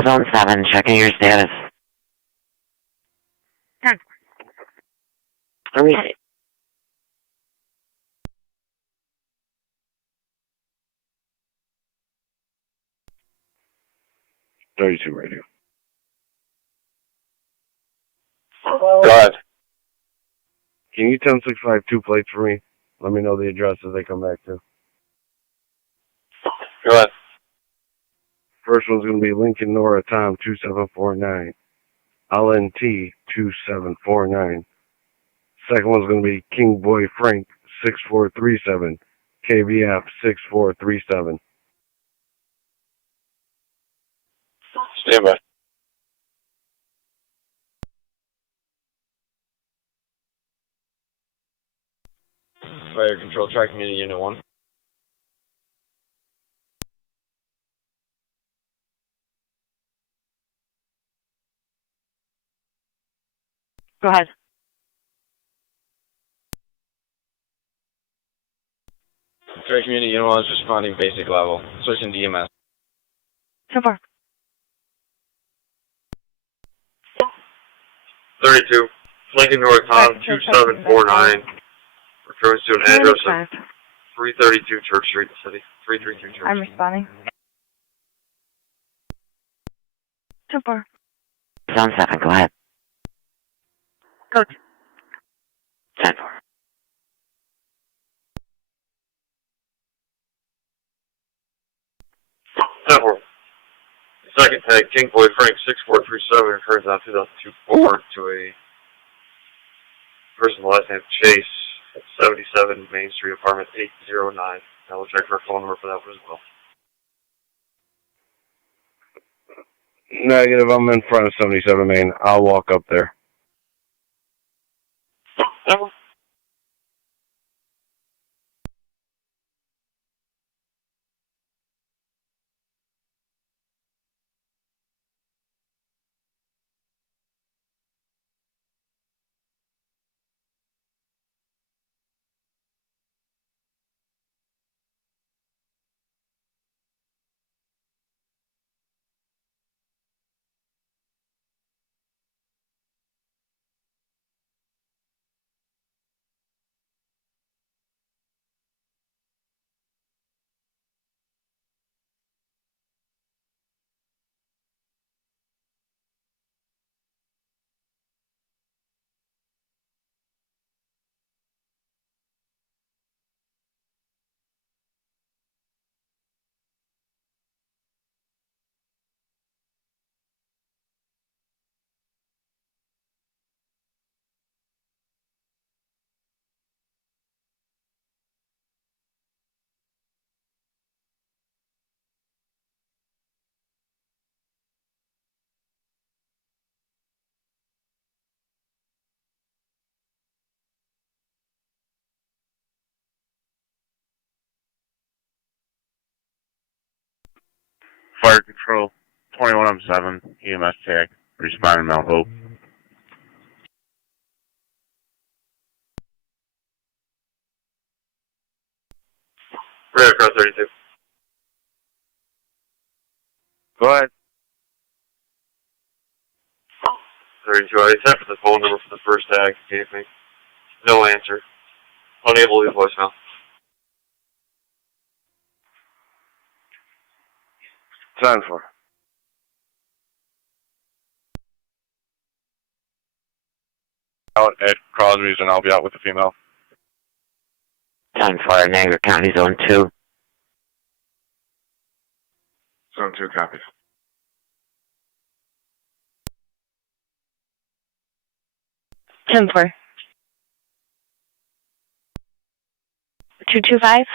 Zone 7, checking your status. 10. Receive. Radio. Go ahead. Can you 10652 plates for me? Let me know the addresses they come back to. Go ahead. First one's going to be Lincoln Nora Tom 2749. LNT 2749. Second one's going to be King Boy Frank 6437. KVF 6437. Stand by. Fire control tracking unit, unit 1. Go ahead. Tracking unit, unit 1 is responding basic level. Switching to EMS. 10-4. 32. Lincoln North Tom 2749. Refers to an address of 332 Church Street, the city. 332 Church. I'm responding. 10-4. Zone 7, go ahead. Coach. 10-4. Second tag, King Boy Frank 6437 refers on 2024 to a person last name Chase at 77 Main Street, apartment 809. I will check for a phone number for that one as well. Negative, I'm in front of 77 Main. I'll walk up there. Fire Control, 21-7, EMS TAC, responding Mount Hope. Right across 32. Go ahead. 32, I sent for the phone number for the first tag, gave me. No answer. Unable to leave voicemail. Time for. Out at Crosby's and I'll be out with the female. Time for Niagara County Zone 2. Zone 2 copies. 10-4. 225.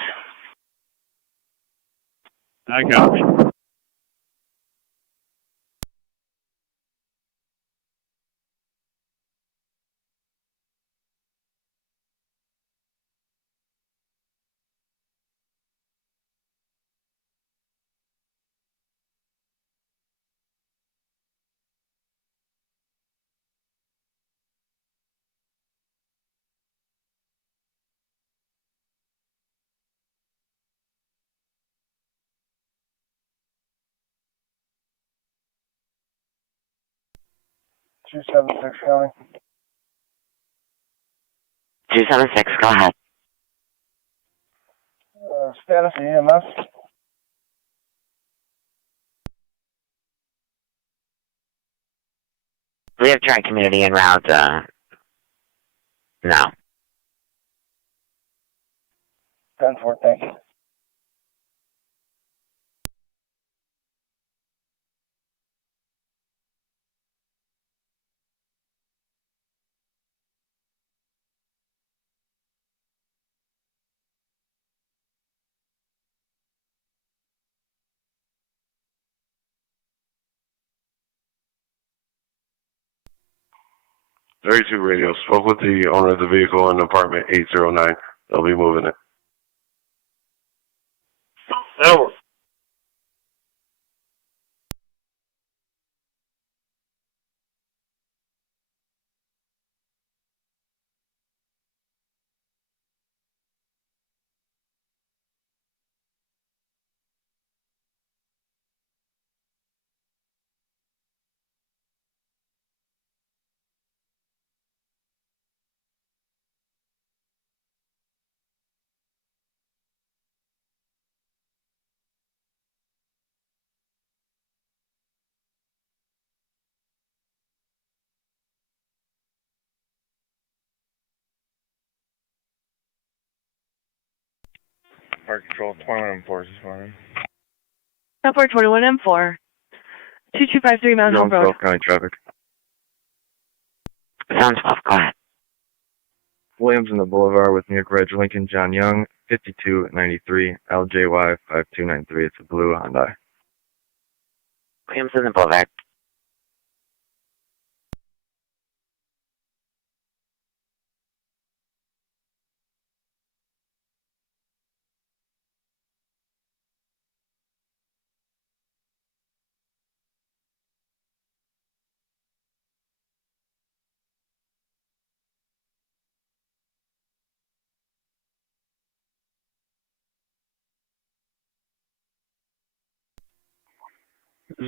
I copy. 276 County. 276, go ahead. Status of EMS. We have Tri-Community en route, now. 10-4, thank you. Thirty-two radio. Spoke with the owner of the vehicle in apartment 809. They'll be moving it. Over. Fire Control 21M4 is responding. 10-4, 21M4. 2253 Mount Hill Road. County traffic. Zone 12, go ahead. Williams in the Boulevard with New York Ridge, Lincoln, John Young, 5293, LJY 5293. It's a blue Hyundai. Williams in the Boulevard.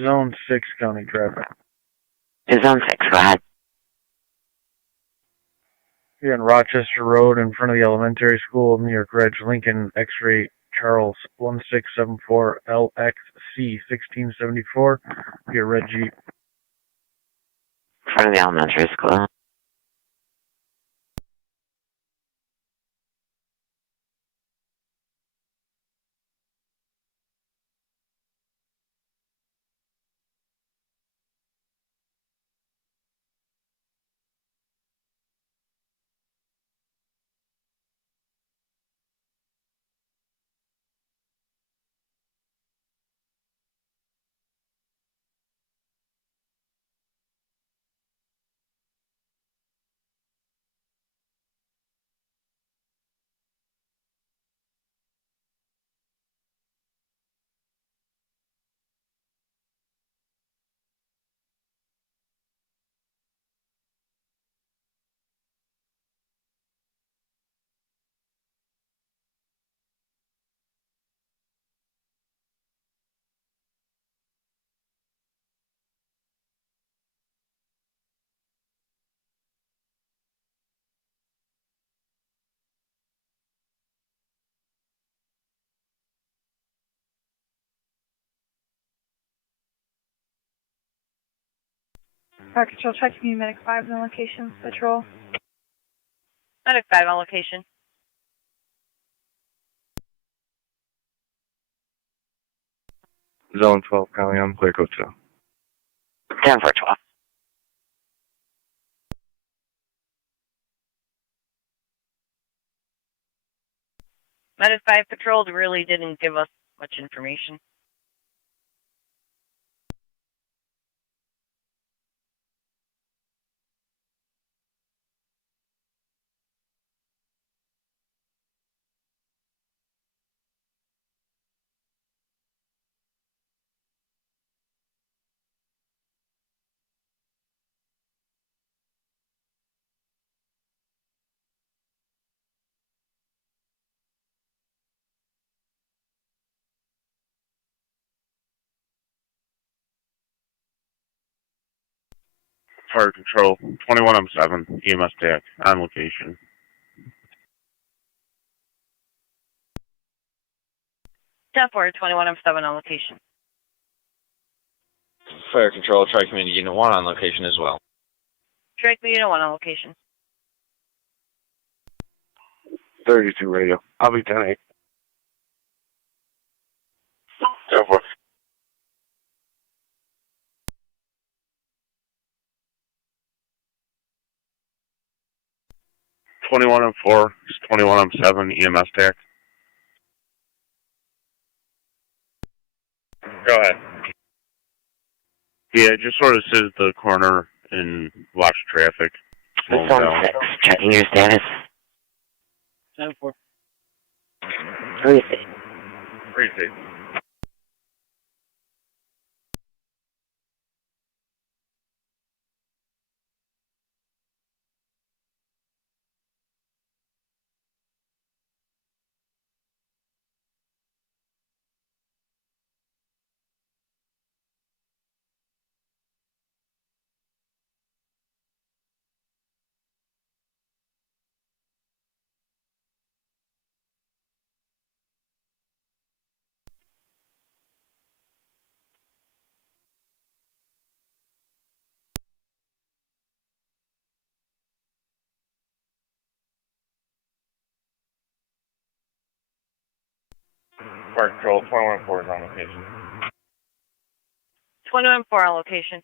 Zone 6 County traffic. Zone 6, go ahead. Here in Rochester Road in front of the elementary school of New York Ridge, Lincoln, X-ray Charles 1674 LXC 1674. Your red Jeep. In front of the elementary school. Fire Control, Tri-Community Medic 5 on location. Patrol. Medic 5 on location. Zone 12 County, I'm clear code 2. 10-4, 12. Medic 5 Patrol really didn't give us much information. Fire Control, 21M7, EMS TAC, on location. Step 4, 21M7 on location. Fire Control, Tri-Community Unit 1 on location as well. Direct Unit 1 on location. 32 radio. I'll be 10-8. Go for it. M4, 21M7, EMS TAC. Go ahead. Yeah, just sort of sit at the corner and watch traffic. Slow This on down. 6, checking your status. 10-4. Receive. Receive. Fire Control, 21M4 is on location. 21M4 on location.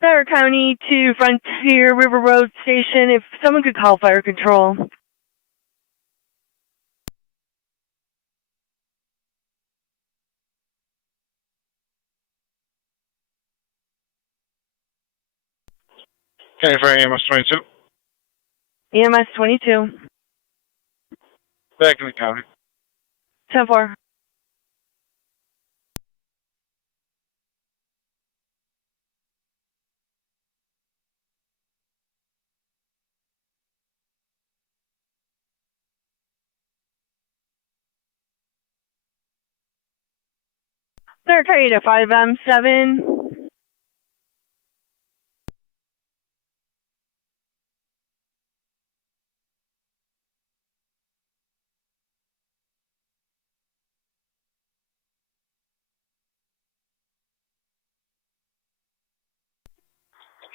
Niagara County to Frontier River Road Station. If someone could call Fire Control. County Fire EMS 22. EMS 22. Back in the county. 10-4. Niagara County to 5M7.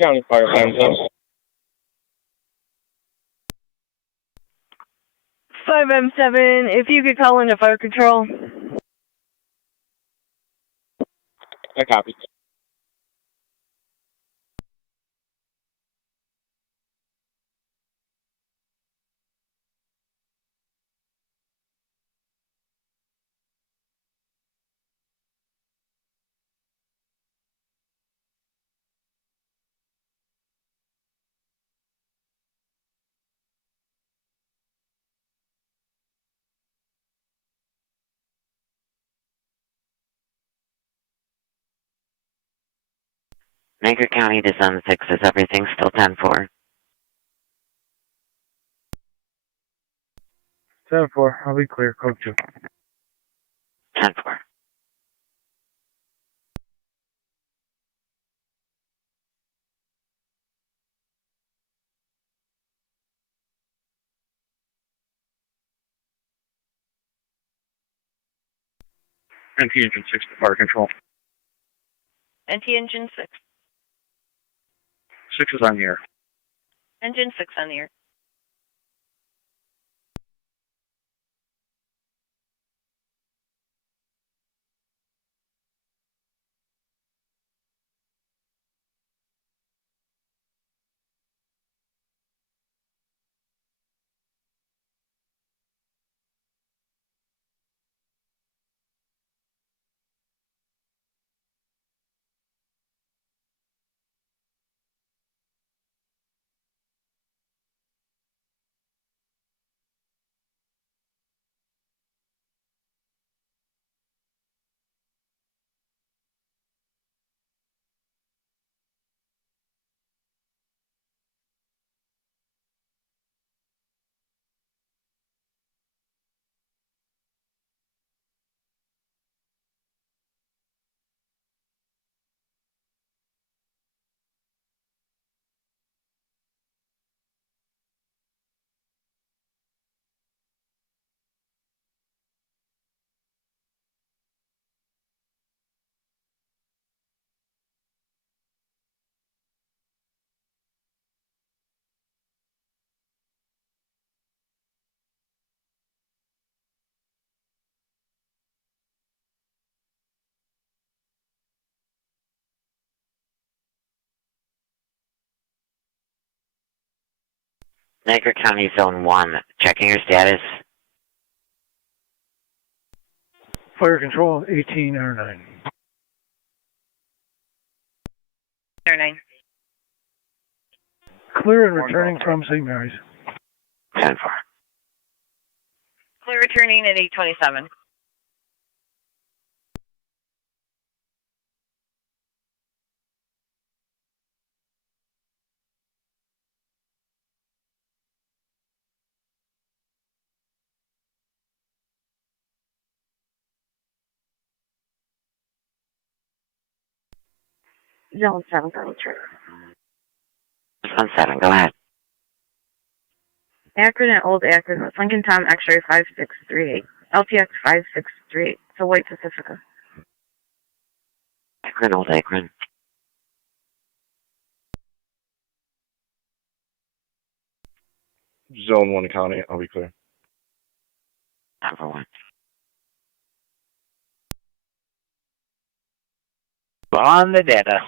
County Fire 5-7. 5M7, if you could call into Fire Control. I copy. Niagara County to Sun 6, is everything still 10-4? 7-4, I'll be clear, code 2. 10-4. NT Engine 6 to fire control. NT Engine 6. 6 is on the air. Engine 6 on the air. Niagara County Zone 1, checking your status. Fire control 18 R9. Air 9. Clear and returning from St. Mary's. 10-4. Clear returning at 827. Zone 7, go through. 1-7, go ahead. Akron at Old Akron, that's Lincoln Tom X-ray 5638. LPX 5638. So White Pacifica. Akron, Old Akron. Zone 1 County, I'll be clear. Number 1. On the data.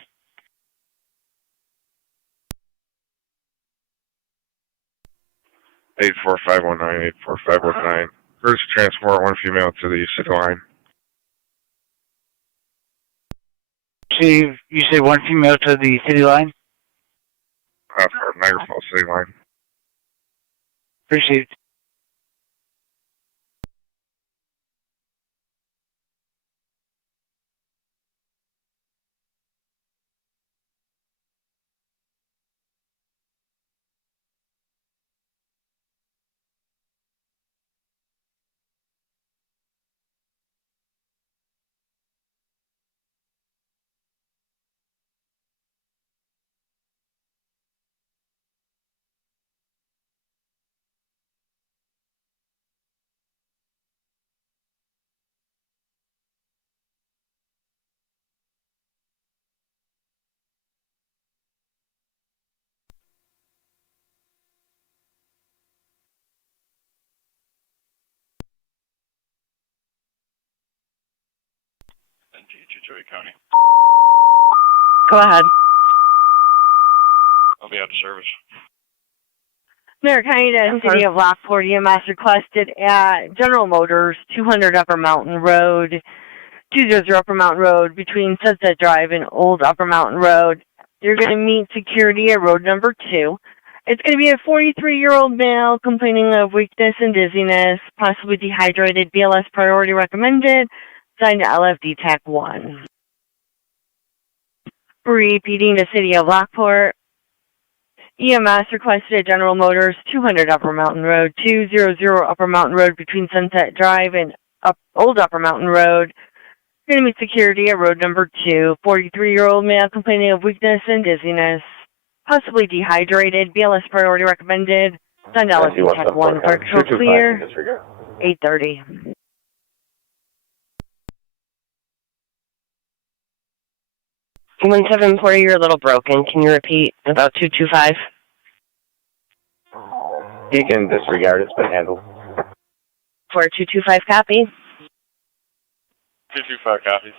Eight 4519, 84519. First transport, one female to the city line. Steve, you say one female to the city line? For Niagara Falls city line. Received. County. Go ahead. I'll be out of service. Niagara County to City of Lockport, EMS requested at General Motors, 200 Upper Mountain Road, 200 Upper Mountain Road, between Sunset Drive and Old Upper Mountain Road. You're going to meet security at road number 2. It's going to be a 43-year-old male complaining of weakness and dizziness, possibly dehydrated, BLS priority recommended, signed to LFD TAC 1. Repeating the City of Lockport, EMS requested at General Motors, 200 Upper Mountain Road, 200 Upper Mountain Road between Sunset Drive and Old Upper Mountain Road. Going to meet security at road number 2. 43-year-old male complaining of weakness and dizziness, possibly dehydrated. BLS priority recommended. Send LSU Tech 1. Fire control clear. 8:30. One seven four, you're a little broken. Can you repeat about 225? He can disregard, it's been handled. 4225 copy. 225 copies.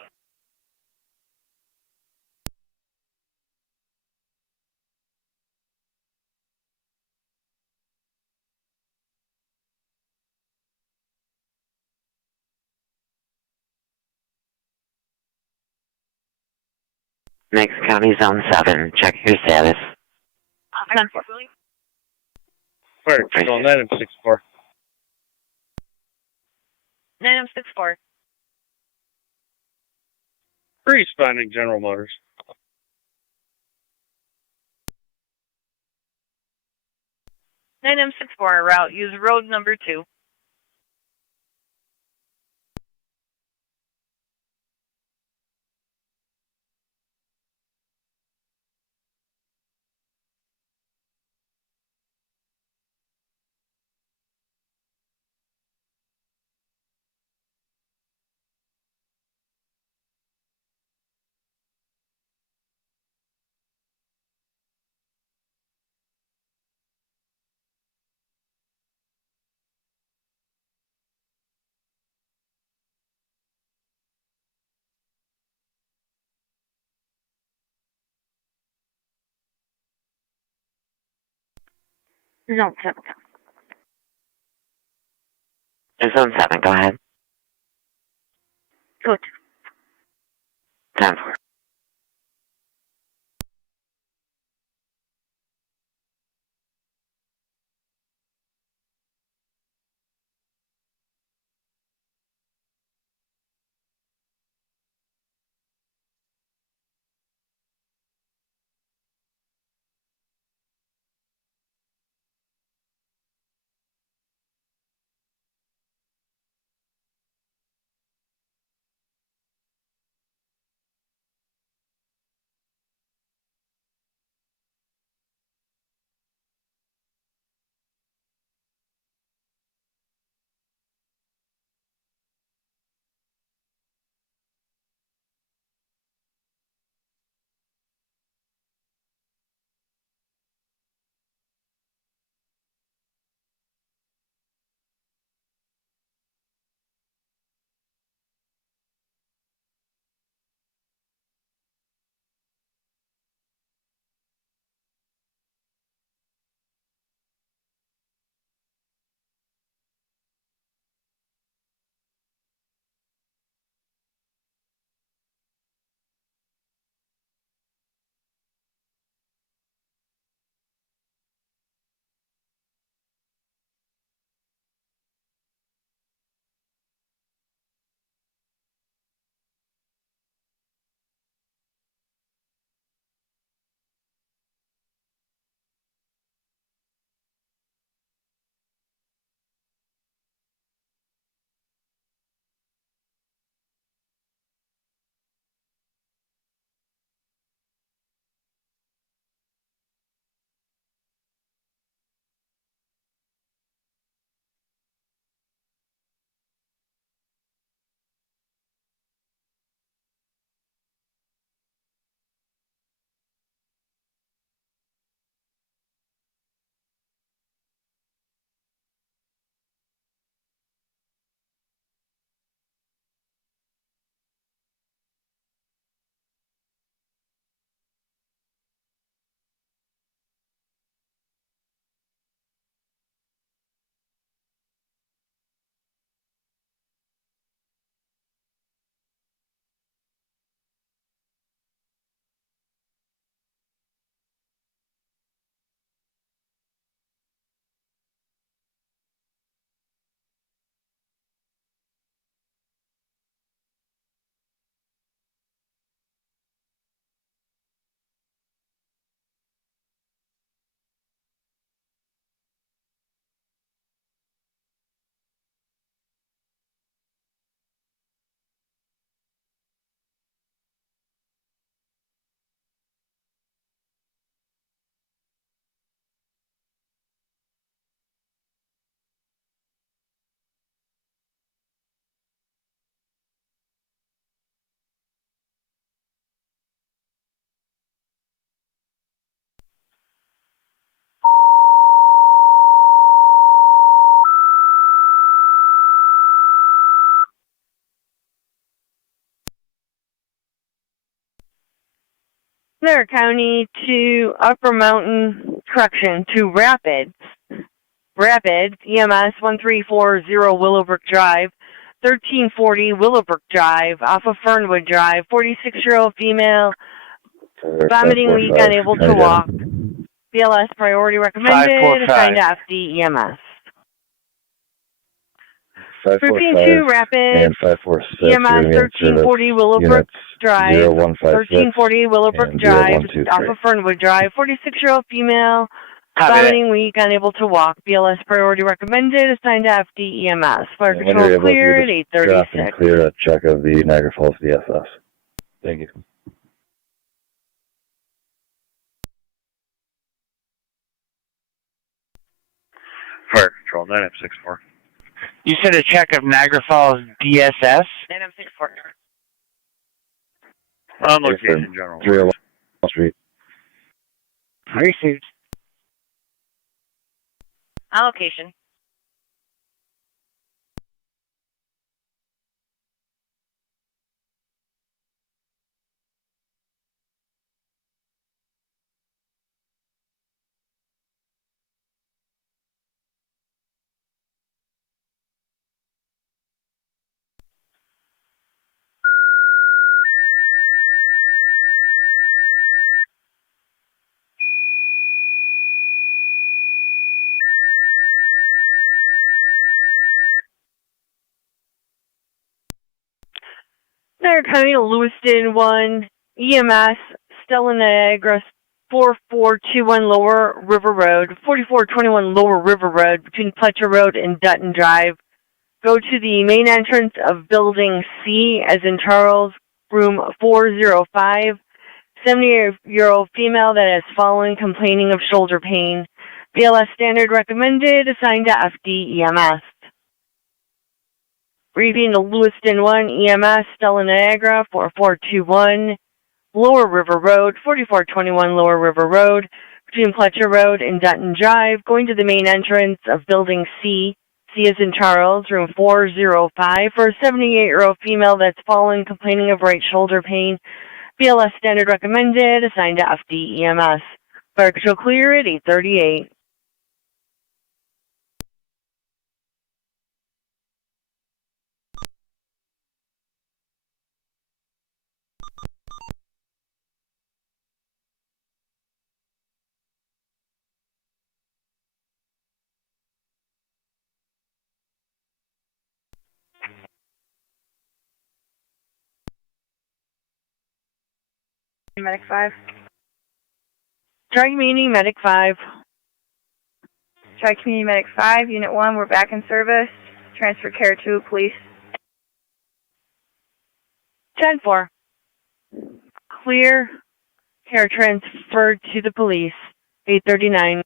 Next County Zone 7, check your status. Fire control 964. 964. Responding General Motors. 964 route. Use road number 2. Zone 7. Zone 7, go ahead. Good. 10-4. Niagara County to Upper Mountain, to Rapids. Rapids, EMS 1340 Willowbrook Drive, 1340 Willowbrook Drive, off of Fernwood Drive, 46-year-old female, vomiting weak, unable to walk. BLS priority recommended, assigned to FD EMS. 352 Rapids, and 546 EMS 1340 Willowbrook Drive, 1340 Willowbrook Drive, off of Fernwood Drive, 46-year-old female, vomiting weak, unable to walk. BLS priority recommended, assigned to FD EMS. Fire control clear at 836. Clear a check of the Niagara Falls DSS. Thank you. Fire control, 964. You said a check of Niagara Falls DSS? 964. On location, General. 301 Street. Received. Allocation. Niagara County, Lewiston 1, EMS, Stella Niagara 4421 Lower River Road, 4421 Lower River Road, between Pletcher Road and Dutton Drive. Go to the main entrance of Building C, as in Charles, room 405. 70-year-old female that has fallen, complaining of shoulder pain. BLS standard recommended, assigned to FD EMS. Reading to Lewiston 1 EMS, Stella Niagara 4421 Lower River Road, 4421 Lower River Road, between Pletcher Road and Dutton Drive, going to the main entrance of Building C, C as in Charles, room 405, for a 78-year-old female that's fallen, complaining of right shoulder pain. BLS standard recommended, assigned to FD EMS. Fire control clear at 838. Medic 5. Tri-Community Medic 5. Tri-Community Medic 5, Unit 1, we're back in service. Transfer care to police. 10-4. Clear. Care transferred to the police. 839.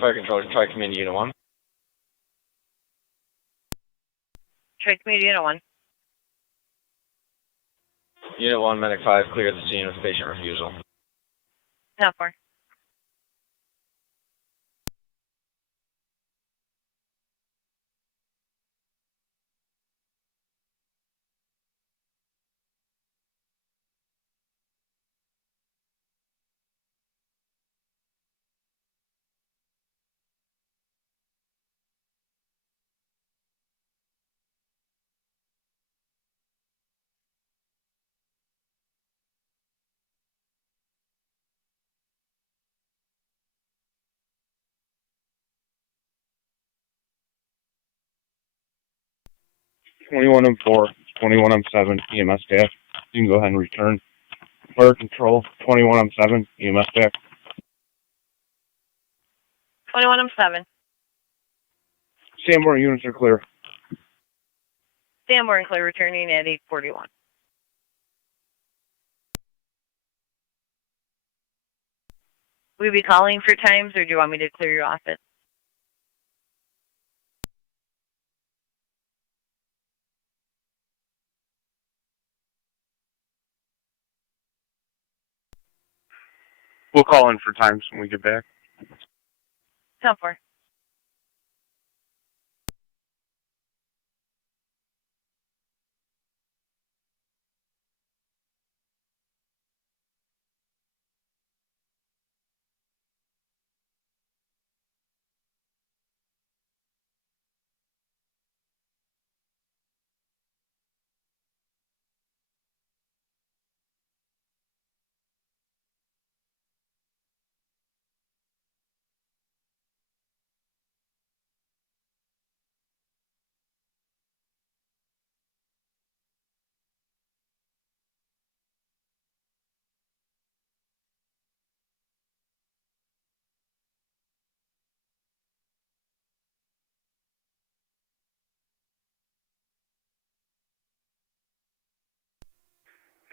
Fire control, Tri-Community Unit 1. Tri-Community Unit 1. Unit 1, Medic 5, clear the scene with patient refusal. 10-4. 21M4, 21M7, EMS staff. You can go ahead and return. Fire control, 21M7, EMS staff. 21M7. Sanborn units are clear. Sanborn clear, returning at 8:41. Will you be calling for times, or do you want me to clear your office? We'll call in for times when we get back. 10-4.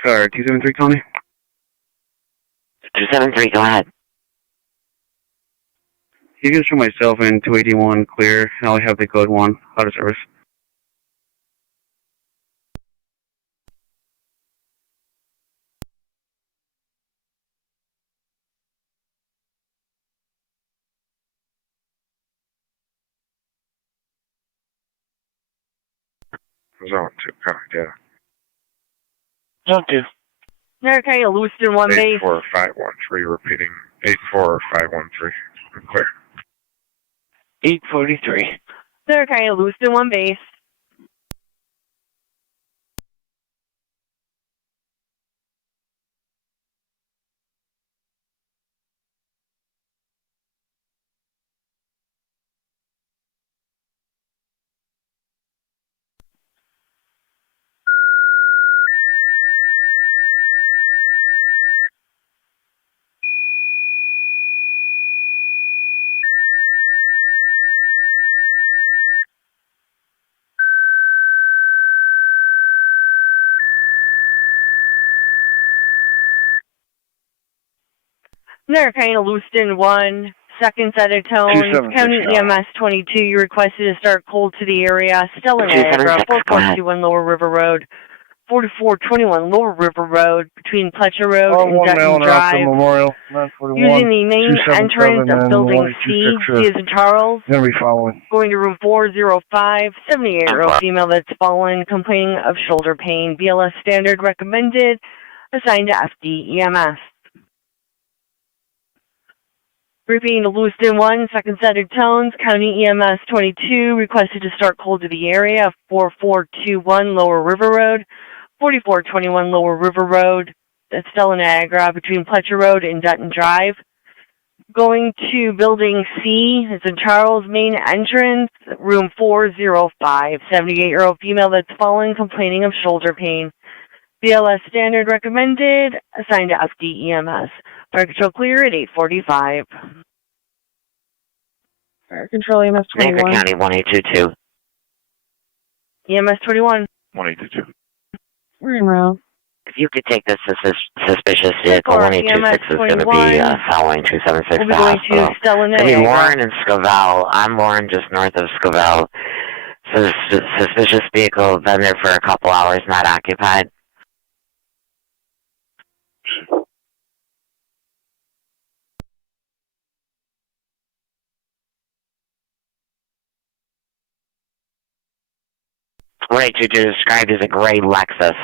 Car 273 Tony. 273, go ahead. You can show myself in 281 clear. I only have the code 1 out of service. Zone 2, copy data. Zone 2. Niagara County Lewiston 1 base. 84513, repeating 84513. Clear. 843. Niagara County Lewiston 1 base. Niagara County Lewiston 1, second set of tones. County EMS 22, you requested to start cold to the area. Still in Niagara, 4421 Lower River Road. 4421 Lower River Road, between Pletcher Road and Dutton Drive. Memorial, Using the main entrance of Building C, C is in Charles. Gonna be following. Going to room 405, 78-year-old female that's fallen, complaining of shoulder pain. BLS standard recommended, assigned to FD EMS. Repeating to Lewiston 1, second set of tones. County EMS 22, requested to start cold to the area. 4421 Lower River Road. 4421 Lower River Road, that's still in Niagara, between Pletcher Road and Dutton Drive. Going to Building C, it's in Charles, main entrance, room 405, 78-year-old female that's fallen, complaining of shoulder pain. BLS standard recommended, assigned to FD EMS. Fire control clear at 8:45. Fire control EMS 21. Niagara County 1822. EMS 21. 1822. We're in row. If you could take this suspicious vehicle, 1826 is going to be following 276 We'll be going to Stella It's going to be Niagara. Warren and Scovell. I'm Warren, just north of Scovell. Suspicious vehicle, been there for a couple hours, not occupied. Right, you described as a gray Lexus.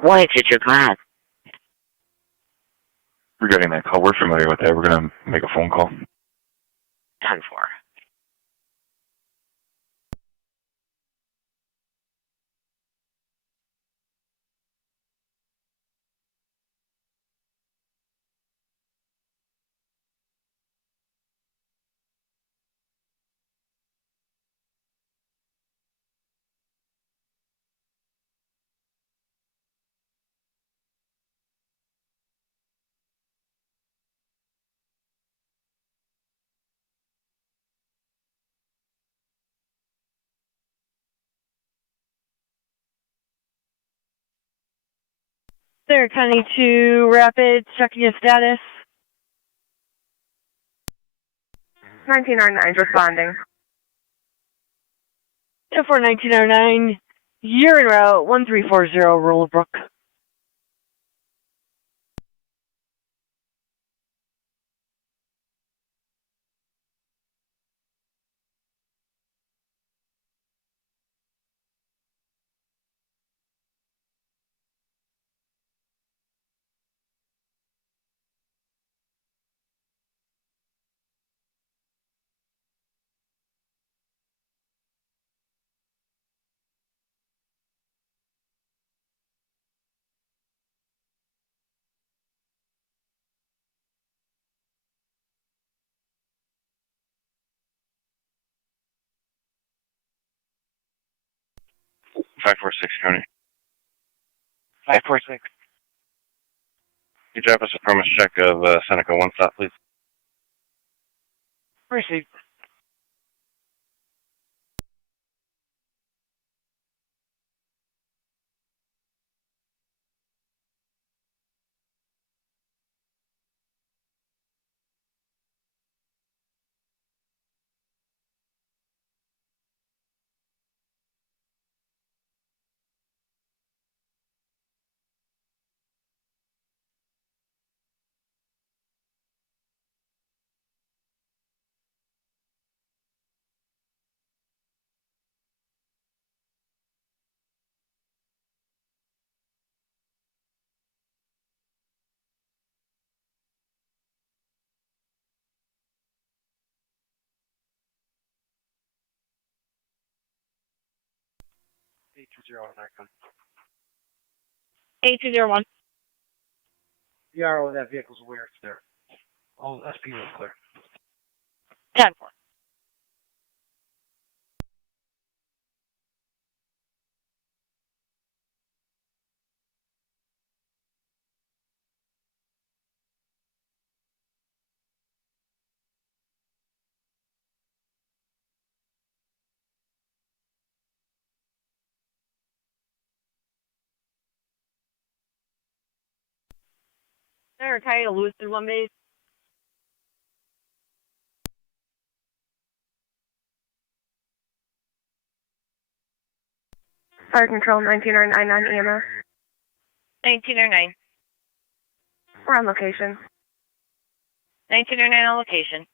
Why did you glad? Regarding that call, we're familiar with that. We're going to make a phone call. 10-4. Niagara County to Rapid, checking your status. 1909 responding. 10-4-1909, you're en route 1340 Rollbrook. Five four six County. 546. Could you drop us a premise check of Seneca 1 stop, please? Received. American. 8201. The RO of that vehicle's aware it's there. All SP was clear. 10-4. Niagara County to Lewiston 1 base. Fire control 1909 on EMS. 1909. We're on location. 1909 on location.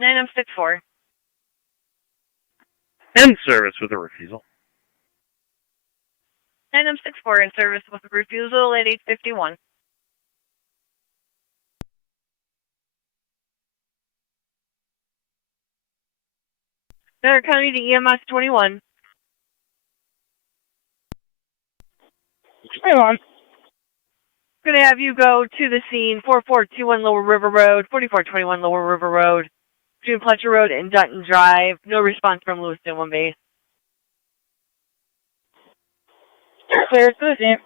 964. In service with a refusal. 964 in service with a refusal at 851. Niagara County to EMS 21. 21. Going to have you go to the scene, 4421 Lower River Road, 4421 Lower River Road, between Fletcher Road and Dutton Drive. No response from Lewiston 1 base. Clear to the scene.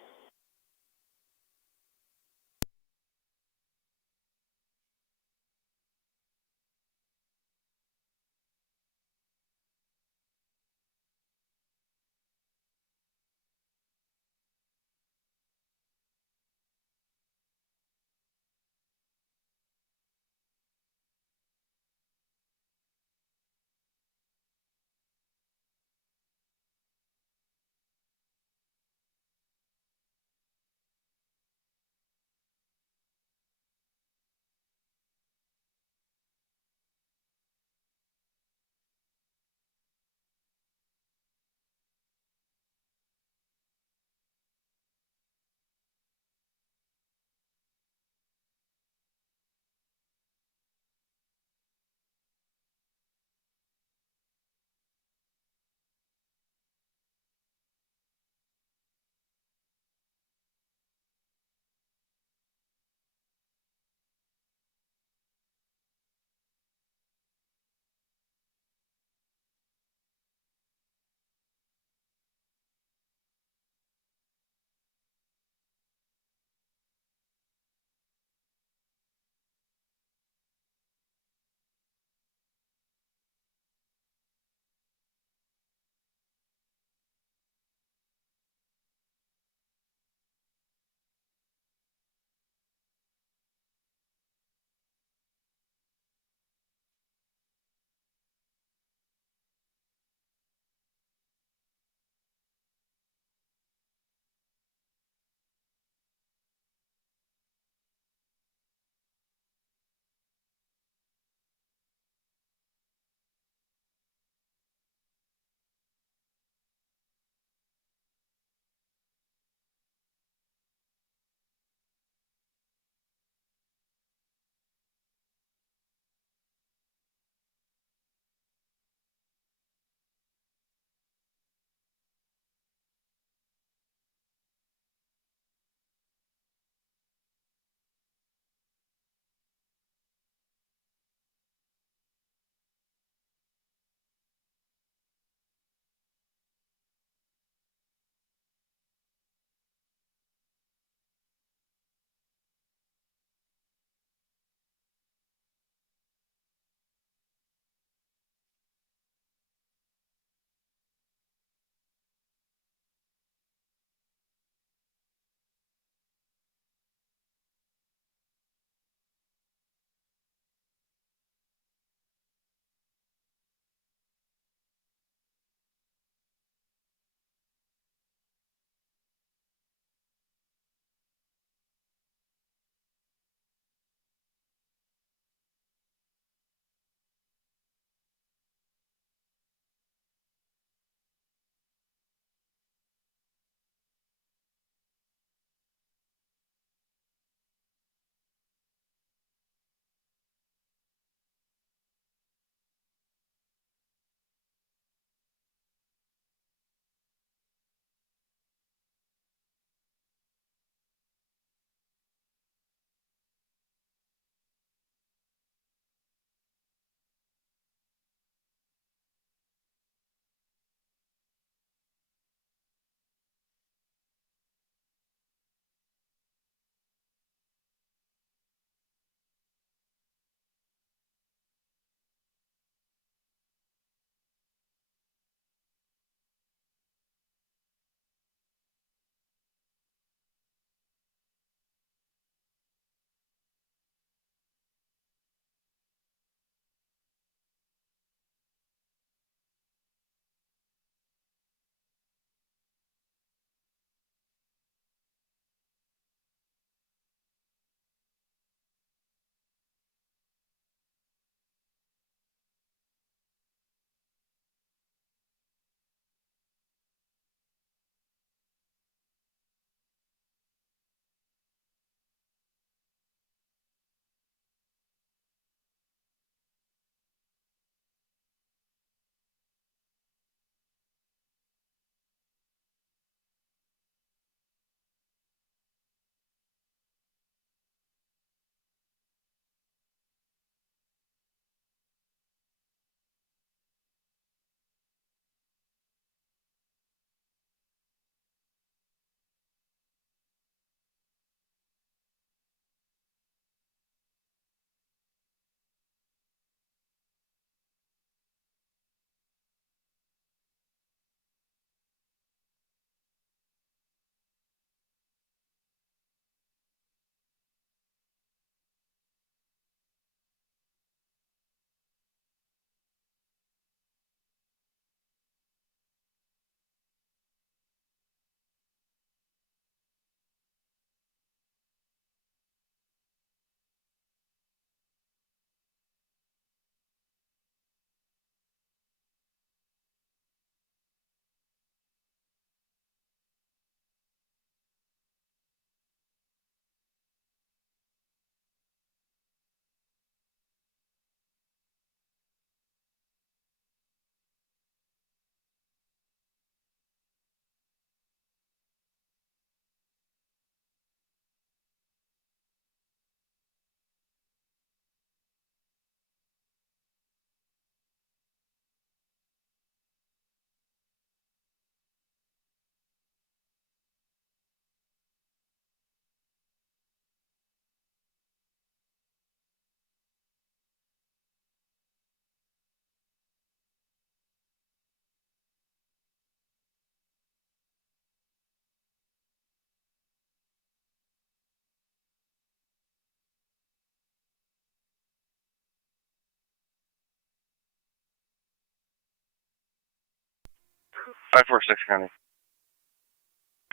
546 County.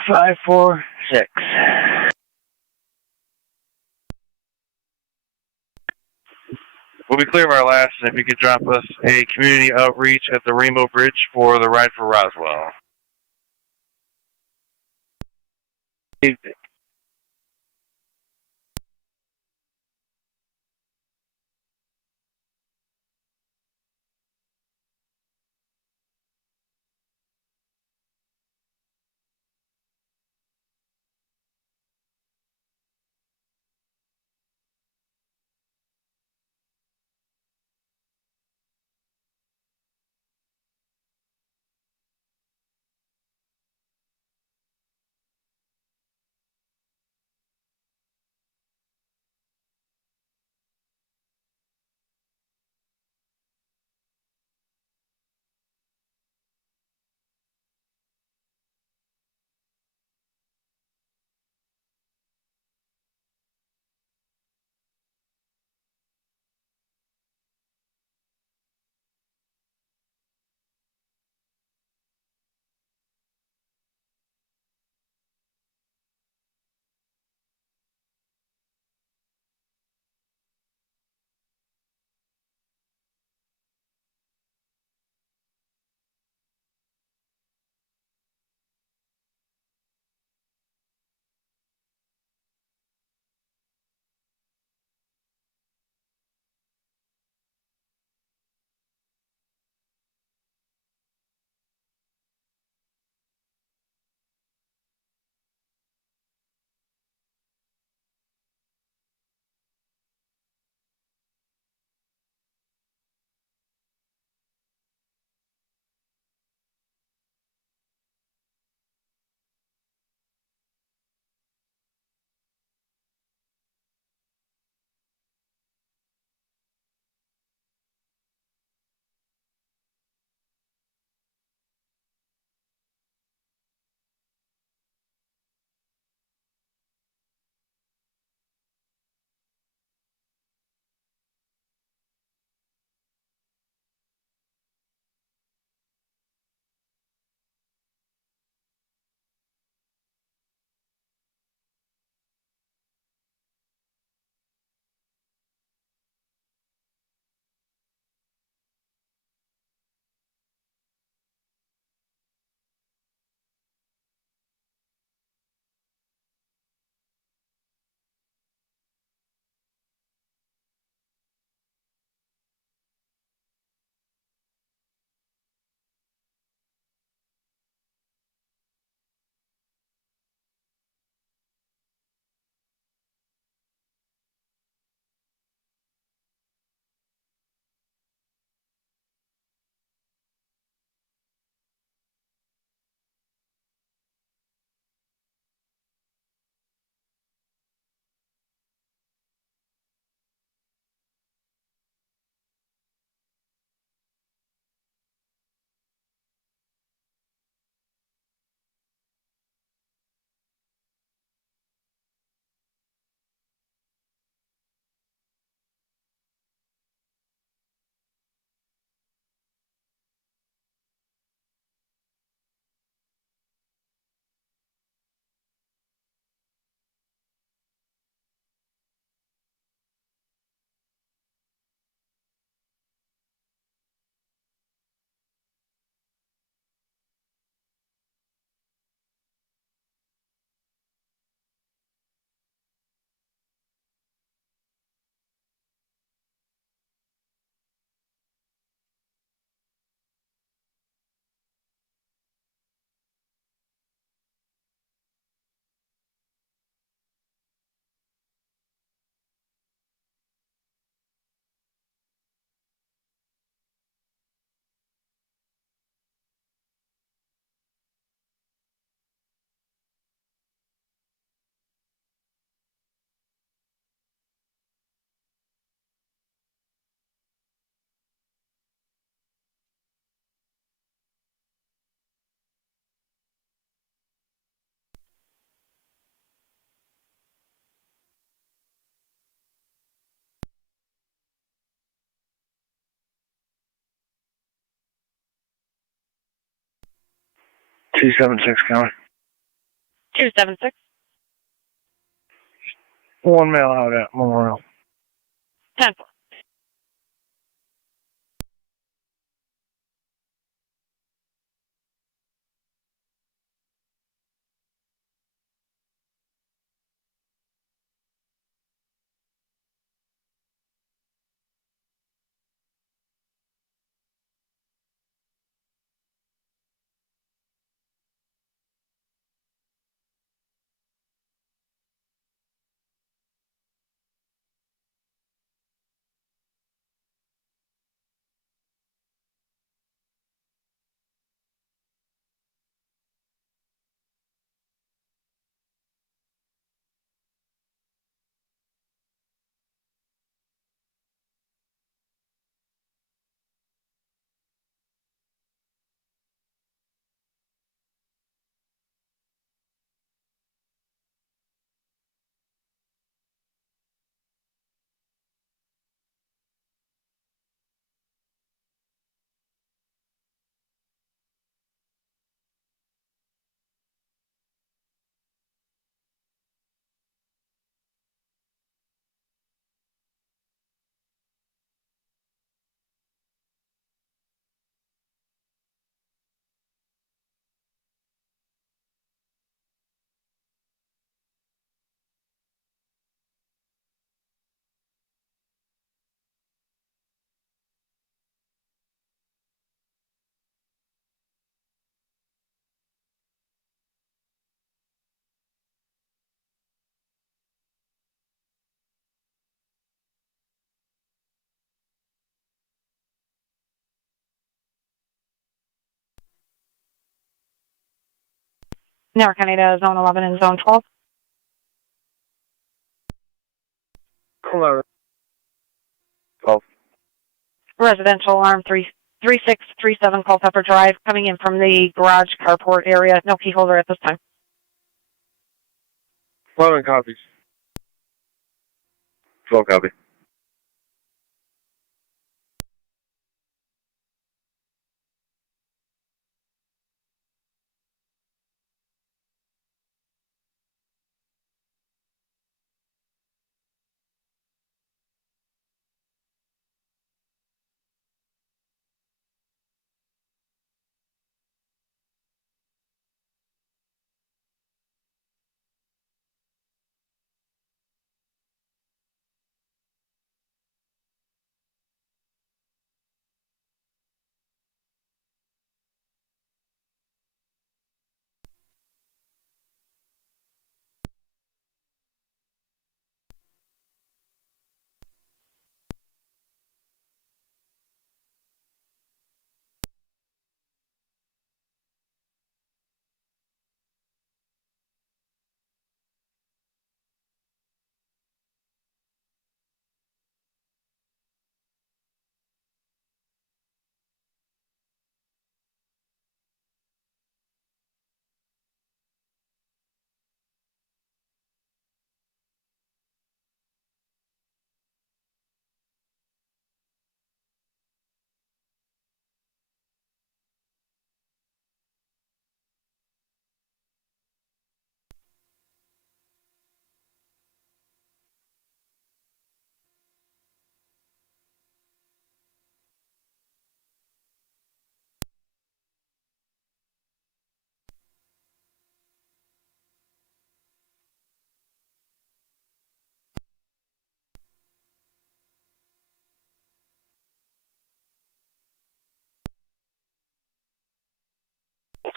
546. We'll be clear of our last, and if you could drop us a community outreach at the Rainbow Bridge for the ride for Roswell. 276 County. 276. 1 mile out at Memorial. 10. Niagara County to Zone 11 and Zone 12. Hello. 12. Residential alarm 3637 Culpeper Drive, coming in from the garage carport area. No key holder at this time. 11 copies. 12 copy.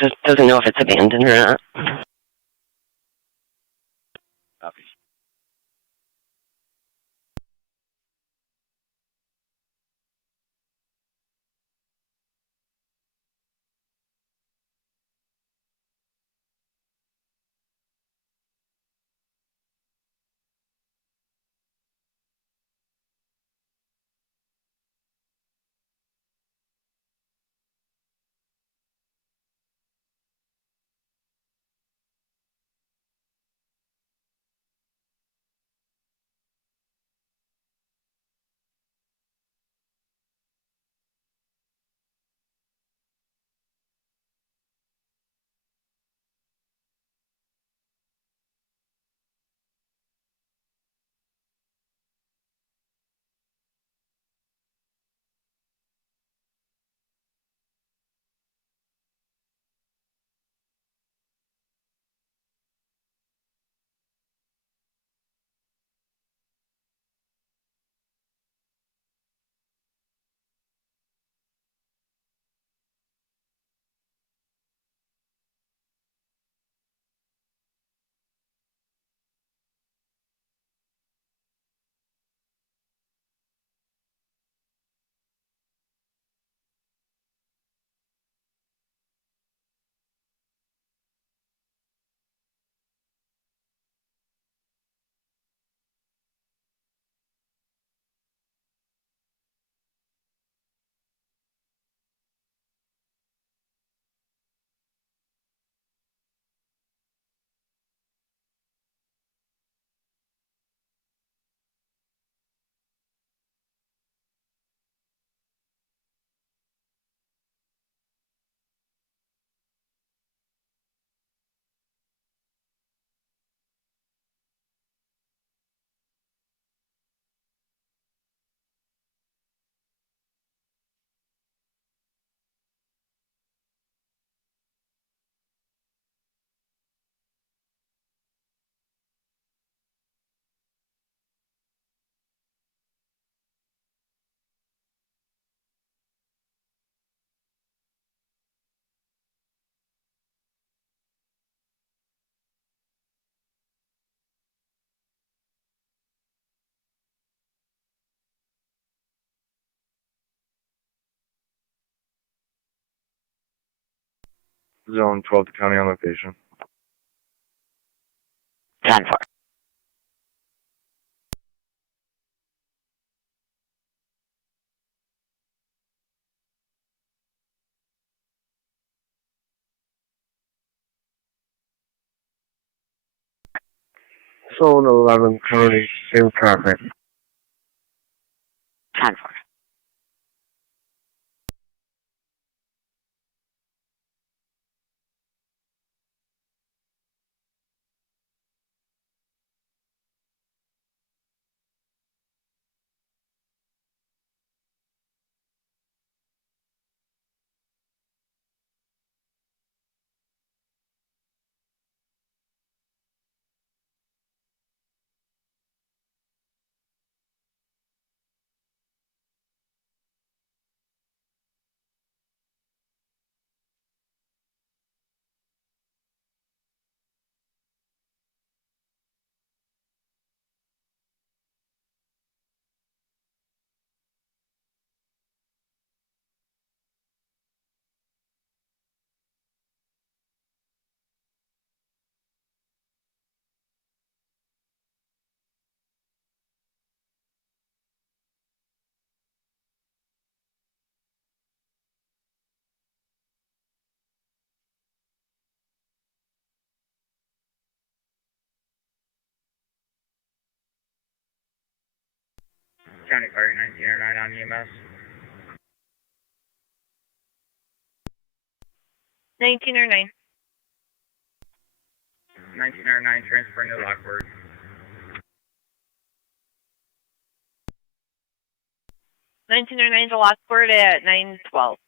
Just doesn't know if it's abandoned or not. Copy. Zone 12 to county on location. 10-4. Zone 11 county, same traffic. 10-4. County Fire 1909 on EMS. 1909. 1909 transferring to Lockport. 1909 to Lockport at 912.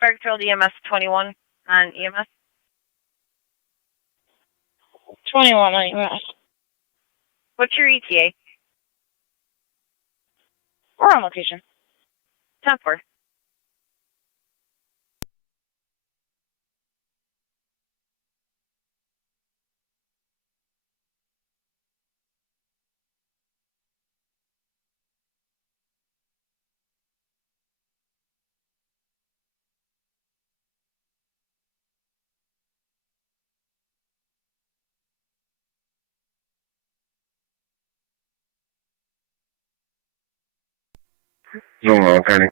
Fairfield EMS 21 on EMS. 21 on EMS. What's your ETA? We're on location. 10-4. Zone on, Penny.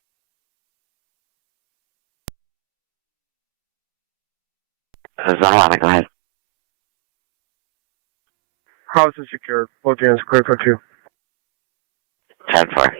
Tonawanda, go ahead. House is secured. Both units clear for 2. 10-4.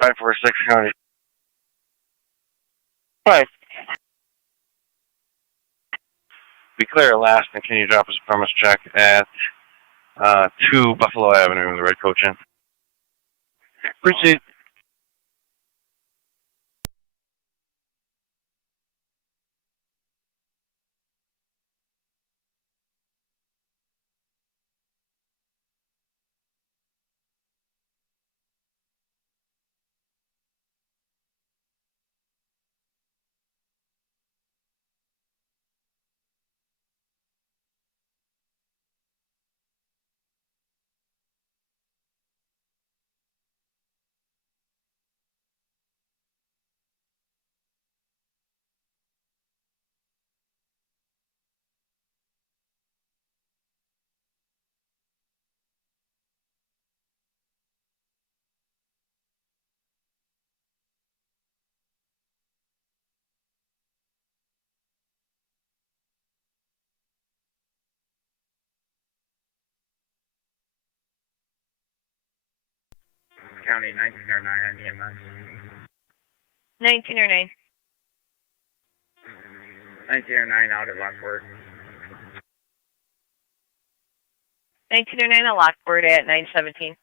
Five four six County. Five. Be clear last, and can you drop us a premise check at 2 Buffalo Avenue with the red coach in? Proceed. County 1909 on EMS. 1909. 1909 out at Lockport. 1909 at Lockport at 917.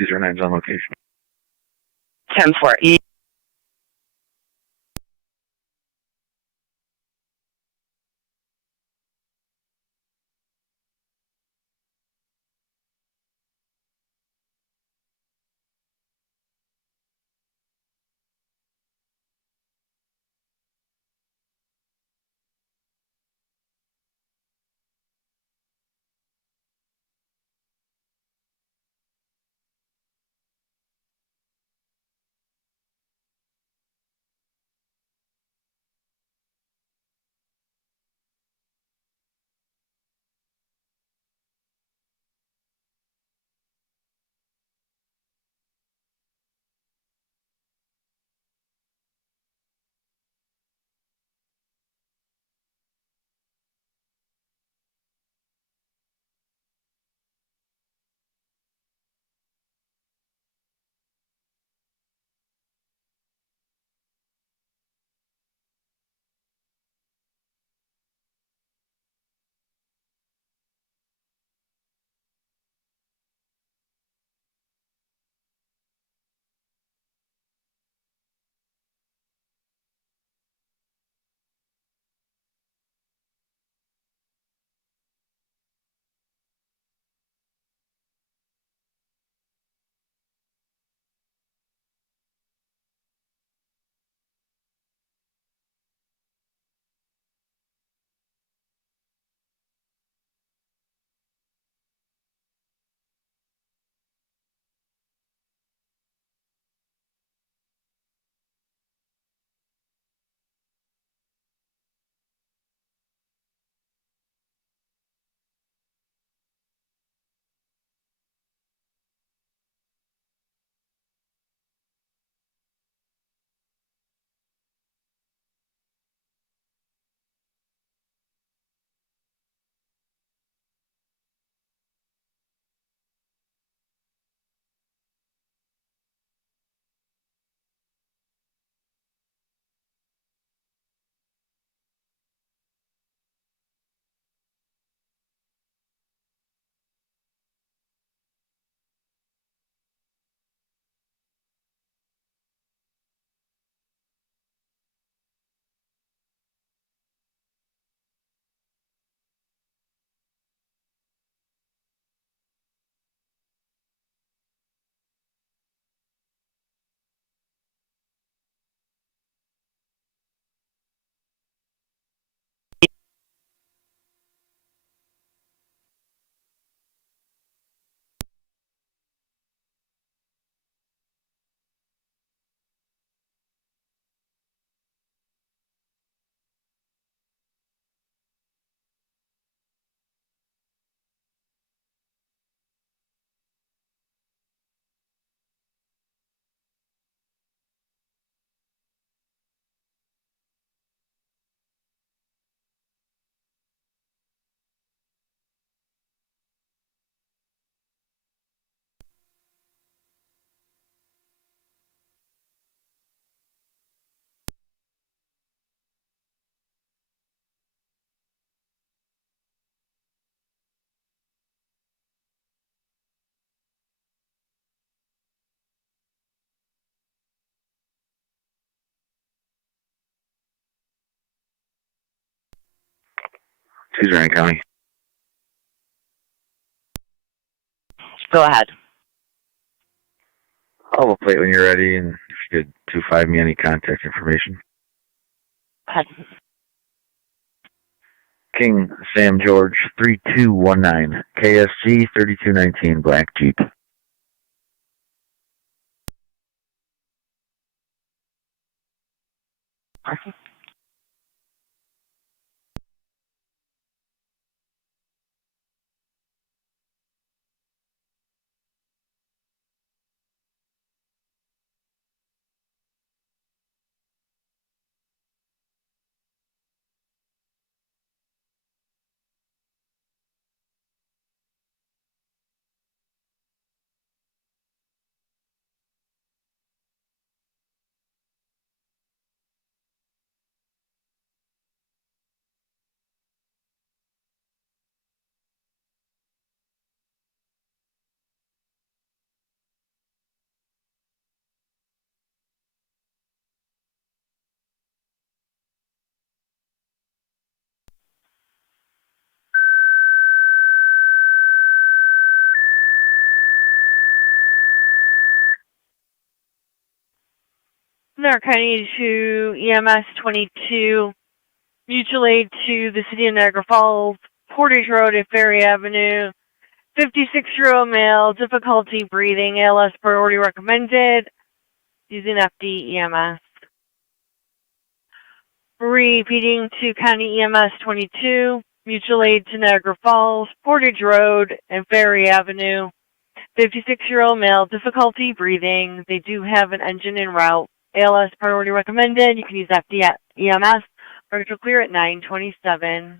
209's on location. 10-4. Suzerain County. Go ahead. I'll have a plate when you're ready, and if you could 25 me any contact information. Go ahead. King Sam George 3219 KSG 3219 Black Jeep. Niagara County to EMS 22, mutual aid to the city of Niagara Falls, Portage Road at Ferry Avenue, 56-year-old male, difficulty breathing, ALS priority recommended, using FD EMS. Repeating to County EMS 22, mutual aid to Niagara Falls, Portage Road and Ferry Avenue, 56-year-old male, difficulty breathing. They do have an engine en route. ALS priority recommended. You can use FD EMS. Virtual clear at 9:27.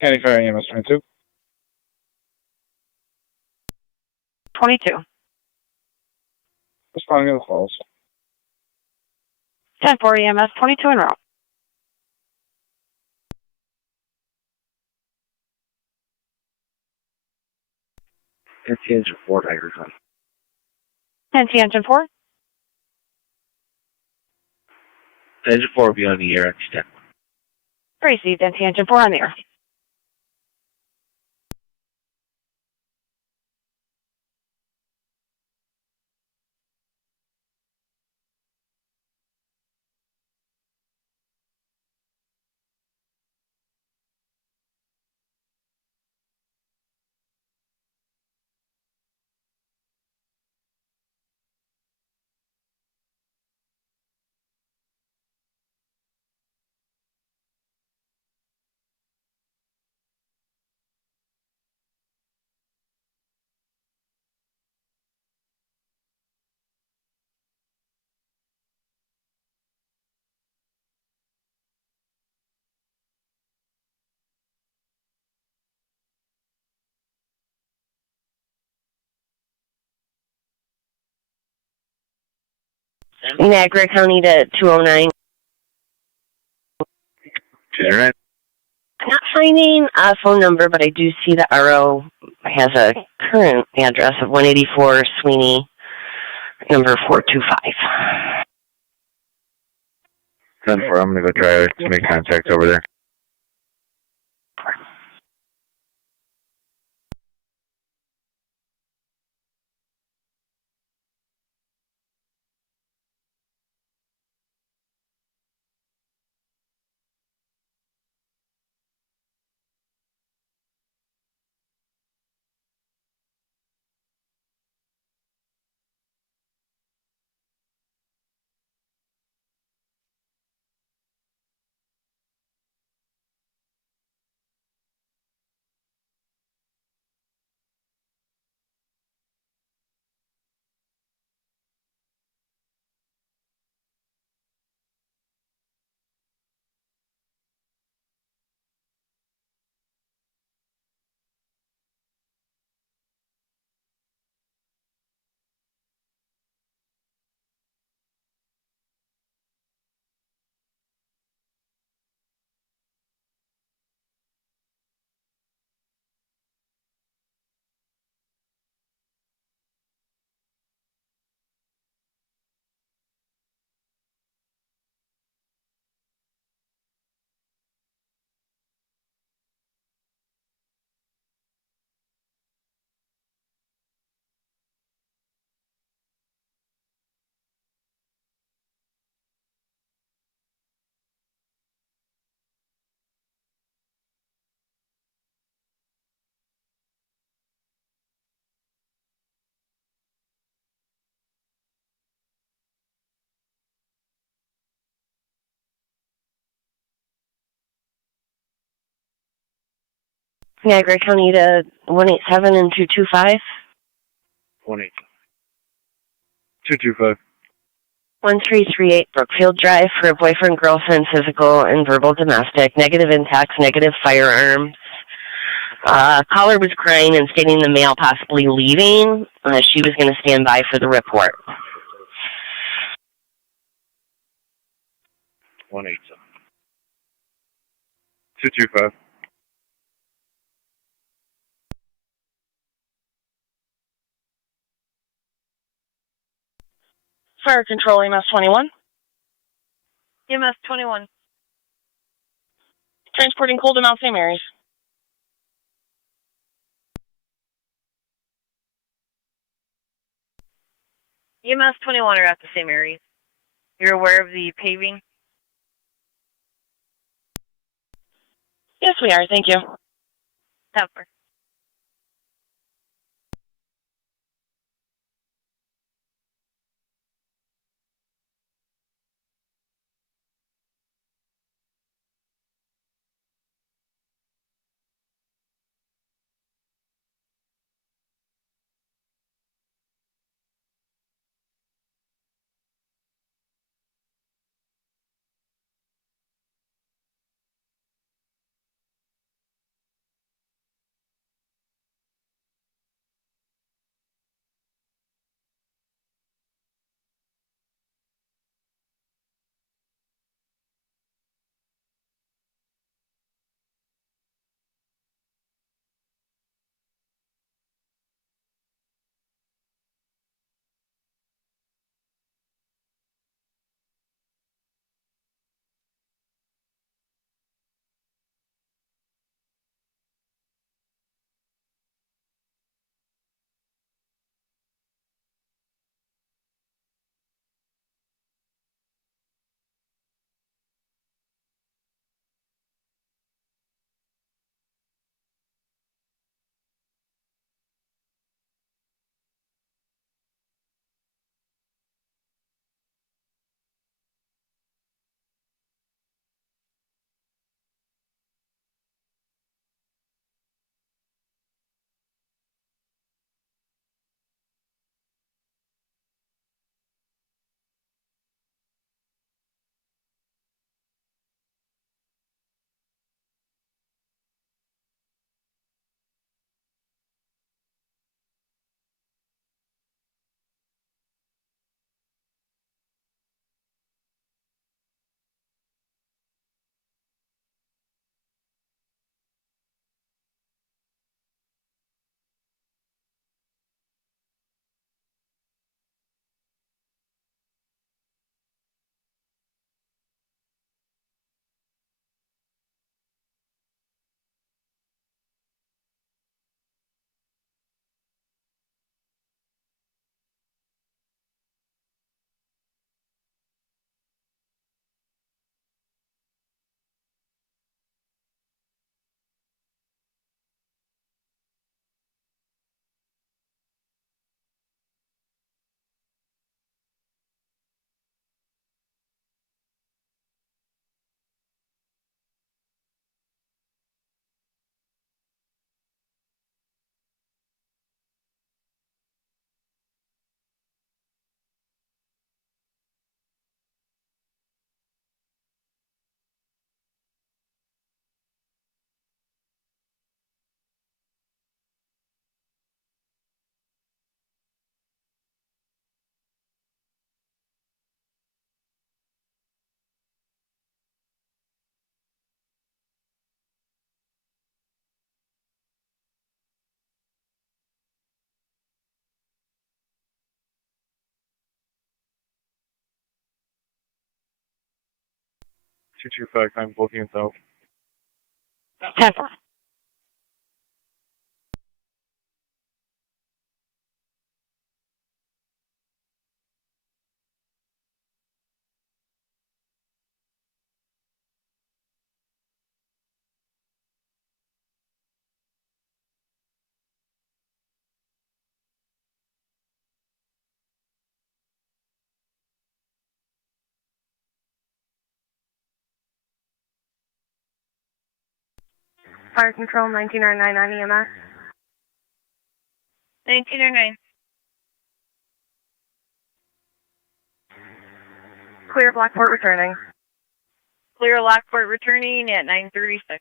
County Fire EMS 22. 22. Responding to the calls. 10-4 EMS 22 en route. NC Engine 4, Niagara County. 10 Engine 4. Engine 4 will be on the air at 10. Received. NC Engine 4 on the air. Niagara County to 209. Alright. Not finding a phone number, but I do see the RO has a current address of 184 Sweeney, number 425. 10-4, I'm going to go try to make contact over there. Niagara County to 187 and 225. 187. 225. 1338 Brookfield Drive for a boyfriend-girlfriend physical and verbal domestic. Negative impacts, negative firearms. Caller was crying and stating the male possibly leaving. She was going to stand by for the report. 187. 225. Fire Control, EMS 21. EMS 21. Transporting cold to Mount St. Mary's. EMS 21 are at the same area. You're aware of the paving? Yes, we are. Thank you. Pepper. Two five times both units out. Pepper. Fire Control 1909 on EMS. 1909. Clear Lockport returning. Clear Lockport returning at 9:36.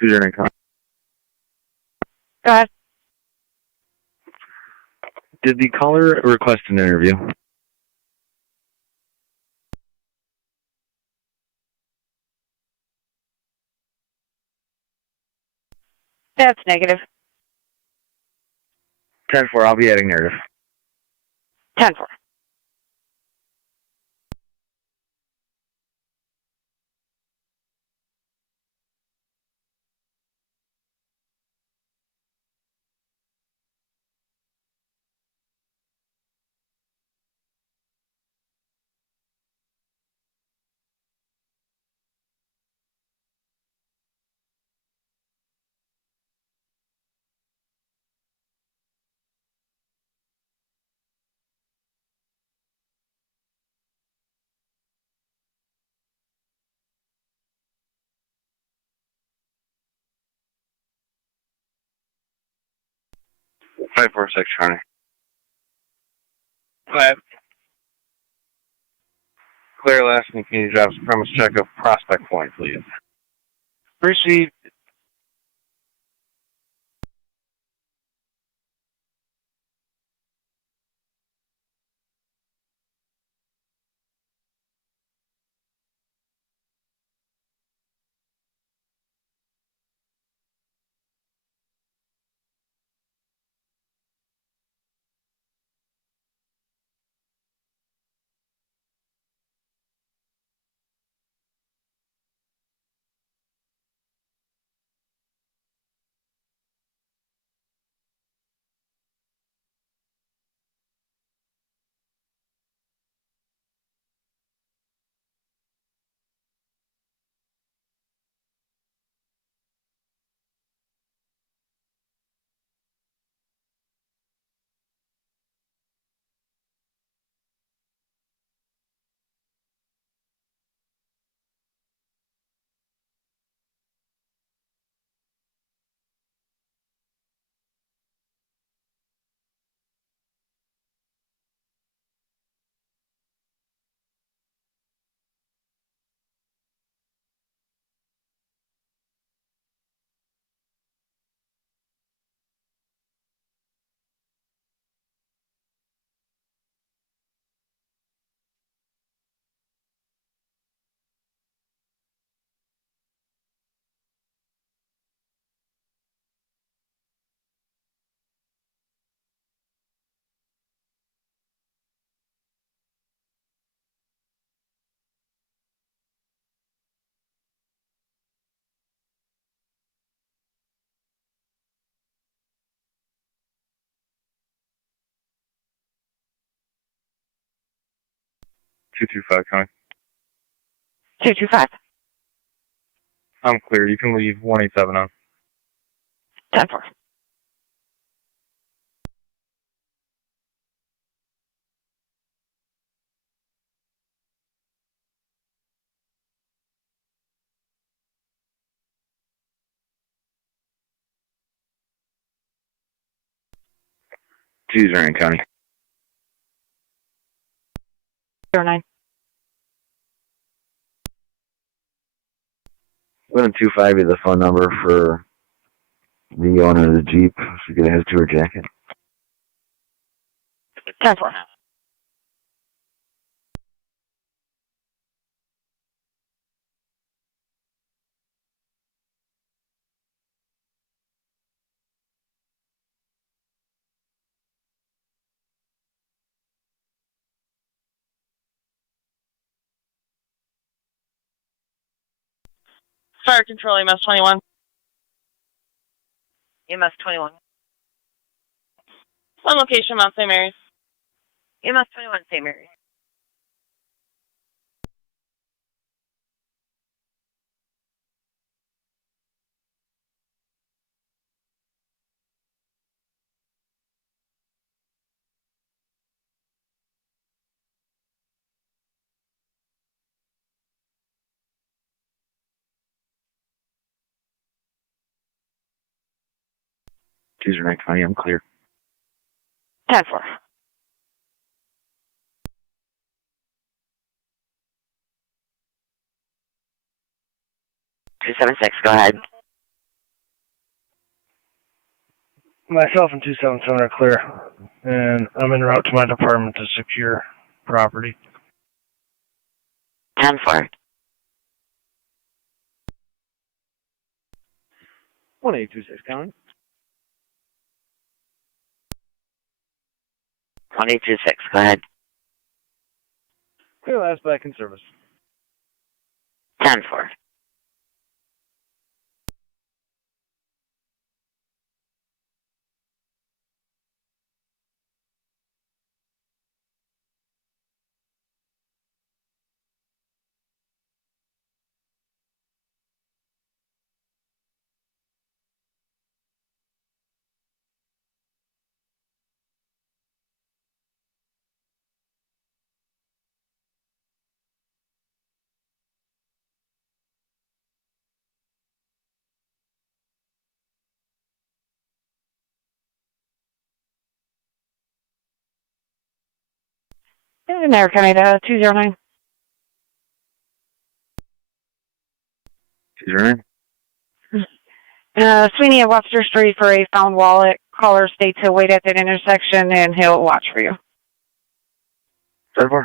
209 County. Go ahead. Did the caller request an interview? That's negative. 10-4, I'll be adding narrative. 10-4. Five four six, Charlie. Go ahead. Clear last, and can you drop some premise check of Prospect Point, please? Received. Two two five, County. 225. I'm clear. You can leave 187 on. 10-4. Tuesday County. 09. 125 is the phone number for the owner of the Jeep. She can have tour jacket. 10-4. Fire control, EMS 21. EMS 21. On location, Mount St. Mary's. EMS 21, St. Mary's. Tuesday County, I'm clear. 10-4. 276, go ahead. Myself and 277 are clear, and I'm en route to my department to secure property. 10-4. 1826 County. 1826, go ahead. Clear last back in service. 10-4. Niagara County 209. 209. Sweeney at Webster Street for a found wallet. Caller states he'll wait at that intersection and he'll watch for you. 10-4.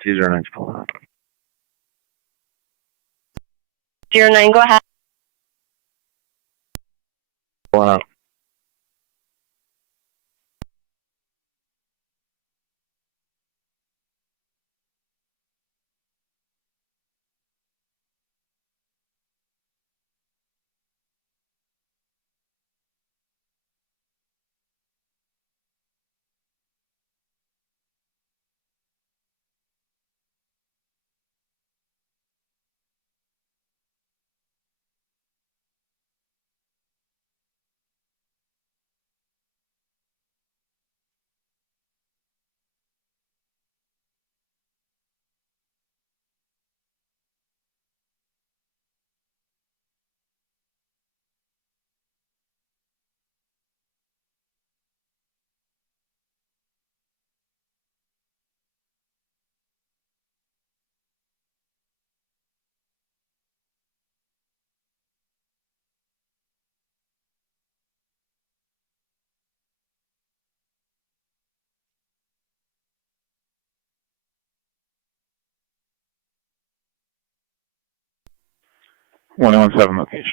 Two zero nine's pulling up. 09, go ahead. Pulling up. 21-7 location.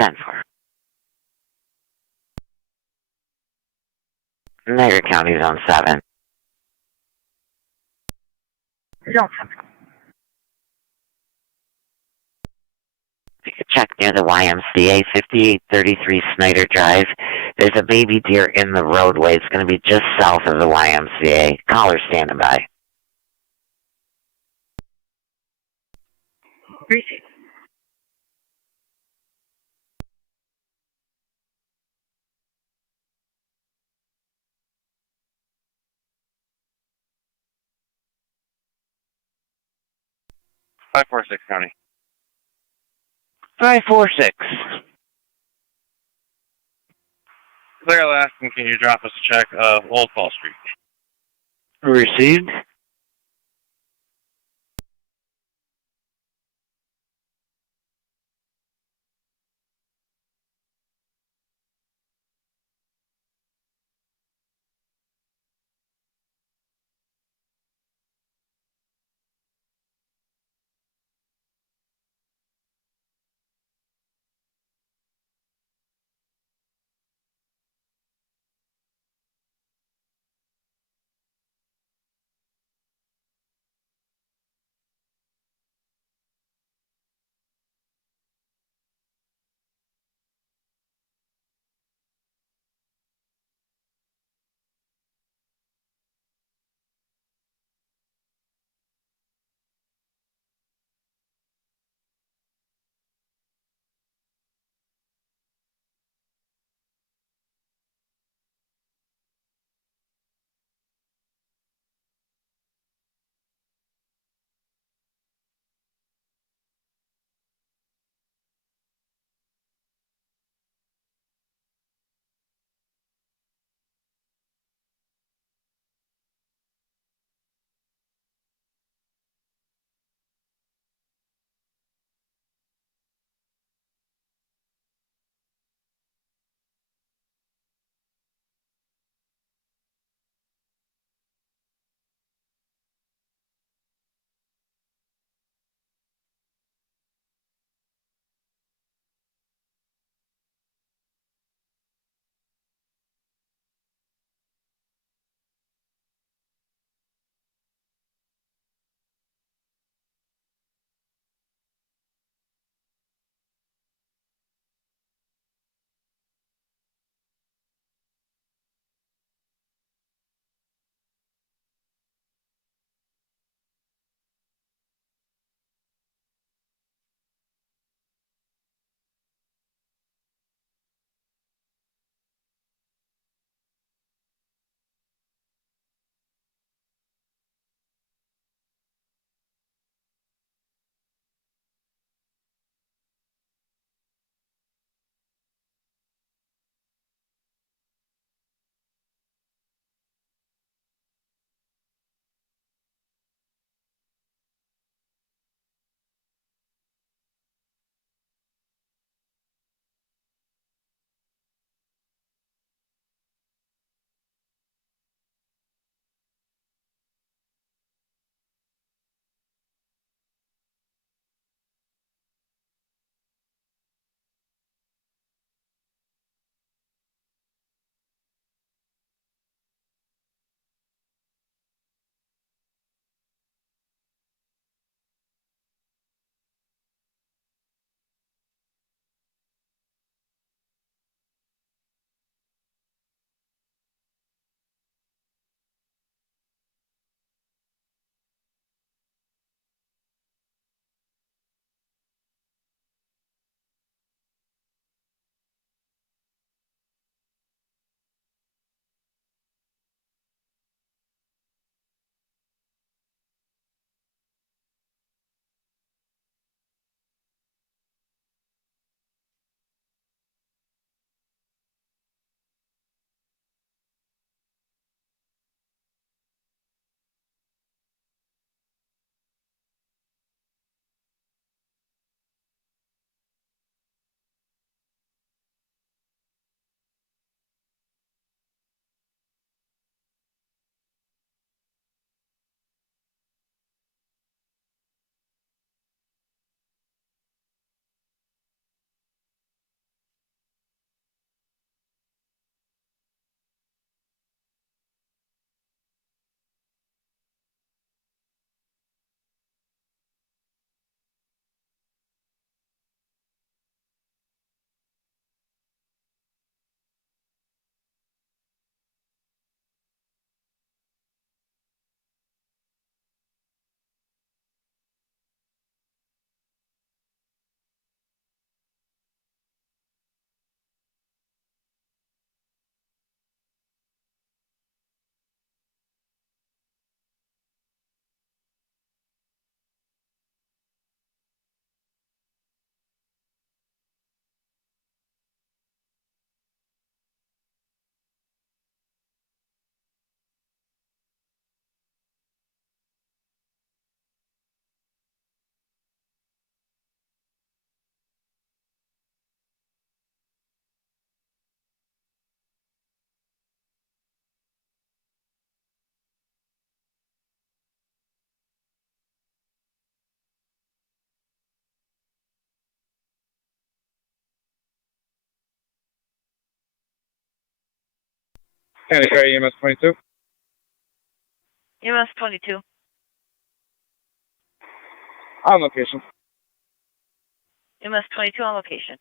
10-4. Niagara County Zone 7. Zone 7. If you could check near the YMCA, 5833 Snyder Drive. There's a baby deer in the roadway. It's going to be just south of the YMCA. Caller standing by. Receive. Five four six County. 546. Clear Alaskan, can you drop us a check of Old Fall Street? Received. County County EMS 22. EMS 22. On location. EMS 22 on location.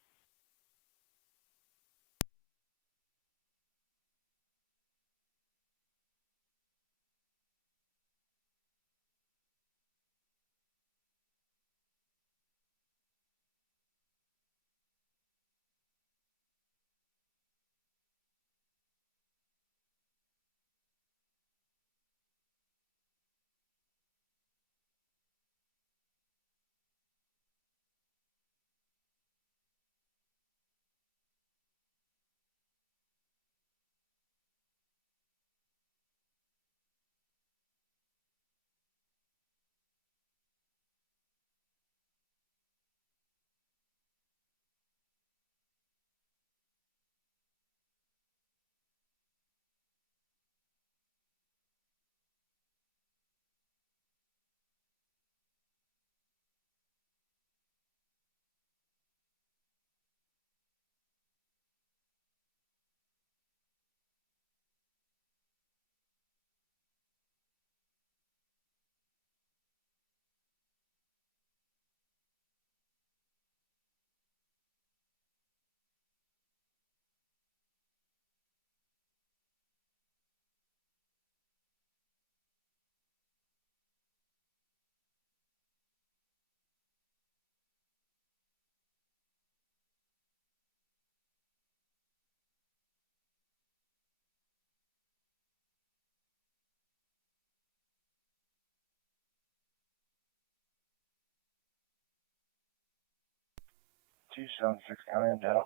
Two 76 County and Data.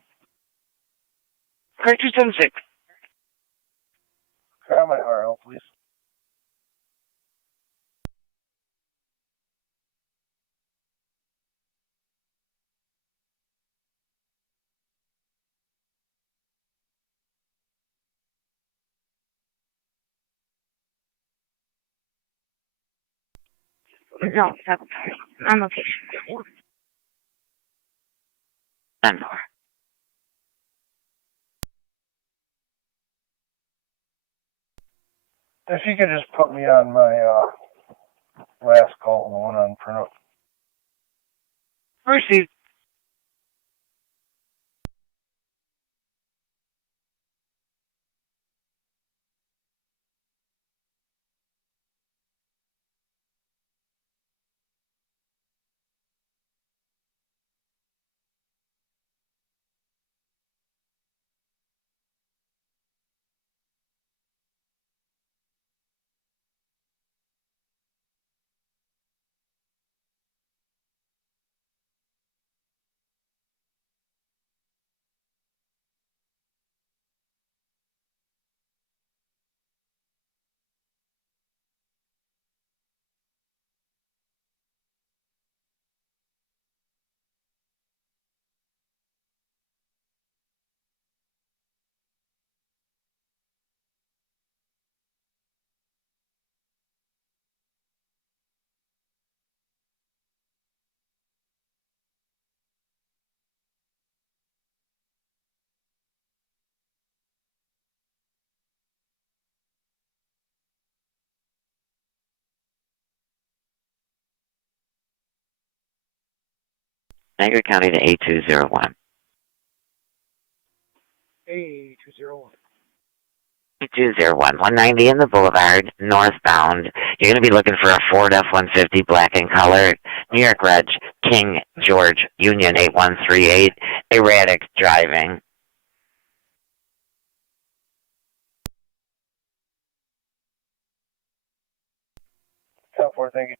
Correct 276. Grab my RL, please. No, on location. 10-4. If you could just put me on my last call, the one on printout. Received. Niagara County to A201. A201. 201, 190 in the Boulevard, northbound. You're going to be looking for a Ford F-150 black in color, New York Reg, King George Union 8138, erratic driving. 10-4, thank you.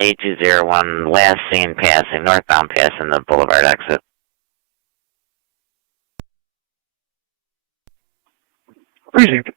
A201, last seen passing, northbound passing the Boulevard exit. Received.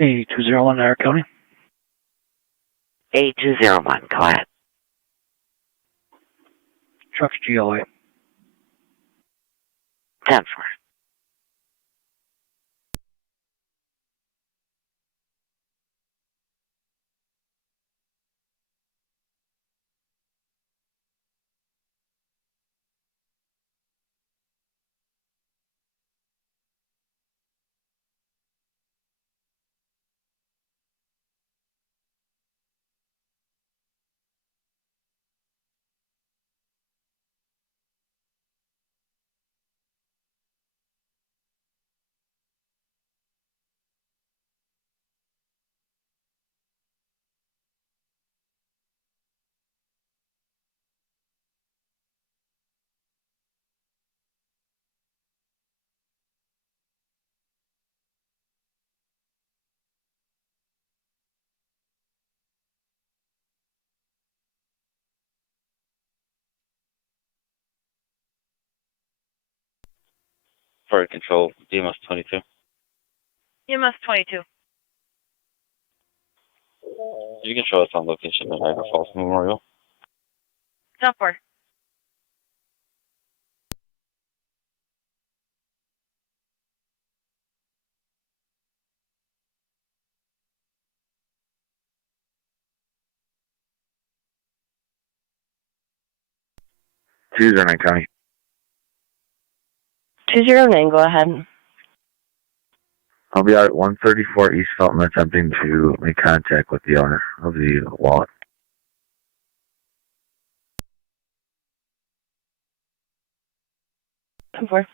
A201 Niagara County. A201, go ahead. Trucks GLA. 10-4. For control, DMS 22. EMS 22. You can show us on location at Niagara Falls Memorial. 10-4. Nine County. 209, go ahead. I'll be out at 134 East Felton attempting to make contact with the owner of the wallet. 10-4.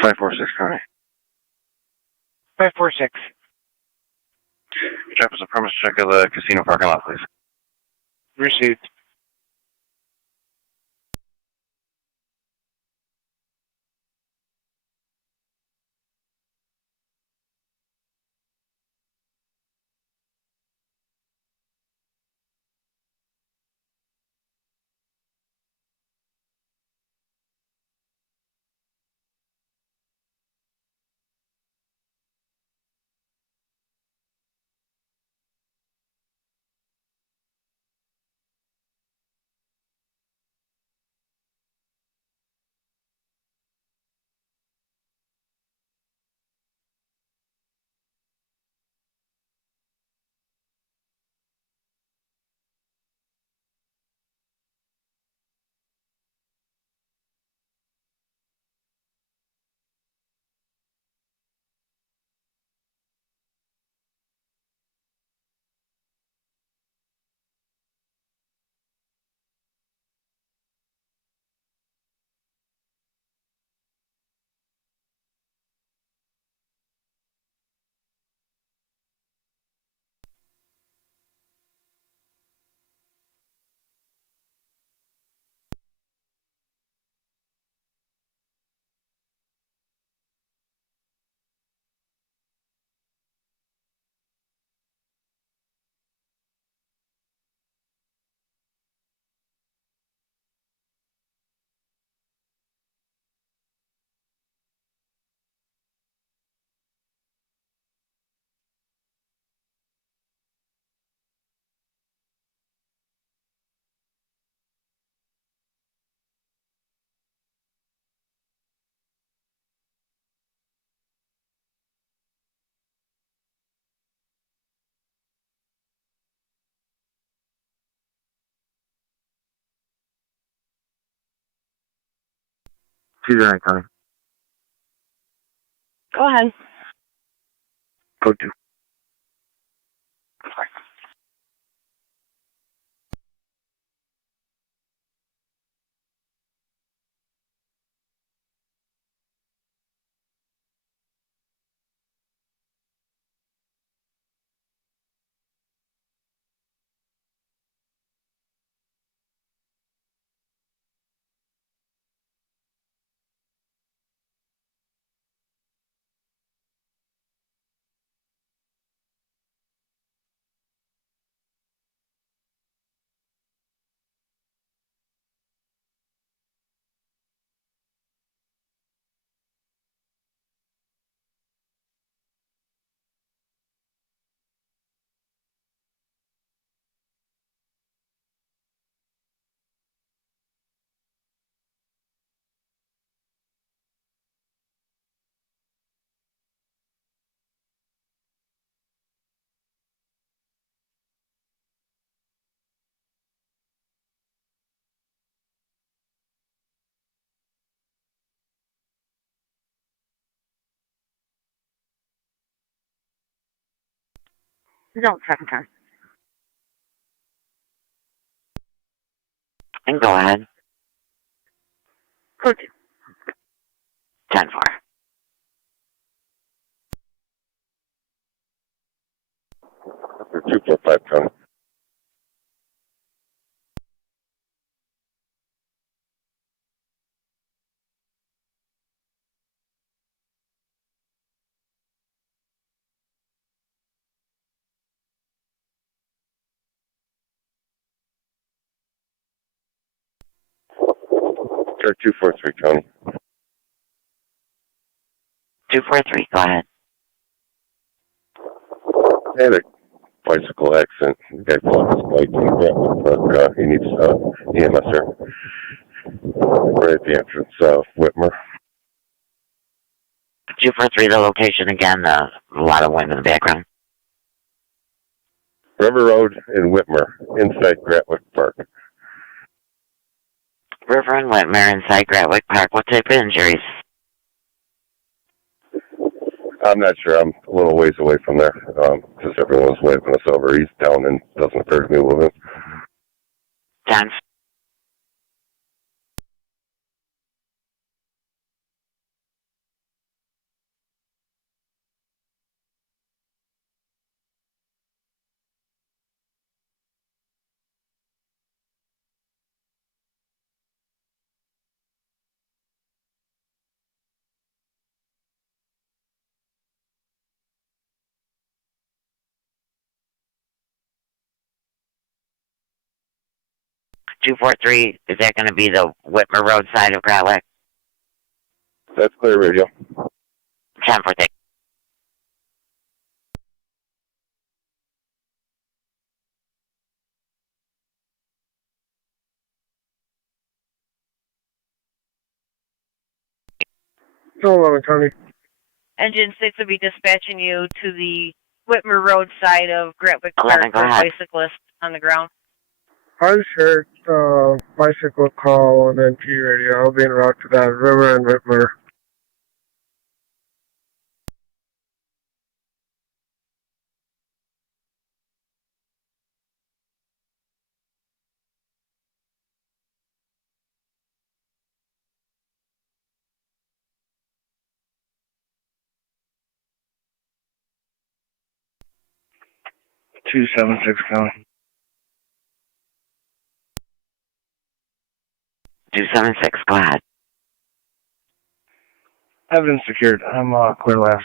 Five four six, County. 546. Drop us a premise check of the casino parking lot, please. Received. Nine County. Go ahead. Code 2. No, second time. And go ahead. Code 10-4. For 245 County. Or 243 County. 243, go ahead. I had a bicycle accident. The guy pulled up his bike and he needs EMS there. Right at the entrance of Whitmer. 243, the location again, a lot of wind in the background. River Road in Whitmer, inside Gratwick Park. River and Whitmer inside Gratwick Park. What type of injuries? I'm not sure. I'm a little ways away from there because everyone's waving us over. He's down and doesn't appear to be moving. 10. Two 4-3, is that going to be the Whitmer Road side of Gratwick? That's clear radio. 10-4. Tonawanda County. Engine 6 will be dispatching you to the Whitmer Road side of Gratwick Park 11, go for a ahead. bicyclist on the ground. I just heard bicycle call on NT radio. I'll be en route to that river and Whitmer. Two 76 County. 276, go ahead. Evidence secured. I'm clear last.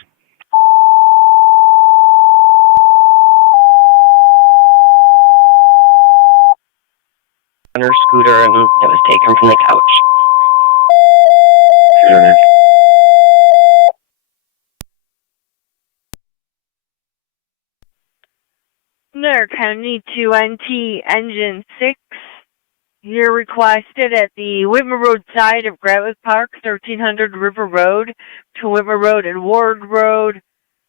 On her scooter and it was taken from the couch. Niagara County 2NT Engine 6. You're requested at the Whitmer Road side of Gratwick Park, 1300 River Road, to Whitmer Road and Ward Road.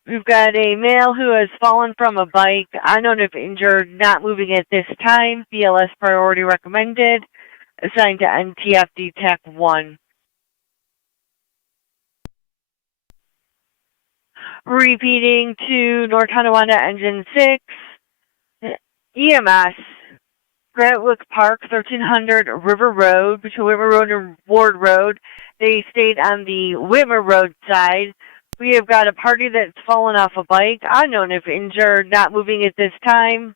We've got a male who has fallen from a bike, unknown if injured, not moving at this time. BLS priority recommended. Assigned to NTFD TAC 1. Repeating to North Tonawanda Engine 6. EMS. Gratwick Park, 1300 River Road, between Whitmer Road and Ward Road. They stayed on the Whitmer Road side. We have got a party that's fallen off a bike, unknown if injured, not moving at this time.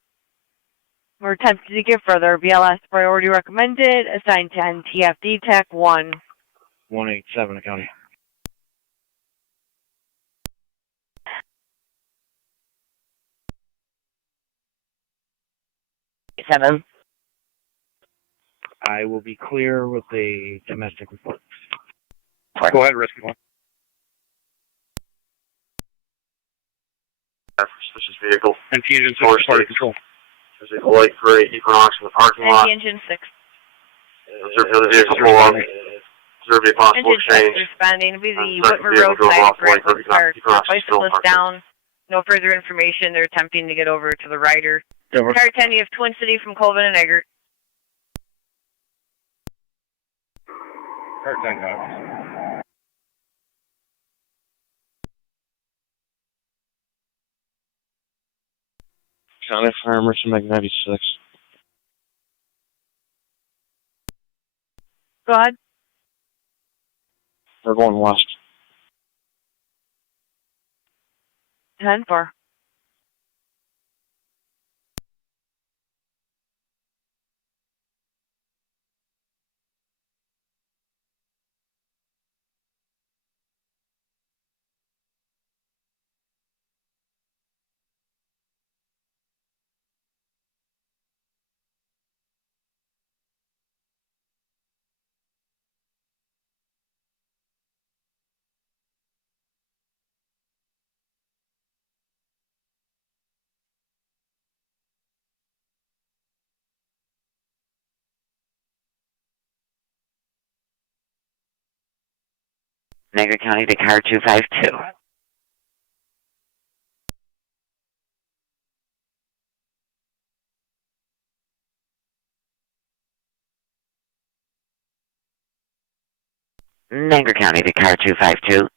We're attempting to get further. BLS priority recommended, assigned to NTFD TAC 1. 187 County. Seven. I will be clear with the domestic report. Go ahead, rescue one. Suspicious vehicle. NT engine 6, Four party states. control. There's a light gray Equinox in the parking lot. Engine 6. Observe the other vehicle pull up. Observe a possible Engine 6 exchange. responding to be the Second Whitmer vehicle Road drove side off of Gratwick White Park. Equinox still Bicyclist parked. down. No further information. They're attempting to get over to the rider. Car 10, you have Twin City from Colvin and Eggert. Car 10, cops. County Farmers, Meg 96. Go ahead. We're going west. 10-4. Niagara County to car 252. Niagara County to car 252.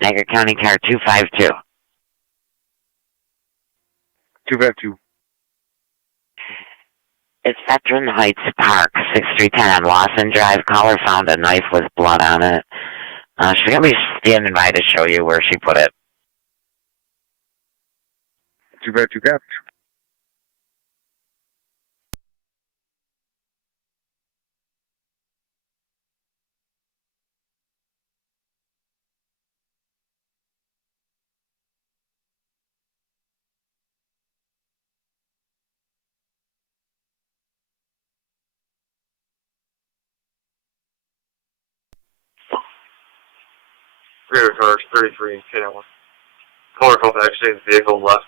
Niagara County car 252. 252. It's Veteran Heights Park, 6310 on Lawson Drive. Caller found a knife with blood on it. She's going to be standing by to show you where she put it. 252 cap. Rear cars 33 and K1. Caller called to accident vehicle left.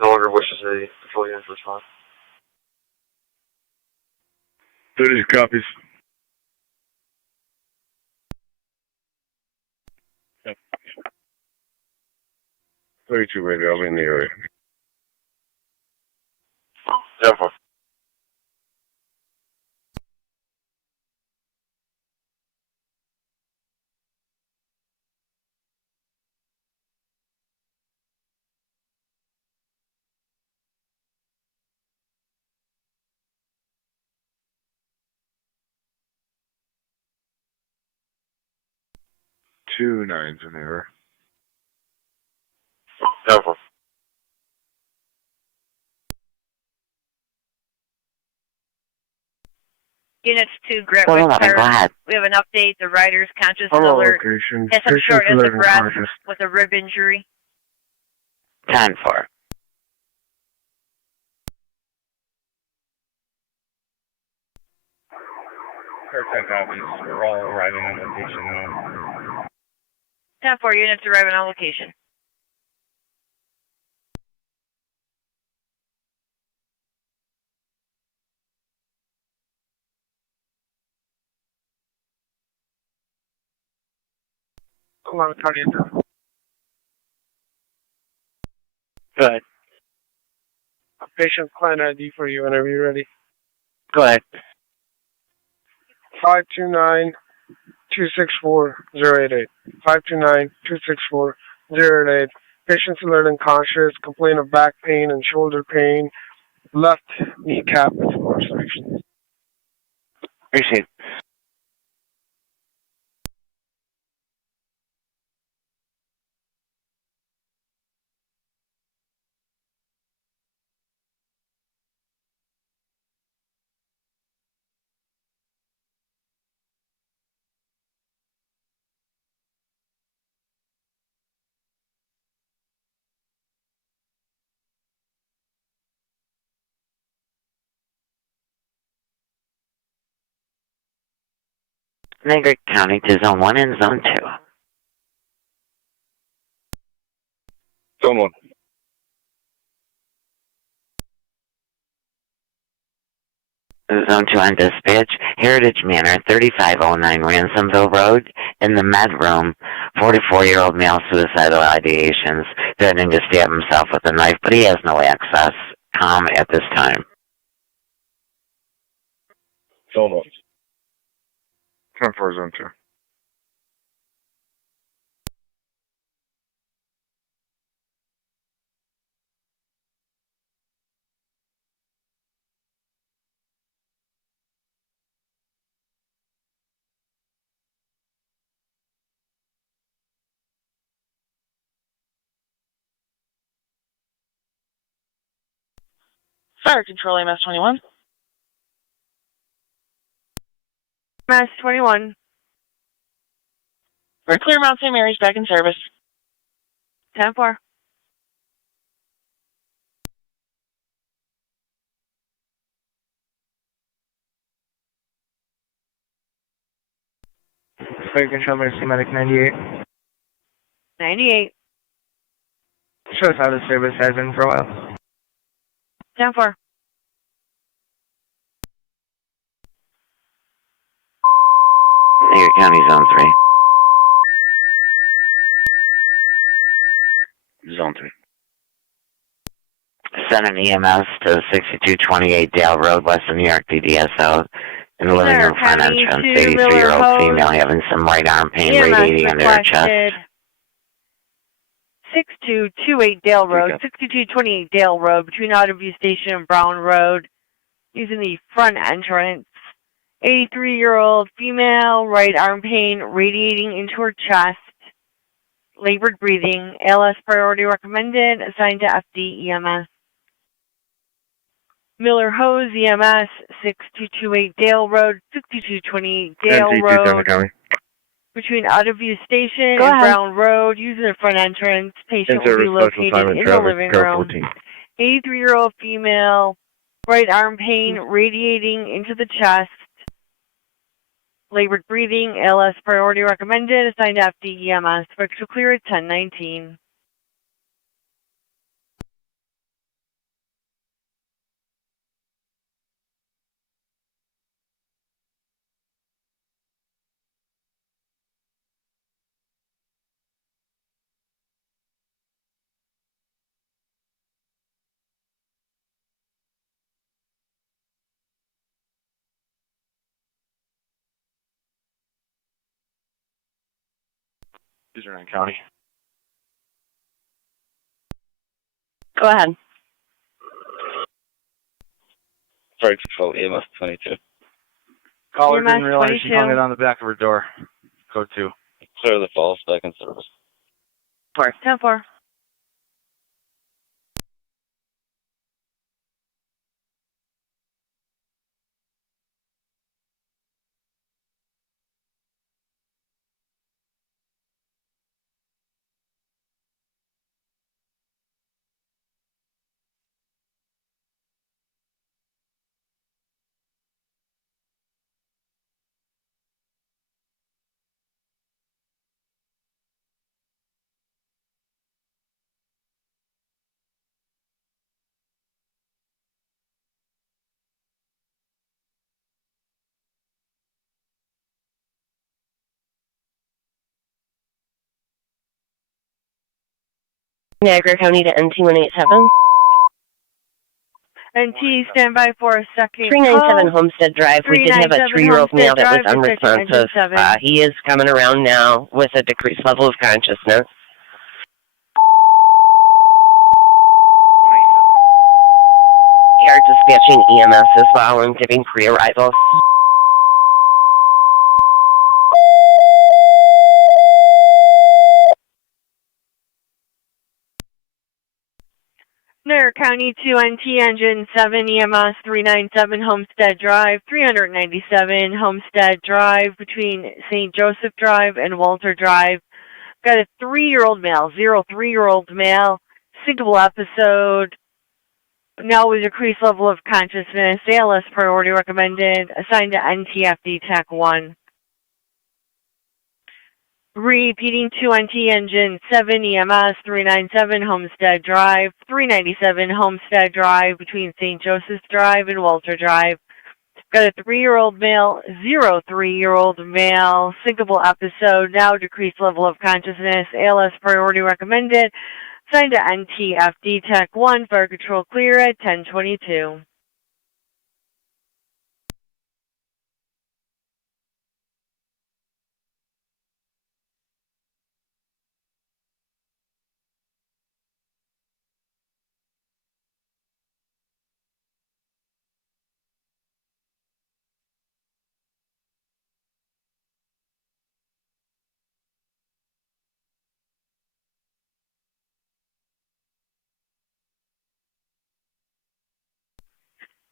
No longer wishes a patrol unit to respond. 30 copies. Yep. 32 radio, I'll be in the area. 10-4. Two nines in there. 10-4. Units to Gretwick Go ahead. Park. We have an update. The rider's conscious and Hello, alert. location. Has some shortness of breath Conscious. with a rib injury. 10-4. Perfect copies. We're all arriving on location now. 10-4 units arriving on location. Long County. Good. A patient client ID for you whenever you're ready. Go ahead. 529-264-088. 529-264-088. Patient's alert and conscious. Complaint of back pain and shoulder pain. Left kneecap with laceration. Appreciate it. Niagara County to Zone 1 and Zone 2. Zone 1. Zone Zone 2 on dispatch, Heritage Manor, 3509 Ransomville Road, in the med room, 44-year-old male suicidal ideations, threatening to stab himself with a knife, but he has no access at this time. Zone 1. 10-4, Zone 2. Fire control, EMS 21. EMS 21. We're clear Mount St. Mary's back in service. 10-4. Fire control, Mercy Medic 98. 98. Shows how the service has been for a while. 10-4. Niagara County Zone 3. Zone 3. Send an EMS to 6228 Dale Road, west of New York, DDSO. In the living room front entrance, 83-year-old female having some right arm pain radiating under her chest. 6228 Dale Road, 6228 Dale Road, between Autoview Station and Brown Road, using the front entrance. 83-year-old female, right arm pain radiating into her chest, labored breathing, ALS priority recommended, assigned to FD EMS. Miller Hose EMS, 6228 Dale Road, 6228 Dale Road, between Autoview Station and Brown Road, using the front entrance. Patient will be located in the living room. 83-year-old female, right arm pain radiating into the chest, labored breathing, ALS priority recommended, assigned to FD EMS. Virtual clear at 1019. These are in county. Go ahead. Fire control, EMS 22. Caller EMS didn't realize she 22. hung it on the back of her door. Code 2. Clear the falls, back in service. 10-4. Niagara County to NT187. NT, stand by for a second. 397 Homestead Drive. We did have a 3-year-old male that was unresponsive. He is coming around now with a decreased level of consciousness. We are dispatching EMS as well and giving pre-arrivals. Niagara County 2NT Engine 7 EMS 397 Homestead Drive, 397 Homestead Drive between St. Joseph Drive and Walter Drive. Got a 3-year-old male, 3-year-old male, syncopal episode. Now with decreased level of consciousness, ALS priority recommended, assigned to NTFD TAC 1. Repeating 2NT Engine 7 EMS 397 Homestead Drive, 397 Homestead Drive between St. Joseph's Drive and Walter Drive. Got a 3-year-old male, 3-year-old male, syncopal episode, now decreased level of consciousness, ALS priority recommended, signed to NTFD TAC 1, fire control clear at 10:22.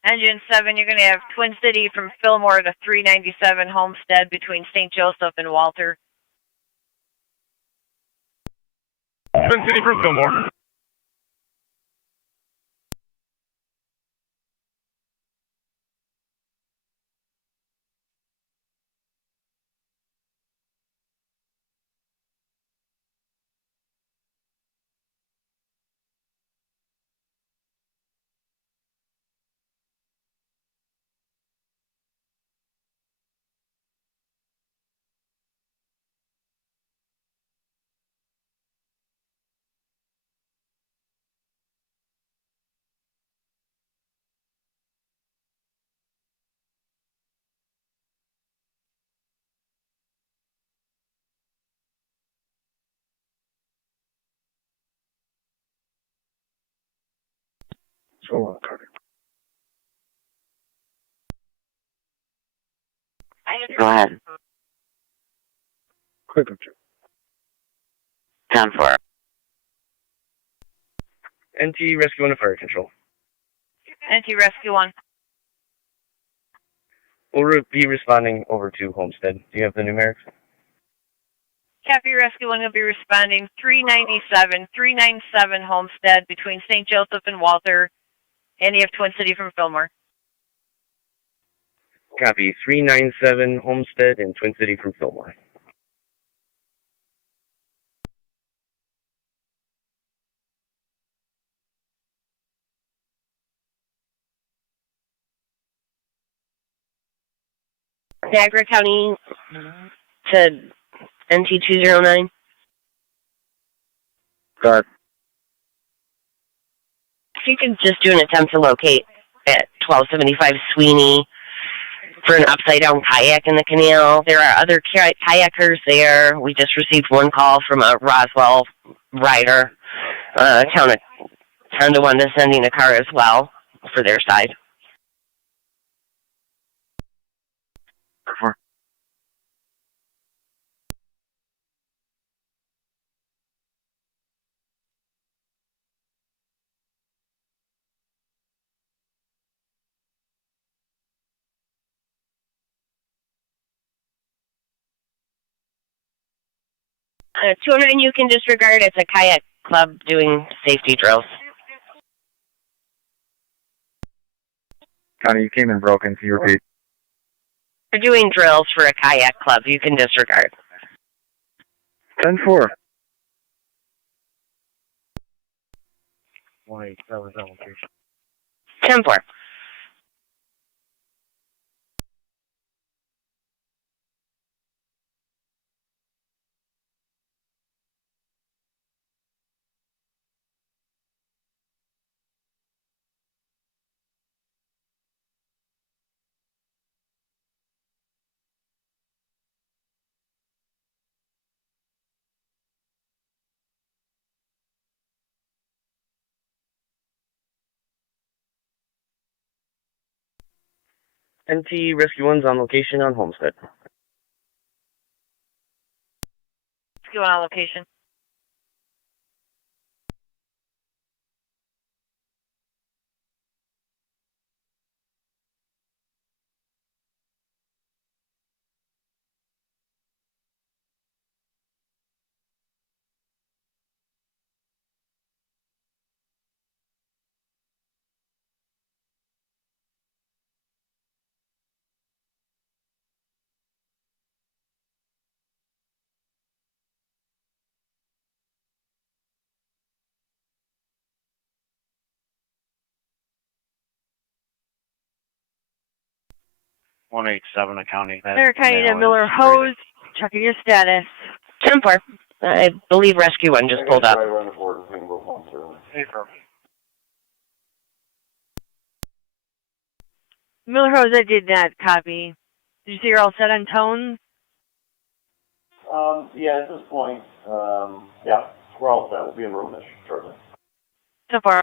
Engine 7, you're going to have Twin City from Fillmore to 397 Homestead between St. Joseph and Walter. Twin City from Fillmore. So on, Carter. Go ahead. Quick up, 10-4. NT Rescue 1 to Fire Control. NT Rescue 1. We'll be responding over to Homestead. Do you have the numerics? Copy, Rescue 1 will be responding 397 Homestead between St. Joseph and Walter, and you have Twin City from Fillmore. Copy. 397 Homestead and Twin City from Fillmore. Niagara County to NT209. Got If you could just do an attempt to locate at 1275 Sweeney for an upside-down kayak in the canal. There are other kayakers there. We just received one call from a Roswell rider. Town of Tonawanda sending a car as well for their side. Uh, 200 and you can disregard. It's a kayak club doing safety drills. Connie, you came in broken. Can you repeat? They're doing drills for a kayak club. You can disregard. 10-4. 187 allocation. 10-4. NT Rescue 1's on location on Homestead. Rescue 1 on location. 187 accounting. Niagara County to Miller Hose, checking your status. 10-4. I believe Rescue 1 just pulled up. Miller Hose, I did not copy. Did you say you're all set on tones? Yeah, at this point, yeah, we're all set. We'll be in room shortly. So far.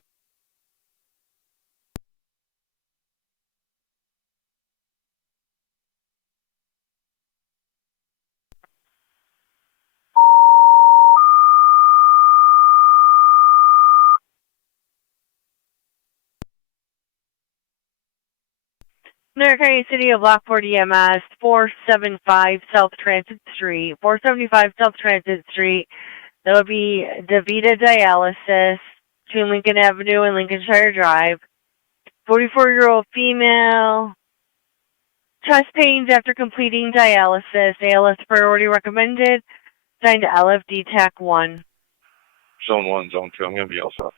Niagara County City of Lockport EMS, 475 South Transit Street. 475 South Transit Street. That'll be DaVita Dialysis between Lincoln Avenue and Lincolnshire Drive. 44-year-old female. Chest pains after completing dialysis. ALS priority recommended. Signed LFD TAC 1. Zone 1, Zone 2. I'm going to be also.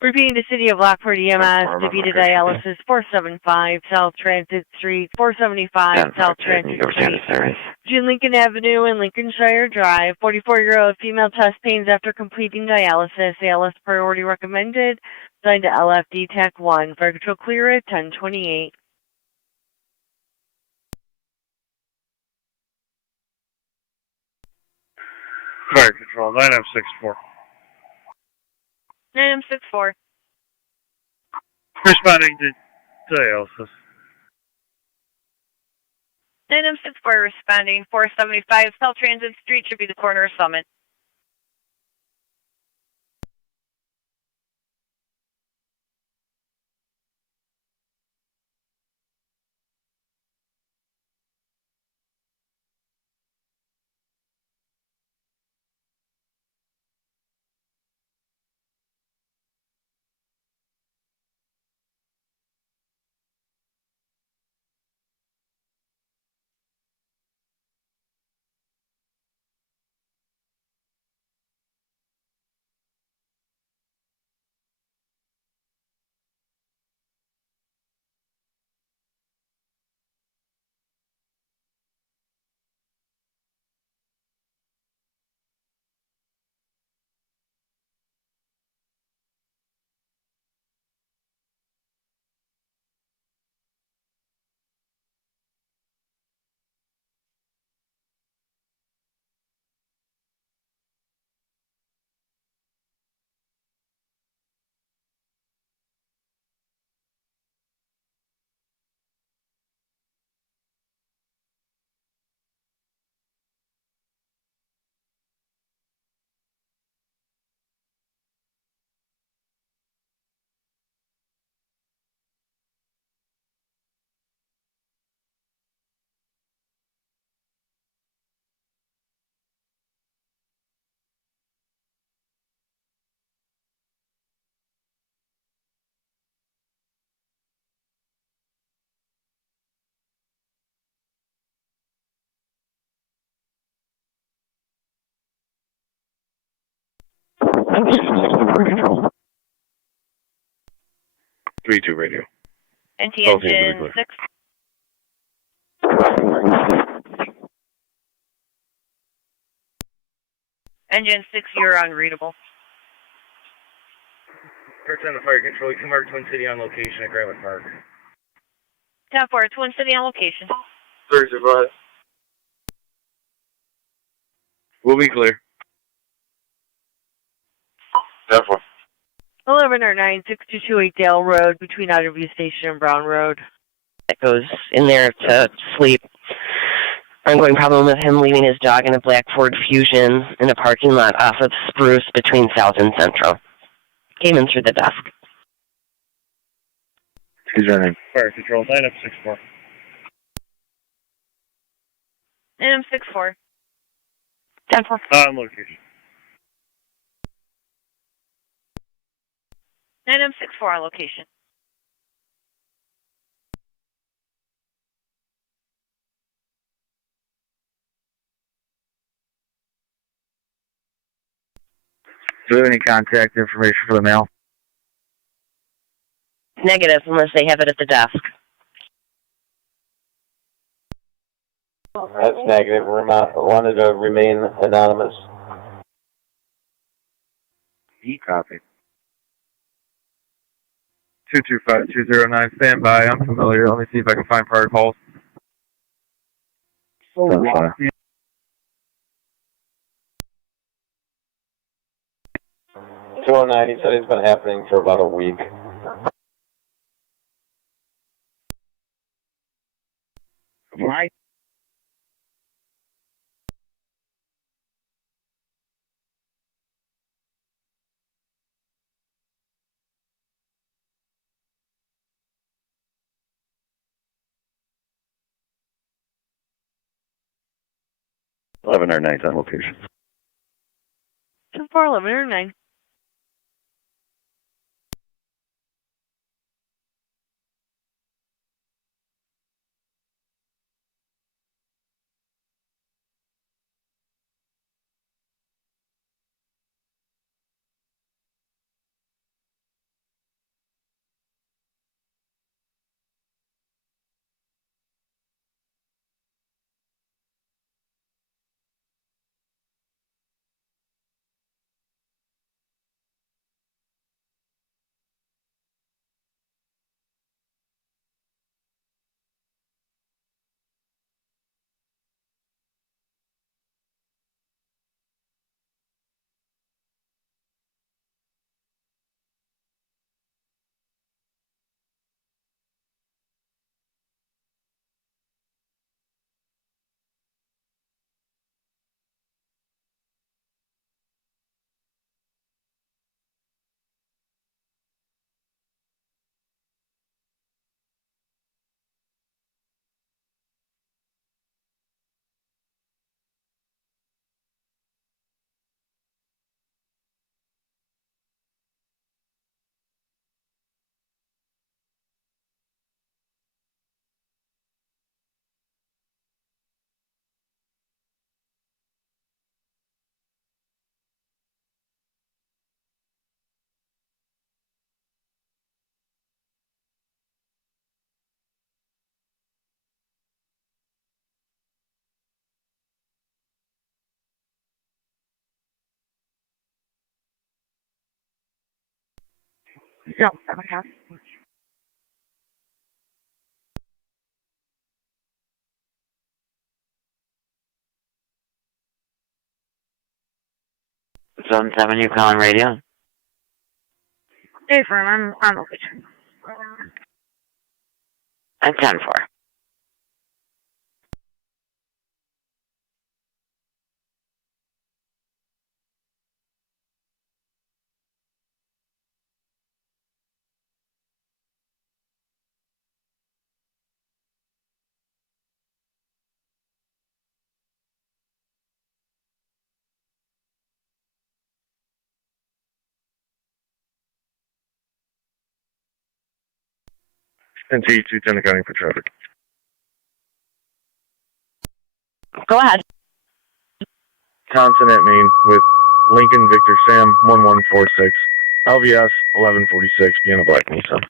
Repeating the City of Lockport EMS, DaVita Dialysis, 475 South Transit Street, 475 South Transit Street, between Lincoln Avenue and Lincolnshire Drive. 44-year-old female chest pains after completing dialysis. ALS priority recommended. Signed to LFD TAC 1. Fire control clear at 1028. Fire control, 9M64. 9M64. Responding to dialysis. 9M64 responding. 475 South Transit Street should be the corner of Summit. Control. 3-2 radio. NT engine 6. Engine 6, you're unreadable. Return to fire control. You can mark Twin City on location at Greenwood Park. 10-4, Twin City on location. 35. We'll be clear. 10-4. 11 or 9, 6228 Dale Road between Outerview Station and Brown Road. That goes in there to sleep. Ongoing problem with him leaving his dog in a black Ford Fusion in a parking lot off of Spruce between South and Central. Came in through the desk. Who's running? Fire control, 9M64. 9M64. 10-4. On location. 9M64 on location. Do we have any contact information for the mail? Negative, unless they have it at the desk. That's negative. Wanted to remain anonymous. copy. 225209, stand by. I'm familiar. Let me see if I can find prior calls. Stand by. 209, he said it's been happening for about a week. Right. Eleven or 9 on location. 2411 or 9. Yeah. Zone 7, you calling radio? Hey, firm, I'm on location. I'm 10-4. NT 210 accounting for traffic. Go ahead. Consonant main with Lincoln Victor Sam 1146, LVS 1146, Vienna Black Nissan.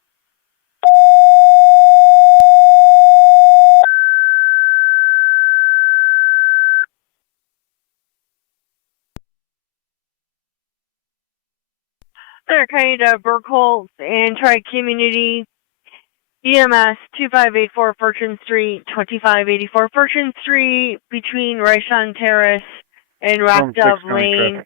They're kind of Burkholz and Tri-Community EMS 2584 Fortune Street, 2584 Fortune Street, between Rishon Terrace and Rock Dove Lane.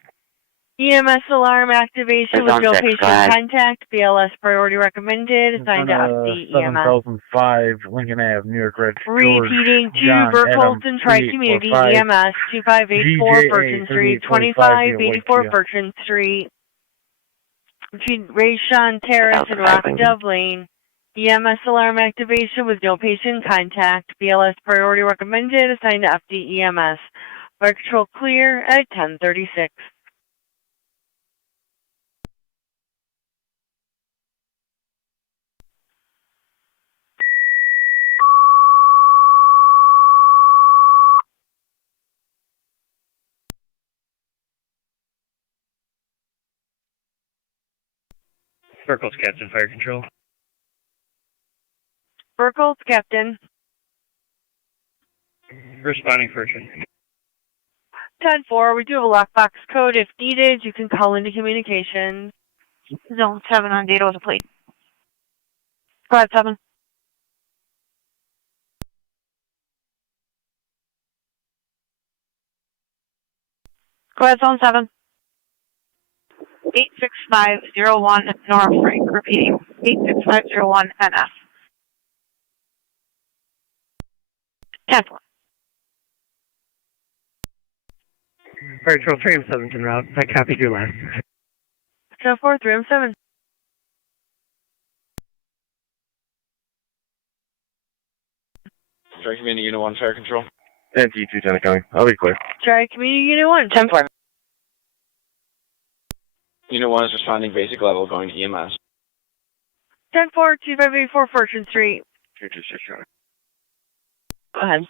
EMS alarm activation with no patient contact. BLS priority recommended. Assigned to FD EMS. 7005 Lincoln Ave, New York Red. Repeating to Burkholz and Tri-Community EMS 2584 Fortune Street, 2584 Fortune Street, between Rayshon Terrace and Rock Dove Lane. EMS alarm activation with no patient contact. BLS priority recommended. Assigned to FD EMS. Fire control clear at 10:36. Burkholz, Captain, Fire Control. Burkholz, Captain. Responding for Urchin. 10-4, we do have a lockbox code. If needed, you can call into communications. Zone 7 on data with a plate. Go ahead, 7. Go ahead, Zone 7. 86501 North Frank. Repeating, 86501 NF. 10-4. Fire Patrol 3M7's en route. I copied your last. 10-4, 3M7. Strike Community Unit 1, Fire Control. NT 210 coming. I'll be clear. Try Community Unit 1. 10-4. Unit 1 is responding basic level, going to EMS. 10-4, 2584 Fortune Street. 226 coming. Go ahead.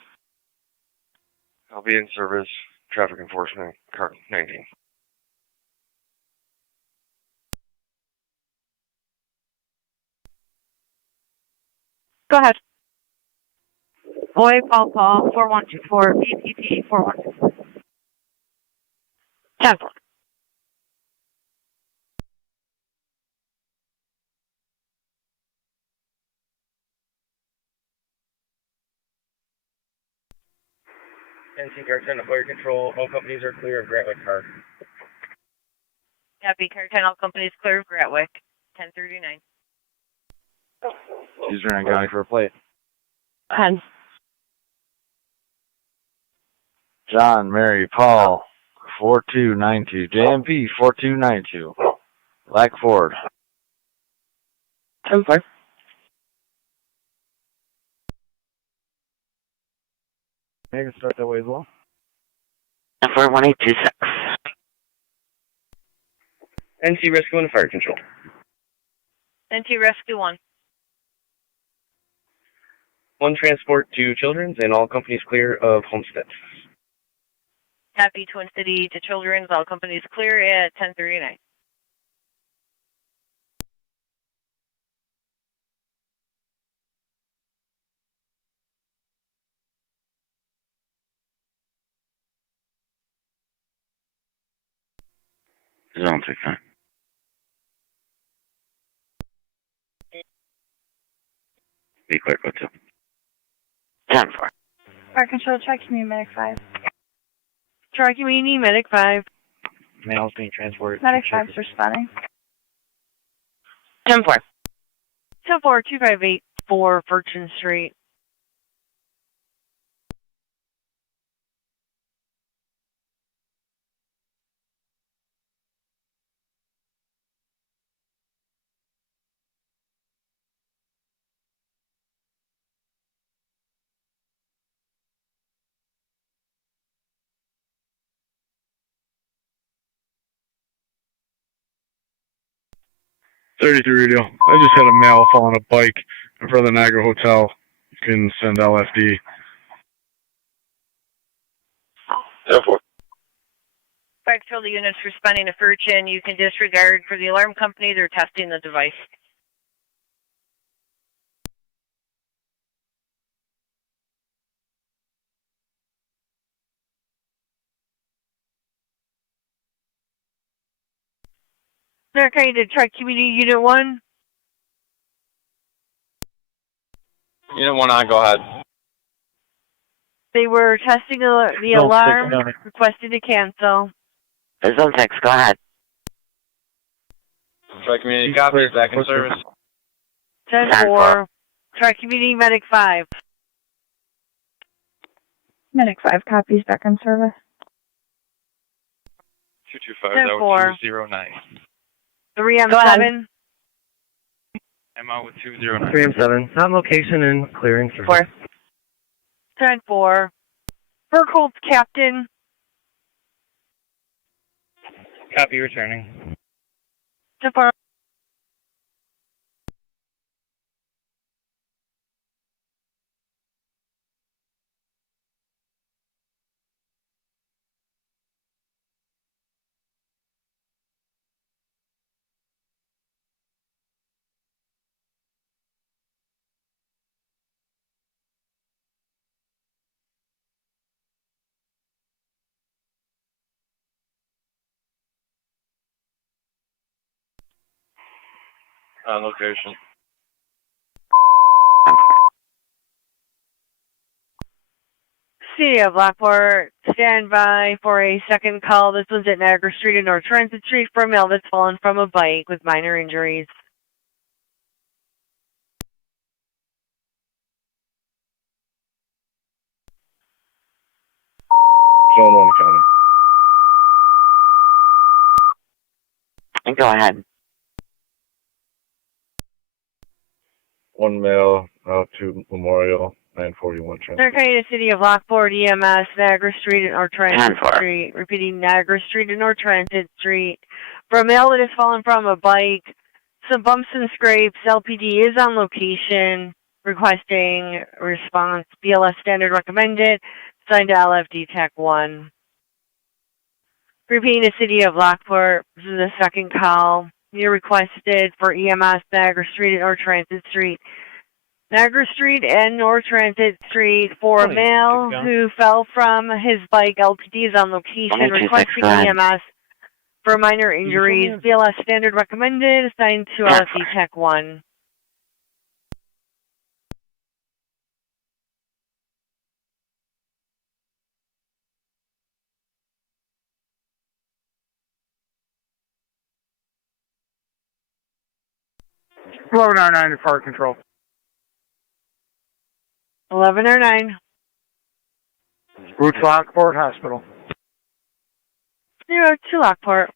I'll be in service. Traffic enforcement. Car 19. Go ahead. Boy, call 4124, BPP 4124. 10-4. NC Car 10 to fire control. All companies are clear of Grantwick Car. Copy, Car 10, all companies clear of Gratwick. 1039. Use Niagara County for a plate. Go ahead. John, Mary, Paul, 4292. JMP 4292. Black Ford. 10-4. I can start that way as well. 41826. NC Rescue and Fire Control. NT Rescue 1. One transport to Children's and all companies clear of Homestead. Copy, Twin City to Children's, all companies clear at 1039. Zone 69. Be clear, go to. 10-4. Fire Control, try Community Medic 5. Try Community Medic 5. Males being transported. Medic 5's responding. 10-4. 10-4, 2584 Fortune Street. Radio. I just had a male fall on a bike in front of the Niagara Hotel. You can send LFD. 10-4. Fire Control, the units responding to Furchin, you can disregard for the alarm company, they're testing the device. Niagara County to try Community Unit 1. Unit 1 on, go ahead. They were testing the alarm, requested to cancel. Zone 6, go ahead. Strike Community copies, back in service. 10-4, try Community Medic 5. Medic 5 copies, back in service. 225, 10-4. 209. 3M7. I'm out with 209. 3M7, on location and clearing service. 4. 10-4. Burkholz Captain. Copy returning. 10-4. On location. City of Lockport, stand by for a second call. This one's at Niagara Street and North Transit Street for a male that's fallen from a bike with minor injuries. Zone 1 County. Go ahead. One male out to Memorial, 941 Transit. Niagara County, City of Lockport, EMS, Niagara Street and North Transit 10-4. Street. Repeating, Niagara Street and North Transit Street. For a male that has fallen from a bike, some bumps and scrapes. LPD is on location, requesting response. BLS standard recommended. Signed to LFD TAC 1. Repeating, the City of Lockport. This is the second call. You requested for EMS, Niagara Street and North Transit Street. Niagara Street and North Transit Street for a male who fell from his bike. LPD is on location, requesting EMS for minor injuries. BLS standard recommended, assigned to LFD TAC 1. Floor 99 to Park Control. 1109. Route to Lockport Hospital. 02 Lockport.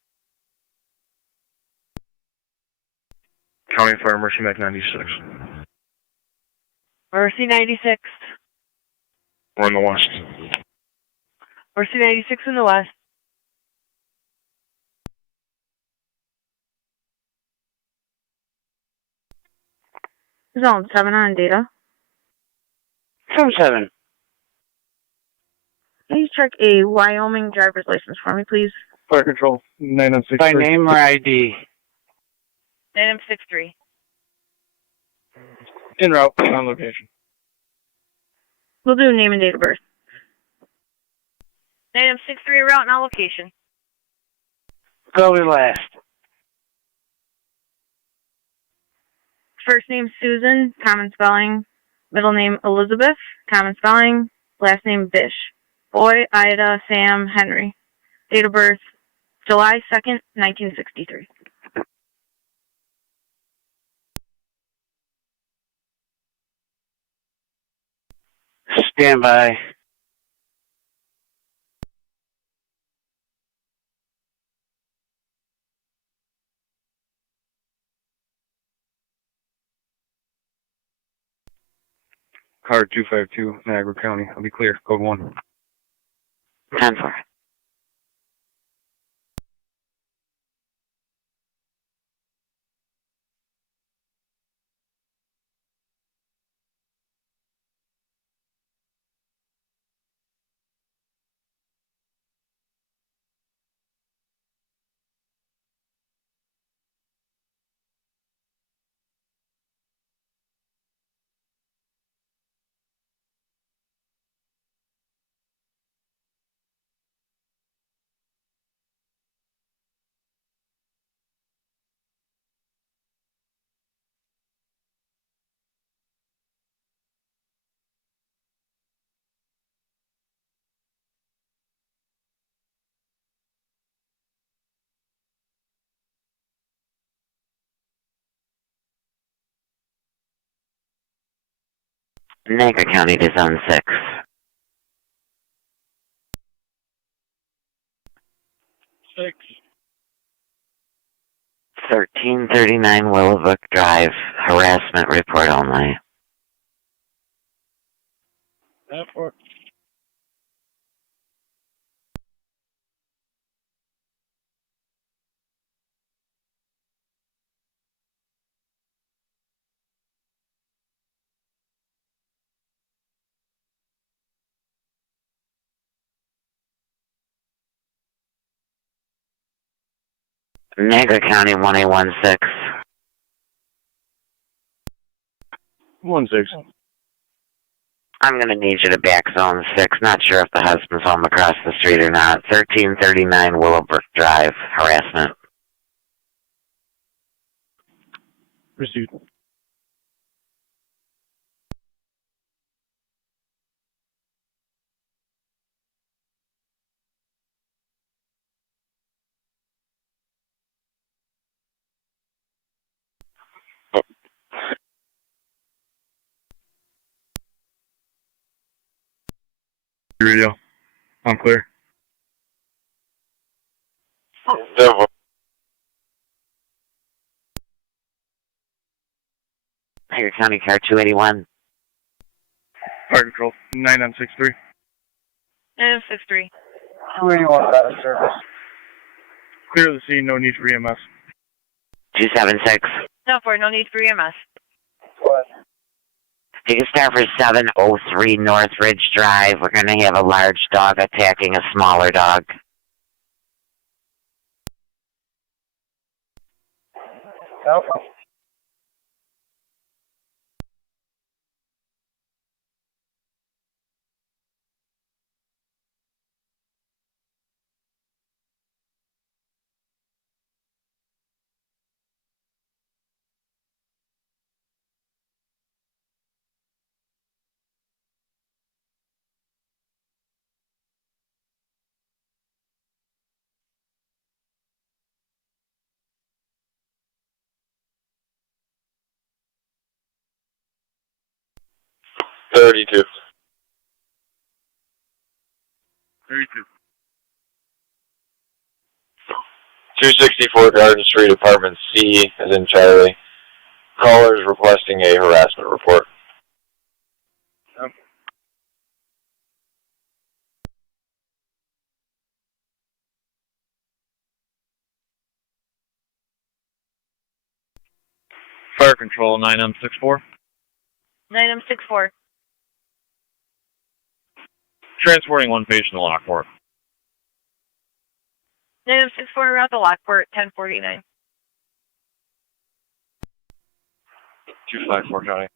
County Fire Mercy Mac 96. Mercy 96. We're in the west. Mercy 96 in the west. Zone 7 on data. Zone 7. Please check a Wyoming driver's license for me, please. Fire Control, 906. By name or ID? 9M63. En route, on location. We'll do name and date of birth. 9M63 route and all location. Go with last. First name Susan, common spelling. Middle name Elizabeth, common spelling. Last name Bish. Boy, Ida, Sam, Henry. Date of birth, July 2nd, 1963. Stand by. Card 252, Niagara County. I'll be clear. Code 1. 10-4. Niagara County to Zone 6. 6. 1339 Willowbrook Drive. Harassment report only. Airport. Niagara County 1816. 16. I'm going to need you to back Zone 6. Not sure if the husband's home across the street or not. 1339 Willowbrook Drive. Harassment. Received. Radio. I'm clear. Niagara County Car 281. Fire control 9963. 963. 281 out of service. Clear the scene. No need for EMS. 276. No, for no need for EMS. What? Take a star for 703 North Ridge Drive. We're going to have a large dog attacking a smaller dog. Nope. Thirty-two. 32. 264 Garden Street, Apartment C, as in Charlie. Caller is requesting a harassment report. Fire control 9M64. 9M64. Transporting one patient to Lockport. 9M64 route to Lockport, 1049. 254 County.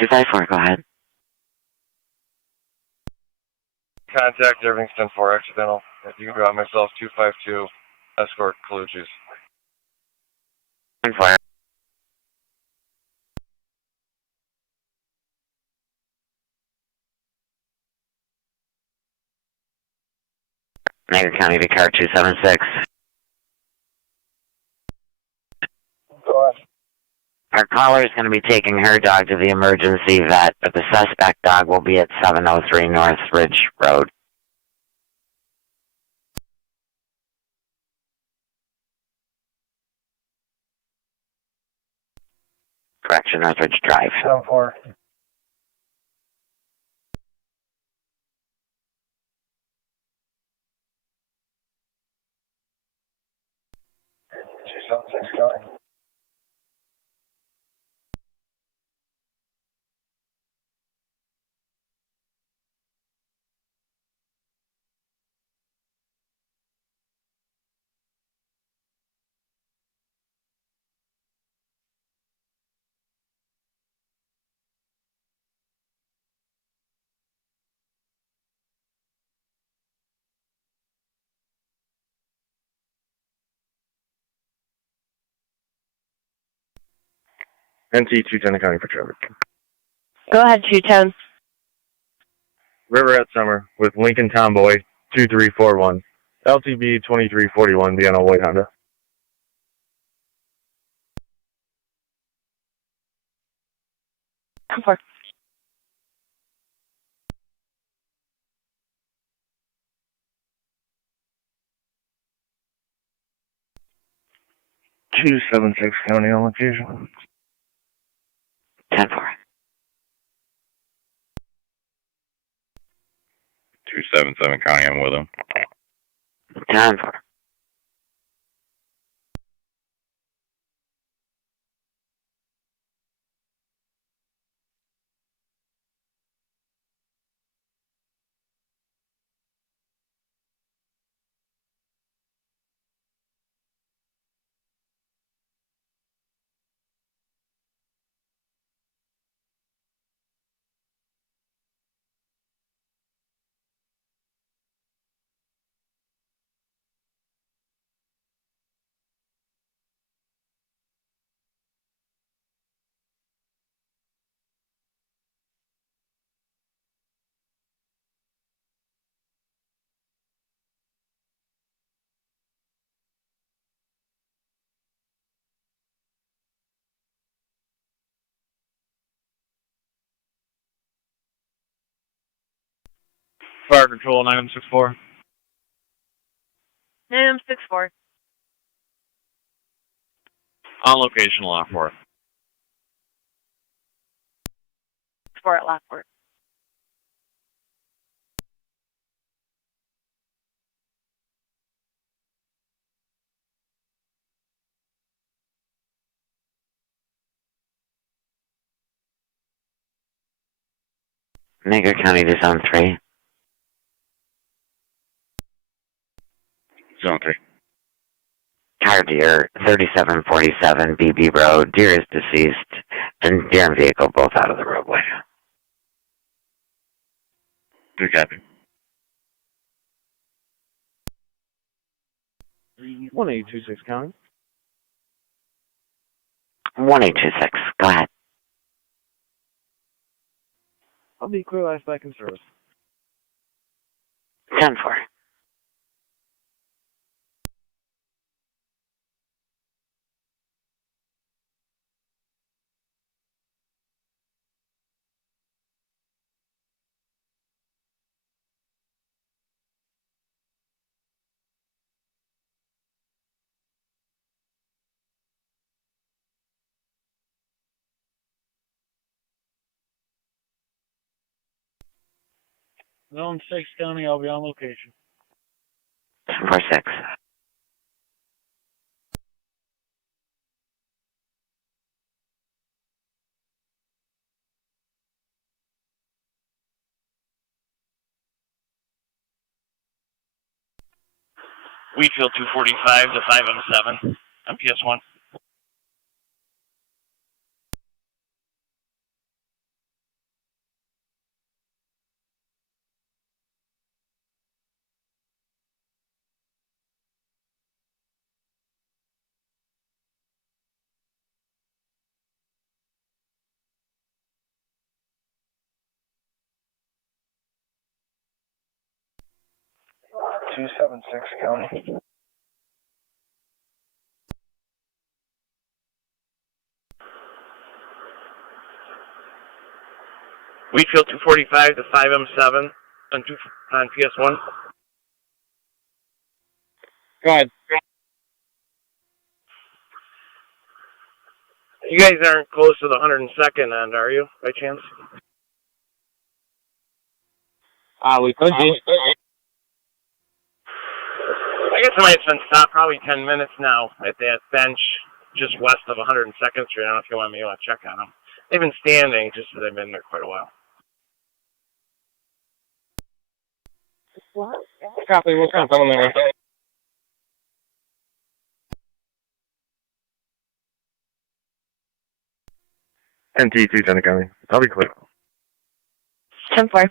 254, go ahead. Contact Irving 10-4 accidental. If you can drop myself 252, escort Callouts. 10-4. Niagara County to car 276. Go ahead. Our caller is going to be taking her dog to the emergency vet, but the suspect dog will be at 703 North Ridge Road. Correction, North Ridge Drive. 10-4. 276 County. NT 210 County for traffic. Go ahead, 210. Riverhead Summer with Lincoln Tomboy 2341. LTB 2341 Vienna White Honda. Come for. Two 76 County on location. 10-4. 277 County, I'm with him. 10-4. Fire control 964. 964. On location, Lockport. 4 at Lockport. Niagara County to Zone 3. Zone 3. Car deer, 3747 BB Road. Deer is deceased, and deer and vehicle both out of the roadway. Good copy. 1826 County. 1826, go ahead. I'll be clear last back in service. 10-4. Zone 6 County, I'll be on location. 10-4-6. Wheatfield 245 to 5M7. MPS1. County. Wheatfield 245 to 5M7 on PS1. Go ahead. You guys aren't close to the 102nd end, are you, by chance? We could be. I guess somebody's been stopped probably 10 minutes now at that bench just west of 102nd Street. I don't know if you want me to check on them. They've been standing, just so they've been there quite a while. Copy, we'll send someone there. NT 210 County. I'll be clear. 10-4.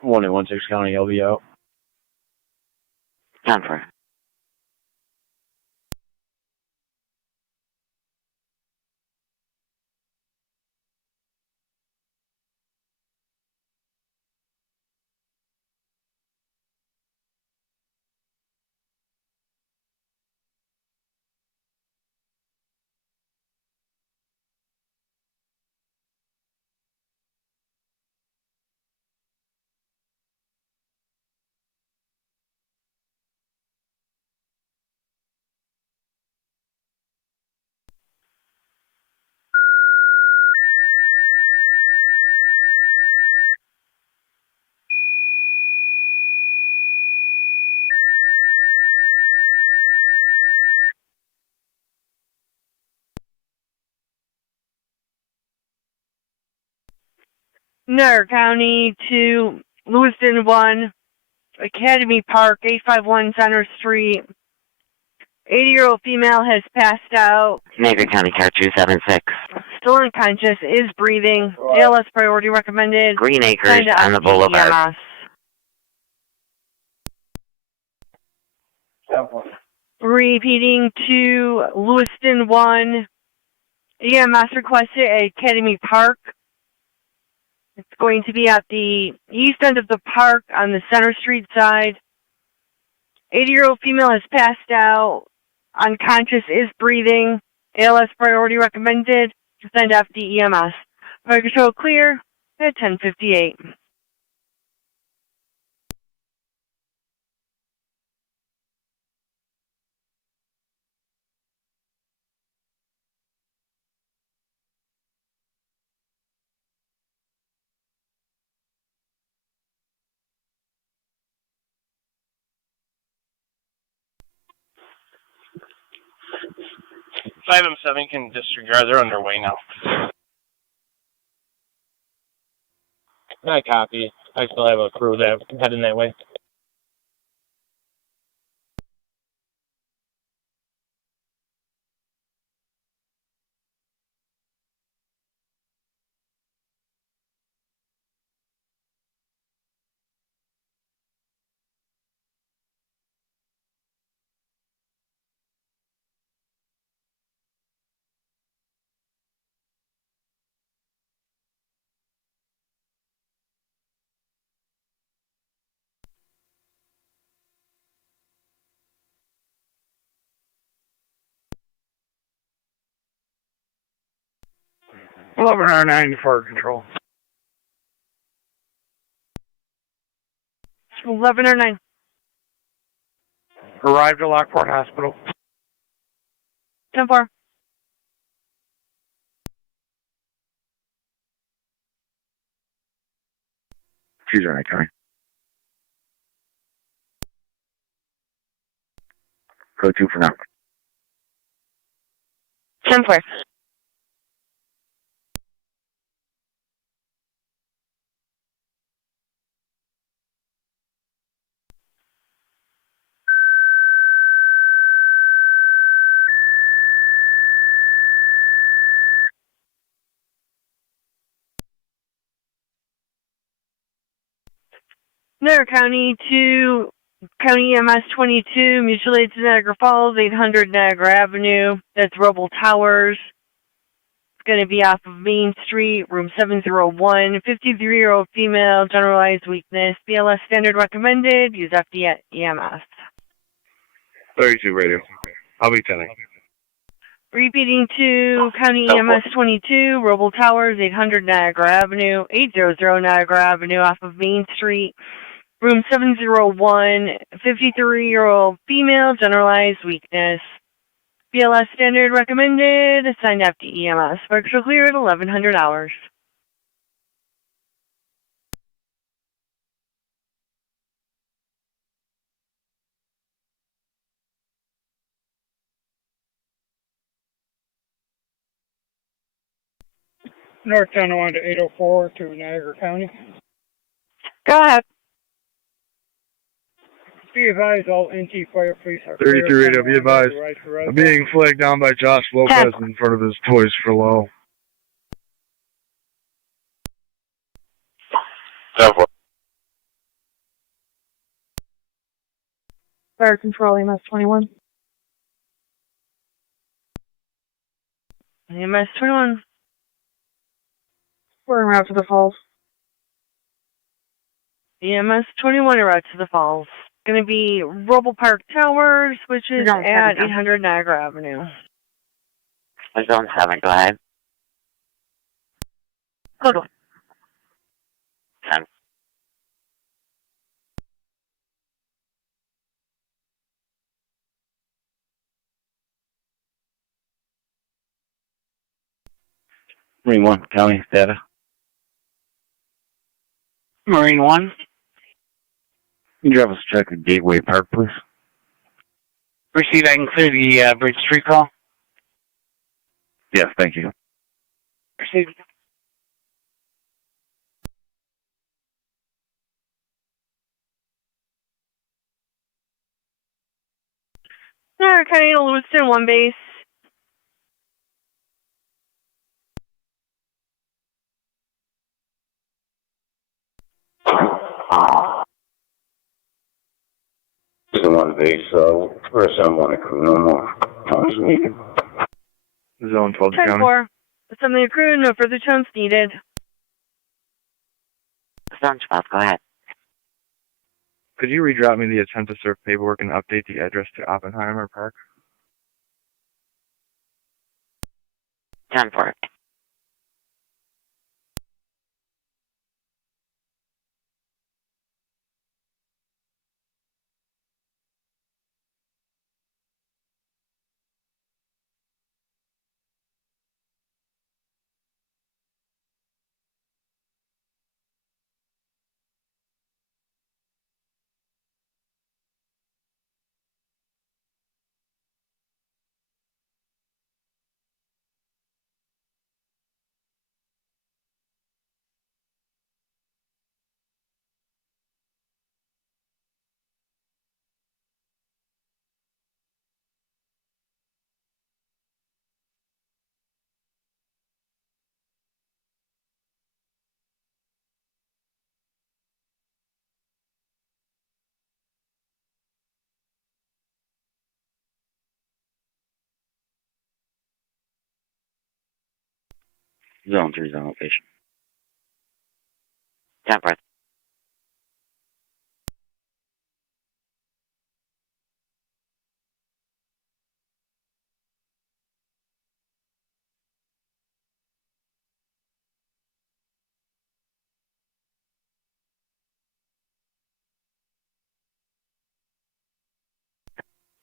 One in 16 County, I'll be out. 10-4. Niagara County to Lewiston 1, Academy Park, 851 Center Street. 80-year-old female has passed out. Niagara County Car 276. Still unconscious, is breathing. ALS priority recommended. Green Acres on the boulevard. Repeating to Lewiston 1. EMS requested at Academy Park. It's going to be at the east end of the park on the Center Street side. 80-year-old female has passed out. Unconscious, is breathing. ALS priority recommended. Send FD EMS. Fire control clear at 10:58. Five M7 can disregard. They're underway now. I copy. I still have a crew that heading that way. $1109 fire control. 1109. Arrived at Lockport Hospital. 10-4. She's all right, Connie. Go 2 for now. 10-4. Niagara County to County EMS 22, mutual aid to Niagara Falls, 800 Niagara Avenue. That's Roble Towers. It's going to be off of Main Street, room 701. 53-year-old female, generalized weakness. BLS standard recommended. Use FD EMS. 32 radio. I'll be 10. Repeating to County EMS 22, Roble Towers, 800 Niagara Avenue, 800 Niagara Avenue off of Main Street. Room 701, 53-year-old female, generalized weakness. BLS standard recommended, assigned after EMS. Virtual clear at 1100 hours. North Tonawanda 804 to Niagara County. Go ahead. Be advised, all NT fire police are 32 radio, be advised. I'm being flagged down by Josh Lopez in front of his Toys for Low. 10-4. Fire control, EMS 21. EMS 21. We're en route to the falls. EMS 21 en route to the falls. Going to be Roble Park Towers, which is at 800 Niagara Avenue. Zone 7, go ahead. Code 1. 10. Marine 1, County, data. Marine 1. Can you have us check the Gateway Park, please? Received, I can clear the Bridge Street call. Yes, thank you. Received. Niagara County Lewiston 1 base. One base, first I want to crew no more. Zone 12 County. 10-4. Assembly crew, no further chunks needed. Zone 12, go ahead. Could you redrop me the attempt to serve paperwork and update the address to Oppenheimer Park? 10-4. Zone 3 is on location. 10-4.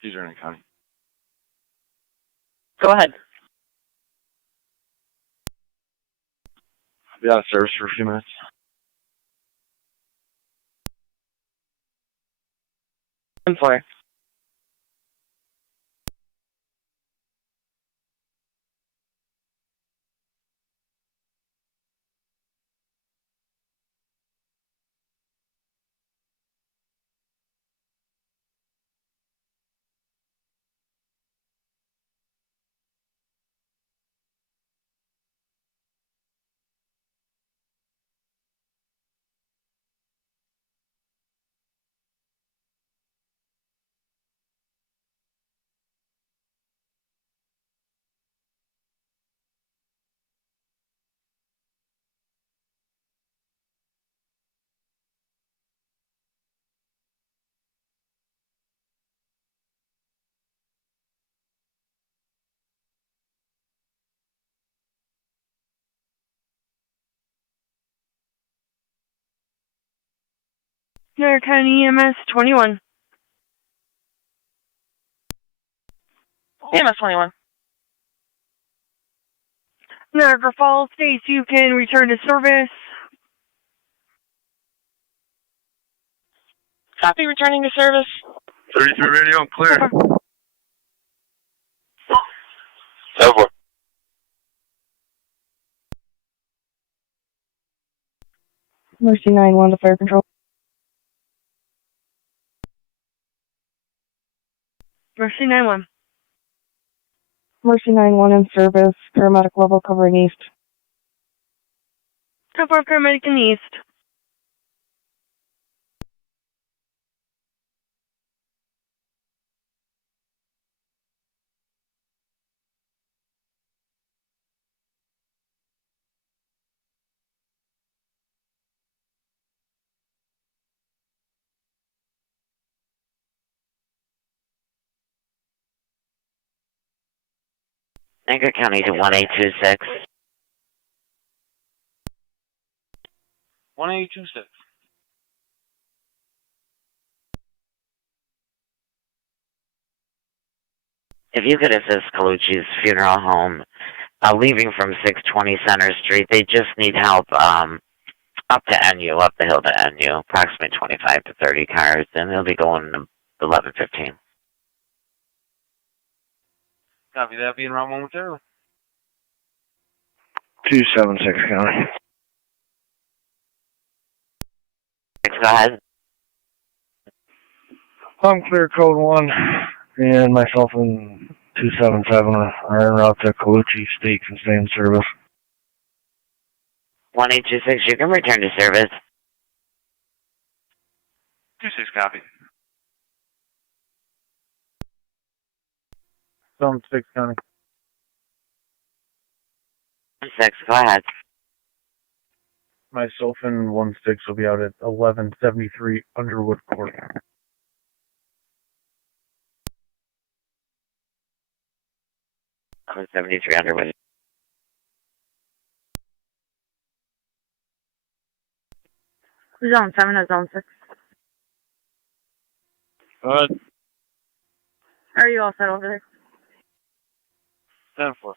Miscellaneous County. Go ahead. I'll be out of service for a few minutes. 10-4. Niagara County EMS 21. EMS 21. Niagara Falls states you can return to service. Copy, returning to service. 33 radio, clear. 10-4. Mercy 9-1 to fire control. Mercy 9-1. Mercy 9-1 in service, paramedic level covering east. 10-4 paramedic in the east. Niagara County to 1826. 1826. If you could assist Colucci's funeral home, leaving from 620 Center Street, they just need help up to NU, up the hill to NU, approximately 25 to 30 cars, and they'll be going 11:15. Copy that, being around momentarily. 276 County. Go ahead. I'm clear code 1, and myself and 277 are en route to Callouts Steaks and stay in service. 1826, you can return to service. 26, copy. Zone 6 County. 6, go ahead. Myself and 1-6 will be out at 1173 Underwood Court. 73 Underwood. Zone 7 or Zone 6? Are you all set over there? 10-4.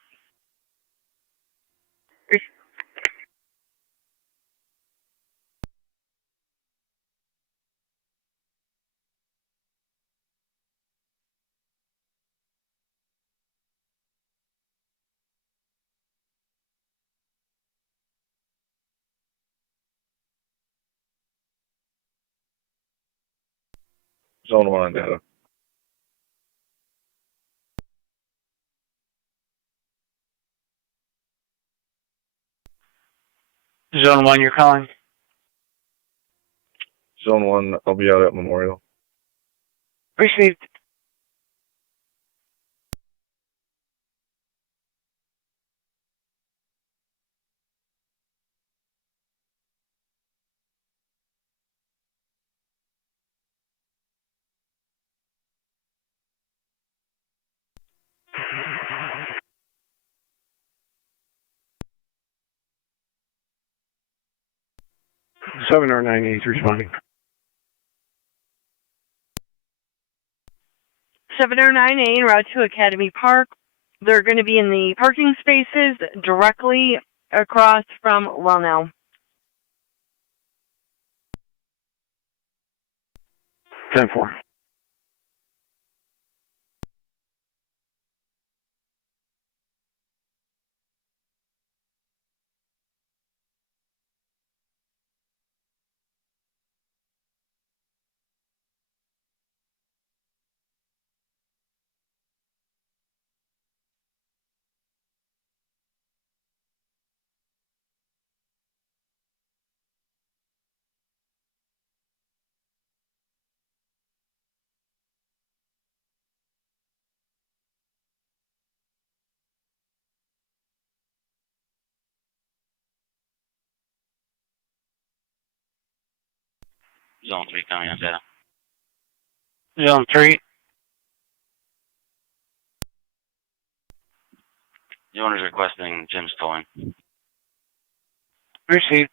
Zone 1 on data. Zone 1, you're calling? Zone 1, I'll be out at Memorial. Received. Seven or 9-8 responding. 709A en route to Academy Park. They're going to be in the parking spaces directly across from Now. 10-4. Zone 3 coming on data. Zone 3. The owner's requesting Jim's towing. Received.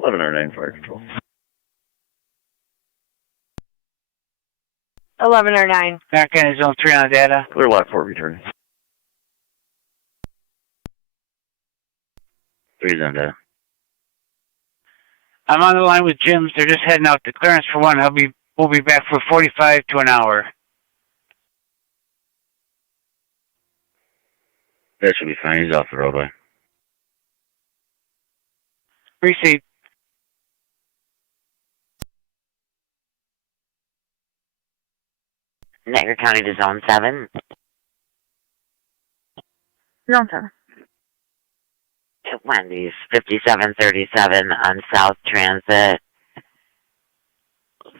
Eleven or 9 fire control. 11 or 9. Back in Zone 3 on data. Clear Lockport returning. 3's on data. I'm on the line with Jim's. They're just heading out to clearance for 1. We'll be back for 45 to an hour. That should be fine. He's off the roadway. Received. Niagara County to Zone 7. Zone 7. At Wendy's, 5737 on South Transit.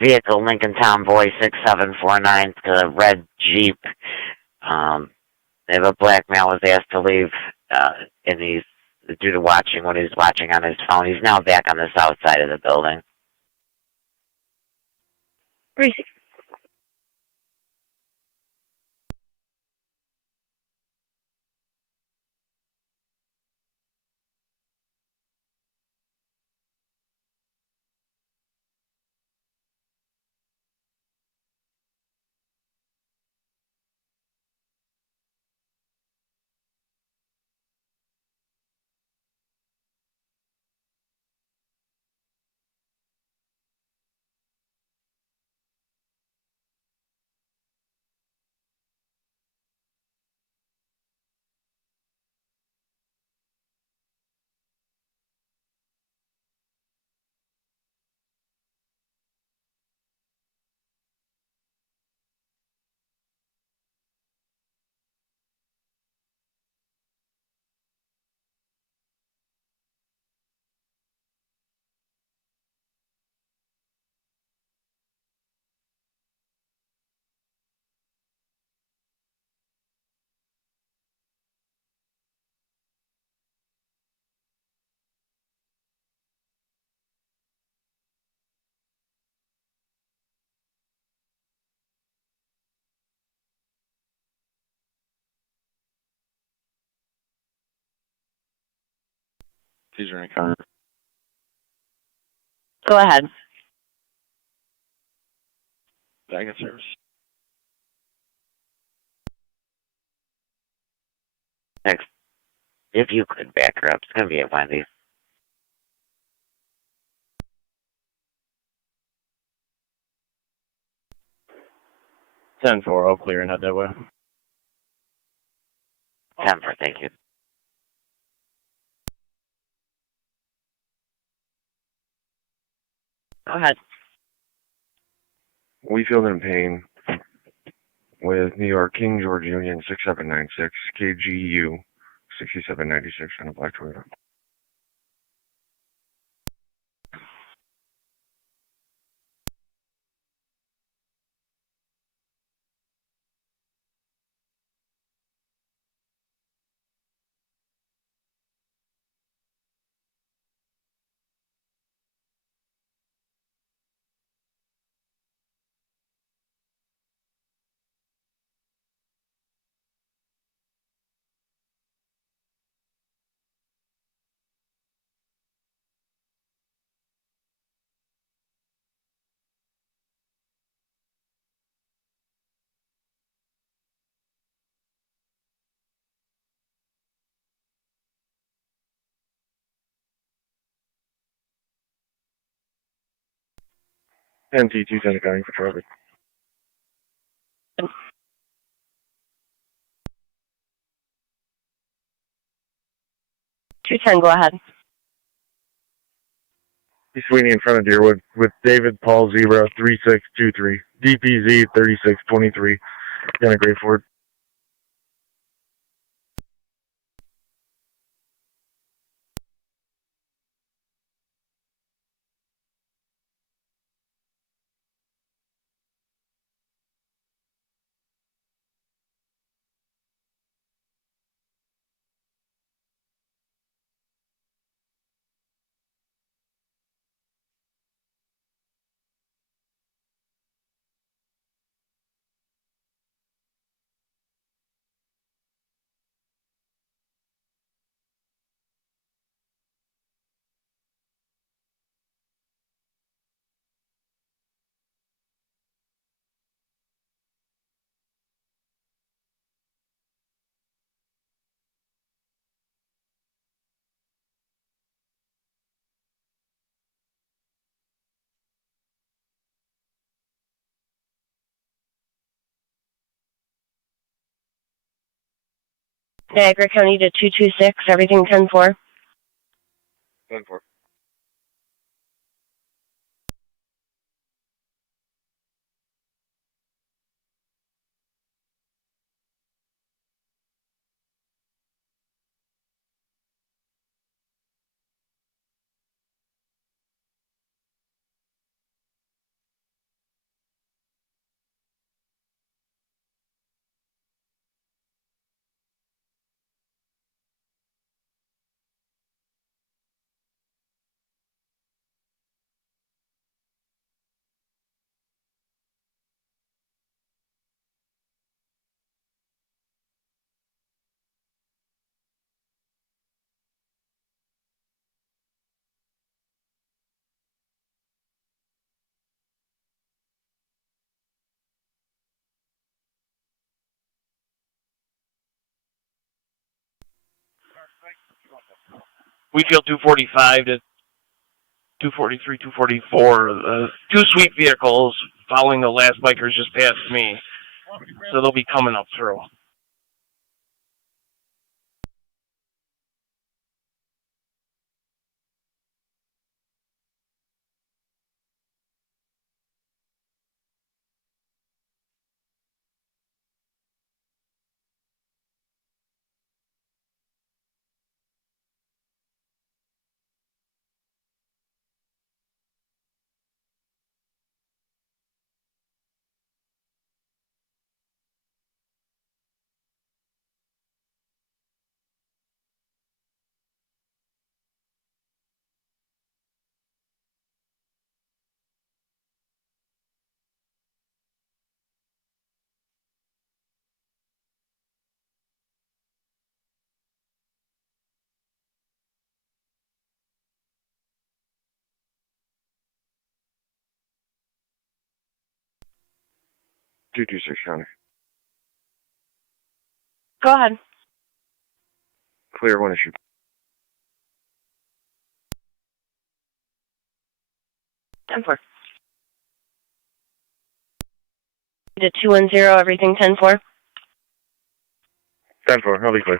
Vehicle Lincoln Tomboy 6749, the red Jeep. They have a black male was asked to leave, and he's, due to watching what he's watching on his phone. He's now back on the south side of the building. Receive. Seizure encounter. Go ahead. Back in service. Next, if you could back her up, it's going to be at Wendy's. Ten four. I'll clear and head that way. 10 for, thank you. Go ahead. We feel in pain with New York King George Union 6796 KGU 6796 on a black Toyota. NT 210 accounting for traffic. 210, go ahead. He's Sweeney in front of Deerwood with David Paul Zebra 3623 DPZ 3623. Gonna Gray Ford. Niagara County to 226, everything 10-4. 10-4. Wheatfield 245 to 243, 244. Two sweep vehicles following the last bikers just past me. So they'll be coming up through. County. Go ahead. Clear one issue. 10-4. To 210, everything 10-4. 10-4, I'll be clear.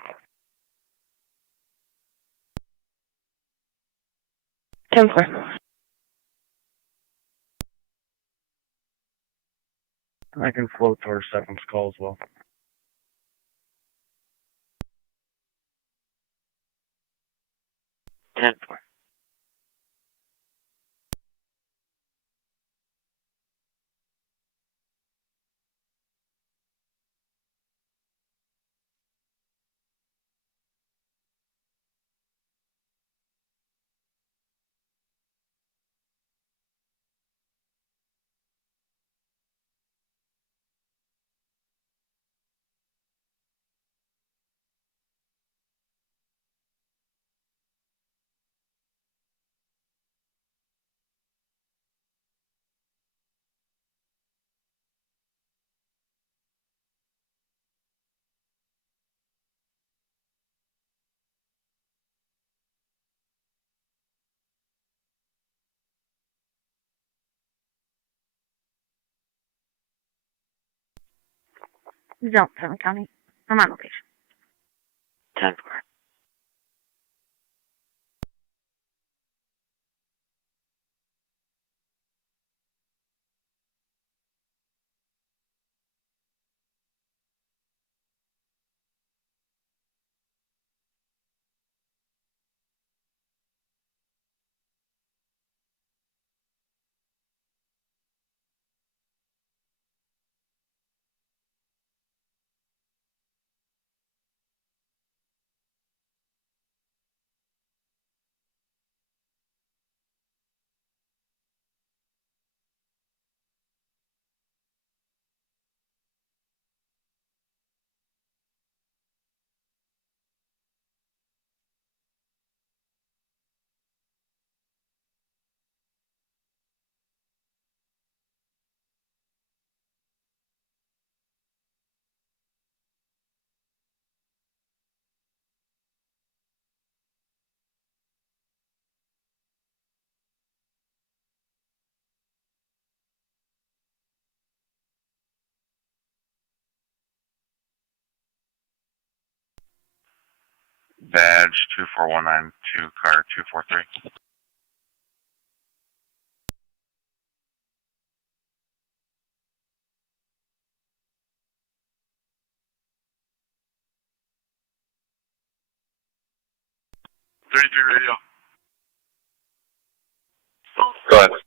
10-4. I can float towards Stefan's call as well. 10-4. Zone 7 County. I'm on location. 10-4. Badge 24192, car 243. Radio. Go ahead. Can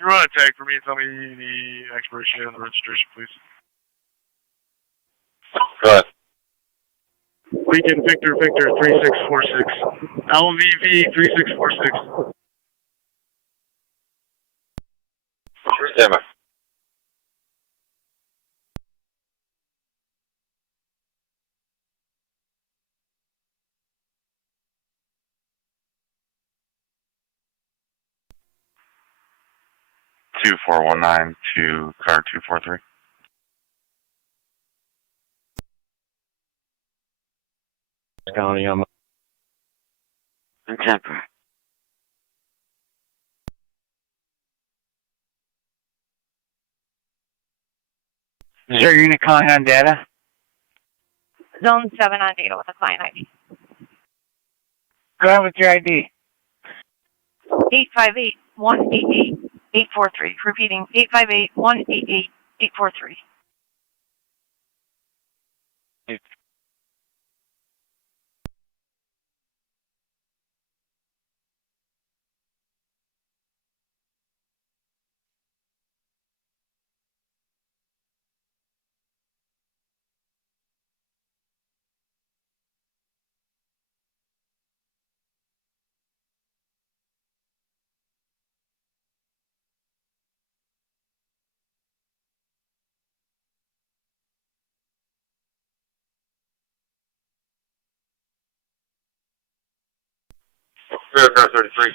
you run a tag for me and tell me the expiration date on the registration, please? Go ahead. Lincoln Victor 3646. LVV 3646. Stand by. Two 419 to car 243. County, I'm Temper. Is your unit calling on data? Zone 7 on data with a client ID. Go ahead with your ID. 858-188-843. Repeating, 858-188-843. Rear car 33.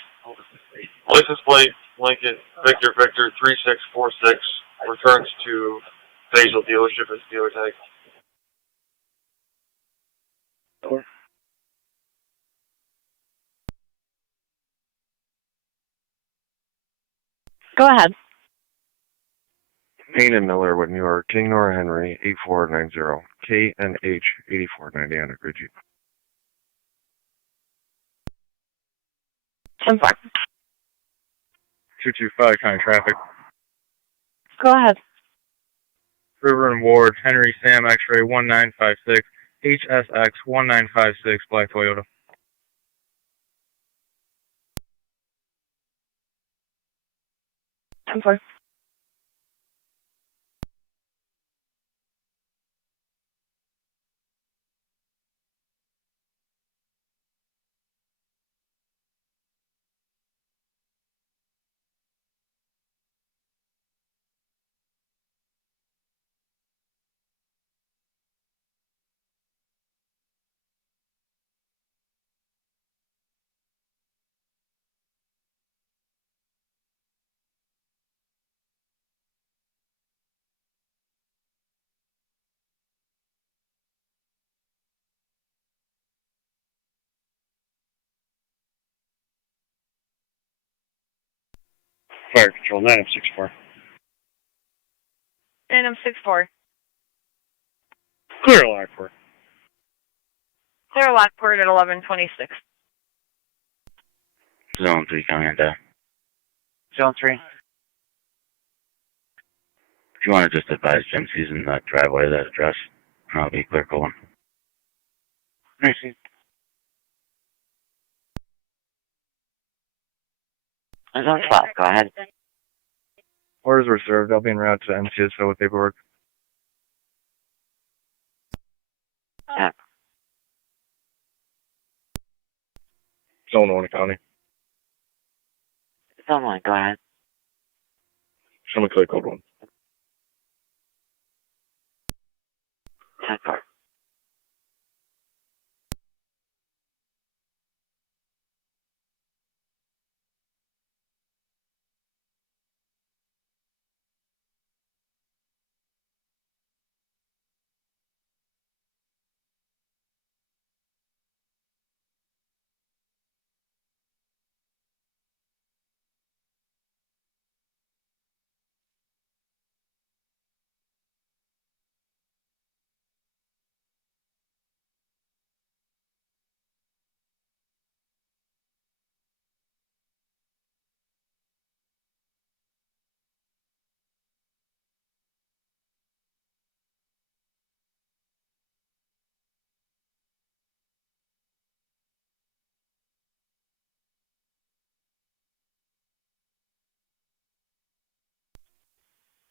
License plate, Lincoln, Victor, 3646, returns to Basil dealership as dealer tag. Go ahead. Payne and Miller with New York, King Nora Henry, 8490, KNH 8490 on a grid Jeep. 10-4. 225 county traffic. Go ahead. River and Ward, Henry Sam X-ray 1956, HSX 1956, black Toyota. I'm sorry. Fire control 964. Random 6-4. Clear Lockport. Clear Lockport at 1126. Zone 3 coming in down. Zone 3. If you want to just advise Jim's using that driveway, that address, and I'll be clear going. I see. Zone 12, go ahead. Orders were served. I'll be en route to NCSO with paperwork. Yeah. Zone 1 County. Zone 1, go ahead. Show me clear code 1. 10-4.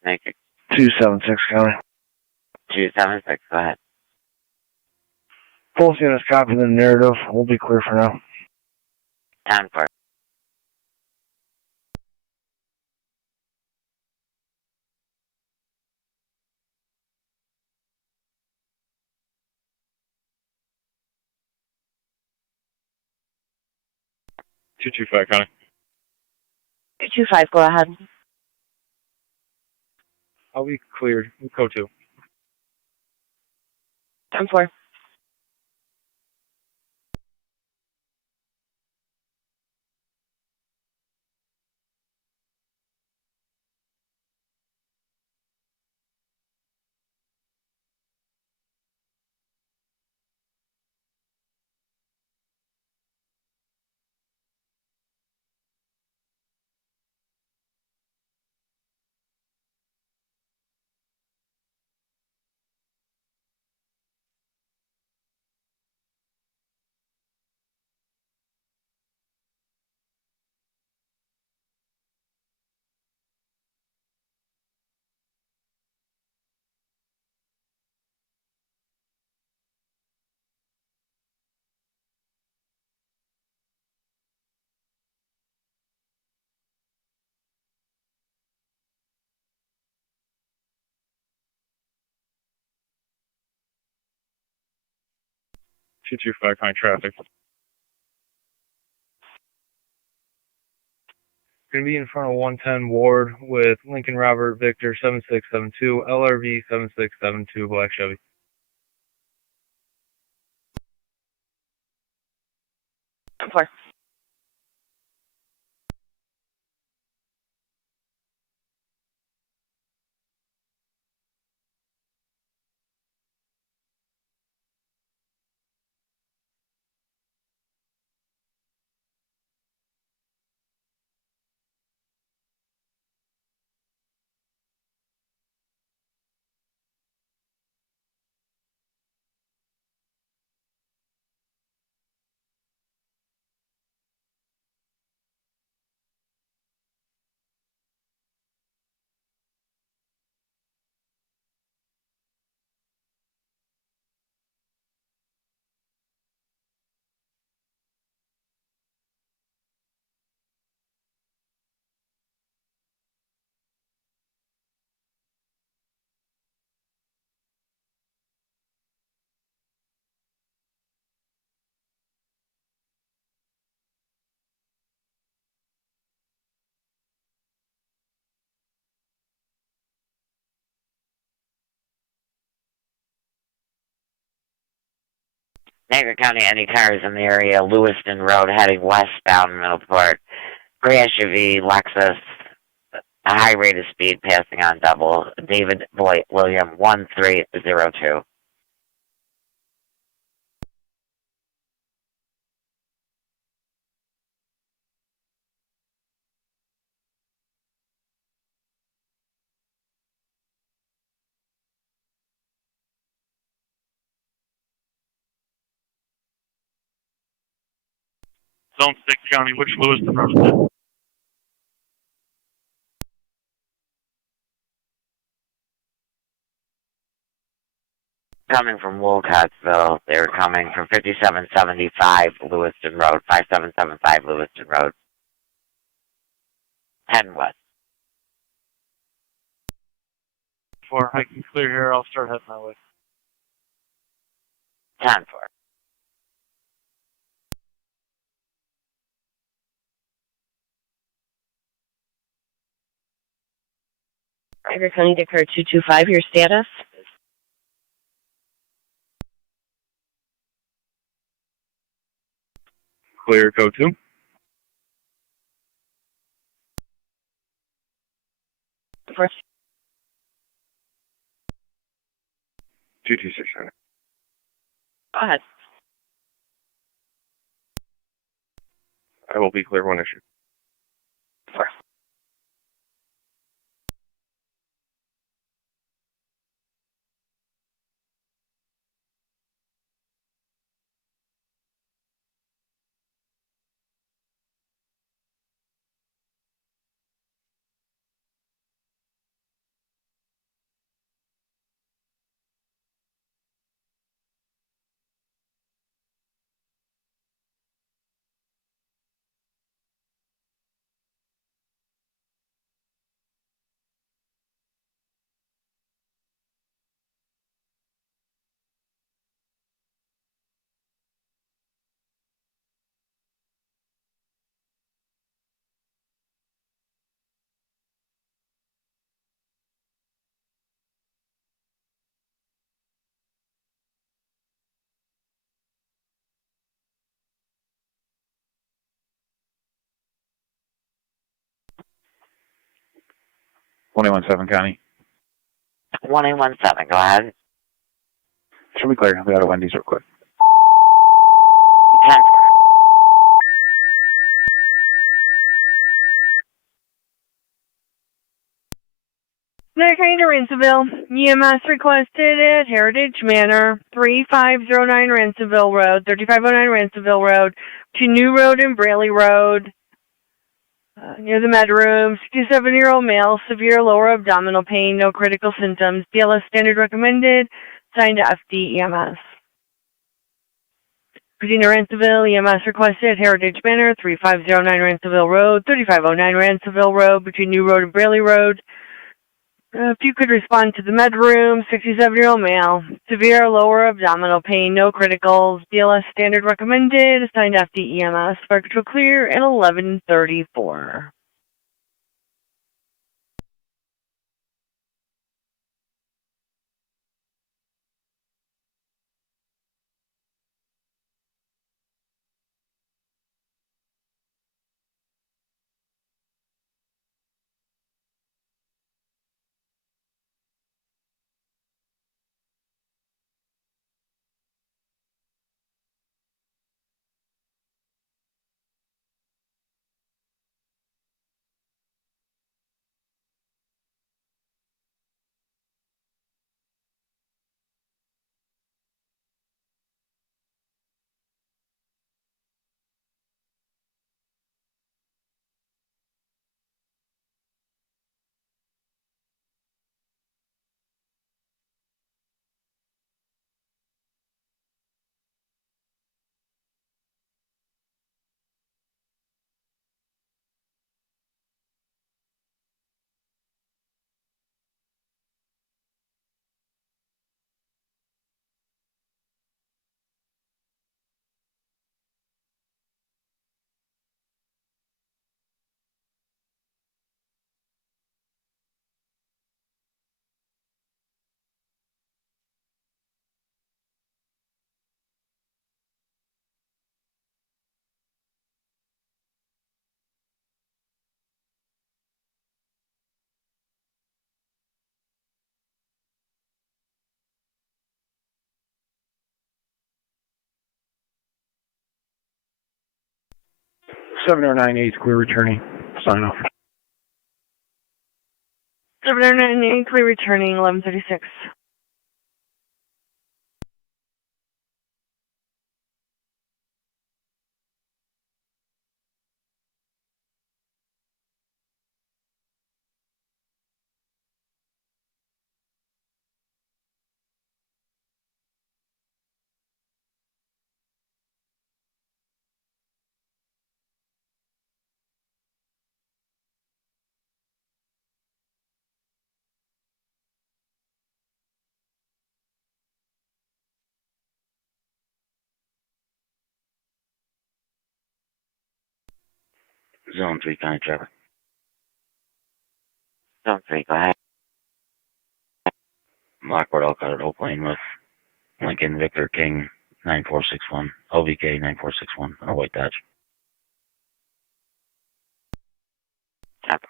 Thank you. 276 County. 276, go ahead. Both units copy the narrative. We'll be clear for now. 10-4. Two two five county. 225, go ahead. I'll be cleared. Code 2. 10-4. 225 High Traffic. Going to be in front of 110 Ward with Lincoln Robert Victor 7672, LRV 7672, Black Chevy. Four. Niagara County, any cars in the area, Lewiston Road heading westbound Middleport. Gray SUV, Lexus, a high rate of speed passing on double. David Boyd William 1302. Zone 6 County, which Lewiston Road is that? Coming from Wolcottsville, they were coming from 5775 Lewiston Road, 5775 Lewiston Road. Heading west. 4, I can clear here, I'll start heading that way. 10-4. Niagara County Dakar 225, your status? Clear code 2. Four. 226 Center. Go ahead. I will be clear one issue. 4. County. 1817, go ahead. Should be clear. We got a Wendy's real quick. 10-4. Niagara County to Ransomville. EMS requested at Heritage Manor, 3509 Ransomville Road, 3509 Ransomville Road, to New Road and Braley Road. Near the med room, 67-year-old male, severe lower abdominal pain, no critical symptoms. BLS standard recommended, signed to FD EMS. Proceeding to Ransomville, EMS requested Heritage Manor, 3509 Ransomville Road, 3509 Ransomville Road, between New Road and Braley Road, If you could respond to the med room, 67-year-old male, severe lower abdominal pain, no criticals, BLS standard recommended, assigned FD EMS, fire control clear at 11:34. Seven or 9-8 clear returning. Sign off. 798, clear returning, 11:36. Zone 3 County traffic. Zone 3, go ahead. Lockport, Elkhart, Oak Lane with Lincoln Victor King 9461, OVK 9461, or White Dodge. Top.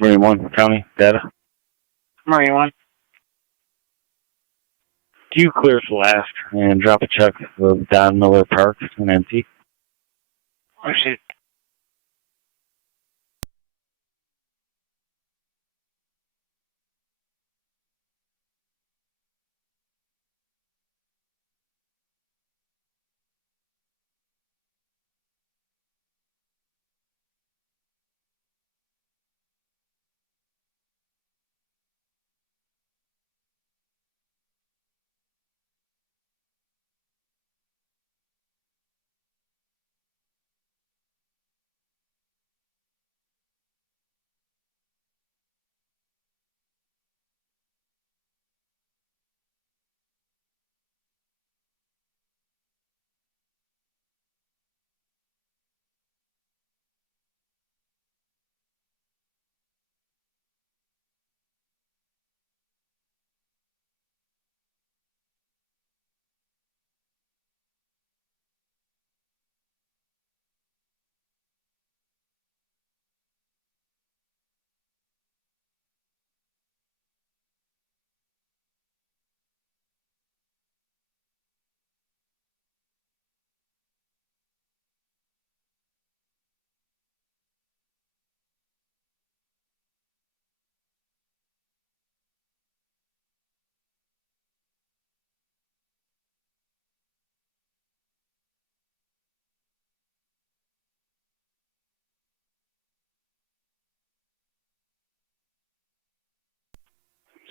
Marine 1 County, data. Marine 1. Do you clear last and drop a check of Don Miller Park and NT? Received.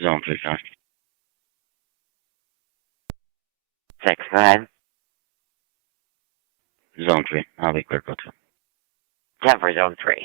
Zone 3, County. 6, go ahead. Zone 3. I'll be clear, go 2. 10 for Zone 3.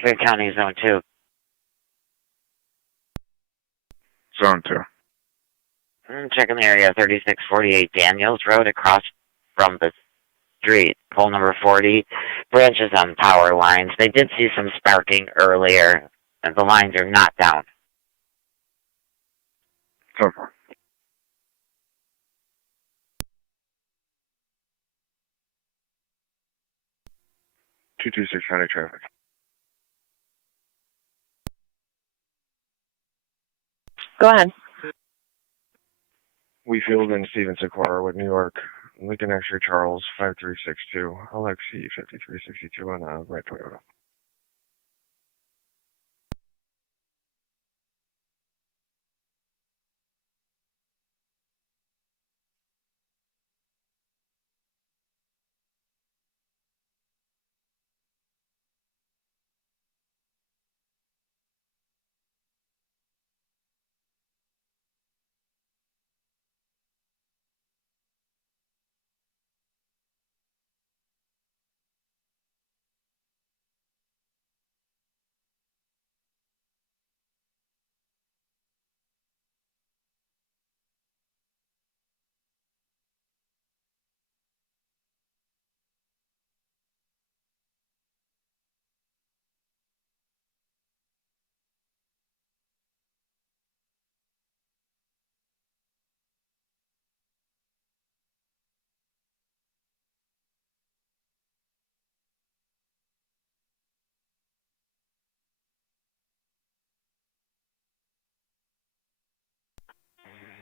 Spear County, Zone 2. Zone 2. Checking the area 3648 Daniels Road across from the street. Pole number 40. Branches on power lines. They did see some sparking earlier, and the lines are not down. So far. 226 County traffic. Go ahead. Wheatfield and Steven Sequoia with New York. Lincoln X-ray Charles 5362. Alexi 5362 on red Toyota.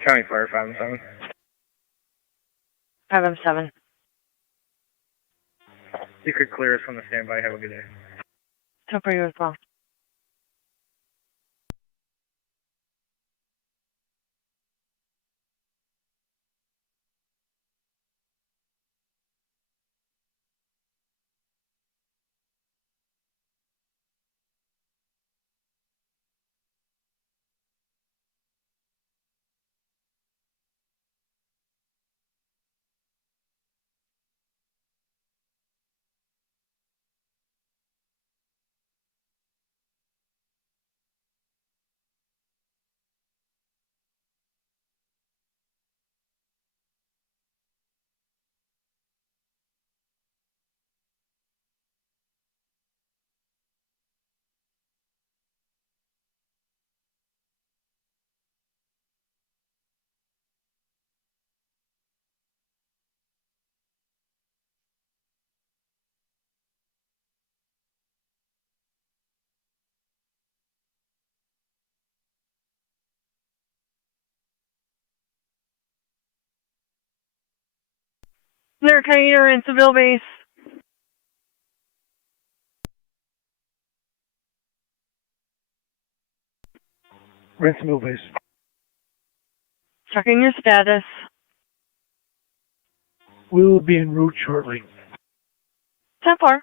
County Fire 5-7. 5-7. You could clear us from the standby. Have a good day. So for you as well. Niagara County NY in Seville base. Ransomville base. Checking your status. We will be en route shortly. 10-4.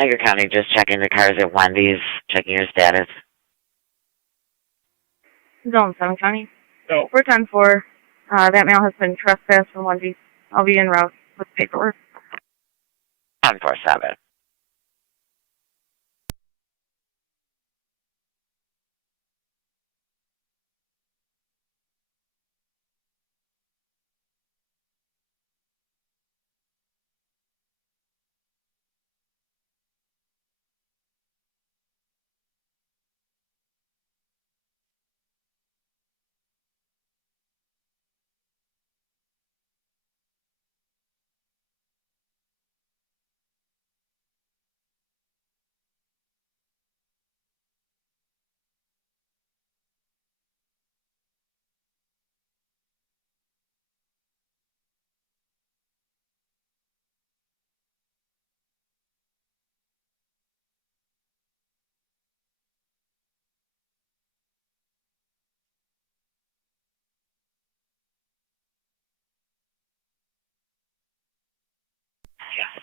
Niagara County, just checking the cars at Wendy's, checking your status. Zone 7 County. No. We're 10-4. That male has been trespassed from Wendy's. I'll be en route with paperwork. 1047.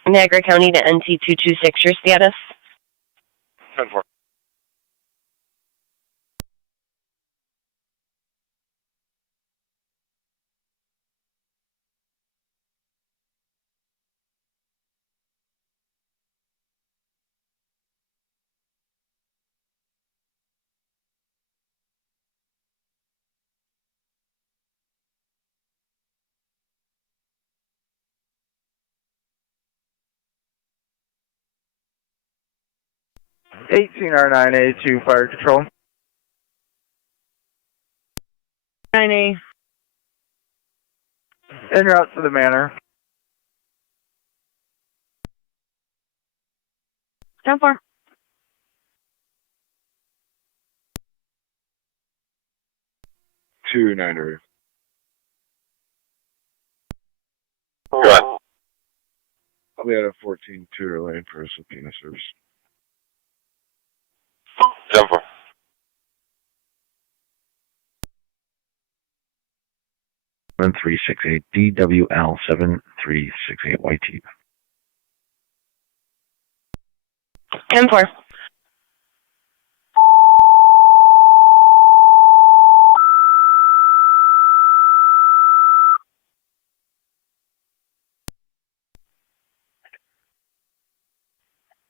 Niagara County to NT226, your status? 10-4. $18R9A2 Fire Control. 9A. En route to the manor. 10-4. Two Niner. Go ahead. I'll be at a 14-2 lane for a subpoena service. 10-4. Seven 368 DWL 7368 YT. 10-4.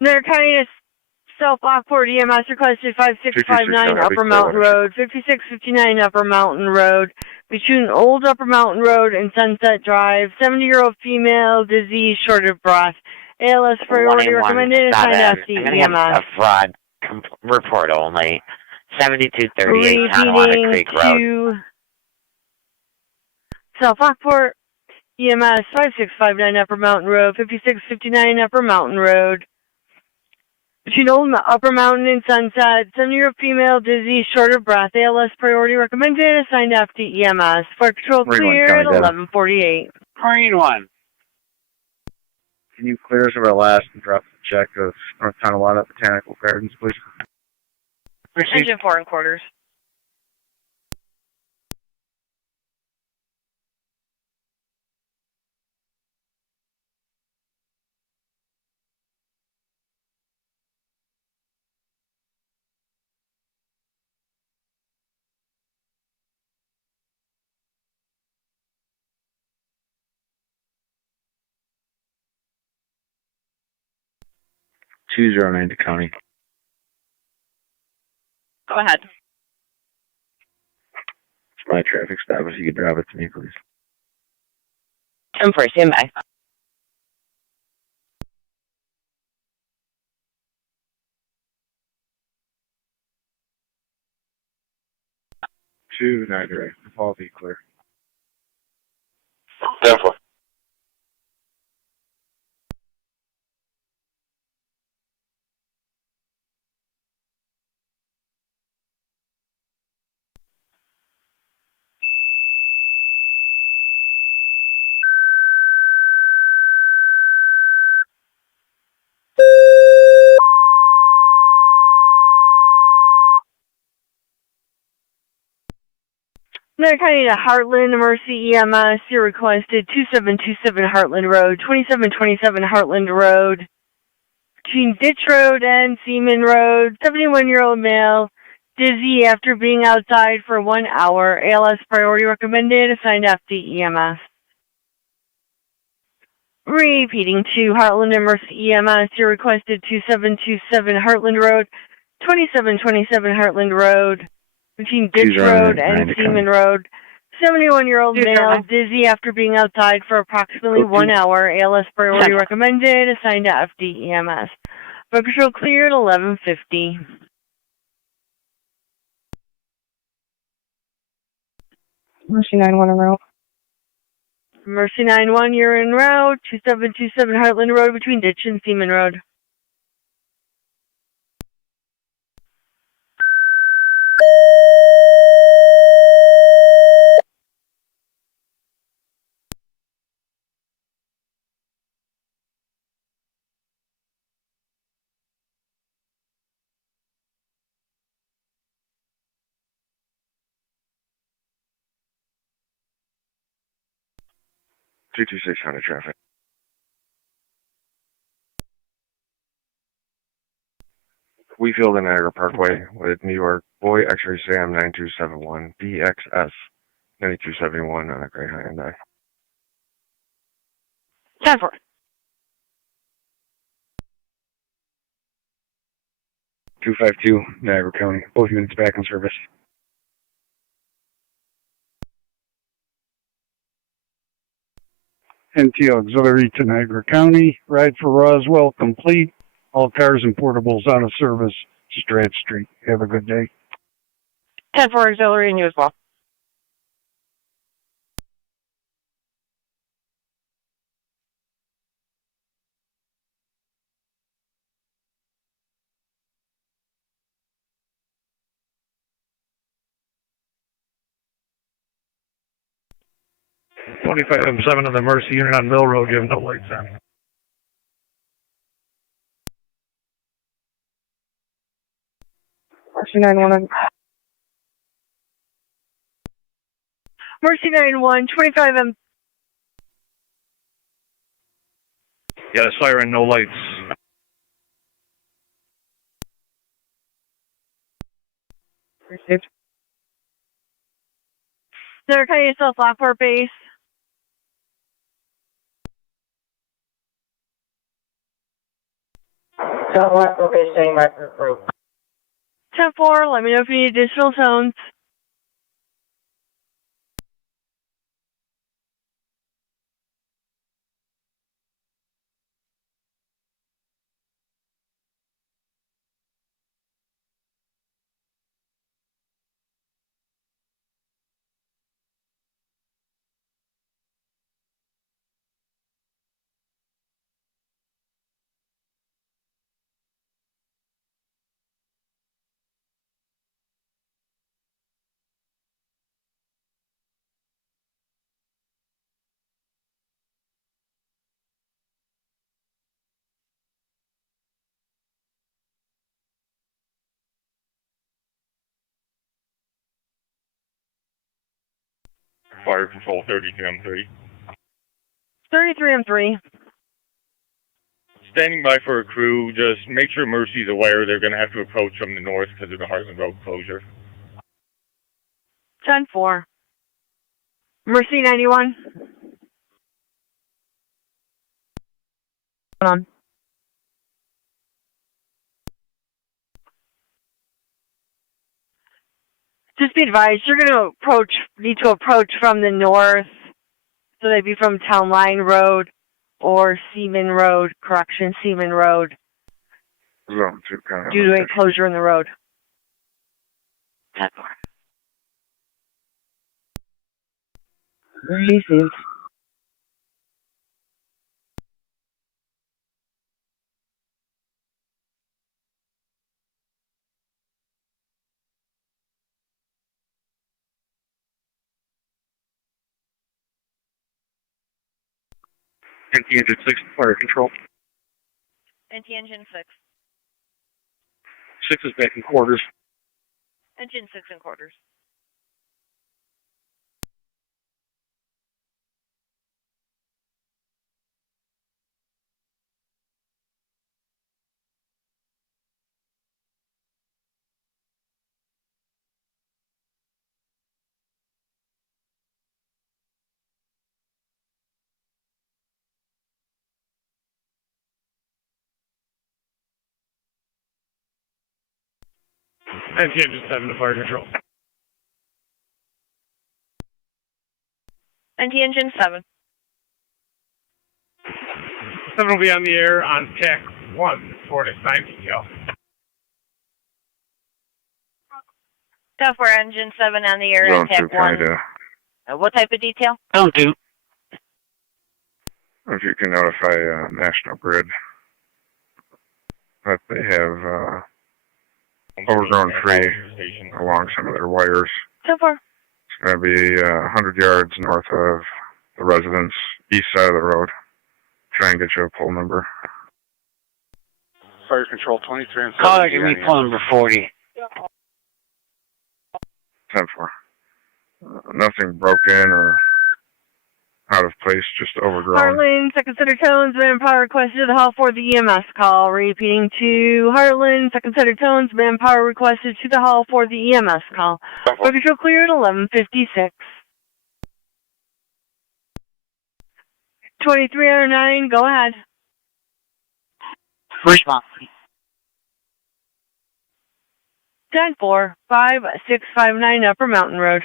Niagara County to South Lockport, EMS requested 5659 Upper Mountain Road, 5659 Upper Mountain Road, between Old Upper Mountain Road and Sunset Drive, 70-year-old female, disease, short of breath. ALS priority recommended, assigned FD I'm going to have a fraud report only. 7238 Tonawanda Creek Road. To South Lockport, EMS 5659 Upper Mountain Road, 5659 Upper Mountain Road. Between Old Upper Mountain and Sunset, 70-year-old female, dizzy, short of breath, ALS priority recommended, assigned FD EMS. Fire control clear at 1148. Marine 1. Can you clear us of our last and drop the check of North Tonawanda Botanical Gardens, please? Engine 4 in quarters. Two zero nine to county. Go ahead. It's my traffic stop. If you could drive it to me, please. 10-4, stand by. Two Niner. All be clear. 10-4. Niagara County to Heartland, Mercy EMS, you requested 2727 Heartland Road, 2727 Heartland Road. between Ditch Road and Seaman Road. 71-year-old male, dizzy after being outside for 1 hour. ALS priority recommended, assigned FD EMS. Repeating to Heartland and Mercy EMS, you're requested 2727 Heartland Road, 2727 Heartland Road, between Ditch Road and Seaman Road. 71-year-old male, dizzy after being outside for approximately 1 hour. ALS priority recommended, assigned to FD EMS. Road patrol cleared 1150. Mercy 9-1 en route. Mercy 9-1, you're en route. 2727 Heartland Road between Ditch and Seaman Road. Two two six hundred traffic. Wheatfield and Niagara Parkway with New York Boy X-ray Sam 9271 BXS 9271 on a gray Hyundai. 10-4. Two 252 Niagara County. Both units back in service. NT Auxiliary to Niagara County. Ride for Roswell complete. All cars and portables out of service. Strand Street. Have a good day. 10-4 auxiliary and you as well. I'm 7 of the Mercy unit on Mill Road. You have no lights on. Mercy 9-1. Mercy 9-1, 25M. Yeah, the siren, no lights. Received. Niagara County South Lockport base. South Lockport base, staying by for group. 10-4, let me know if you need additional zones. Fire control 33M3. 33M3. Standing by for a crew. Just make sure Mercy's aware they're going to have to approach from the north because of the Heartland Road closure. 10-4. Mercy 91. Hold on. Just be advised, you're going to need to approach from the north. So they'd be from Town Line Road or Seaman Road, Seaman Road. Zone 2, Due to a closure in the road. 10-4. Received. NT Engine 6, fire control. NT Engine 6. 6 is back in quarters. Engine 6 in quarters. NT Engine 7 to fire control. NT Engine 7. 7 will be on the air on TAC 1 for this 9 detail. 10-4 Engine 7 on the air Zone on TAC 2, 1. Canada. What type of detail? Don't do. If you can notify National Grid that they have overgrown tree along some of their wires. 10-4. It's going to be 100 yards north of the residence, east side of the road. Try and get you a pole number. Fire control 23 and 7. Caller, give me pole number 40. 10-4. Nothing broken or out of place, just overgrown. Heartland, Second Center Tones, manpower requested to the hall for the EMS call. Repeating to Heartland, Second Center Tones, manpower requested to the hall for the EMS call. For control clear at 11:56. 2309, go ahead. Response. 10-4, 5659 Upper Mountain Road.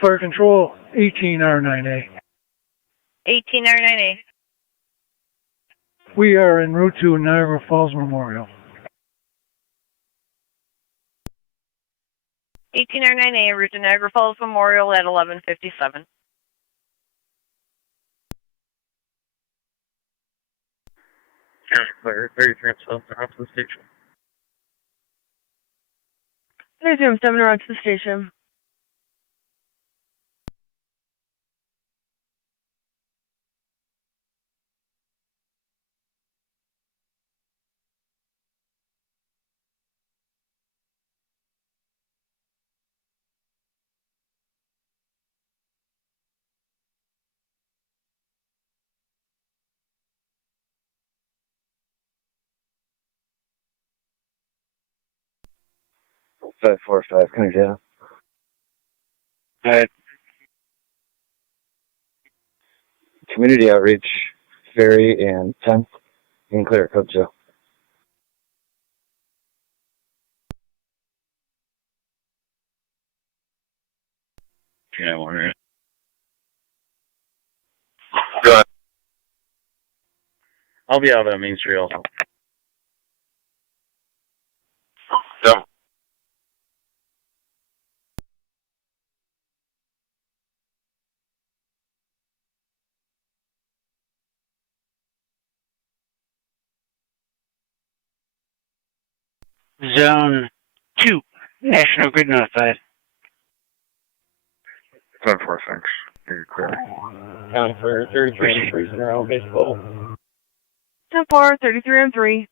Fire control 18R9A. 18R9A. We are en route to Niagara Falls Memorial. 18R9A, route to Niagara Falls Memorial at 11:57. Clear, 33 and 7, they're out to the station. 307 route to the station. Five, 4, 5, can I get up? Community outreach, ferry, and 10th. You can clear code 2. Yeah, I wonder it. Go ahead. I'll be out on Main Street also. Yeah. Zone 2, National Grid notified. 10-4, thanks. You're clear. Counting for 33 and 3 in our own base level. 10-4, 33 and 3.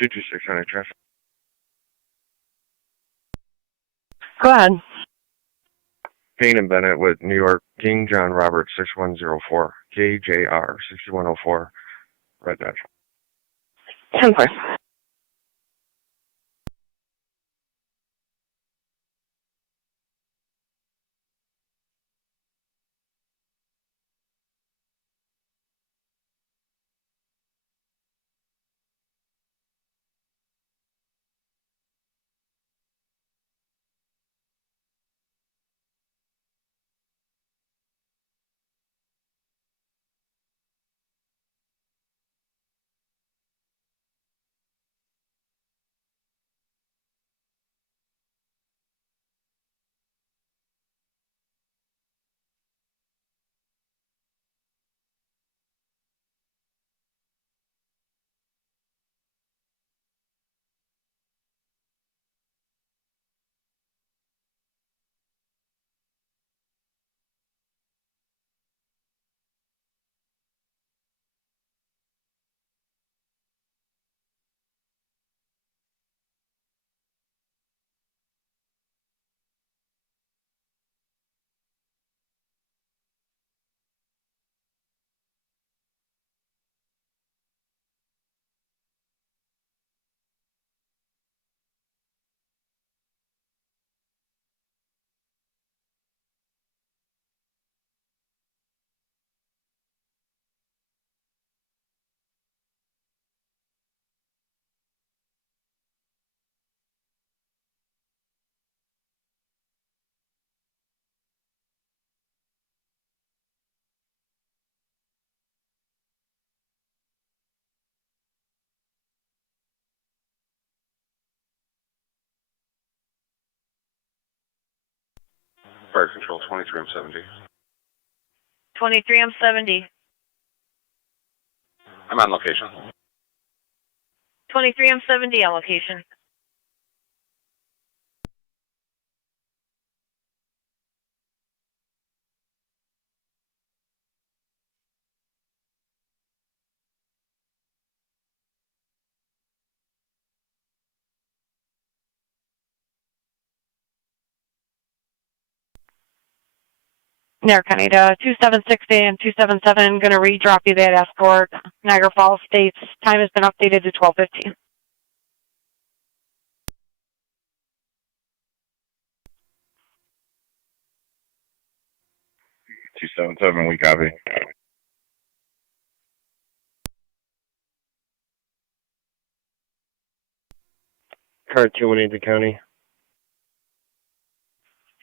Two 600 traffic. Go ahead. Payne and Bennett with New York King John Robert 6104. KJR 6104. Red Dodge. 10-4. Fire Control 23M70. 23M70. I'm on location. 23M70 on location. Niagara County to 276 and 277, going to redrop you that escort. Niagara Falls states time has been updated to 12:15. We copy. Car 218 to county.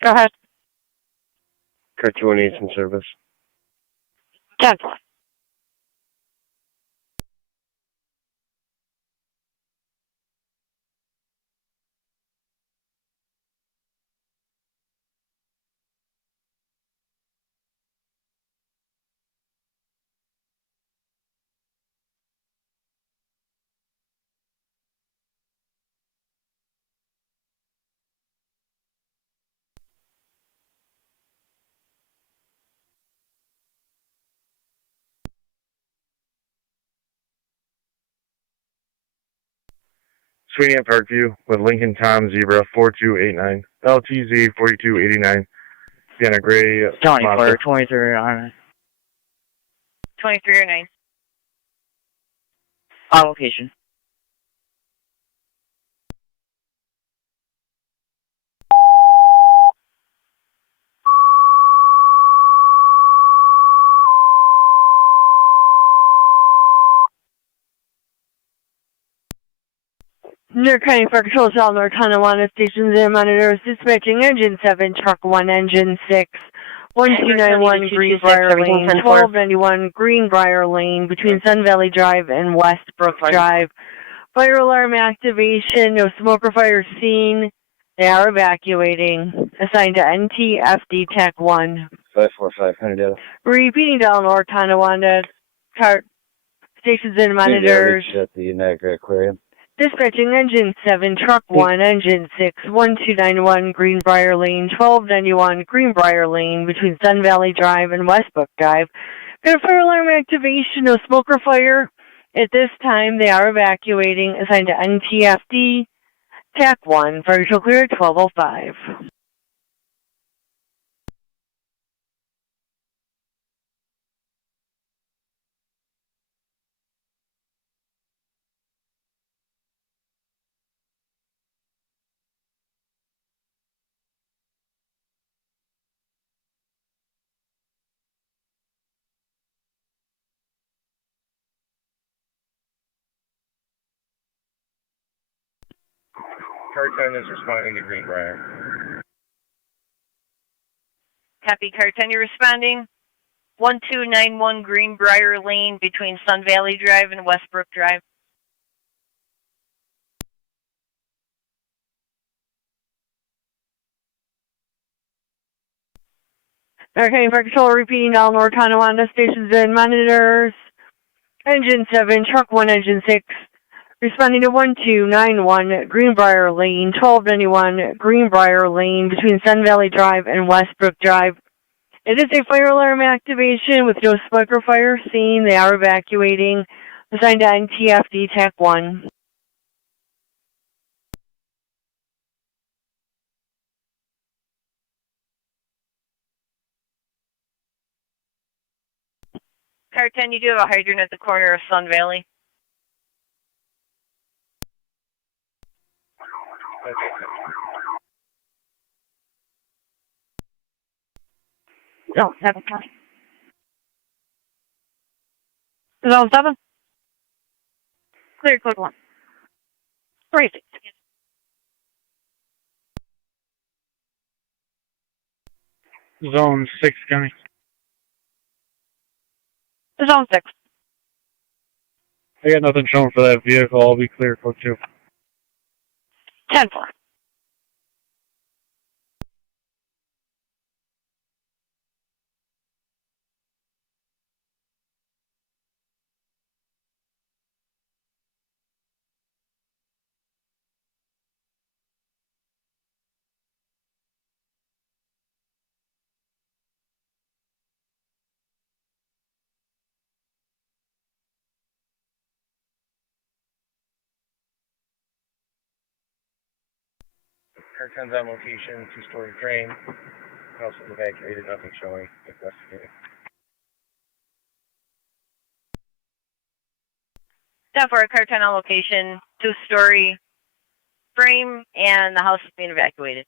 Go ahead. Car 218 in service. 10. Sweeney at Parkview with Lincoln Tom Zebra 4289. LTZ 4289. Sienna Gray. 24, 23 on 2309. on location. Niagara County Fire Control, North Tonawanda stations and monitors dispatching engine 7, truck 1, engine 6, 1291 Greenbrier Lane, 1291 Greenbrier Lane between Sun Valley Drive and Westbrook Drive. Fire alarm activation, no smoke or fire seen. They are evacuating. Assigned to NTFD TAC 1. 545, kind of data. Repeating down North Tonawanda, stations and monitors. At the Niagara Aquarium. Dispatching engine 7, truck 1, engine 6, 1291 Greenbrier Lane, 1291 Greenbrier Lane between Sun Valley Drive and Westbrook Drive. Got a fire alarm activation, no smoke or fire. At this time, they are evacuating, assigned to NTFD, TAC 1, fire control clear at 1205. Car 10 is responding to Greenbrier. Copy, Car 10, you're responding. 1291 Greenbrier Lane between Sun Valley Drive and Westbrook Drive. Okay, Fire Control repeating down North Tonawanda stations and monitors. Engine 7, truck 1, engine 6. Responding to 1291 Greenbrier Lane, 1291 Greenbrier Lane between Sun Valley Drive and Westbrook Drive. It is a fire alarm activation with no smoke or fire seen. They are evacuating. Assigned to NTFD TAC 1. Car 10, you do have a hydrant at the corner of Sun Valley. Zone 7. Zone 7. Clear code 1. 36. Zone 6 county. Zone 6. I got nothing shown for that vehicle. I'll be clear code 2. 10-4. Car 10's on location, two-story frame. House was evacuated, nothing showing. Investigating. 10-4, car 10 on location, two-story frame, and the house is being evacuated.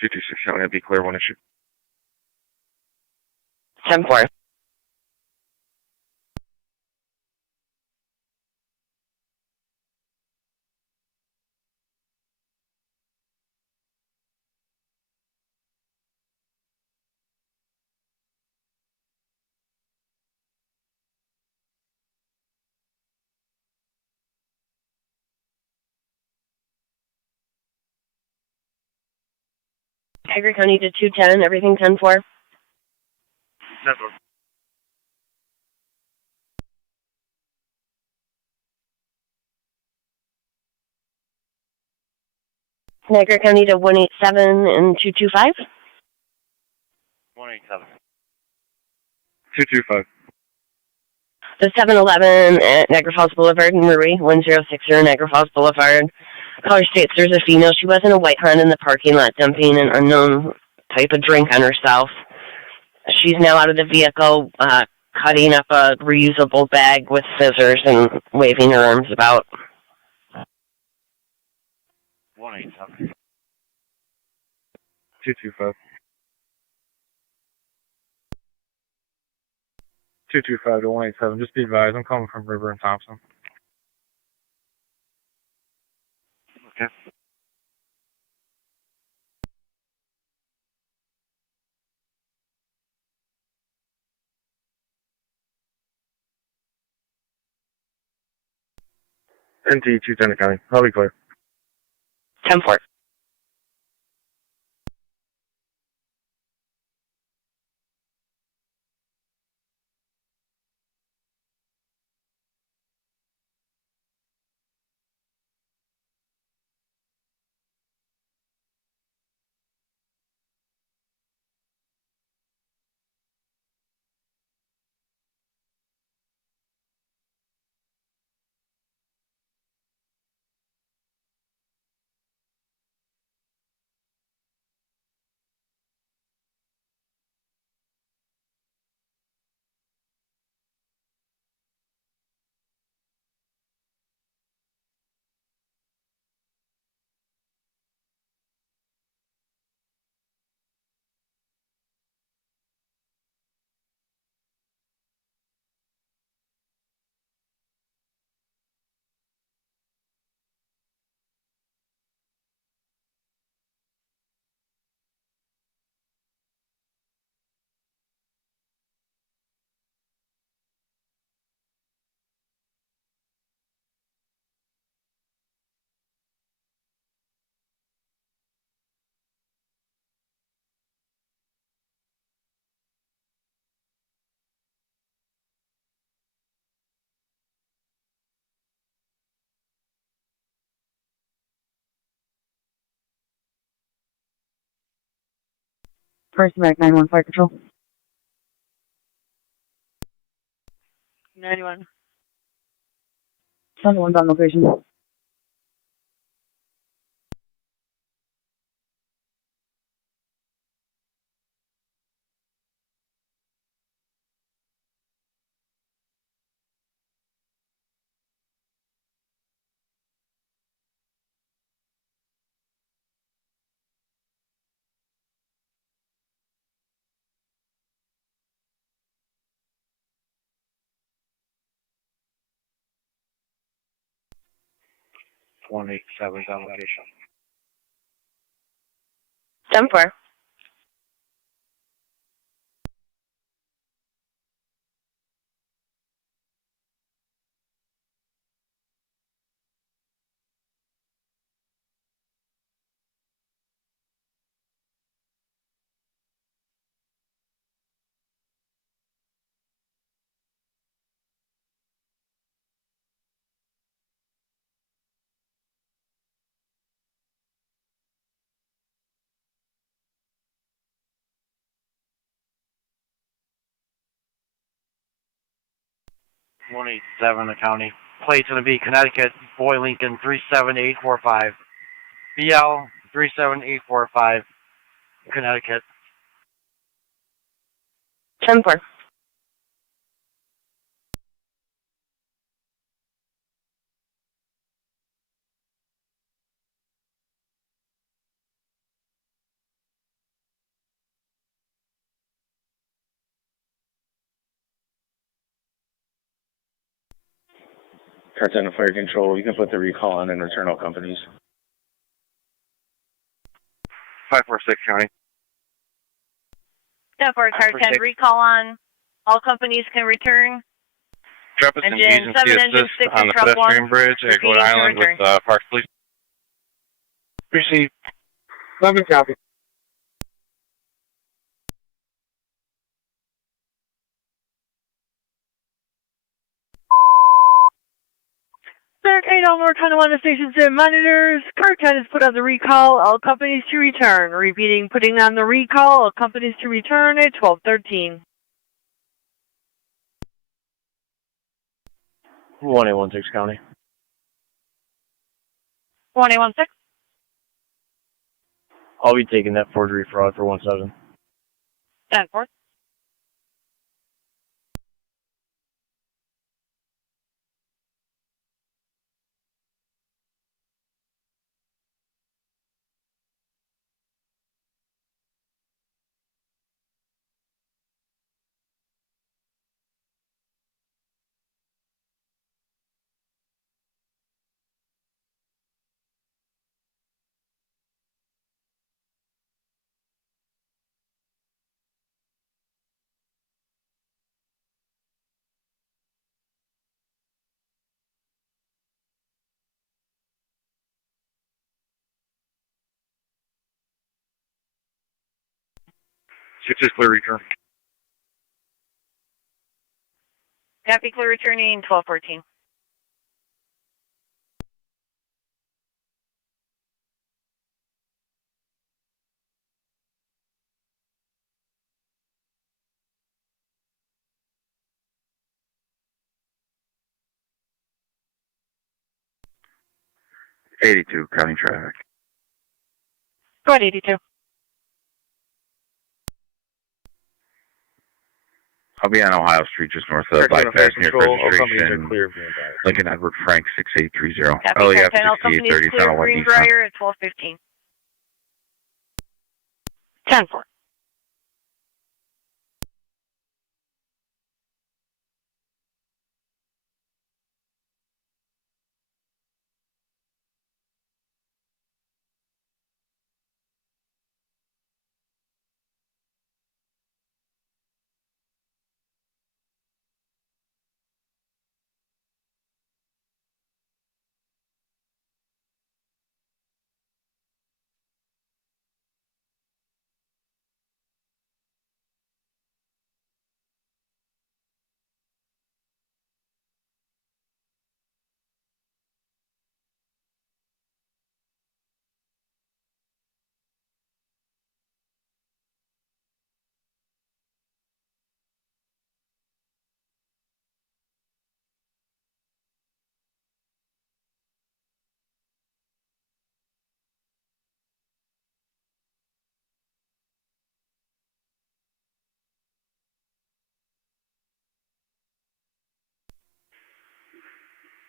Two two six showing, be clear, one issue. 10-4. Niagara County to 210, everything 10-4. Never. Niagara County to 187 and 225. 187. 225. The 7-Eleven at Niagara Falls Boulevard in Marie, 1060 Niagara Falls Boulevard. Caller states there's a female. She was in a white Honda in the parking lot dumping an unknown type of drink on herself. She's now out of the vehicle, cutting up a reusable bag with scissors and waving her arms about. 187. 225. 225 to 187. Just be advised, I'm coming from River and Thompson. Okay. NT 210 County. I'll be clear. 10-4. First American 911 Fire Control. 91. Someone's on location. One eight seven on location. 10-4. 187, the county. Plate's going to be Connecticut, Boy Lincoln 37845. BL 37845, Connecticut. 10-4. Car 10 fire control, you can put the recall on and return all companies. 546 county. 10-4, car 10, recall on. All companies can return. Jefferson Engine 7, Agency engine assist 6 on and the truck pedestrian 1. bridge at Repeating Goat to Island with return. Parks Police. Received. 11 copy. American North Tonawanda stations and monitors. Car 10 is put on the recall. All companies to return. Repeating, putting on the recall. All companies to return at 12:13. 1816 county. 1816. I'll be taking that forgery fraud for 17. 10-4. Six is clear return. Copy, clear returning 12:14. county traffic. Go ahead, 82. I'll be on Ohio Street, just north of bypass near registration. Lincoln Edward Frank 6830. Copy, LEF car 10, all companies 6830, clear Tonawanda Nissan. Greenbrier at 12:15. 10-4.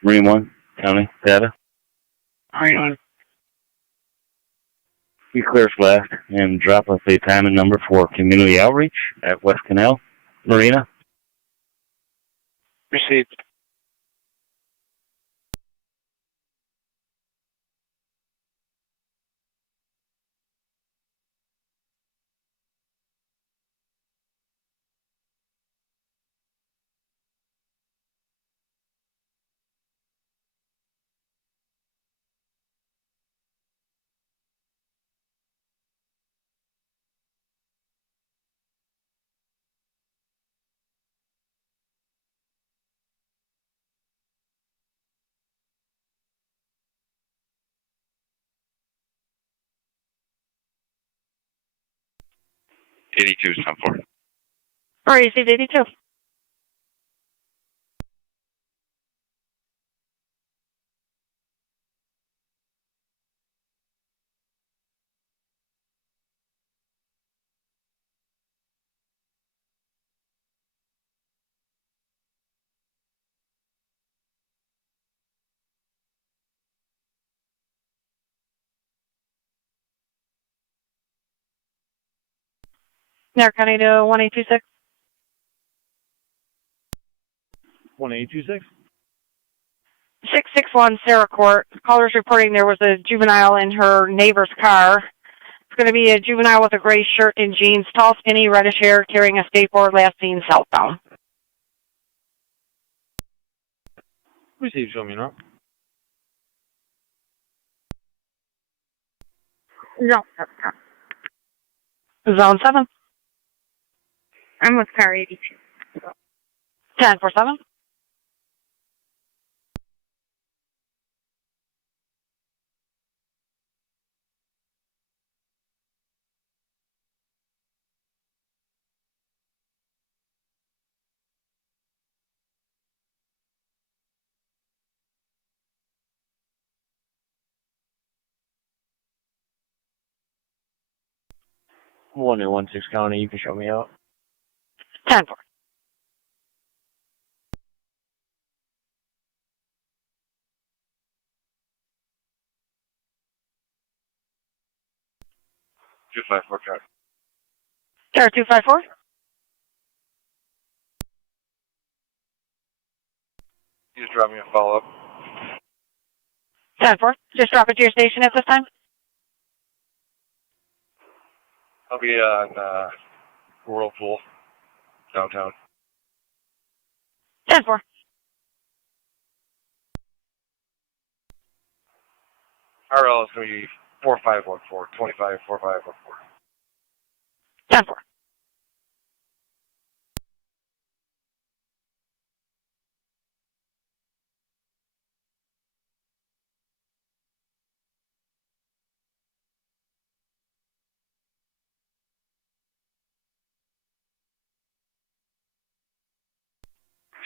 Marine 1, county, data. Hang on. Be clear left and drop us a time and number for community outreach at West Canal Marina. Received. Eighty-two is 10-4. All right, received 82. Niagara County to 1826. 1826. 661 Sarah Court. Caller's reporting there was a juvenile in her neighbor's car. It's going to be a juvenile with a gray shirt and jeans, tall, skinny, reddish hair, carrying a skateboard, last seen southbound. Received, show me now. No. Zone 7. I'm with car 82. 1047. One in 16 County, you can show me out. 10-4. Two 5-4 truck. Star 254. You just drop me a follow-up. 10-4. Just drop it to your station at this time. I'll be on Whirlpool, downtown. 10-4. RL is going to be 4514, 25 4514. 10-4.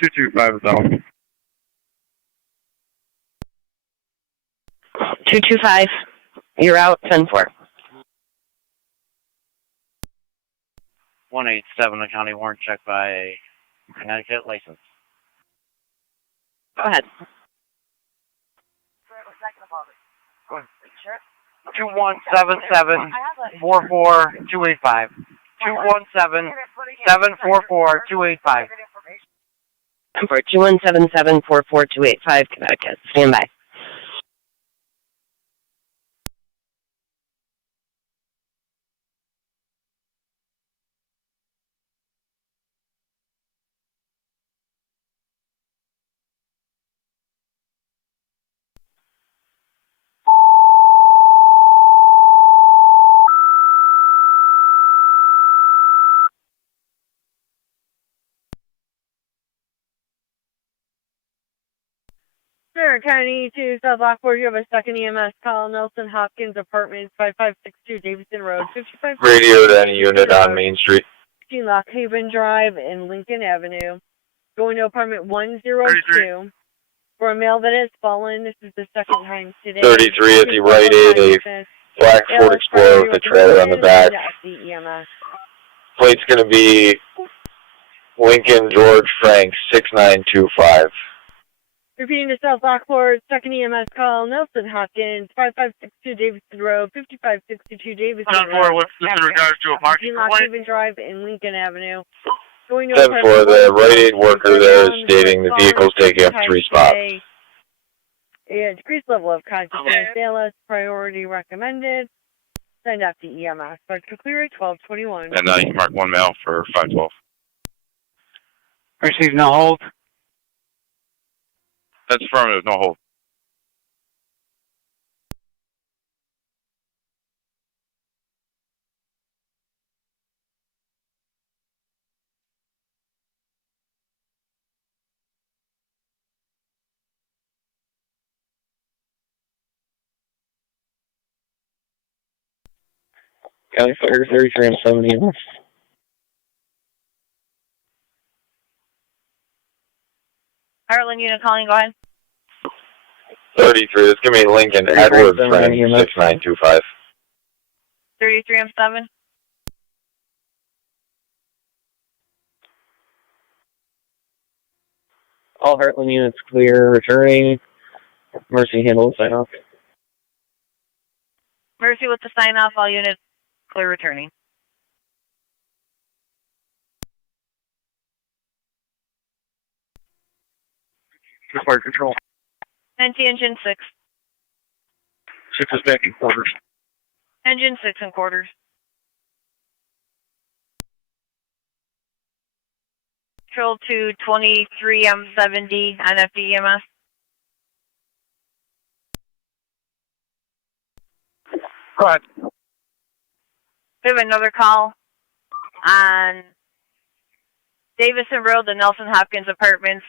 Two 225 zone. 225. You're out. 10-4. 187, a county warrant check by Connecticut license. Go ahead. 2177-44-285. 2177-744-285. 2177-44285, Connecticut. Stand by. Niagara County to South Lockport, you have a second EMS call, Nelson Hopkins Apartments, 5562 Davidson Road, 55. Radio to any unit on Main Street. Lockhaven Drive and Lincoln Avenue. Going to apartment 102 for a male that has fallen. This is the second time today. 33 at the Rite Aid, a black Ford Explorer with a trailer on the back. Plate's going to be Lincoln George Frank 6925. Repeating to South Lockport, second EMS call, Nelson Hopkins, 5562 Davidson Road, 5562 Davidson Road. What's this in regards to a parking complaint? Lockhaven Drive and Lincoln Avenue. Going to 10-4, the Rite Aid worker there is stating the vehicle's taking up 3 spots. A decreased level of consciousness, ALS, priority recommended. Send out the EMS. Start to clear at 1221. And you can mark 1 male for 512. Receive no hold. That's affirmative, no hold. County Fire 33 and 70. Heartland unit calling, go ahead. 33, that's going to be Lincoln Edward Frank 6925. 33 M7. All Heartland units clear, returning. Mercy handle sign off. Mercy with the sign off, all units clear returning. Fire control. NT engine 6. 6 is back in quarters. Engine 6 in quarters. Control to 23M70 NFD EMS. Go ahead. We have another call on Davison Road, the Nelson Hopkins Apartments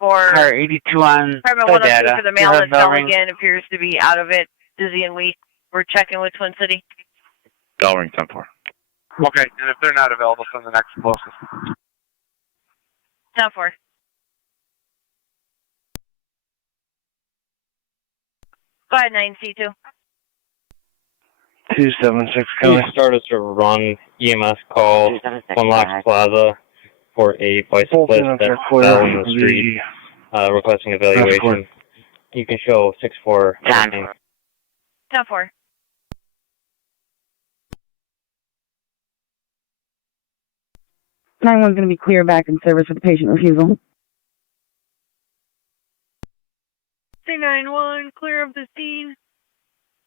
for Car 82 on apartment 102 for the male that fell again. Appears to be out of it, dizzy and weak. We're checking with Twin City. Bell ring 10-4. Okay, and if they're not available, send the next closest. 10-4. Go ahead, 9C2. 276 Can we start us to run EMS call One Locks Plaza for a bicyclist that fell in the street, requesting evaluation. You can show 6-4. 10-4. One's going to be clear back in service with patient refusal. 391, clear of the scene.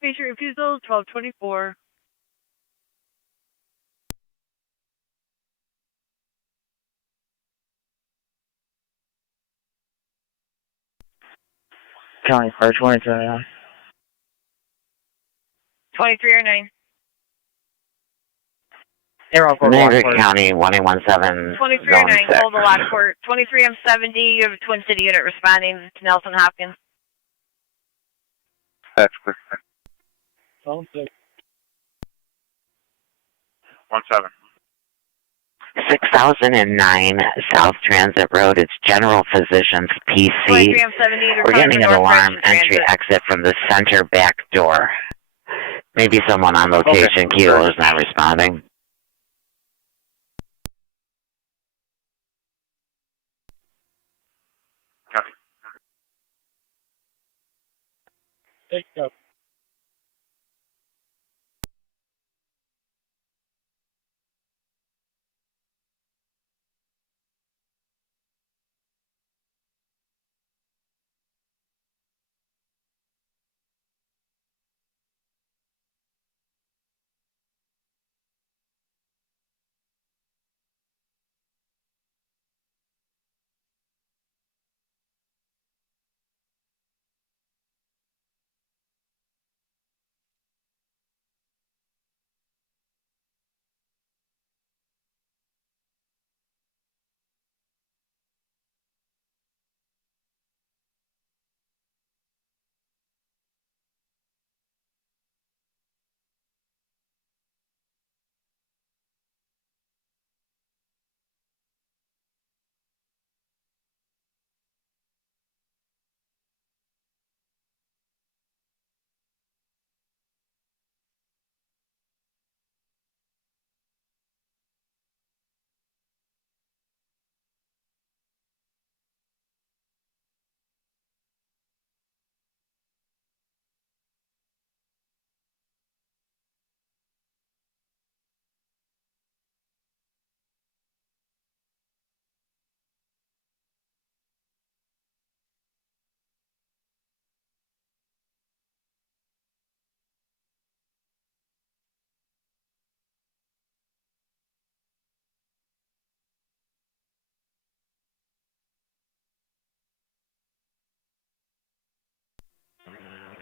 Patient refusal, 1224. County Fire 2309. 2309. Niagara County 1817. 2309, hold the Lockport. 23M70, you have a Twin City unit responding to Nelson Hopkins. That's clear. Sound 6. 17. 6009 South Transit Road. It's General Physicians PC. 23M70, We're getting an alarm entry exit from the center back door. Maybe someone on location Kilo is not responding. Take up.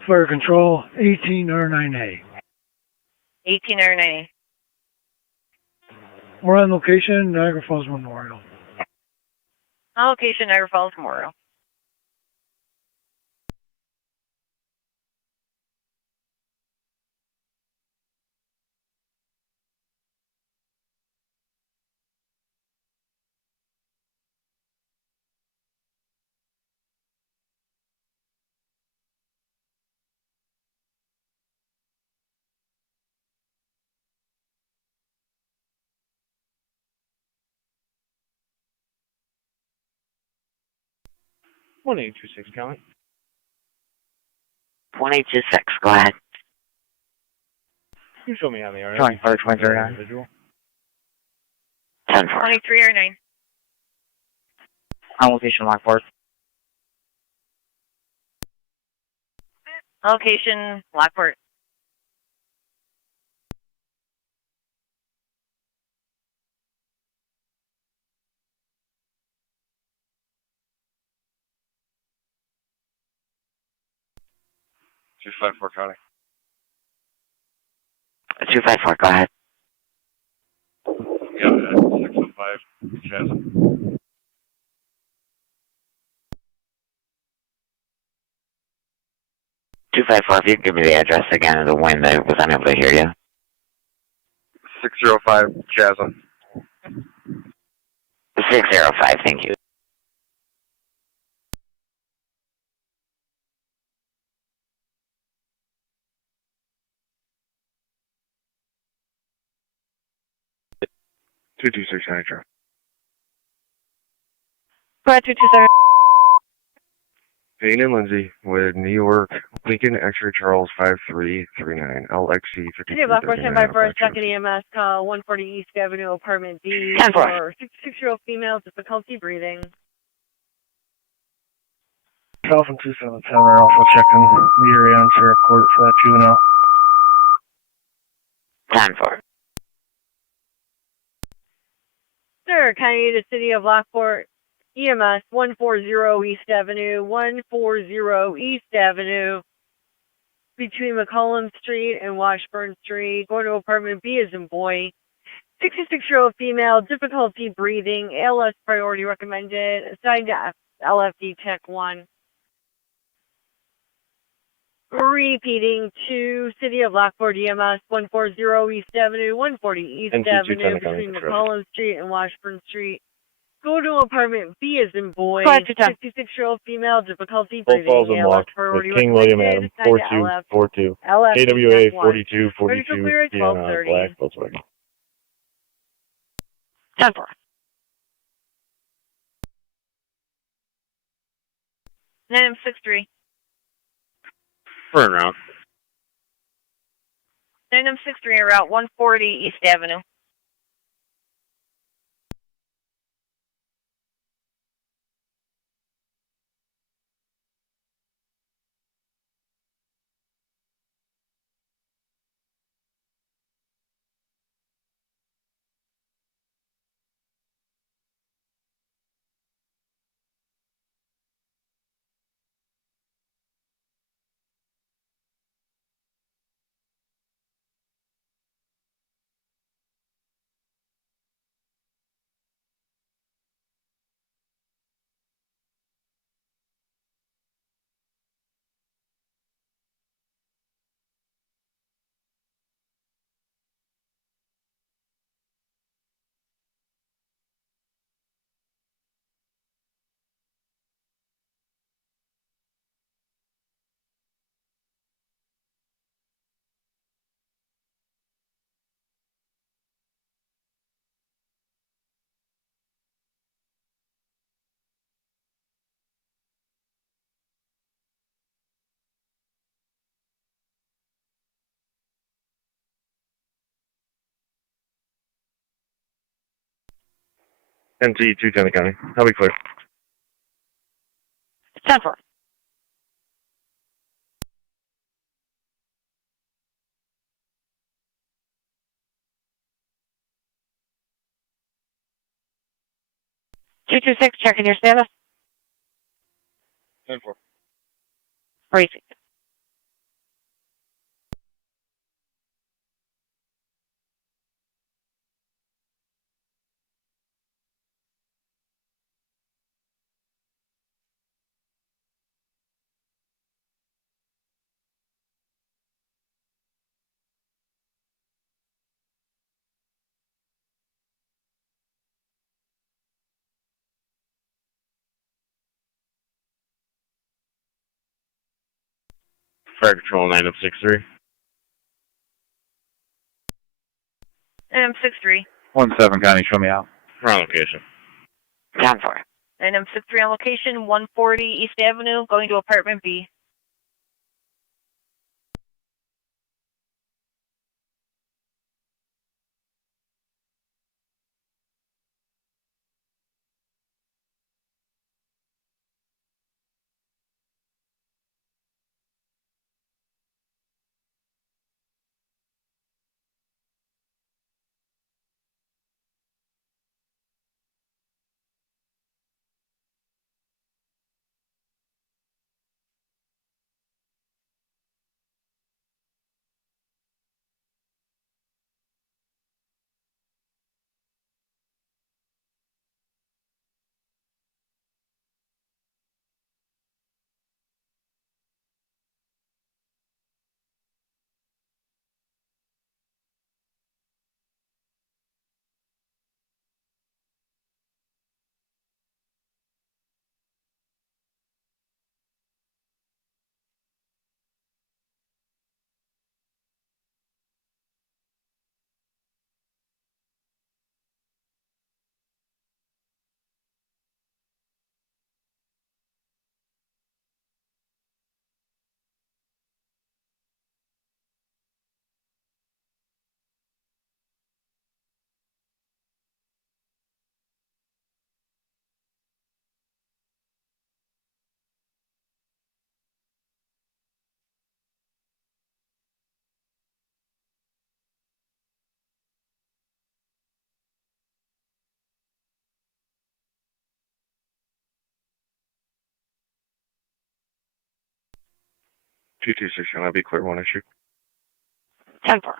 Fire control 18R9A. 18R9A. We're on location, Niagara Falls Memorial. Allocation, Niagara Falls Memorial. One 826 County. 1826, go ahead. You show me on the area. County Fire 2309. Individual. 10-4. 2309. On location Lockport. Allocation, Lockport. Two five four County. 254, go ahead. Yeah, 605 Jasmine. 254, if you could give me the address again of the wind, I was unable to hear you. 605 Jasmine. 605, thank you. Two two six Nitro. Go ahead, 227. Payne and Lindsay with New York, Lincoln X-ray Charles 5339, LXC City of Lockport, stand by 5339. for a second EMS call, 140 East Avenue, apartment B, 10-4. for 66-year-old female, difficulty breathing. Dolphin 277 also checking the area on Sarah Court for that juvenile. 10-4. Sir, County to City of Lockport, EMS 140 East Avenue, 140 East Avenue, between McCollum Street and Washburn Street, going to apartment B as in boy. 66-year-old female, difficulty breathing, ALS priority recommended, assigned to LFD Tech 1. Repeating to City of Lockport EMS 140 East Avenue, 140 East Avenue, between McCollum Street and Washburn Street. Go to apartment B as in boy. 66-year-old female, difficulty Both breathing, falls ALS unlocked. priority With King William recommended, Adam, assigned to 4242. LFD AWA Tech 1. 4242. Ready for clear at 12:30. Black, Volkswagen. 10-4. M63. Burn round. 9M63 Route 140 East Avenue. NT 210 County. I'll be clear. 10-4. Two-two-six, checking your status. 10-4. Racing. Fire control 963. M63. 17 County, show me out. Wrong location. 10-4. 9M63 on location, 140 East Avenue, going to apartment B. 226, can I be clear 1 issue? 10-4.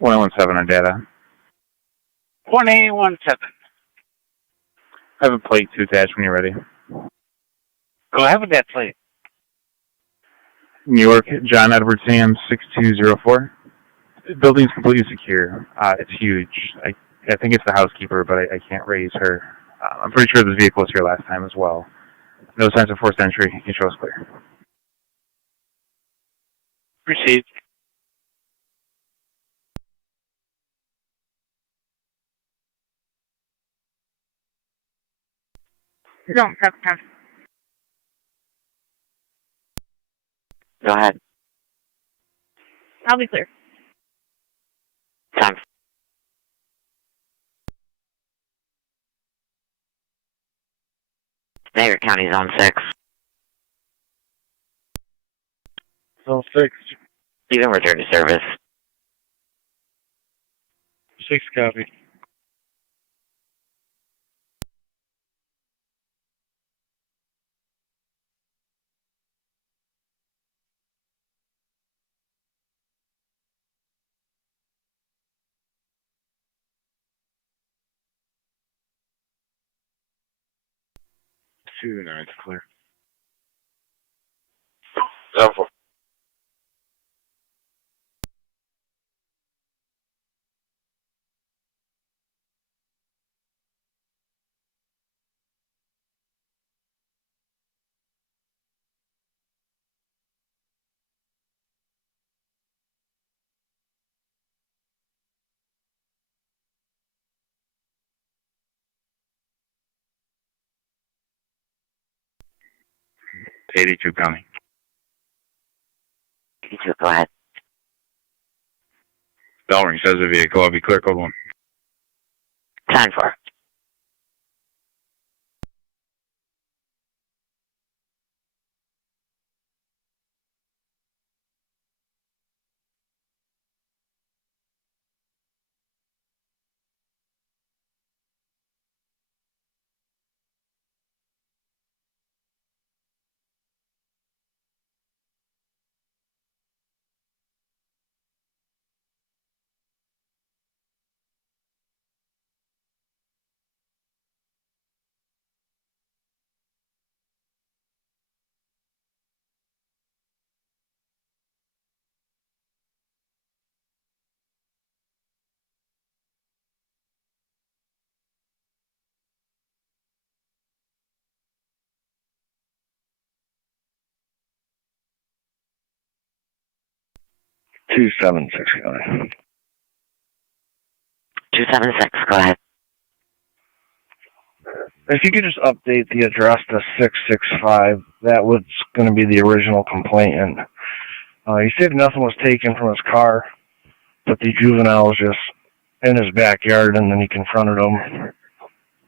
One 17 on data. 1817. I have a plate to attach when you're ready. Go ahead with that, please. New York, John Edward Sam, 6204. The building's completely secure. It's huge. I think it's the housekeeper, but I can't raise her. I'm pretty sure this vehicle was here last time as well. No signs of forced entry. You can show us clear. Proceed. Zone 710. Go ahead. I'll be clear. Time. Niagara County Zone 6. Zone 6. You can return to service. 6 copy. Two, no, it's clear. Alpha. '82 County. 82, go ahead. Bell ring says the vehicle. I'll be clear, code 1. Time for. Two 76 County. 276, go ahead. If you could just update the address to 665, that was going to be the original complainant. He said nothing was taken from his car, but the juvenile was just in his backyard, and then he confronted him,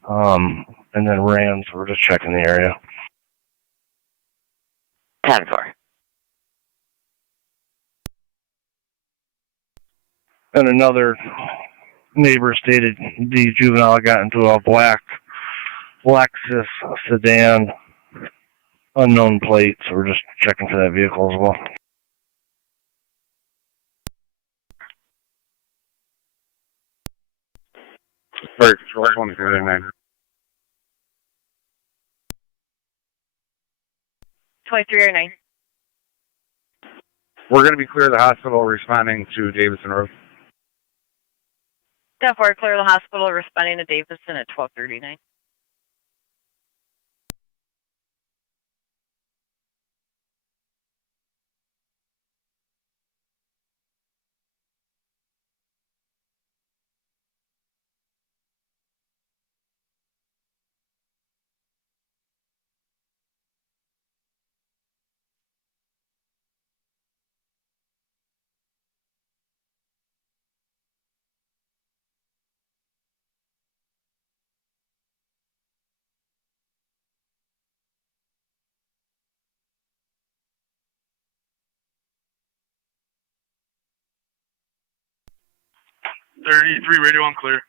and then ran, so we're just checking the area. 10-4. And another neighbor stated the juvenile got into a black Lexus sedan, unknown plate, so we're just checking for that vehicle as well. Fire Control 2339. 2309. We're going to be clear of the hospital responding to Davidson Road. 10-4, clear the hospital, responding to Davidson at 1239. Radio on clear.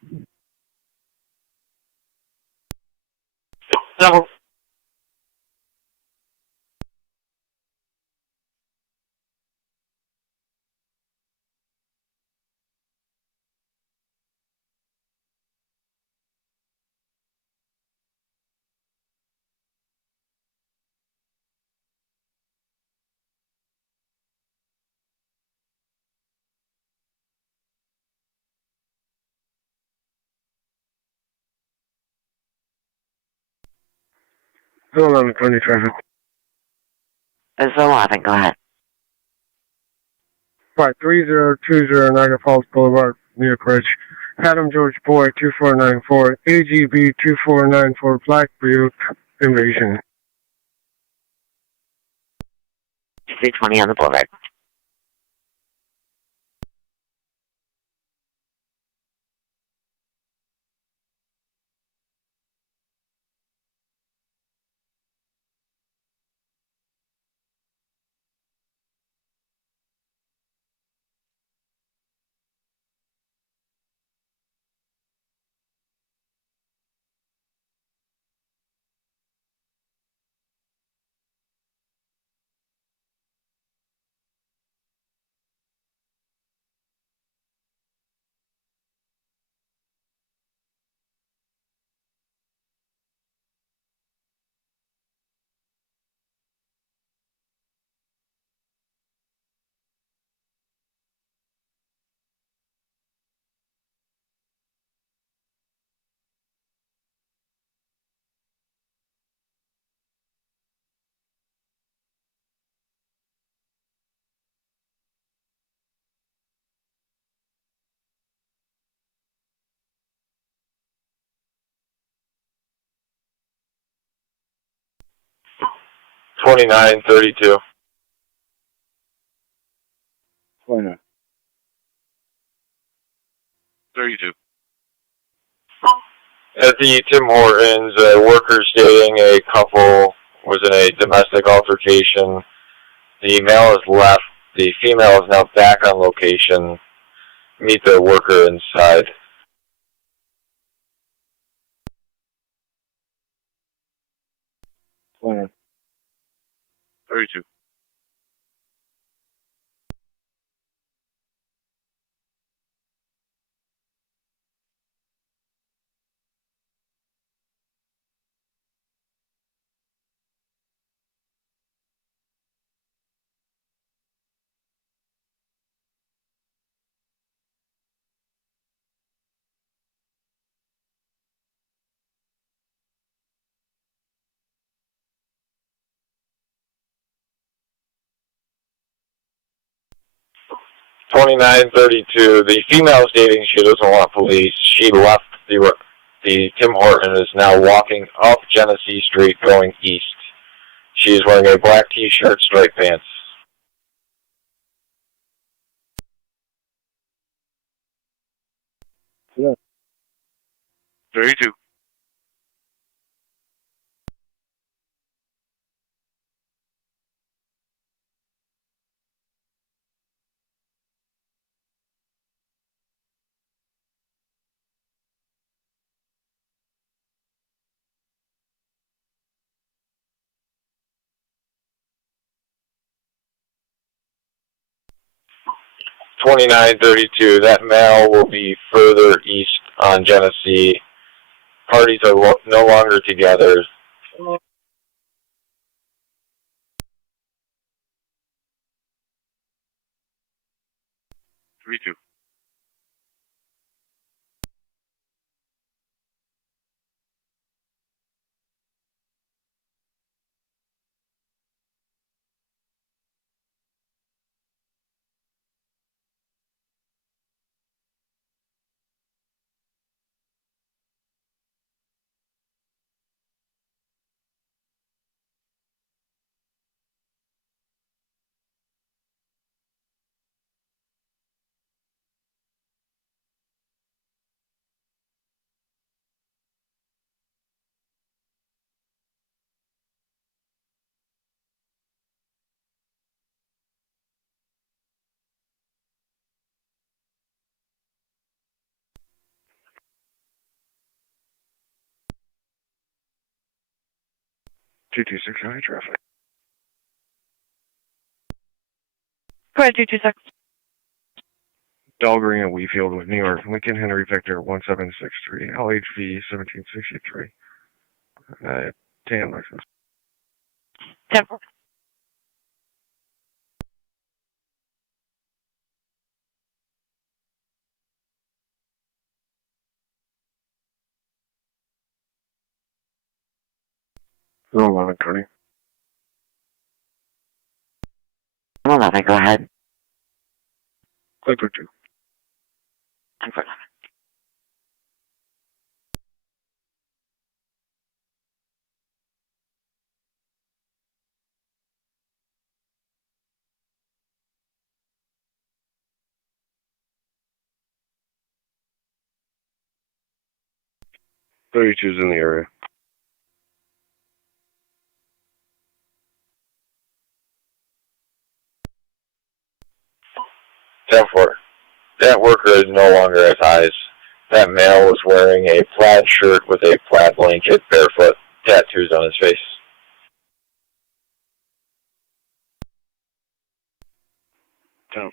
No. Still 1120 traffic. It's 11, go ahead. 3020 Niagara Falls Boulevard, New York Ridge. Adam George Boy 2494, AGB 2494, Black Butte Invasion. 320 on the boulevard. $29.32. 29. 32. At the Tim Hortons, a worker stating a couple was in a domestic altercation. The male has left. The female is now back on location. Meet the worker inside. 32. 2932. The female is stating she doesn't want police. She left the Tim Horton and is now walking up Genesee Street going east. She is wearing a black t-shirt, striped pants. Yeah. 32. 2932. That male will be further east on Genesee. Parties are no longer together. Three two. Two two six high traffic. Go ahead, 226. Dahlgren and Wheatfield with New York. Lincoln Henry Victor 1763. LHV 1763. TAN license. 10-4. Roll 11, Cody. 11, go ahead. Click for 2. 10 for 11. Thirty-two's in the area. That worker is no longer at eyes. That male was wearing a plaid shirt with a plaid blanket, barefoot, tattoos on his face. 10-4.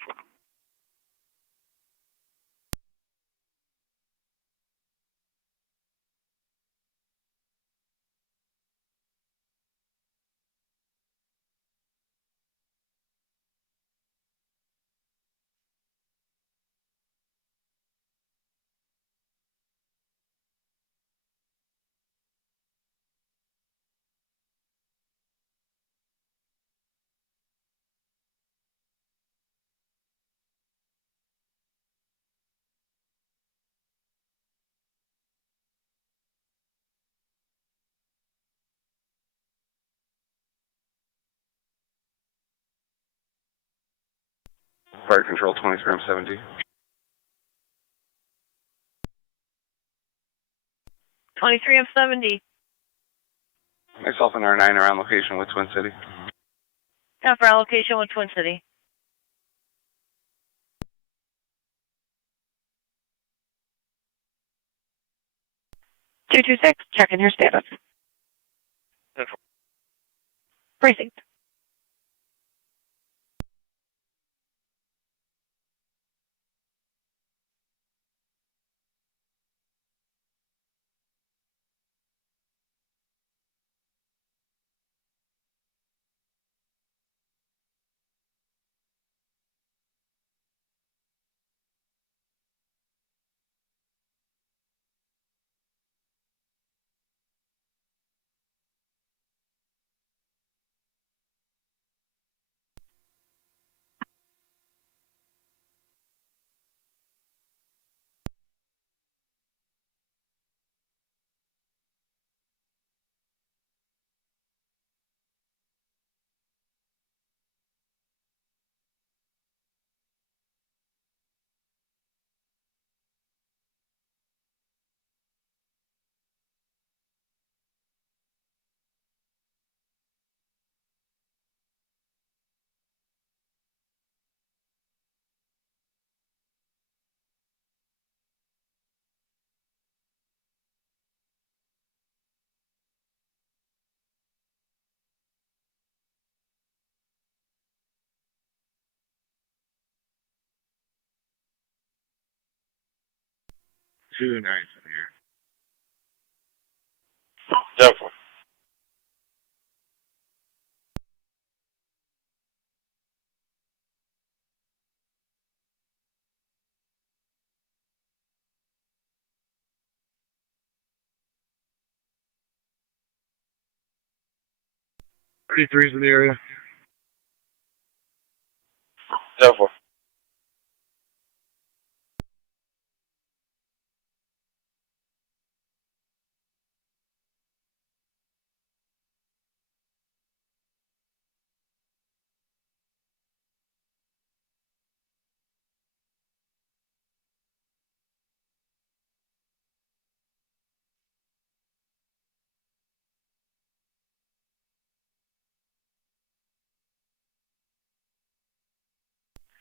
Fire control 23M70. 23 of 70. Myself and R9 are on location with Twin City. Yeah, for allocation with Twin City. Checking your status. Precinct. 2 9 here. 10-4. Three's in the area. 10-4.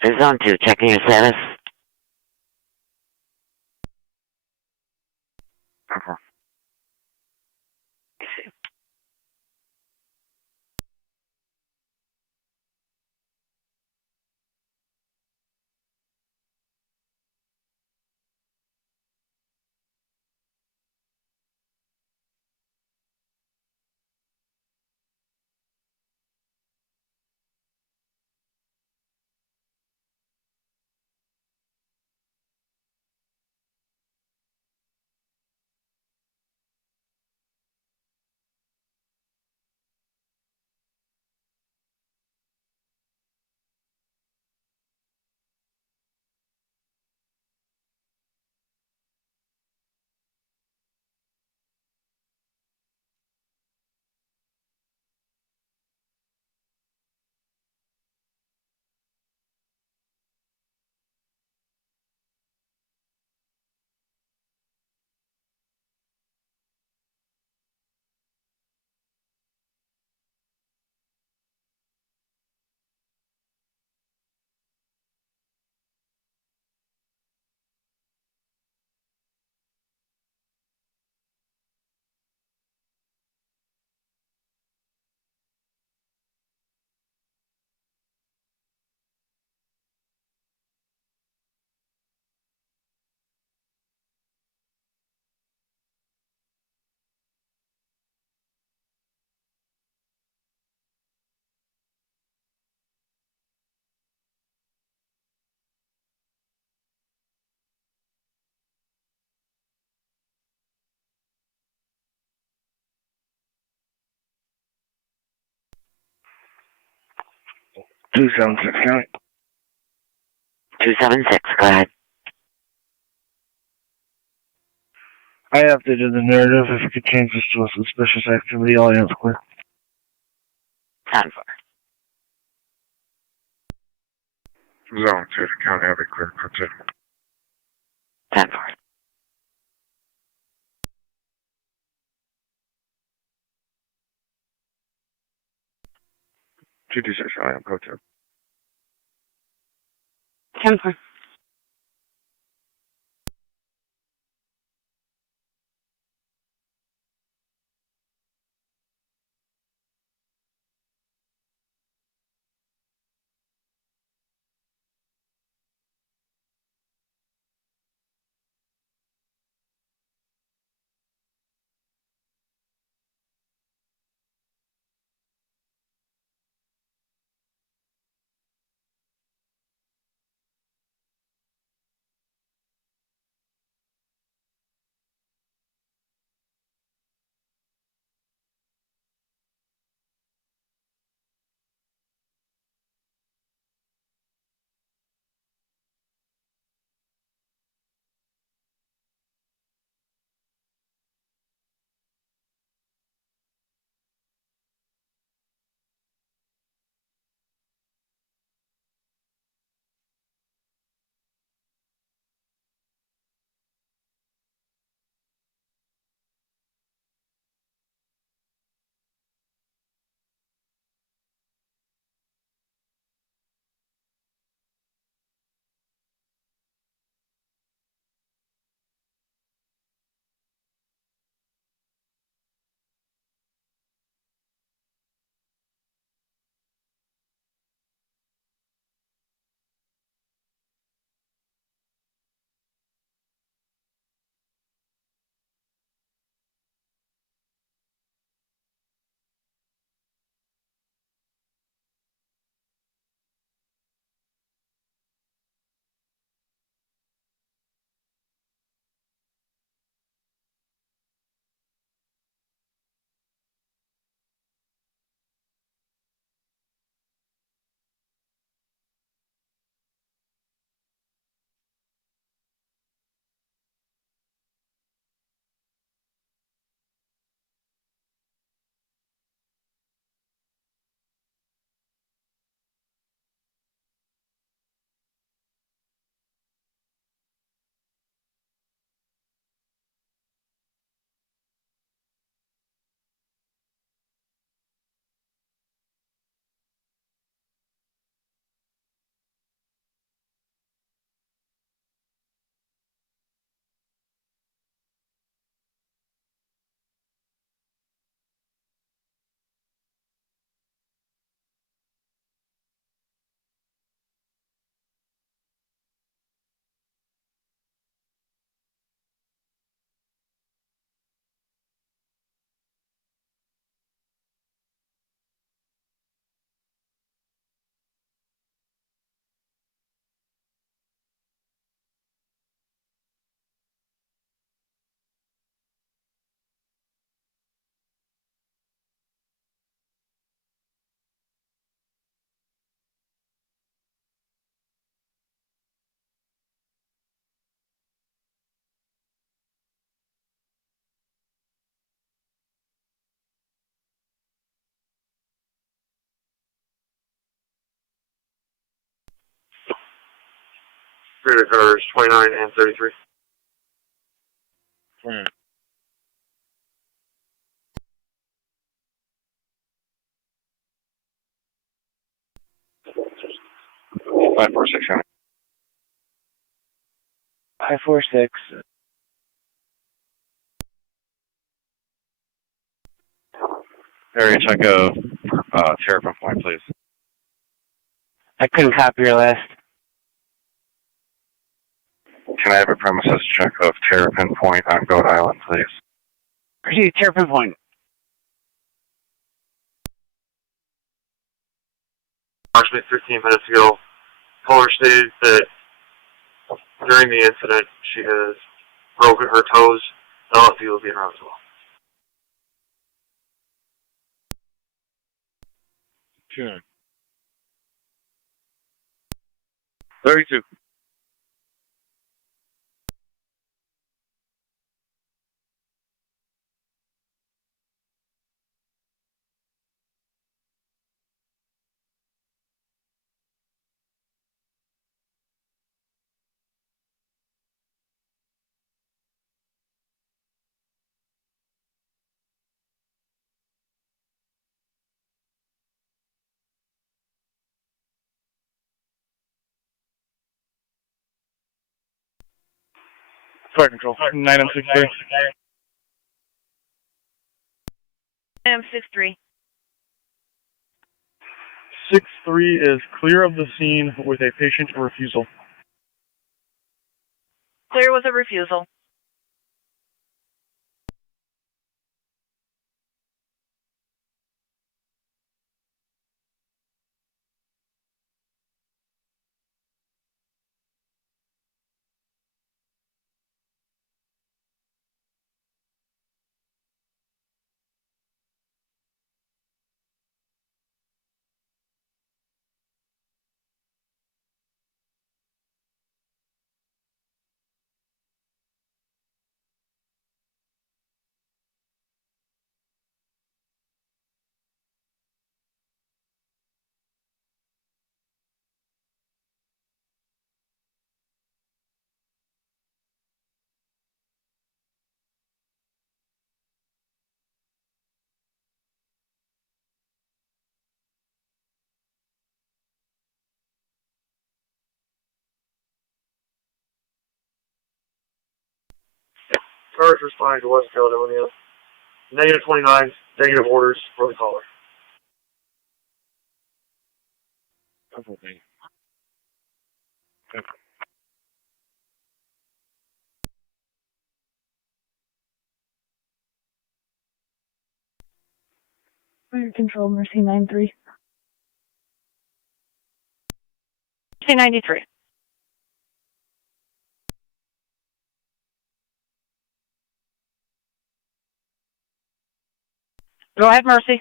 There's Zone 2, checking your status. Okay. Two 7-6 County. 276, go ahead. I updated the narrative. If you could change this to a suspicious activity, all hands clear. 10-4. Zone 2 County, have it clear for 2. 10-4. Two 6 I am code 2. 10-4. Spirit cars 29 and 33. Hmm. Five, four, six, 546. Area check of Terrapin Point, please. I couldn't copy your last. Can I have a premises check of Terrapin Point on Goat Island, please? Proceed, Terrapin Point. Approximately 15 minutes ago, caller stated that during the incident she has broken her toes. LFD will be around as well. 32. Fire control. 9M63. M63. 63 is clear of the scene with a patient refusal. Clear with a refusal. Cars responding to West Caledonia. Negative 29, negative orders for the caller. Okay. Fire control, Mercy 93. Mercy 93. Go ahead, Mercy.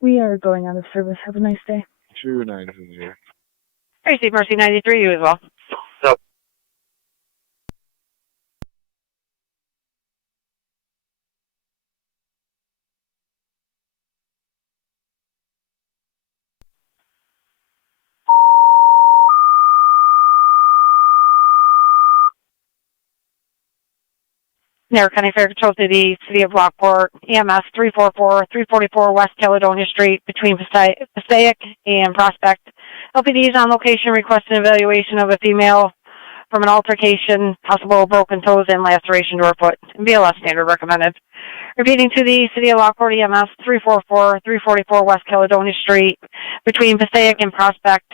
We are going out of service. Have a nice day. 29. Receive Mercy 93, you as well. So, Niagara County Fair Control to the City of Lockport, EMS 344 West Caledonia Street between Passaic and Prospect. LPD is on location requesting evaluation of a female from an altercation, possible broken toes and laceration to her foot. BLS standard recommended. Repeating to the City of Lockport, EMS 344 West Caledonia Street between Passaic and Prospect.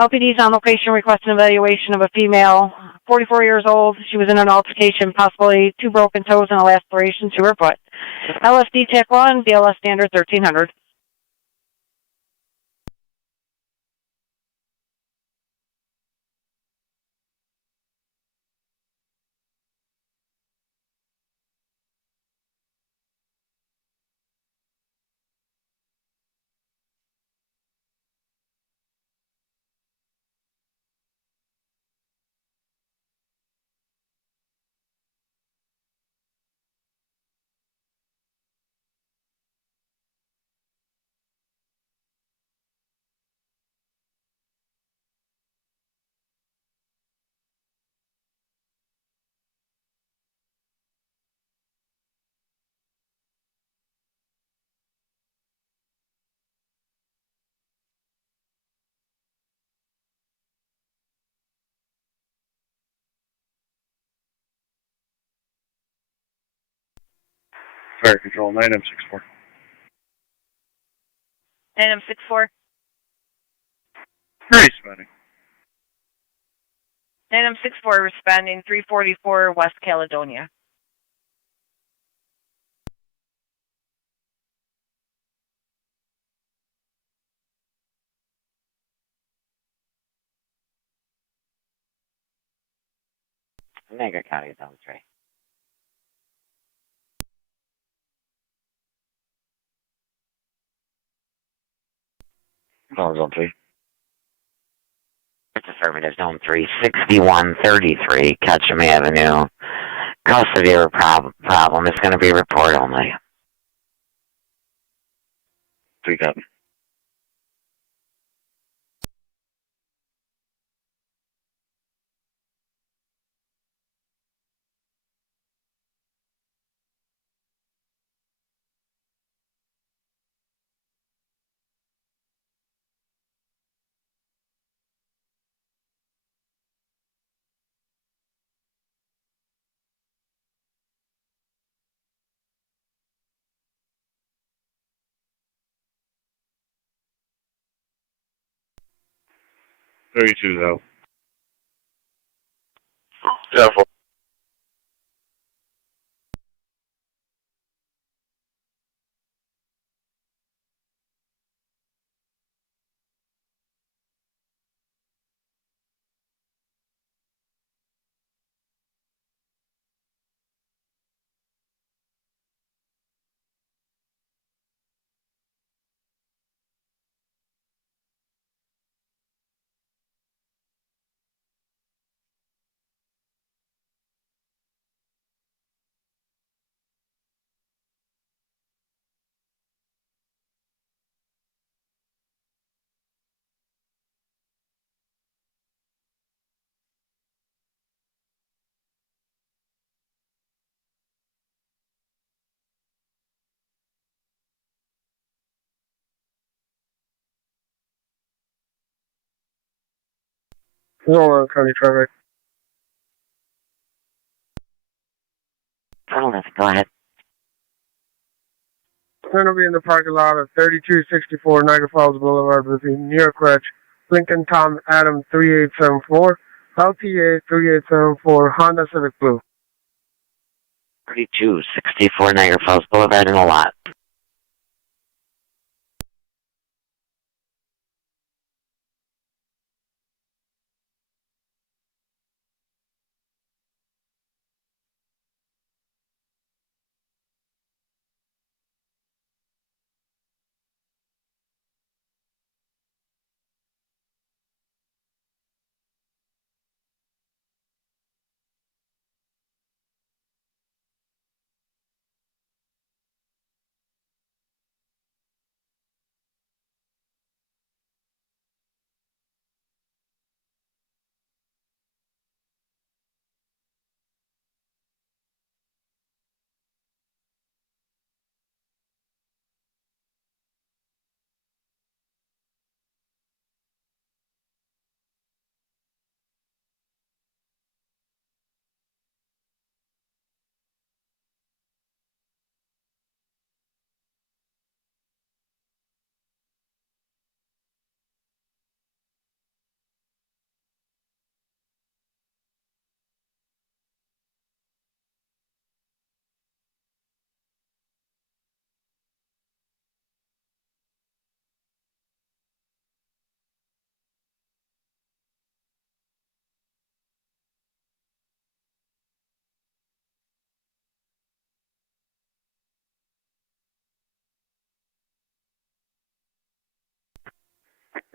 LPD is on location requesting evaluation of a female, 44 years old. She was in an altercation, possibly 2 broken toes and a laceration to her foot. LSD TAC 1, BLS standard 1300. Fire Control, 9M64. 9M64. Responding. 9M64 responding 344 West Caledonia. Niagara County Zone 3. Zone 3. It's affirmative, Zone 3, 6133 Ketchum Avenue. Custody or problem is going to be report only. 3 copy. $32 out. Yeah, Tonawanda County traffic. Go ahead. Going to be in the parking lot of 3264 Niagara Falls Boulevard between New York Reg, Lincoln Tom Adam 3874, LTA 3874, Honda Civic Blue. 3264 Niagara Falls Boulevard in a lot.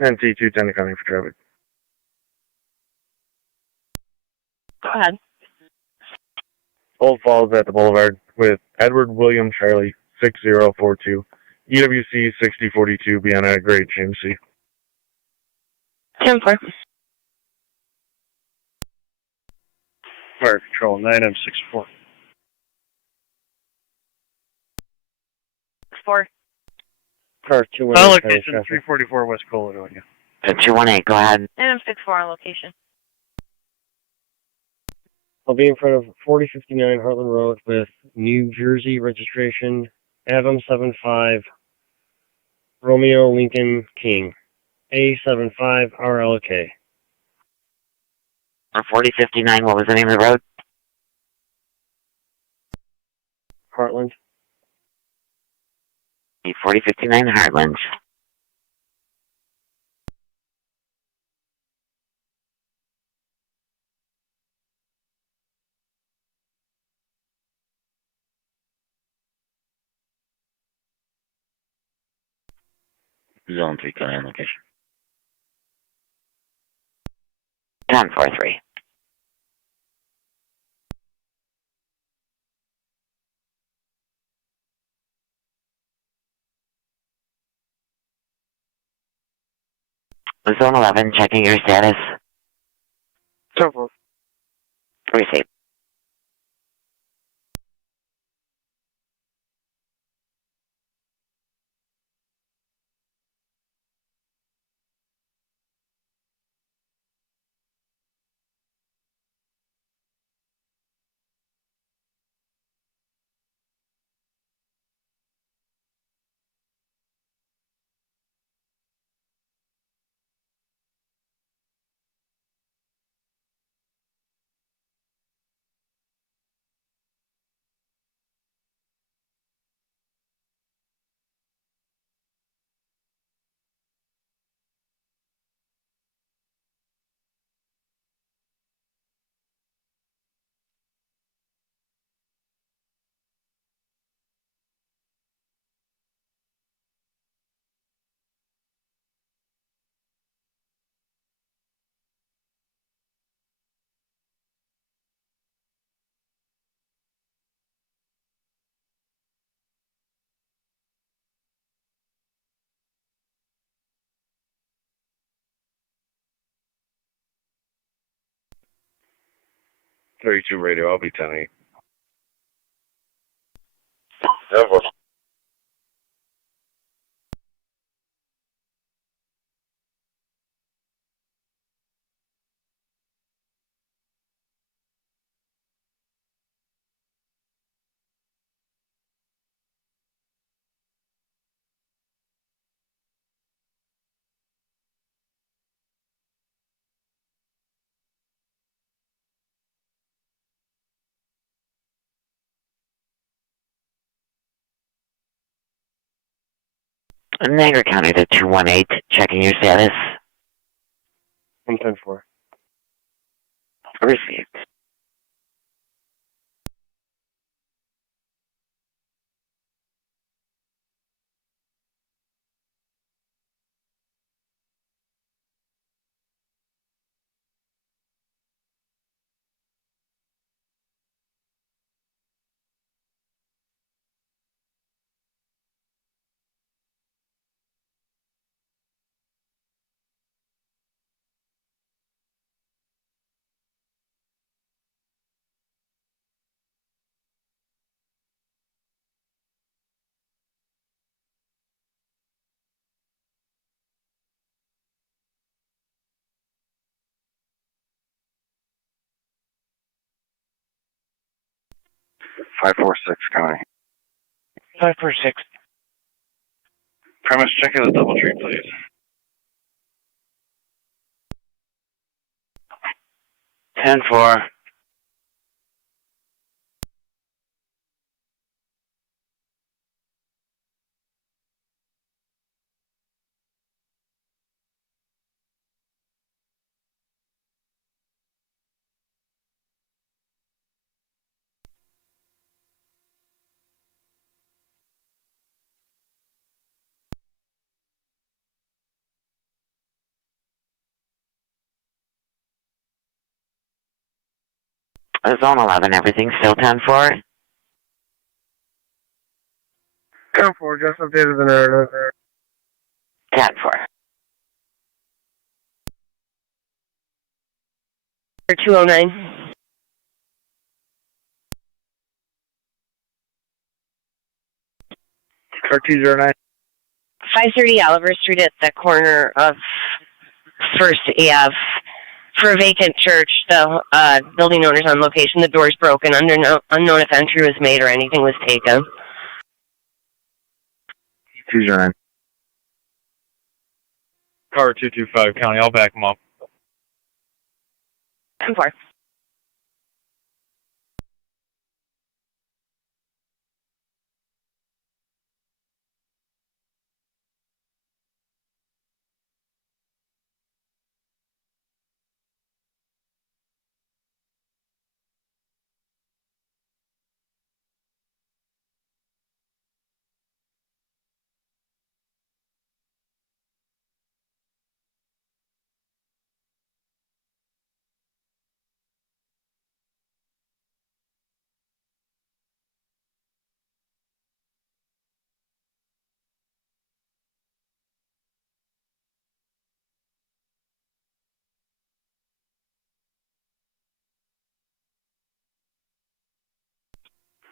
NT 210 coming for traffic. Go ahead. Old Falls at the Boulevard with Edward William Charlie 6042. EWC 6042 beyond a grade GMC. 10-4. Fire Control, 9M64. 4. Car 218. Allocation 344 West Caledonia. 218, go ahead. 9M64 on location. I'll be in front of 4059 Heartland Road with New Jersey registration, Adam75 Romeo Lincoln King, A75 RLK. On 4059, what was the name of the road? Heartland. 4059 Heartland. Zone 3 county location. 1043. Zone 11, checking your status. Trouble. Receive. .32 radio, I'll be 10-8. Niagara County to 218, checking your status. 110-4. Received. .546 county. 546. Premise check of the DoubleTree, please. 10-4. Zone 11, everything still 10-4? 10-4, just updated the narrative. 10-4. 209. Car 209. 530 Oliver Street at the corner of First Ave For a vacant church, the building owner's on location. The door's broken. Unknown if entry was made or anything was taken. 209. Car 225 County, I'll back them up. 10-4.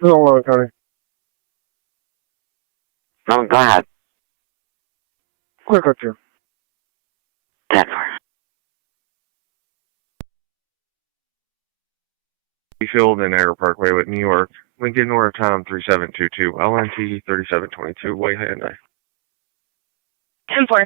Tonawanda County. No, go ahead. Clear code 2. 10-4. Field and Niagara Parkway with New York. Lincoln Nora Tom 3722, LNT 3722, White Hyundai. 10-4.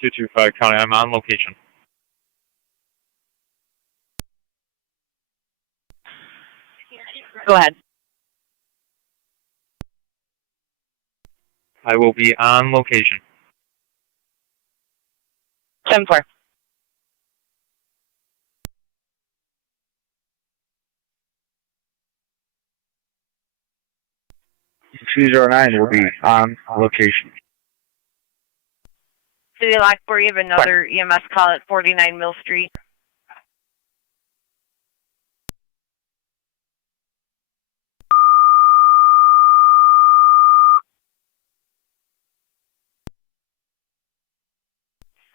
Two two five County, I'm on location. Go ahead. I will be on location. 10-4. $209 will be on location. City of Lockport, you have another EMS call at 49 Mill Street.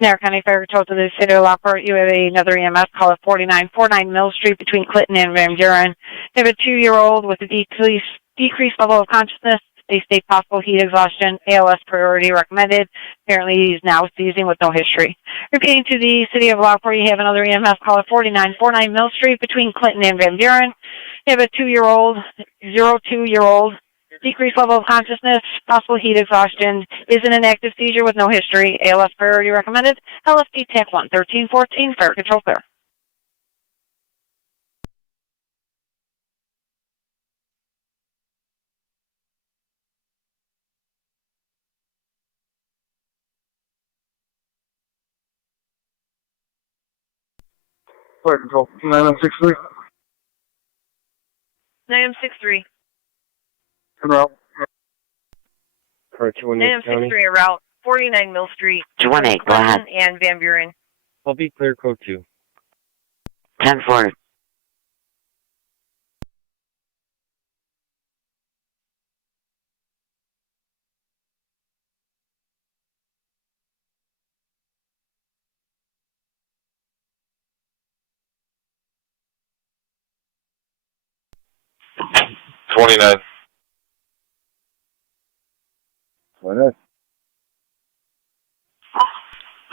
Niagara County Fire Control to the City of Lockport. You have another EMS call at 4949 Mill Street between Clinton and Van Buren. You have a 2-year-old with a decreased level of consciousness. They state possible heat exhaustion. ALS priority recommended. Apparently he's now seizing with no history. Repeating to the City of Lockport, you have another EMS call at 4949 Mill Street between Clinton and Van Buren. You have a 2-year-old, decreased level of consciousness, possible heat exhaustion, is in an active seizure with no history, ALS priority recommended, LFD TAC 11314, fire control clear. Fire control. 963. 963. En route. Car 218 County. 963 en route, 49 Mill Street. 218, go ahead. Clinton and Van Buren. I'll be clear code 2. 10-4. $29. What is?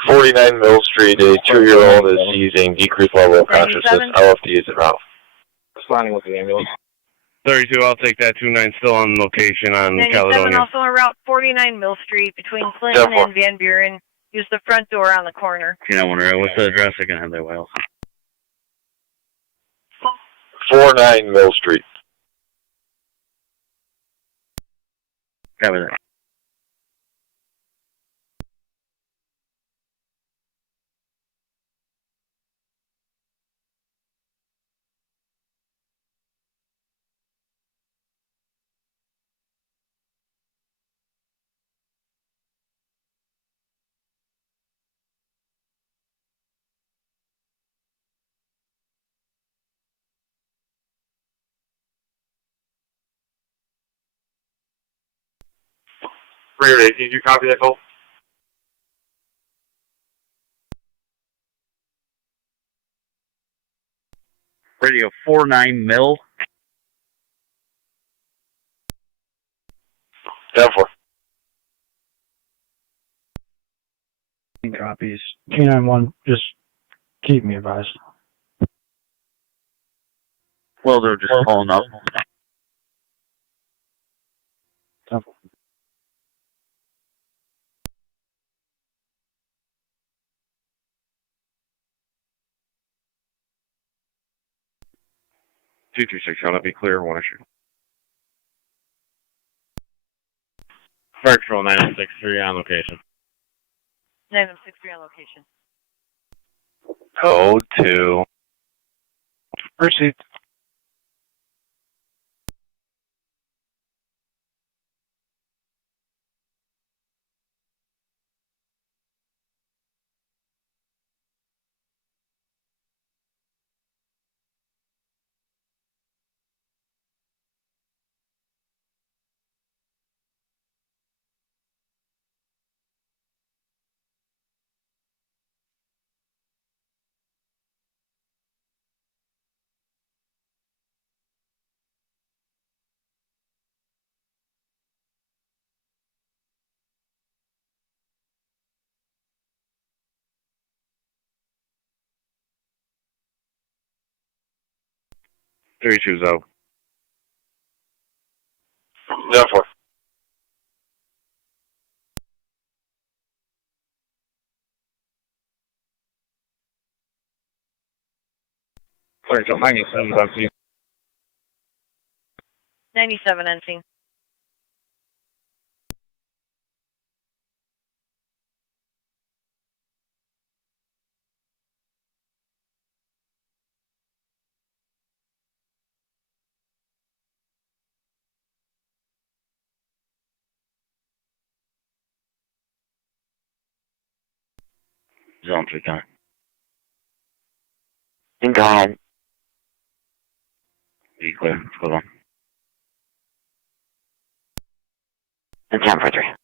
49 Mill Street, a 2-year-old is seizing, decreased level of consciousness. LFD is en route. Responding with the ambulance. 32, I'll take that. 29 still on location on 97 Caledonia. also en route, 49 Mill Street between Clinton and Van Buren. Use the front door on the corner. You know, what's the address? I can have that well. 49 Mill Street. Cover that. Ray, did you copy that call? Radio 49 mil. 10-4. Copies. K91, just keep me advised. Well, they're just calling up. Temple. Two two six. Shall that be clear? One issue. Fire Control 963 on location. 963 on location. Code 2. Proceed. Three two zero. 10-4. Fire Control 97 on scene. 97 on scene. Zone 3 gun. And go ahead. Be clear. Hold on. And 10-4-3.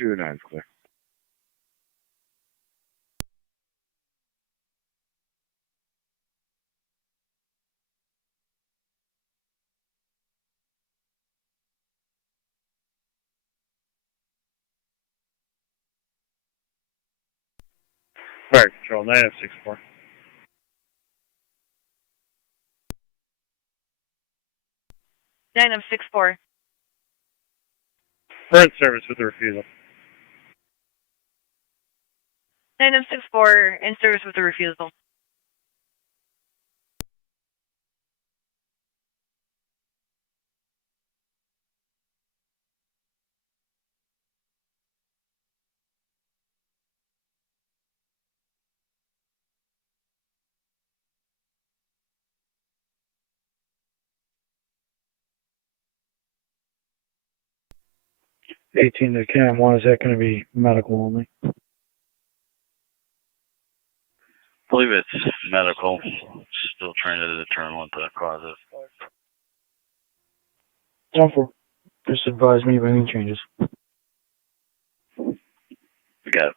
2-9's clear. Fire Control, 964. Nine of 6-4. Current service with the refusal. 9 of 6-4 in service with a refusal. Eighteen to Cam 1, is that going to be medical only? I believe it's medical. Still trying to determine what the cause is. 1-4. Just advise me of any changes. We got it.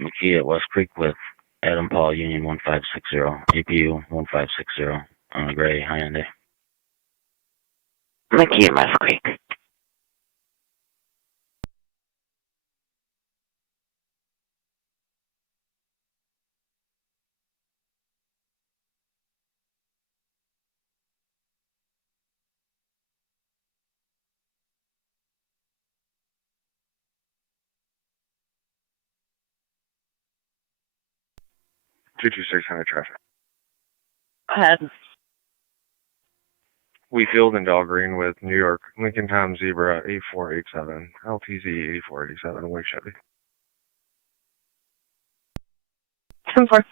McKee at West Creek with Adam Paul, Union 1560, APU 1560 on a gray Hyundai. McKee at West Creek. High traffic. Go ahead. Wheatfield and Dahlgreen with New York, Lincoln Tom Zebra 8487, LTZ 8487, White Chevy. 10-4.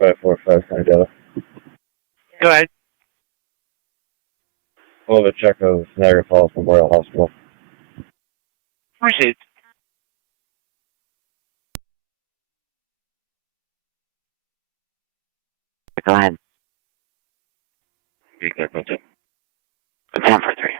Five, 4, 5, Delta. Go ahead. A little bit check of Niagara Falls Memorial Hospital. Proceed. Go ahead. Be clear, go to. 10 for 3.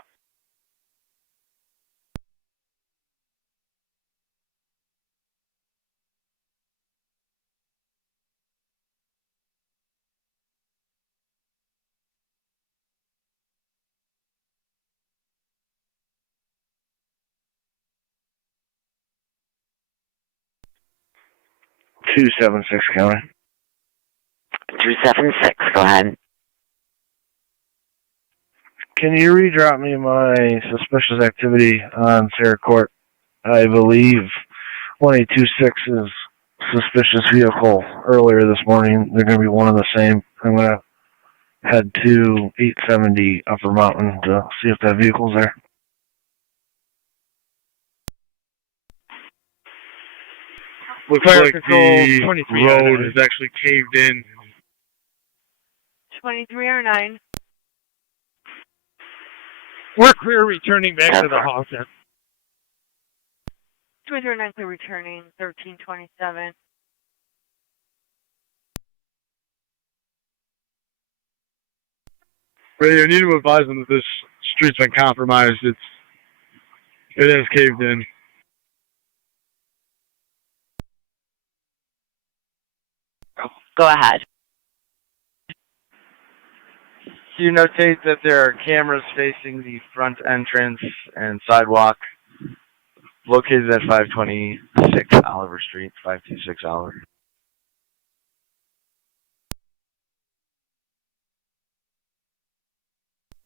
Two 76 County. 276, go ahead. Can you redrop me my suspicious activity on Sarah Court? I believe 1826's suspicious vehicle earlier this morning. They're going to be one and the same. I'm going to head to 870 Upper Mountain to see if that vehicle's there. Looks Fire like control, the 23 road R9. is actually caved in. 2309. We're clear returning back to the house then. 2309 clear returning, 1327. Radio, you need to advise them that this street's been compromised. It is caved in. Go ahead. Do you notate that there are cameras facing the front entrance and sidewalk located at 526 Oliver Street, 526 Oliver?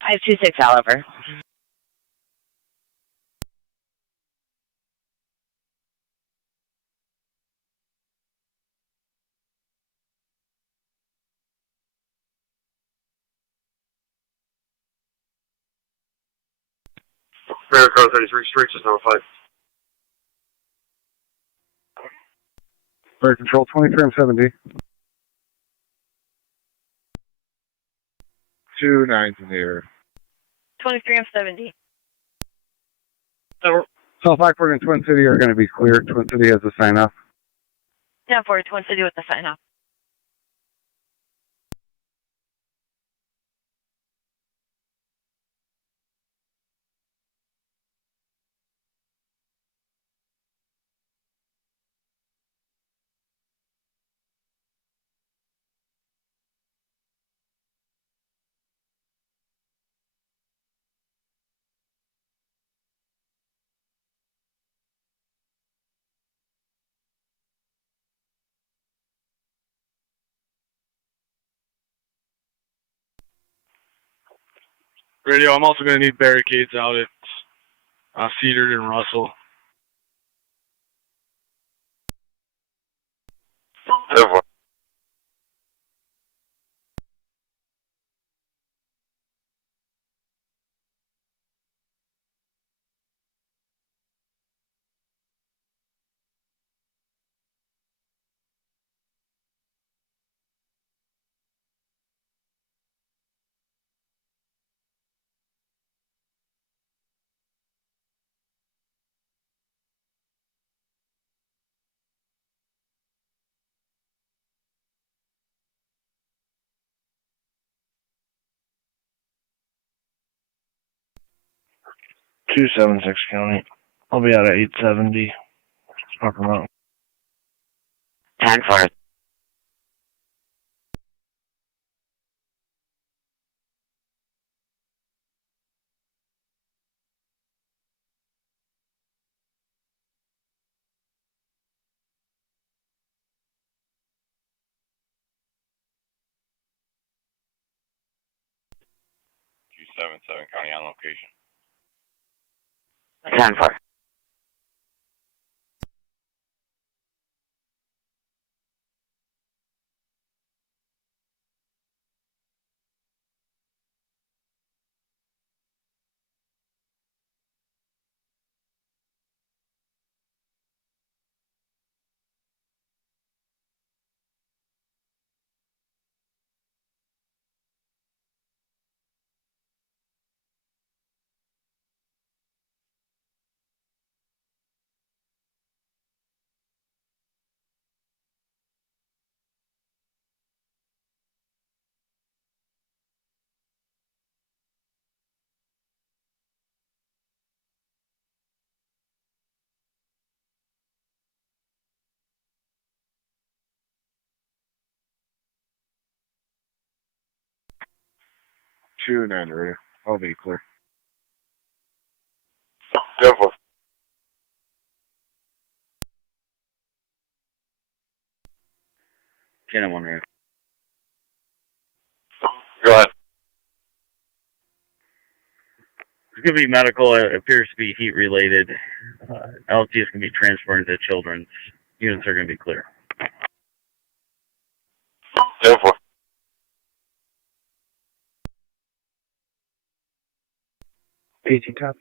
Five 526 Oliver. Niagara County 33 Streets is number 5. Fire control 2370. 2 9s in the air. 2370. South Lockport and Twin City are going to be clear. Twin City has a sign off. 10-4, Twin City with the sign off. Radio, I'm also going to need barricades out at Cedar and Russell. Over. Two 76 County. I'll be out at 870 Upper Mountain. 10-4. Seven County on location. 10-4. Two 9 radio. I'll be clear. Go for it. Channel 1 radio. Go ahead. It's going to be medical. It appears to be heat related. LT is going to be transported to children's. Units are going to be clear. Go for it. AT copy.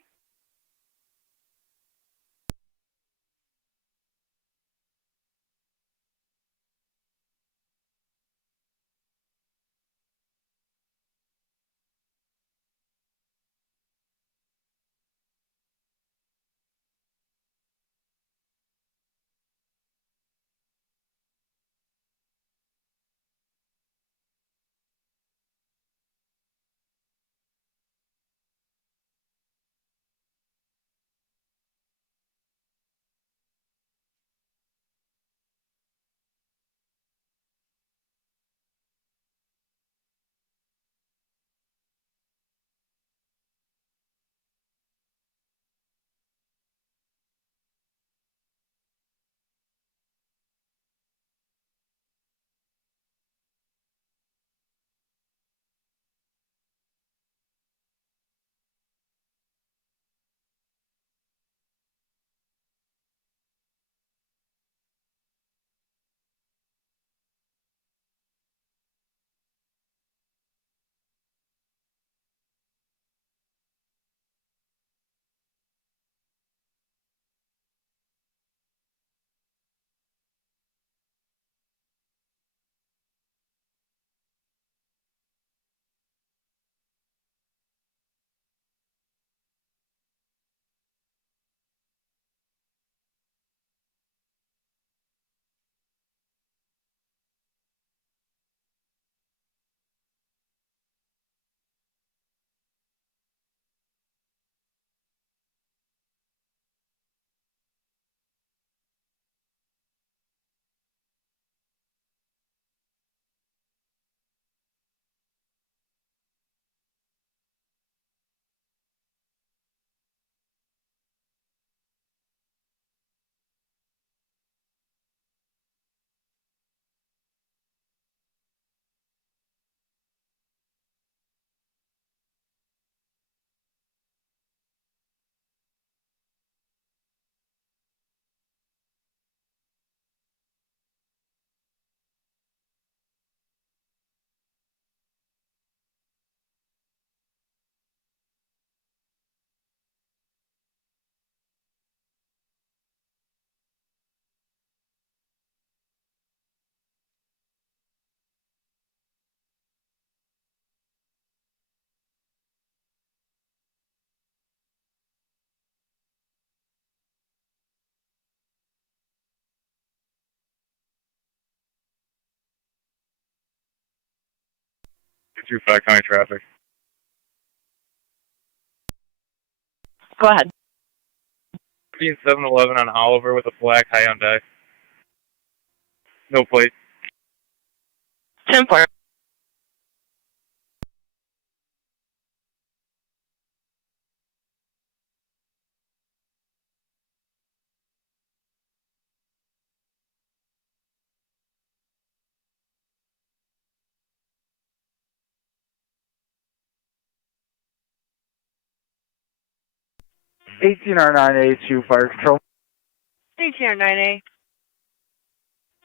Two five county traffic. Go ahead. Being 7-Eleven on Oliver with a black Hyundai. No plate. 10-4. ATR9A2 Fire Control. ATR9A.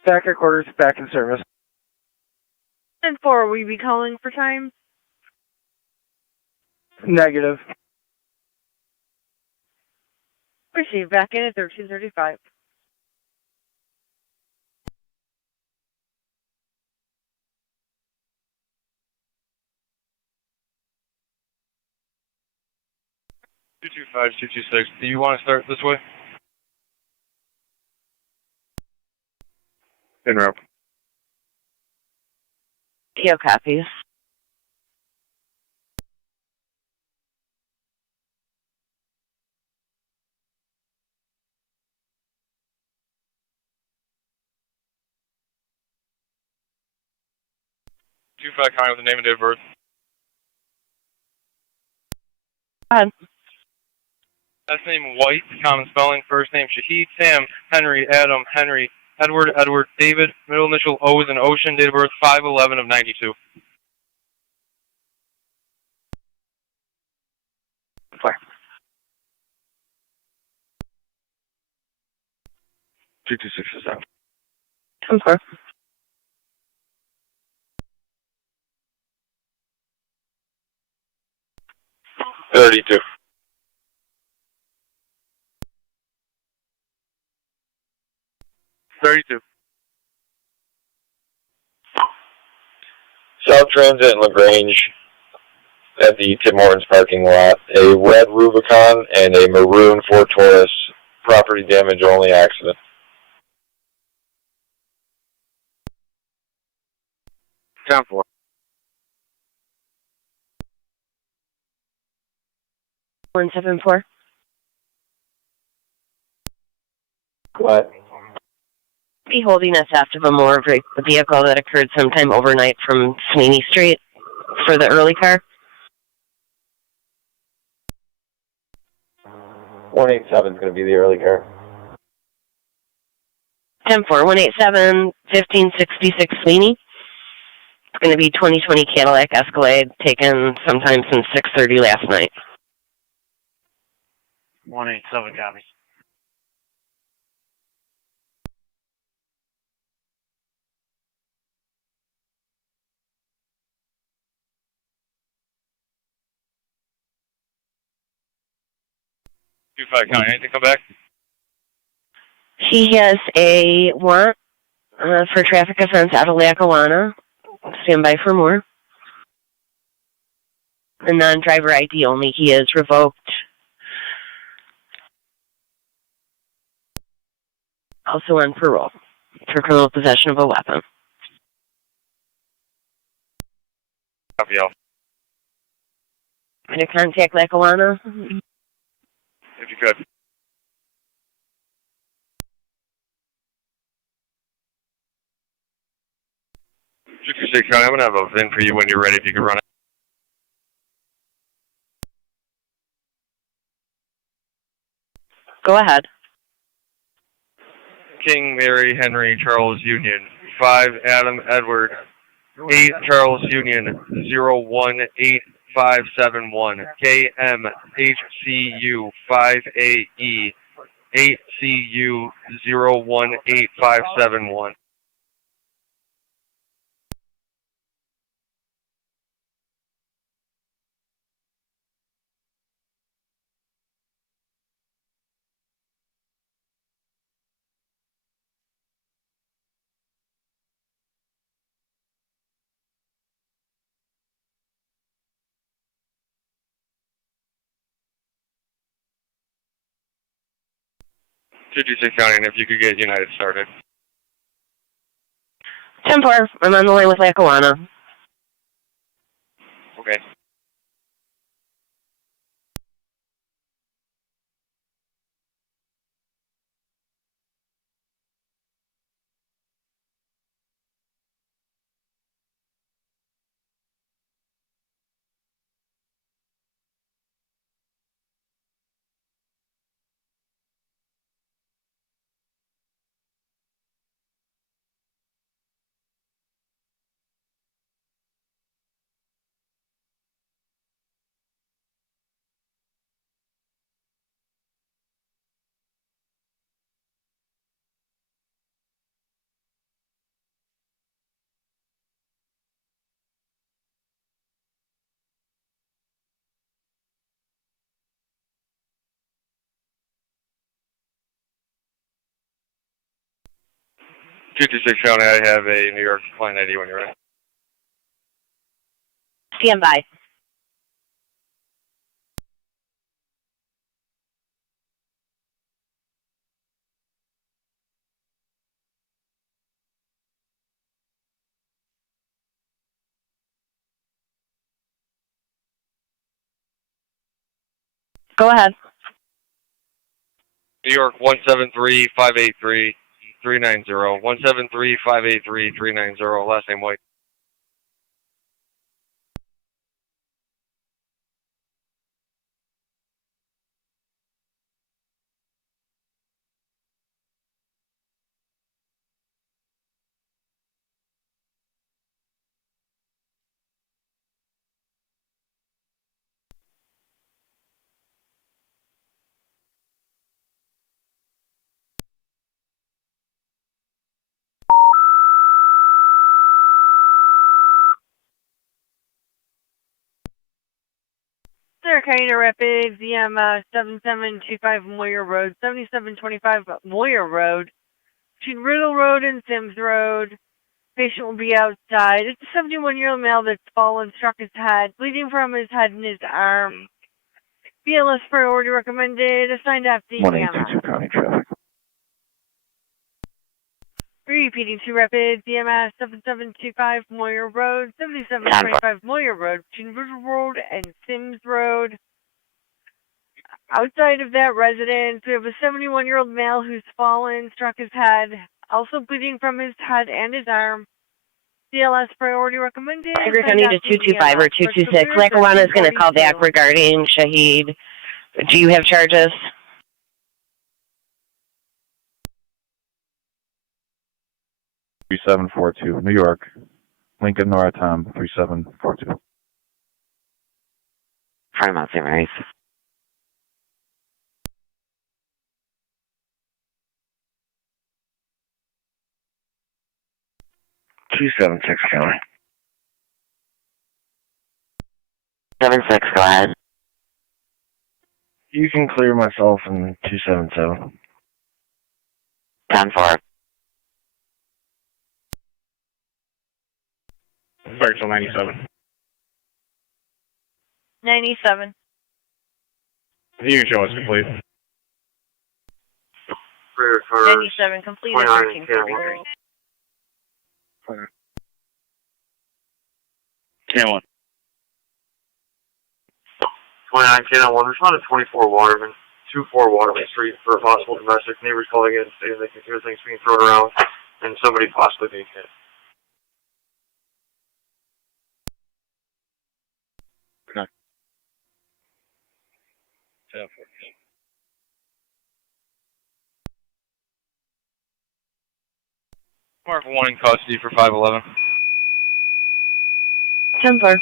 Back at quarters, back in service. 10-4, will you be calling for time? Negative. Receive back in at 1335. Two 226. Do you want to start this way? En route. Keo copies. Two five county with the name and date of birth. Go ahead. Last name White, common spelling. First name Shahid, Sam, Henry, Adam, Henry, Edward, David. Middle initial O is an Ocean. Date of birth 5/11 of 92. 4. 226 is out. 10-4. 32. Transit in LaGrange at the Tim Hortons parking lot. A red Rubicon and a maroon Ford Taurus. Property damage only accident. 10-4. One 7-4. What? Be holding us after the more the vehicle that occurred sometime overnight from Sweeney Street for the early car. 187 is going to be the early car. 10-4, 187, 1566 Sweeney. It's going to be 2020 Cadillac Escalade taken sometime since 6:30 last night. 187 copies. County, anything come back? He has a warrant for traffic offense out of Lackawanna. Stand by for more. A non-driver ID only. He is revoked. Also on parole for criminal possession of a weapon. Copy all. Going to contact Lackawanna. If you could. 226 County, I'm going to have a VIN for you when you're ready, if you can run it. Go ahead. King, Mary, Henry, Charles, Union. 5, Adam, Edward. 8, Charles, Union. 018571. KMHCU 5AE. 8CU 018571. County, and if you could get United started. 10-4. I'm on the line with Lackawanna. Okay. County, I have a New York client ID when you're ready. Stand by. Go ahead. New York 173-583-390. 173-583-390. Last name White. Sir, Carolina Rapids, EM 7725 Moyer Road, 7725 Moyer Road, between Riddle Road and Sims Road. Patient will be outside. It's a 71-year-old male that's fallen, struck his head, bleeding from his head and his arm. BLS priority recommended, assigned FD. 1822 County Traffic. Repeating 2 Rapid, DMS 7725 Moyer Road, 7725 Moyer Road, between River Road and Sims Road. Outside of that residence, we have a 71-year-old male who's fallen, struck his head, also bleeding from his head and his arm. CLS priority recommended. Niagara County to 225 or 226. Lackawanna is going to call back regarding Shahid. Do you have charges? 3742, New York. Lincoln Nora Tom 3742. Front Mount St. Mary's. County. 76, go ahead. You can clear myself in 277. 10-4. Virtual 97. 97. You can show us complete. 97, complete at 1343. 10-1. 29 10-1, respond to 24 Waterman, 24 Waterman Street for a possible domestic. Neighbors calling in stating they can hear things being thrown around and somebody possibly being hit. Mark 1 in custody for 511. 10-4.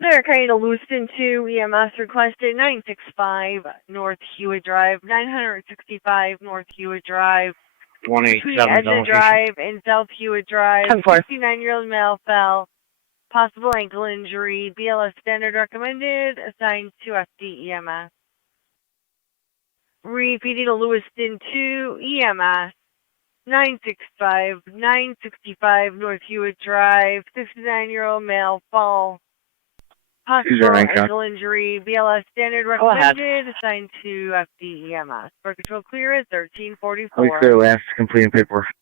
Niagara County to Lewiston 2, EMS requested 965 North Hewitt Drive, 965 North Hewitt Drive. 187 Between Edna Drive and South Hewitt Drive, 69-year-old male fell. Possible ankle injury. BLS standard recommended. Assigned to FD EMS. Repeating to Lewiston 2, EMS. 965 North Hewitt Drive. 69-year-old male fall. Possible ankle injury. BLS standard recommended. Assigned to FD EMS. For control clear at 1344. We clear last, completing paperwork.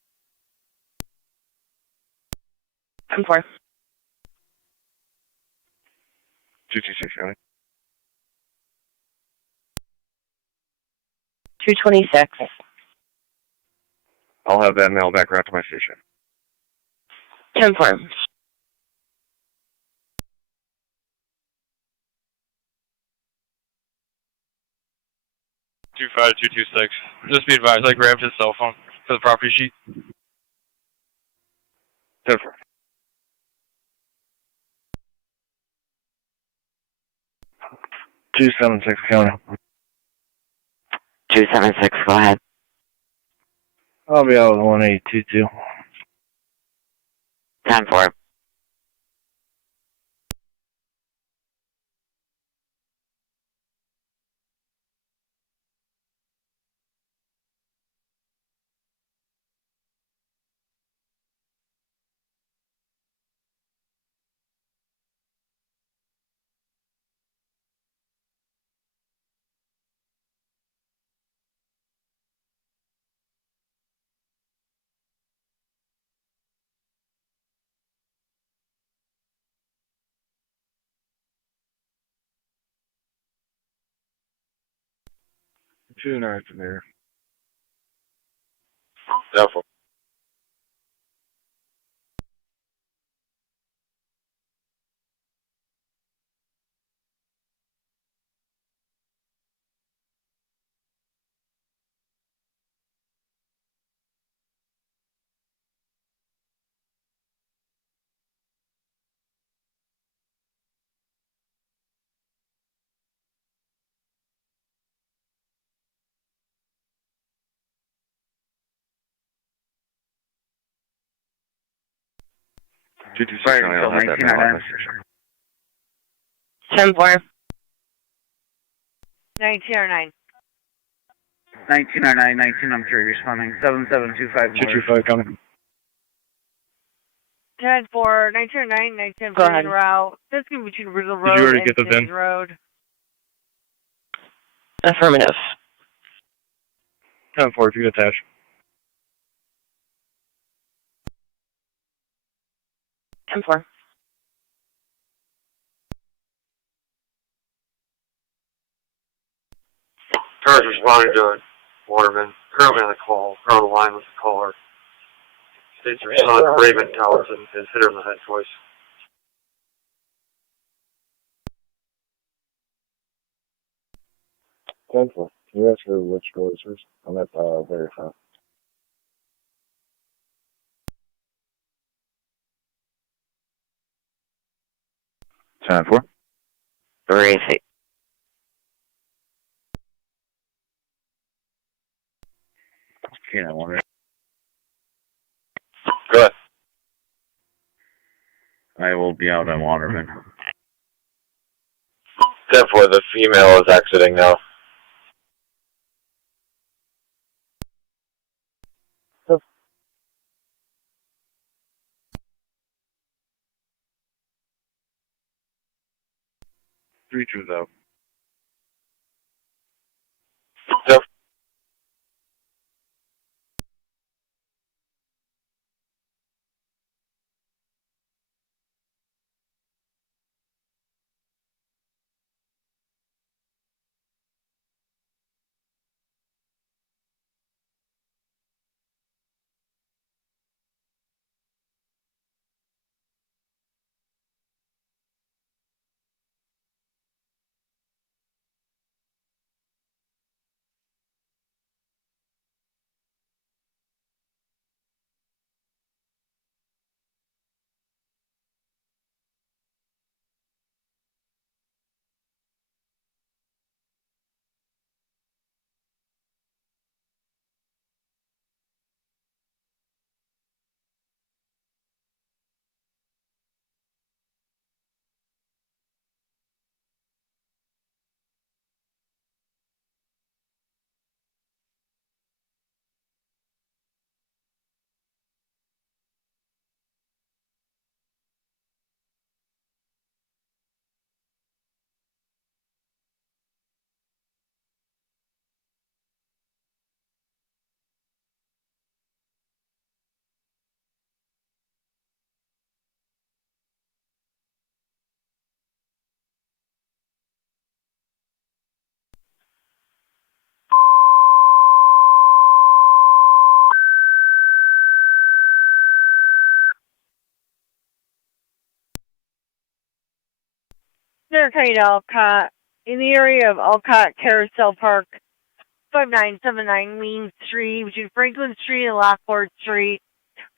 10-4. 226 County. 226. I'll have that mail back right to my station. 10-4. 25226. Just be advised, I grabbed his cell phone for the property sheet. 10-4. 276 County. 276, go ahead. I'll be out with 1822. 10-4. 2 nights in there. Definitely. I'll have that mail at my station. 10-4. 1909. 1909, 1903, responding 7725 225 coming. 10-4, 1909, 1903 Go ahead. en route. This is between Riddle Did Road you already and get those Stage in? Road. Affirmative. 10-4, if you attach. M4. Cars responding to it. Waterman, currently on the call, or on the line with the caller. States are in on the Raven Towers and has hit her in the head twice. 10-4. Can you ask her which door is hers? I'm at verify. Ten four. Where is he? Okay, I wonder. Good. I will be out on Waterman. 10-4, the female is exiting now. Three twos out. Yep. Niagara County Alcott, in the area of Alcott Carousel Park, 5979 Main Street, between Franklin Street and Lockport Street.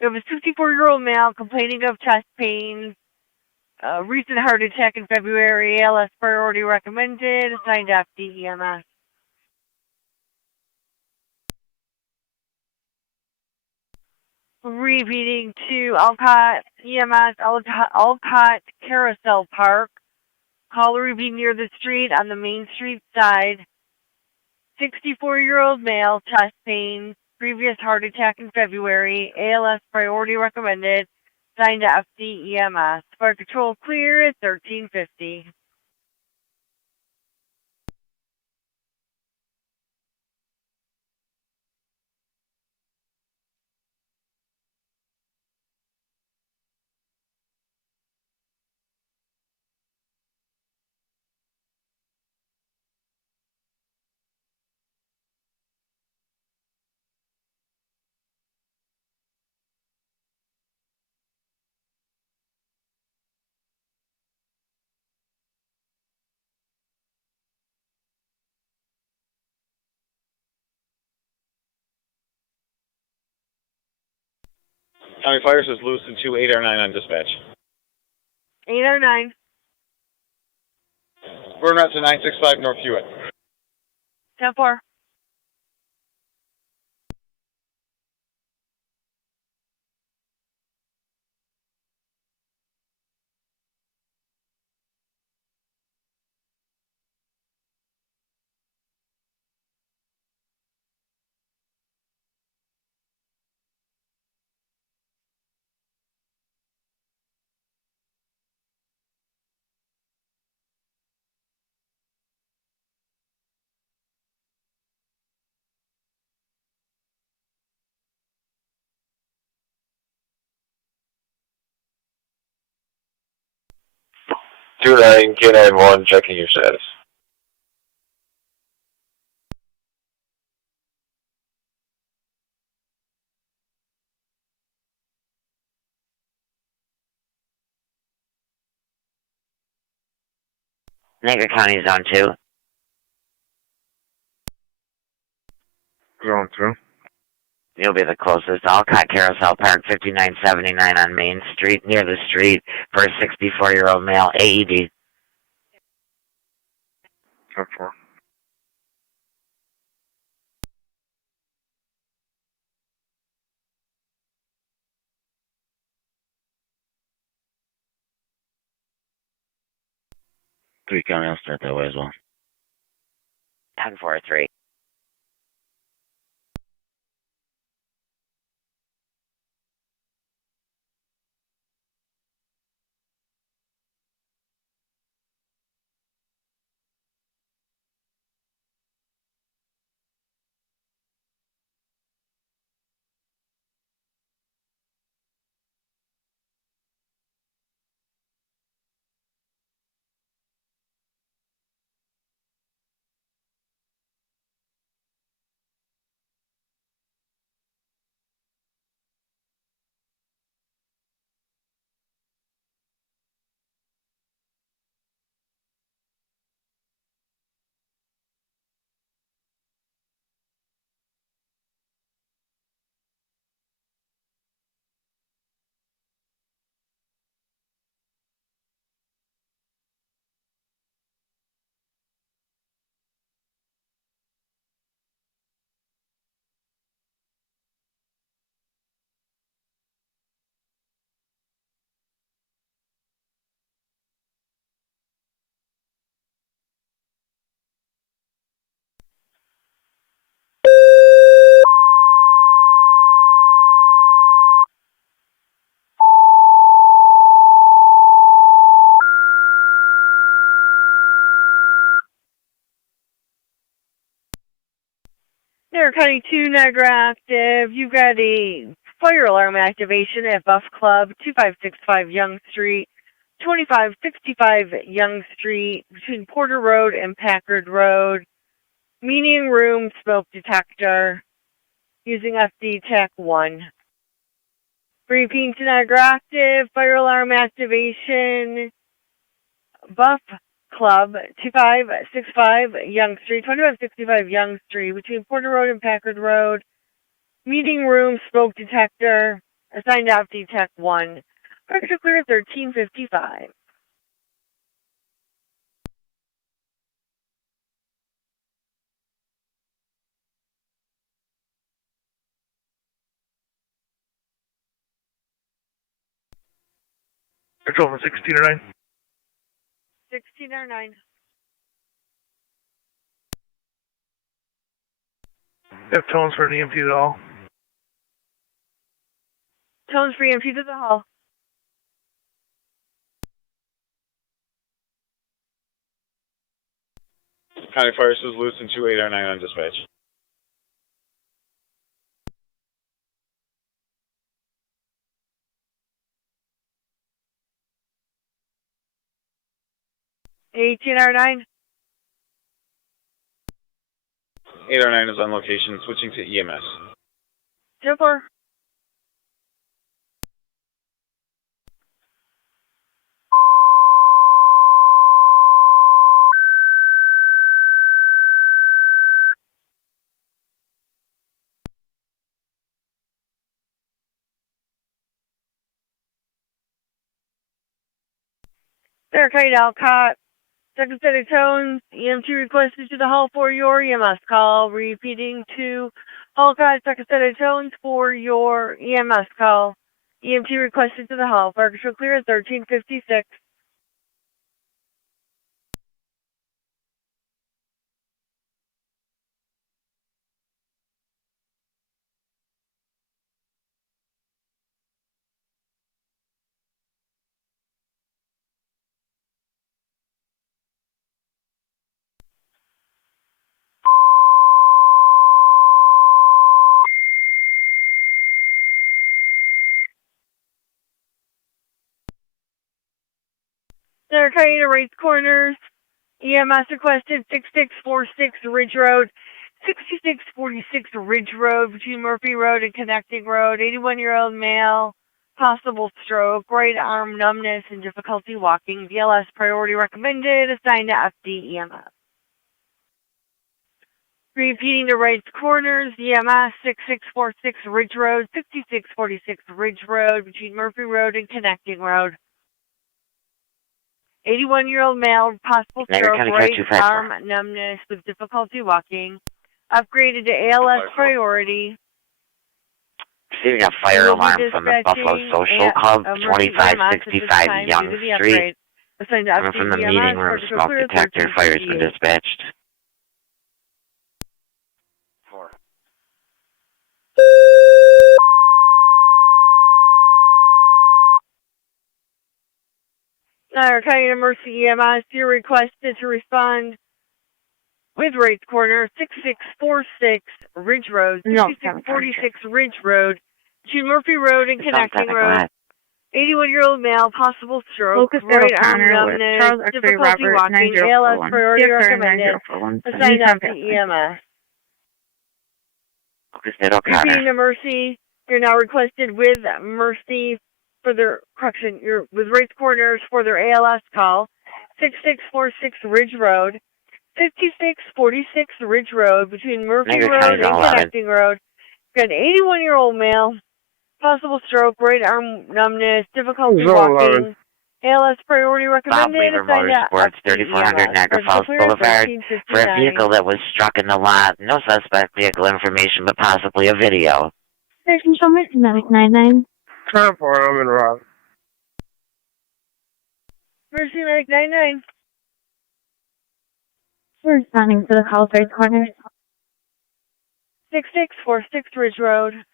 We have a 64-year-old male complaining of chest pains, recent heart attack in February, ALS priority recommended, assigned to FDEMS. Repeating to Alcott EMS, Alcott Carousel Park. Caller would be near the street on the Main Street side. 64-year-old male, chest pain, previous heart attack in February, ALS priority recommended, signed to FDEMS. Fire control clear at 1350. County Fire says Lewiston 2809 on dispatch. 809. Burn route to 965 North Hewitt. 10-4. 29 K91, checking your status. Niagara County Zone 2. Zone 2. You'll be the closest. Alcott Carousel Park, 5979 on Main Street, near the street, for a 64-year-old male, AED. 10-4. Three County, I'll start that way as well. 10-4-3. Niagara County 2, Niagara active. You've got a fire alarm activation at Buff Club, 2565 Young Street, 2565 Young Street, between Porter Road and Packard Road. Meeting room smoke detector using FD TAC 1. Repeating to Niagara active, fire alarm activation, Buff Club, 2565 Young Street, 2565 Young Street, between Porter Road and Packard Road. Meeting room, smoke detector, assigned FD TAC 1. Pressure clear 1355. Control from 1609. 1609. Have tones for an EMT at all. Tones for EMT to the hall. County Fire is loose and 2809 on dispatch. $18.09. 809 is on location, switching to EMS. 04. Niagara County Alcott. Second set of tones. EMT requested to the hall for your EMS call. Repeating to Alcott. Second set of tones for your EMS call. EMT requested to the hall. Fire control clear at 1356. Niagara County Race Corners. EMS requested 6646 Ridge Road. 6646 Ridge Road between Murphy Road and Connecting Road. 81-year-old male. Possible stroke, right arm numbness, and difficulty walking. VLS priority recommended. Assigned to FD EMS. Repeating the right corners, EMS 6646 Ridge Road, 6646 Ridge Road between Murphy Road and Connecting Road. 81-year-old male, possible stroke, right arm numbness with difficulty walking. Upgraded to ALS priority. Receiving a fire alarm from the Buffalo Social Club, 2565 Young Street. Coming from the meeting room, smoke detector, fire's been dispatched. Niagara County Emergency EMS, you're requested to respond with Race Corner, 6646 Ridge Road, 6646 Ridge Road, to Murphy Road and Connecting Road. 81-year-old male, possible stroke, right arm numbness, difficulty walking, ALS priority recommended. Assigned out to EMS. Repeating the Mercy, you're now requested with Mercy for their correction. You're with Race Corners for their ALS call. 6646 Ridge Road, 5646 Ridge Road between Murphy Road and Connecting Road. Got an 81-year-old male, possible stroke, right arm numbness, difficulty walking. ALS priority recommended. Bob Weaver Motorsports, 3400 Niagara Falls Boulevard, for a vehicle that was struck in the lot. No suspect vehicle information, but possibly a video. Station Summit, Medic 99. 10-4, I'm in Rock. Mercy Medic 99. We're responding to the call, Race Corners. 6646 Ridge Road.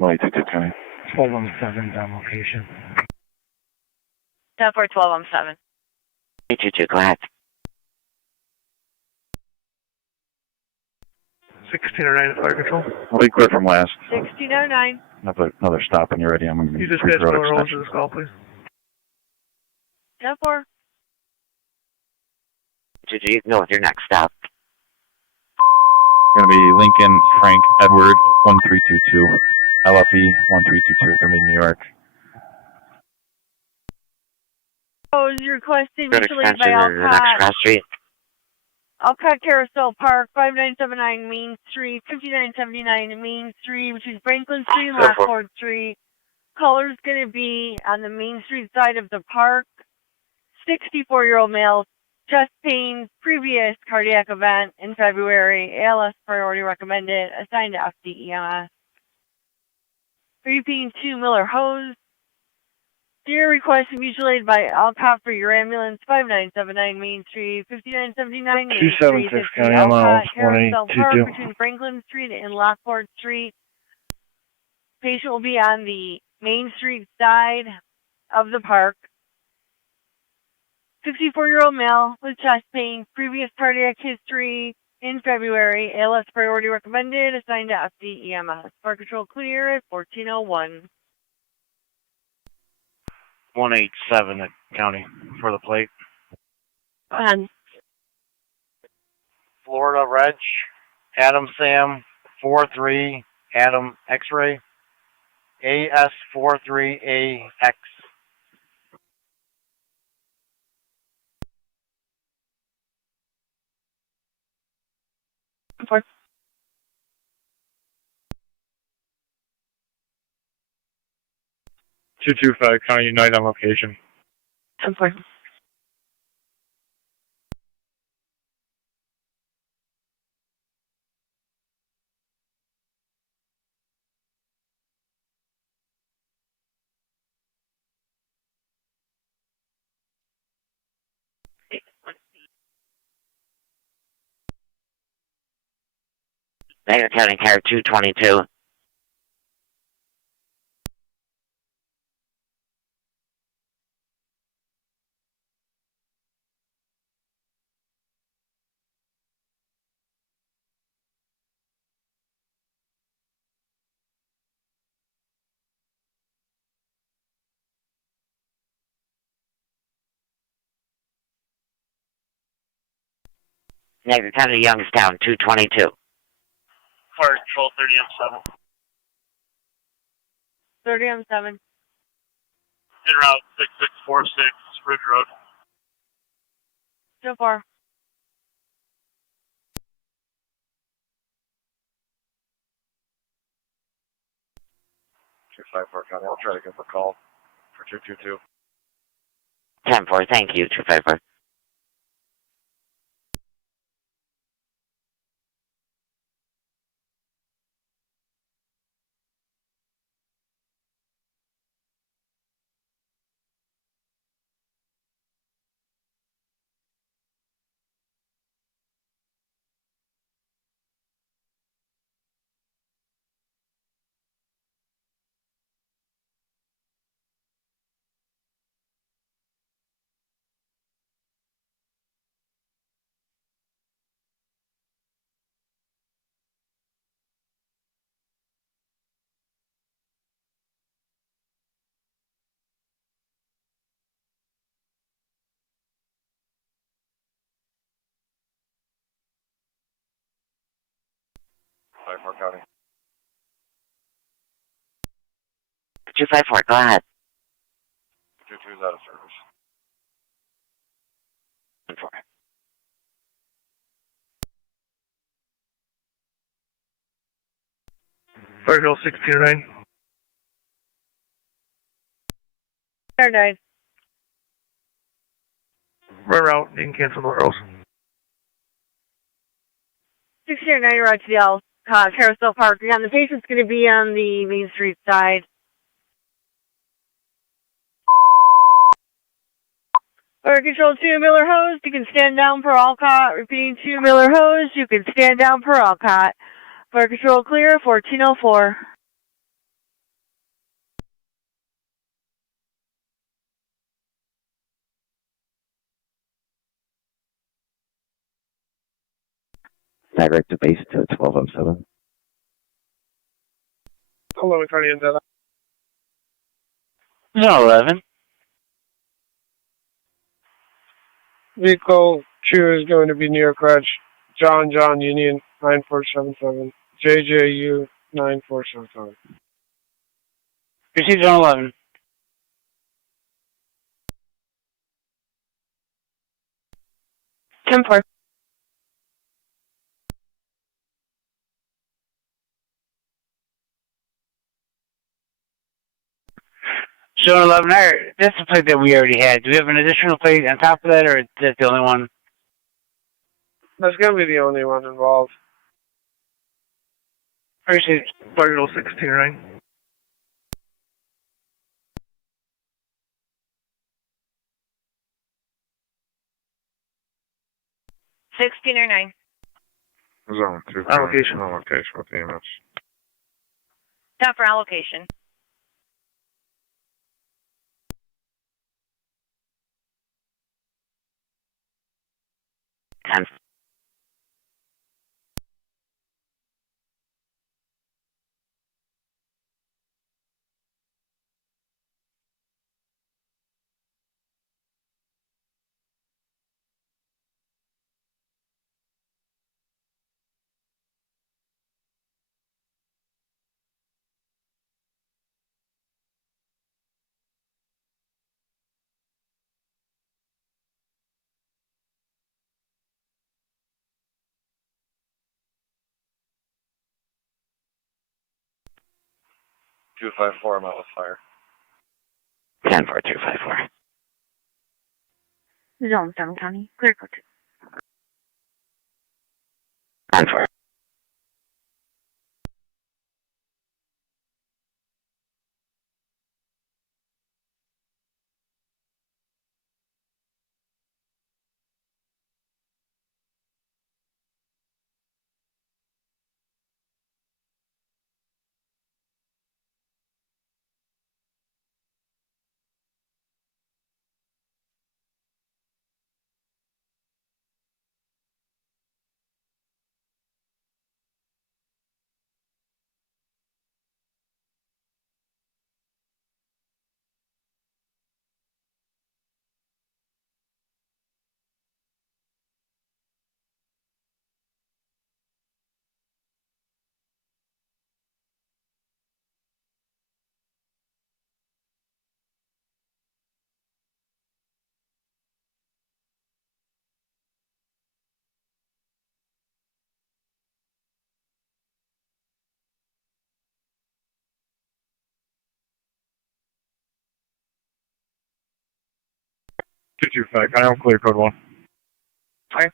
Light to County. 1217 on location. 10-4, 12-7. 822, go ahead. 1609 Fire Control. I'll be clear from last. 1609. Another stop when you're ready. I'm going to You be dispatch road Miller Owens extension. to this call, please. 10-4. You can go with your next stop. Going to be Lincoln Frank Edward 1322. LFE 1322. Going to be New York. Is requested Road mutually extension by in the next cross street. Alcott Carousel Park, 5979 Main Street, 5979 Main Street, which is Franklin Street and Lockport Street. Color's going to be on the Main Street side of the park. 64-year-old male, chest pain, previous cardiac event in February, ALS priority recommended, assigned to FDEMS. Repeating 2 Miller Hose. Dear request mutual aid by Alcott for your ambulance, 5979 Main Street, 5979 Main Street. 276 County Alcott Carousel Park 1822. between Franklin Street and Lockport Street. Patient will be on the Main Street side of the park. 64-year-old male with chest pain, previous cardiac history in February, ALS priority recommended, assigned to FDEMS. Park control clear at 1401. 187 at county for the plate. Florida Reg, Adam Sam 43, Adam X-ray, AS43AX. For 225 County Unite on location. 10-4. Niagara County Car 222. Niagara County Youngstown 222. Fire Control 30M7. 30M7. En route 6646, Ridge Road. So far. County. I'll try to give a call for 222. 10-4, thank you, 254. County. 254, go ahead. 22 is out of service. 10-4. Fire Control 629. Fire died. Run route, you can cancel the arrows. 609 Route to the Carousel Park. Again, the patient's going to be on the Main Street side. Fire Control 2 Miller Hose, you can stand down per Alcott. Repeating 2 Miller Hose, you can stand down per Alcott. Fire Control clear, 1404. Direct to base to 1207. 11 County and Data. 11. Vehicle 2 is going to be near Crutch. John Union 9477. JJU 9477. Procedure on 11. 10-4. So 11, that's the plate that we already had. Do we have an additional plate on top of that, or is that the only one? That's going to be the only one involved. Appreciate it. Fire Control 629. Sixteen or 9. Zone 2. Allocation. Allocation with EMS. Stop for allocation. Ten. Two five four. I'm out with fire. 10-4, 254. Zone 7 County. Clear code 10-4. 225, can I have clear code 1? Sorry.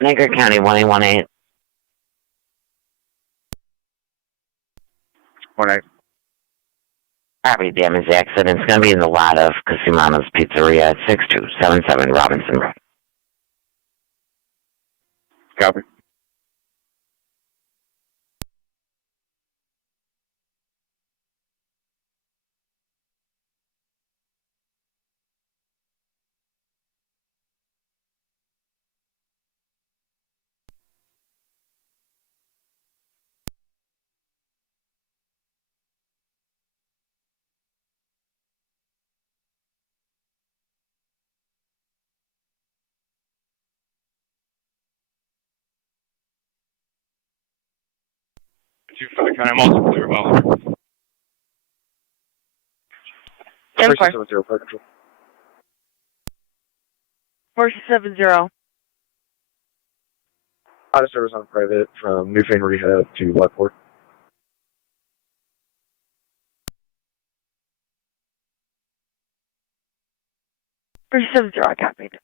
Niagara County 1818. 18. Property damage accident. It's going to be in the lot of Casimano's Pizzeria at 6277 Robinson Road. Copy. Can I also clear well? 470, Park Control. 470. Out of service on private from Newfane Rehab to Lockport. 470, copied.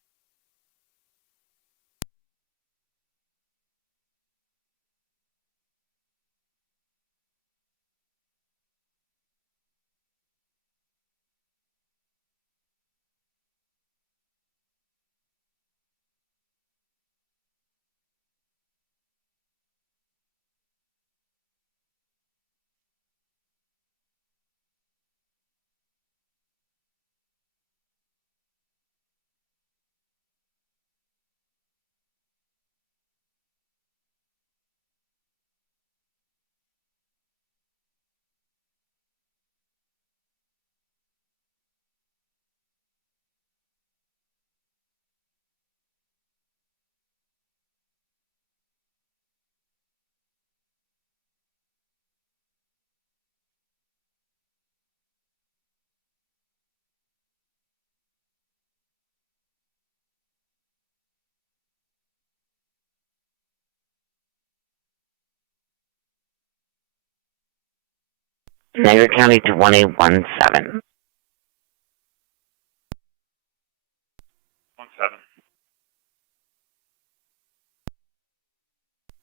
Niagara County to 1817. 17.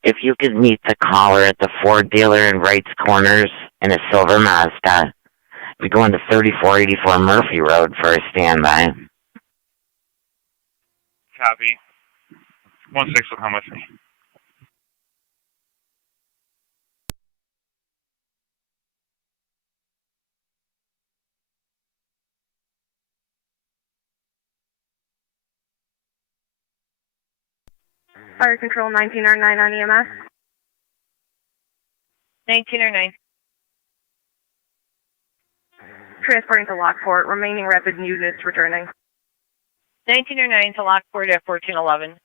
If you could meet the caller at the Ford dealer in Wright's Corners in a silver Mazda, be going to 3484 Murphy Road for a standby. Copy. 16 will come with me. Fire Control 1909 on EMS. 1909. Transporting to Lockport. Remaining rapid units returning. 1909 to Lockport at 1411.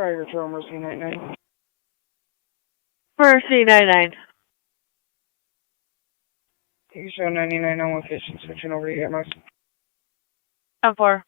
Fire Control Mercy 99. Mercy 99. You show 99 on location, switching over to EMS. 10-4.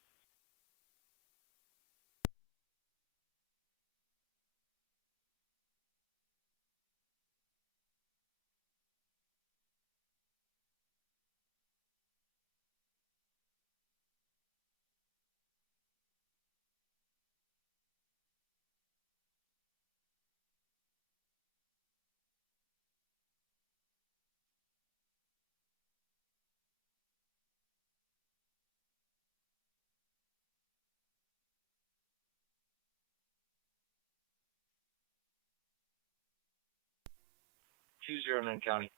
County.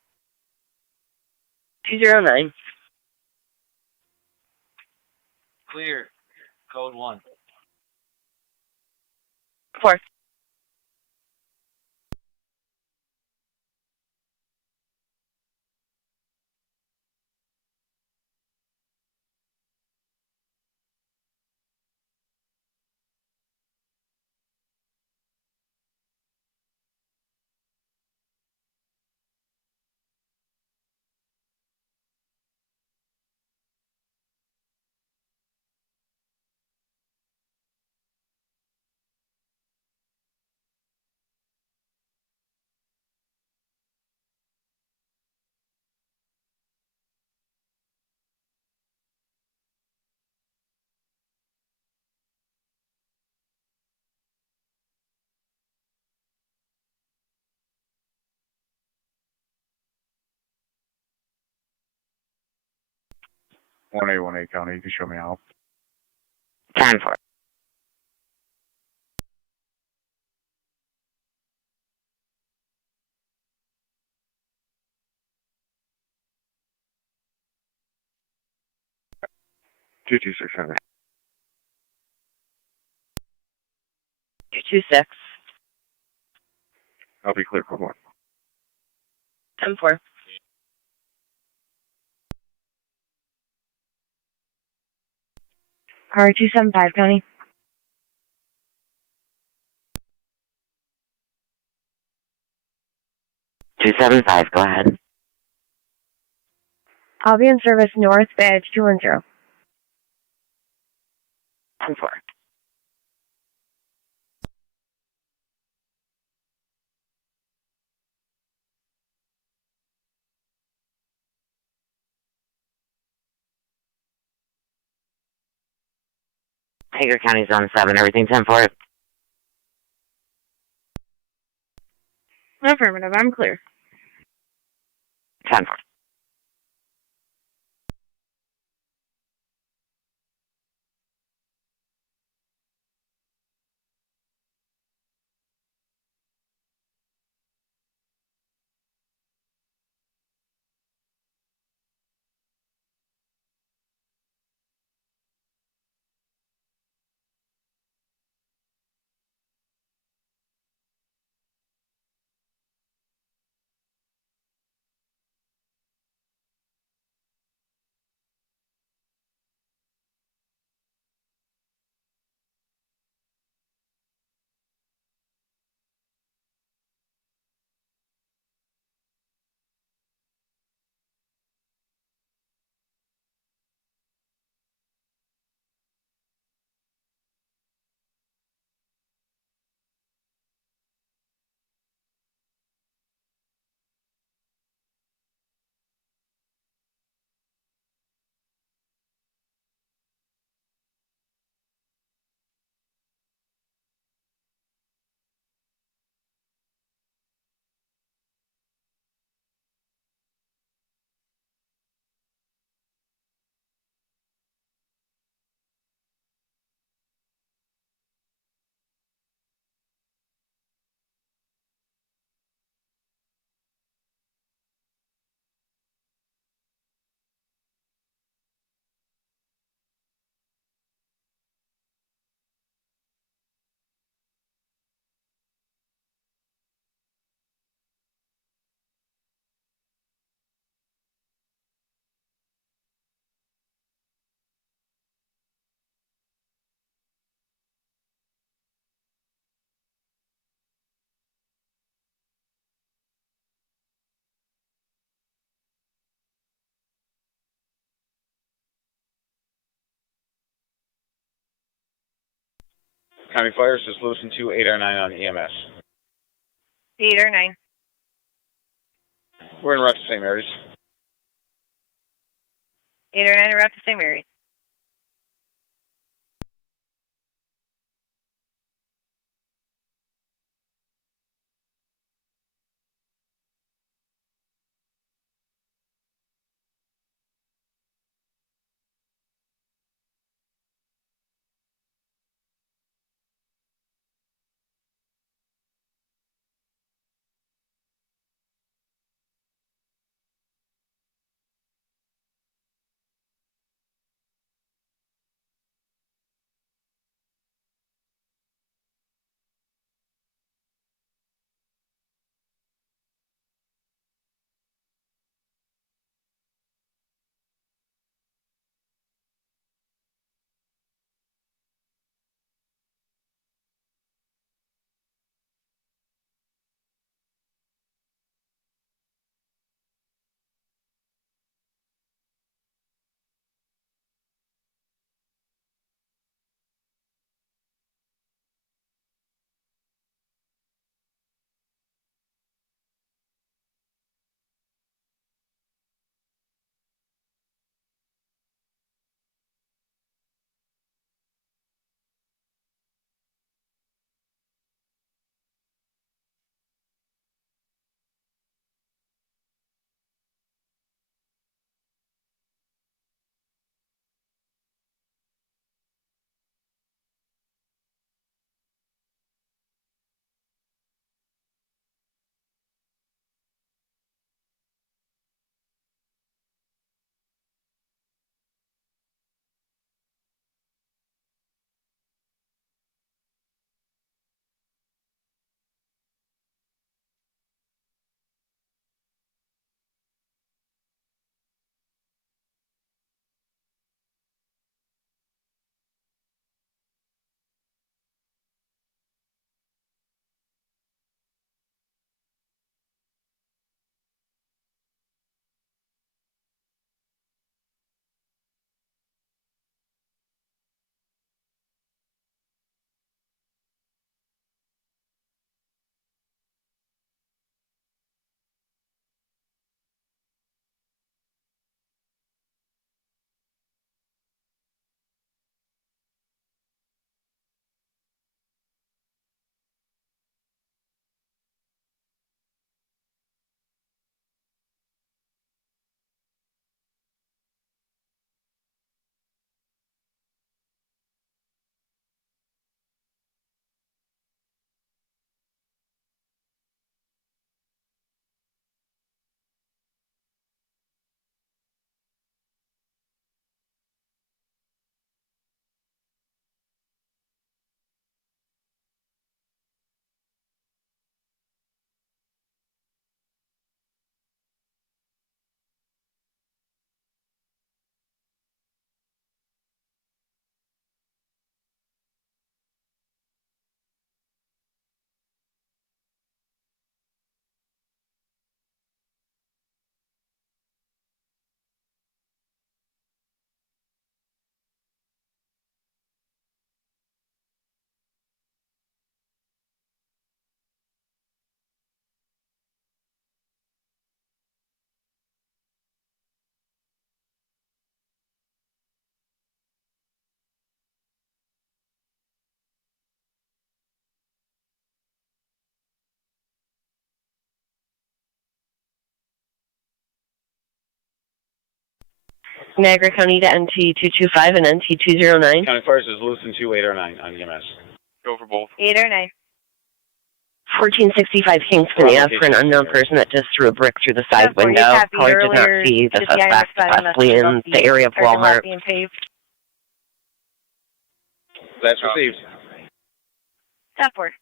209. Clear. Code 1. 4. One A County. You can show me out. 10-4. Two two six hundred. 226. I'll be clear for 1. 10-4. Car 275, County. Two 275, go ahead. I'll be in service north, badge 210. 10-4. Niagara County Zone 7, everything 10-4. Affirmative, I'm clear. 10-4. County Fires is Lucent 2809 on EMS. 8 or 9. We're in route to St. Mary's. 8 or 9 are up to St. Mary's. Niagara County to NT225 and NT209. County Fires is Lucent 2809 on EMS. Go for both. 8 or 9. 1465 Kingston Ave for an unknown person that just threw a brick through the side window. Caller did not see the suspect, possibly in the area of Walmart. That's received. Stop work.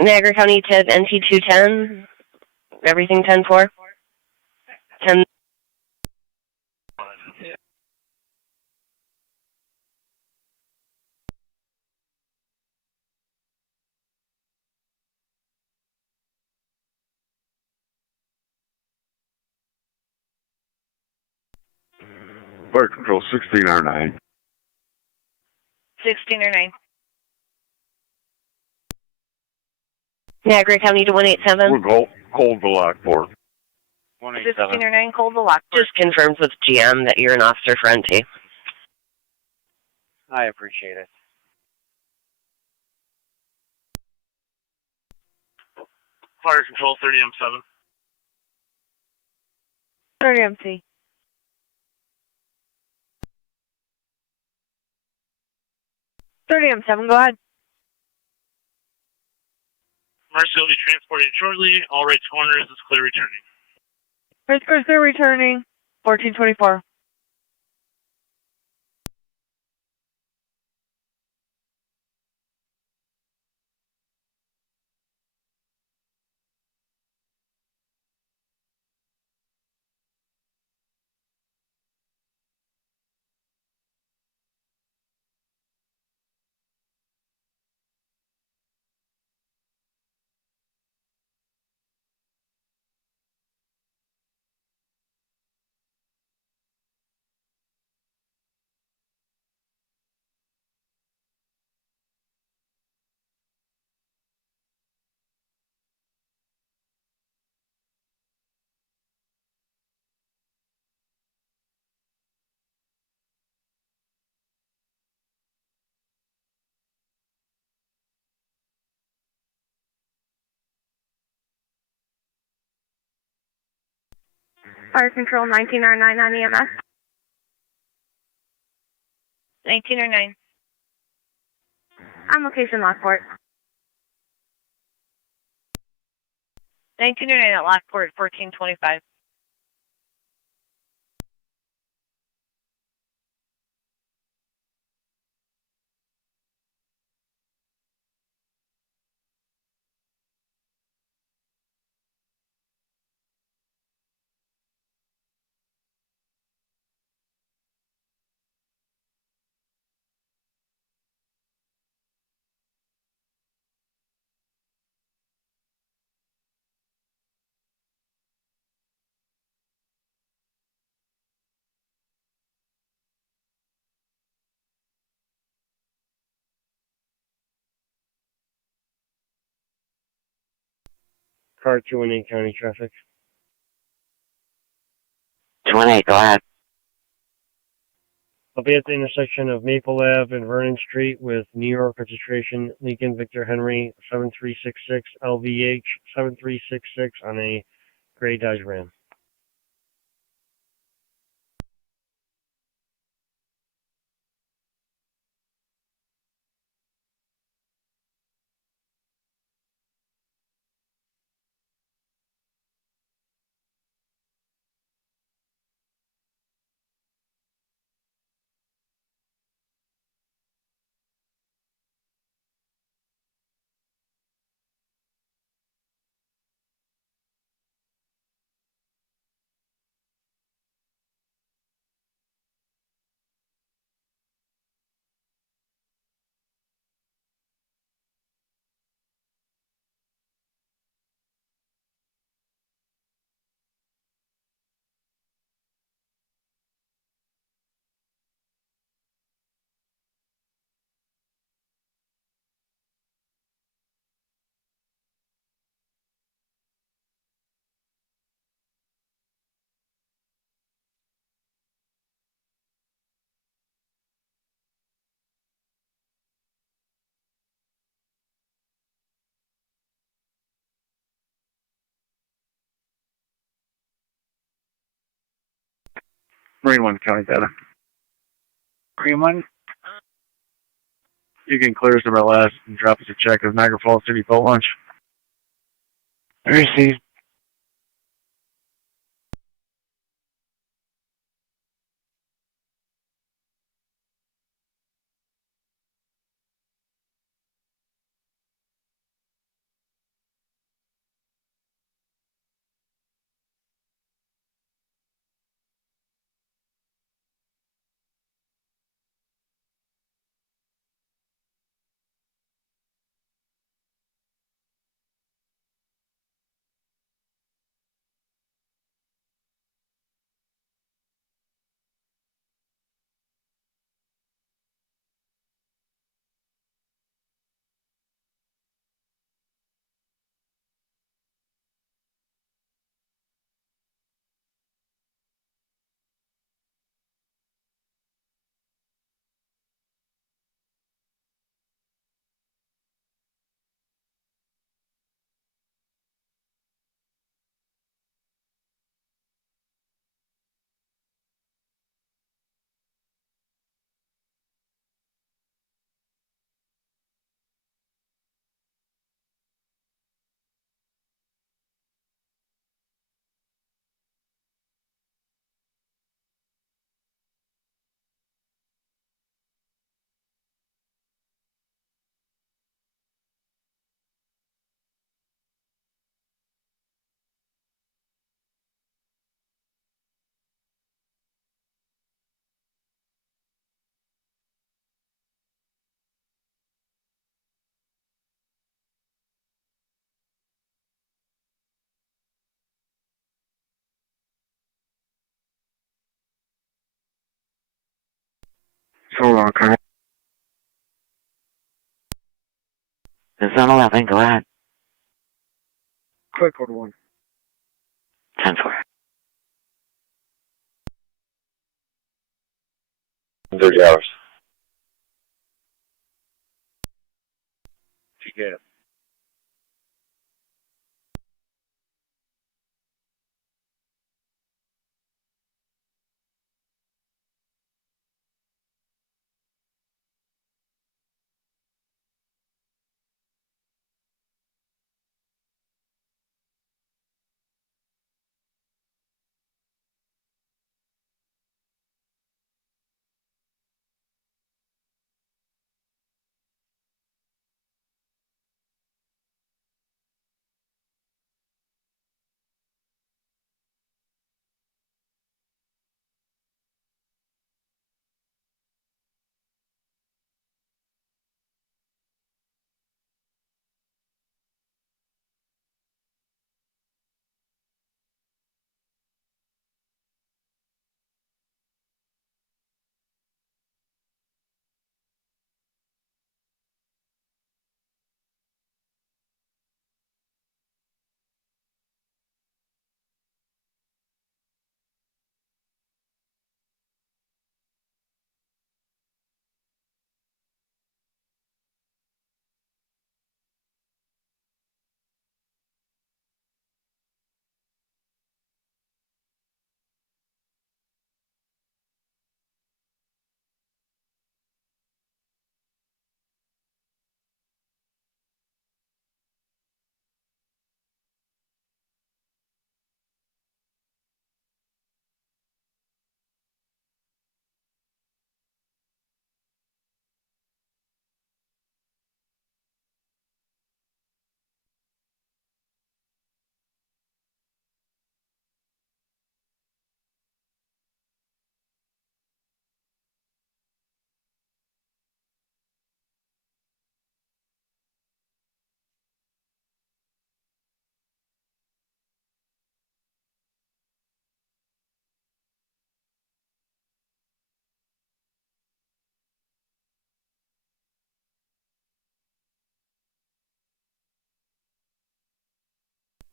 Niagara County TID NT210, everything 10-4. 10. Fire Control 16R9. 16 or 9. Niagara County to 187. We're cold to Lockport. 16 or 9, cold to Lockport. Just confirms with GM that you're an officer for NT. I appreciate it. Fire Control 30M7. 30 MC. M7, go ahead. Mercy will be transported shortly. All rights corners is clear returning. First course clear returning, 1424. Fire Control 19R9 on EMS. 19 or 9. On location, Lockport. 19 or 9 at Lockport, 1425. Car 218 County Traffic. 28, go ahead. I'll be at the intersection of Maple Ave and Vernon Street with New York registration Lincoln Victor Henry 7366 LVH 7366 on a gray Dodge Ram. Marine 1 County data. Green 1. You can clear us to our last and drop us a check of Niagara Falls City boat launch. Received. Hold on, can I? It's on 11, go ahead. Quick code 1. 10-4. 30 hours. TK.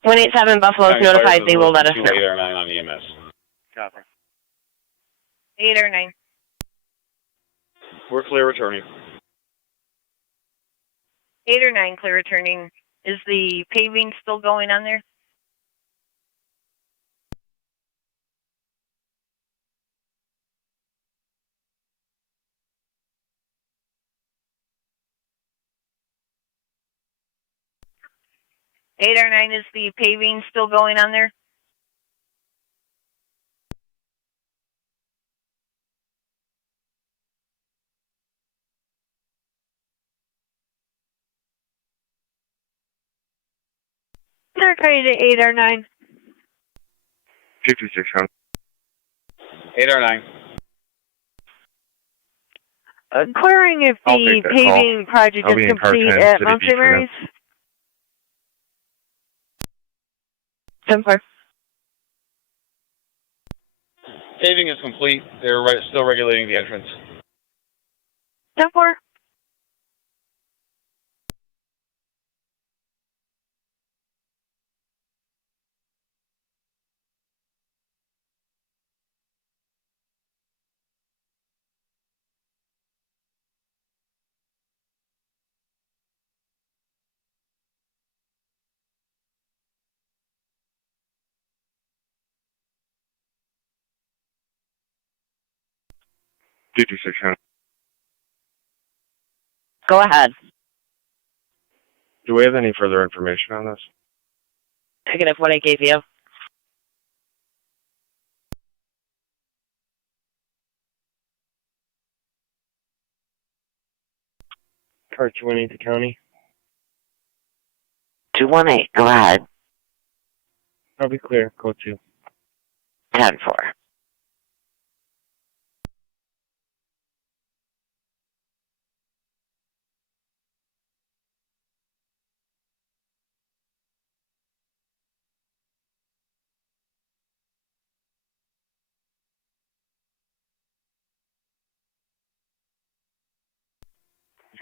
One 187 Buffalo's notified they will let us know. 8 or 9 on EMS. Copy. 8 or 9. We're clear returning. 8 or 9, clear returning. Is the paving still going on there? Eight or 9, is the paving still going on there? Niagara County 8 or 9. 5600. 8 or 9. Querying if I'll the take that paving call. project I'll is be in car complete 10, at City Mount Beach St. for Mary's. 10-4. Paving is complete. They're still regulating the entrance. 10-4. Go ahead. Do we have any further information on this? Negative what I gave you. Car 218 to county. 218, go ahead. I'll be clear. Code 2. 10-4.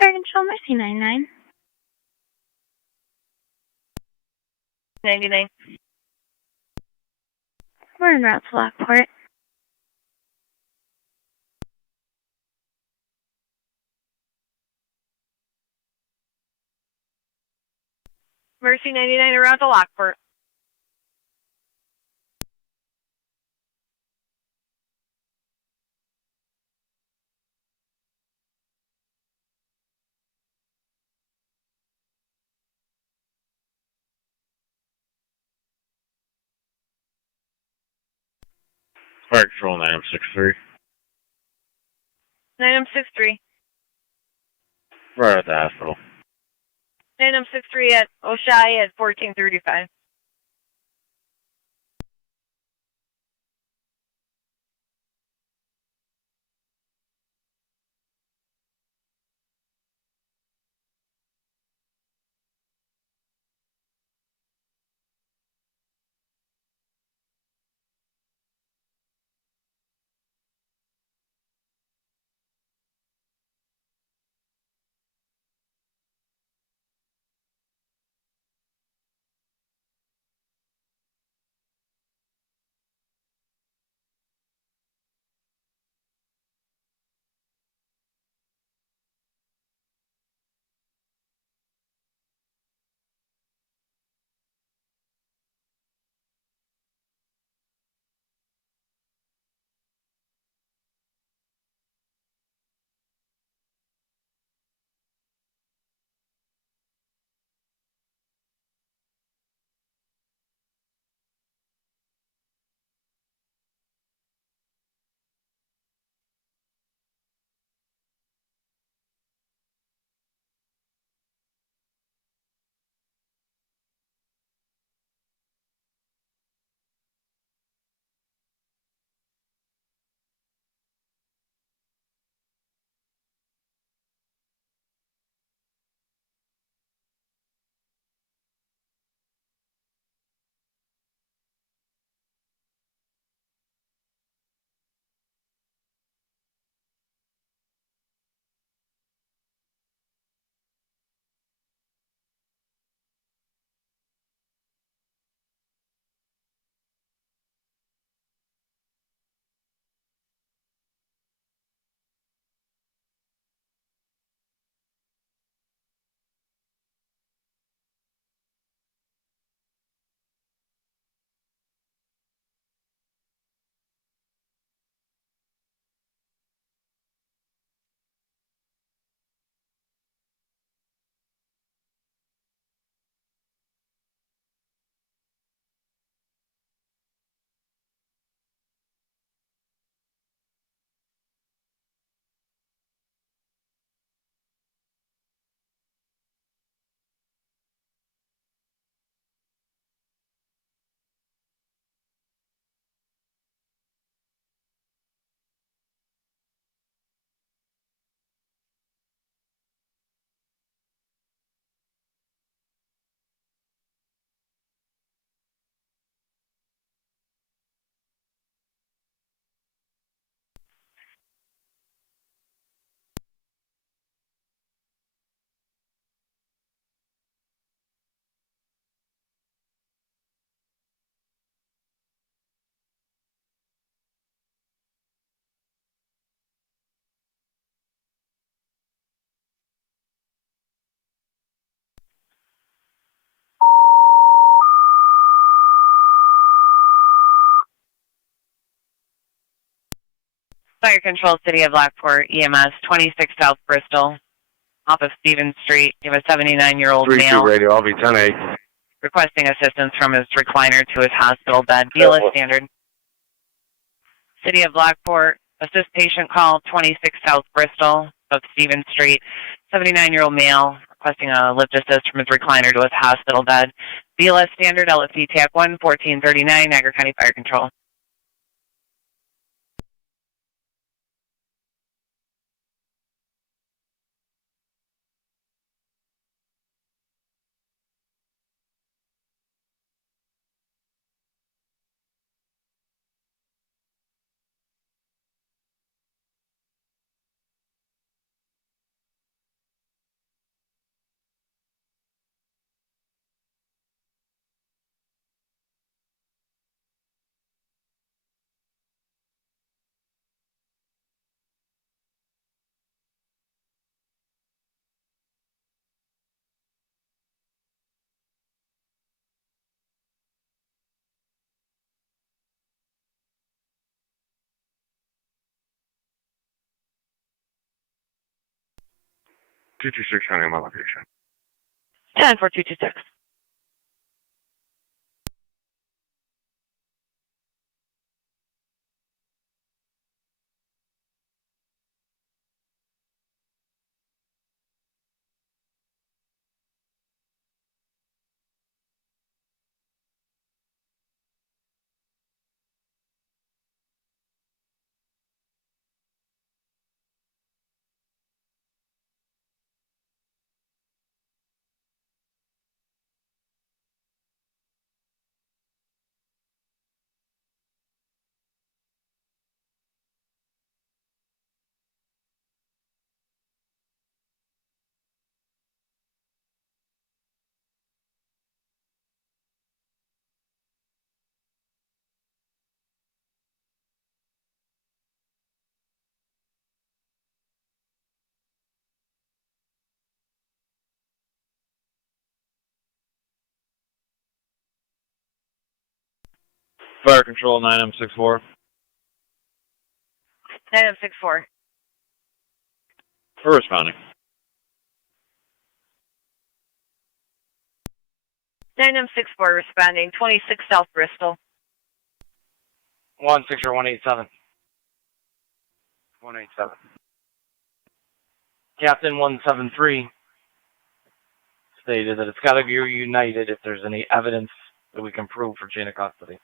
Fire Control, Mercy 99. 99. We're en route to Lockport. Mercy 99 around to Lockport. Fire Control 963. 963. Right at the hospital. 963 at Oshai at 1435. Fire Control, City of Lockport, EMS, 26 South Bristol, off of Stevens Street. You have a 79-year-old 3-2 male radio, I'll be 10-8. requesting assistance from his recliner to his hospital bed. BLS standard. City of Lockport, assist patient call, 26 South Bristol, of Stevens Street. 79-year-old male requesting a lift assist from his recliner to his hospital bed. BLS standard, LSC TAC 1, 1439, Niagara County Fire Control. 226 County on my location. 10-4226. Fire control 9M64. 9M64. We're responding. 9M64 responding. 26 South Bristol. 160-187. 187. Captain 173 stated that it's got to be reunited if there's any evidence that we can prove for chain of custody.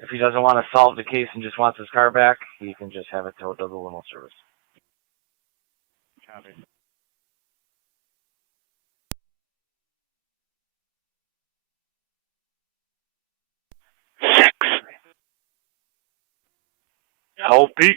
If he doesn't want to solve the case and just wants his car back, he can just have it towed to the limo service. Copy. LP.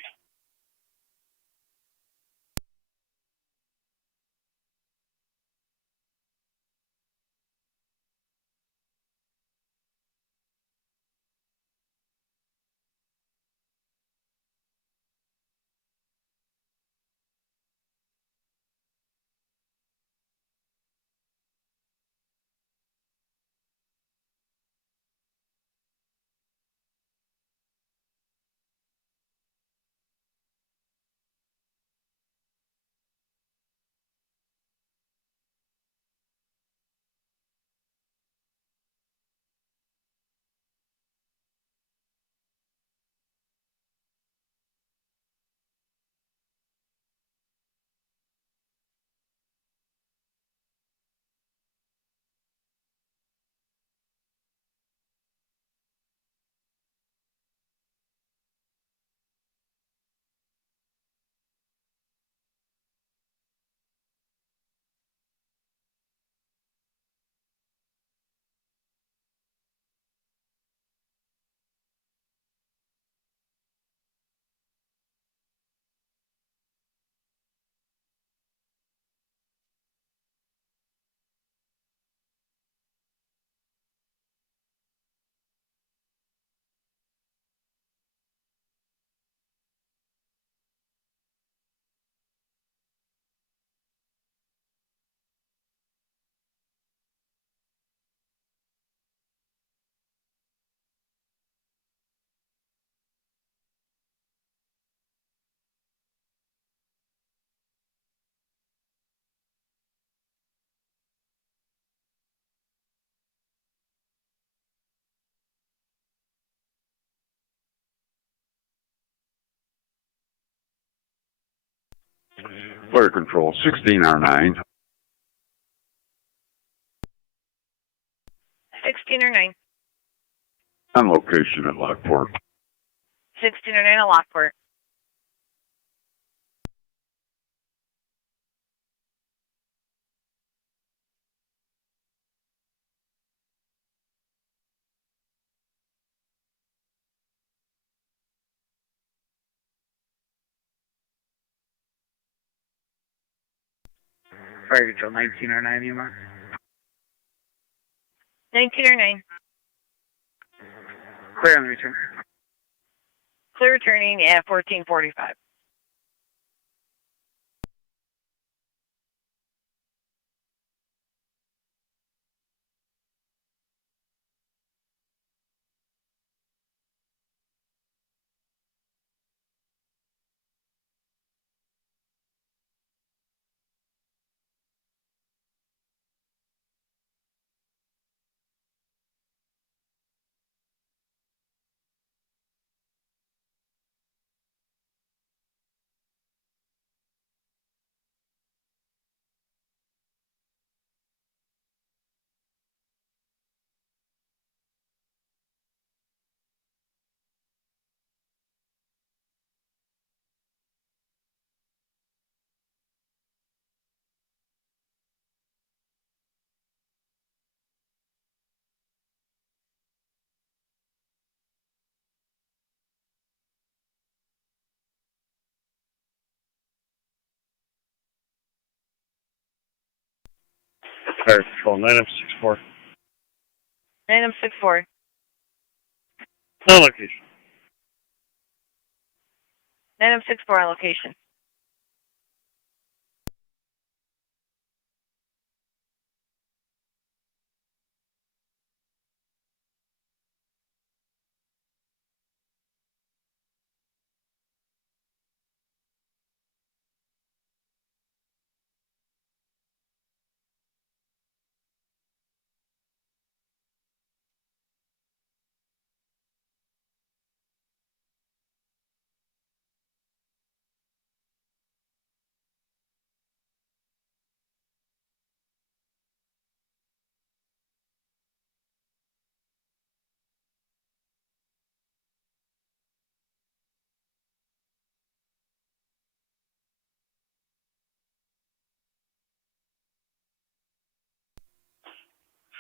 Fire control 16R9. 16 or 9. On location at Lockport. 16 or 9 at Lockport. Fire control 1909 EMR. 19 or 9. Clear on the return. Clear returning at 1445. Fire Control, 9M64. 9M64. Allocation. 9M64 on location.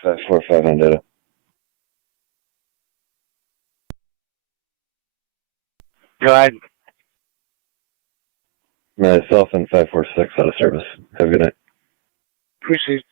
Five four five on data. Go ahead. Myself and 546 out of service. Have a good night. Appreciate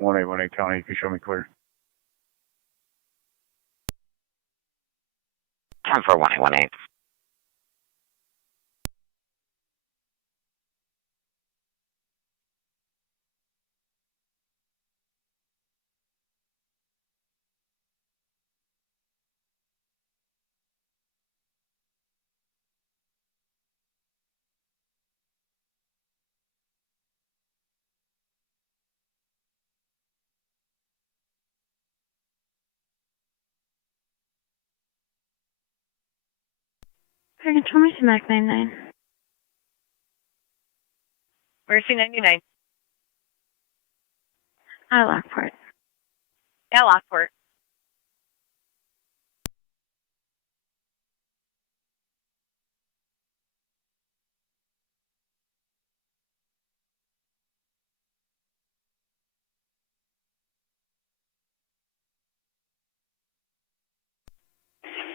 1818 County, you can show me clear. 10 for 1818. Fire Control, Mercy Mac 99. Mercy 99. Lockport. At Lockport.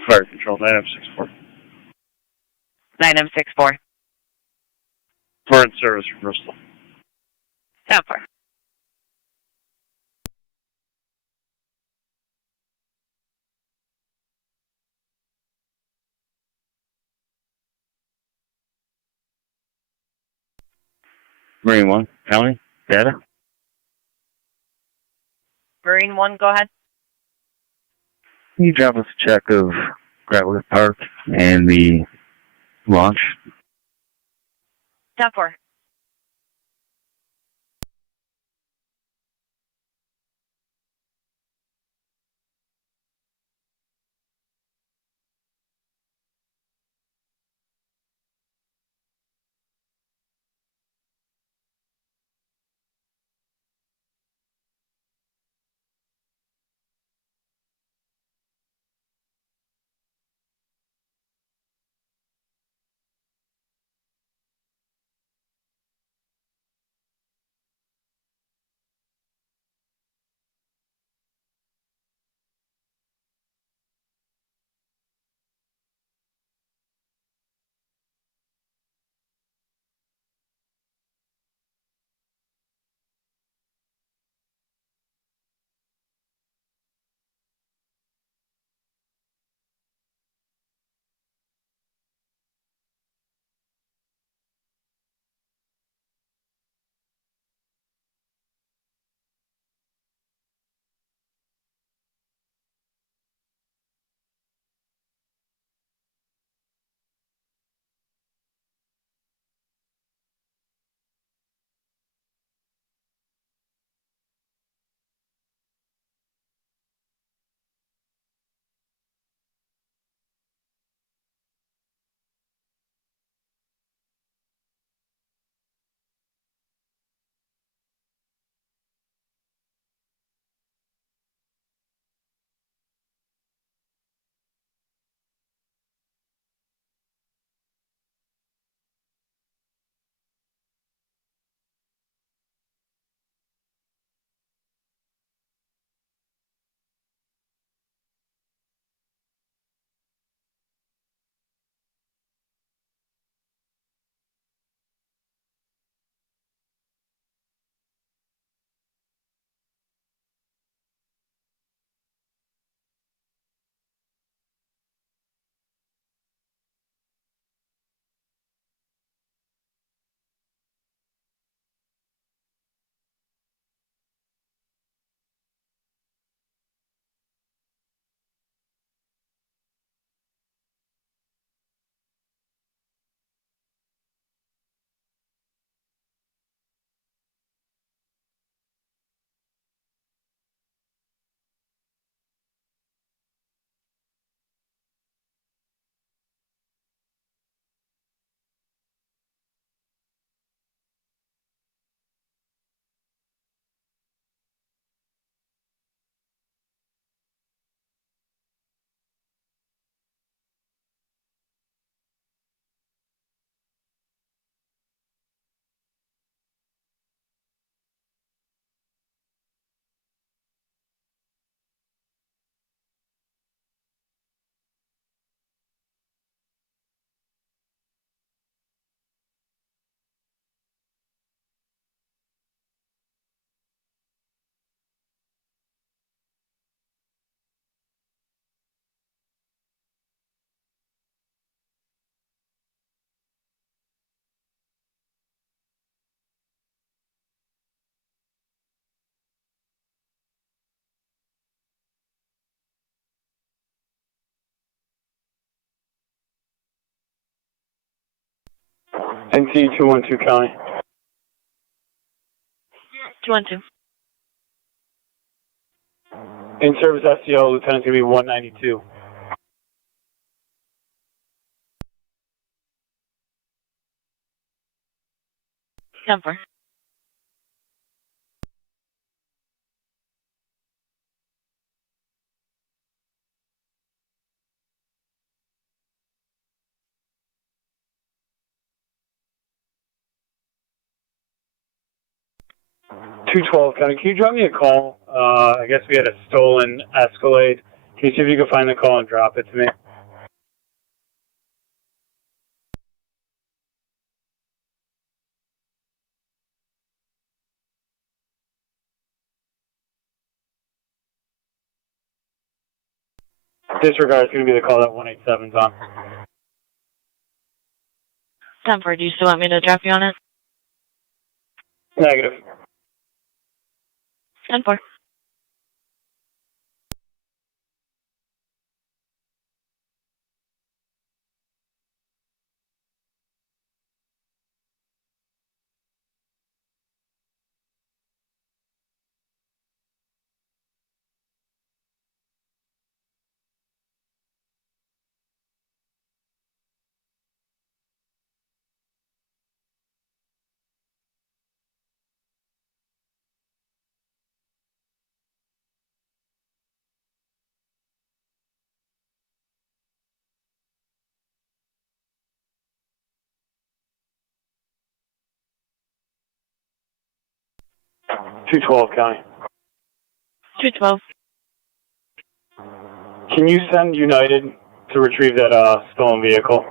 Fire Control 9M64. 9M64. Foreign service from Bristol. 10-4. Marine 1, County, data. Marine 1, go ahead. Can you drop us a check of Gratwood Park and the launch? 10-4. NC 212 County. 212. In service STL, Lieutenant's going to be 192. Temper. County, can you drop me a call? I guess we had a stolen Escalade. Can you see if you can find the call and drop it to me? Disregard is going to be the call that 187's on. Temper, do you still want me to drop you on it? Negative. 10-4. County. 212. Can you send United to retrieve that stolen vehicle?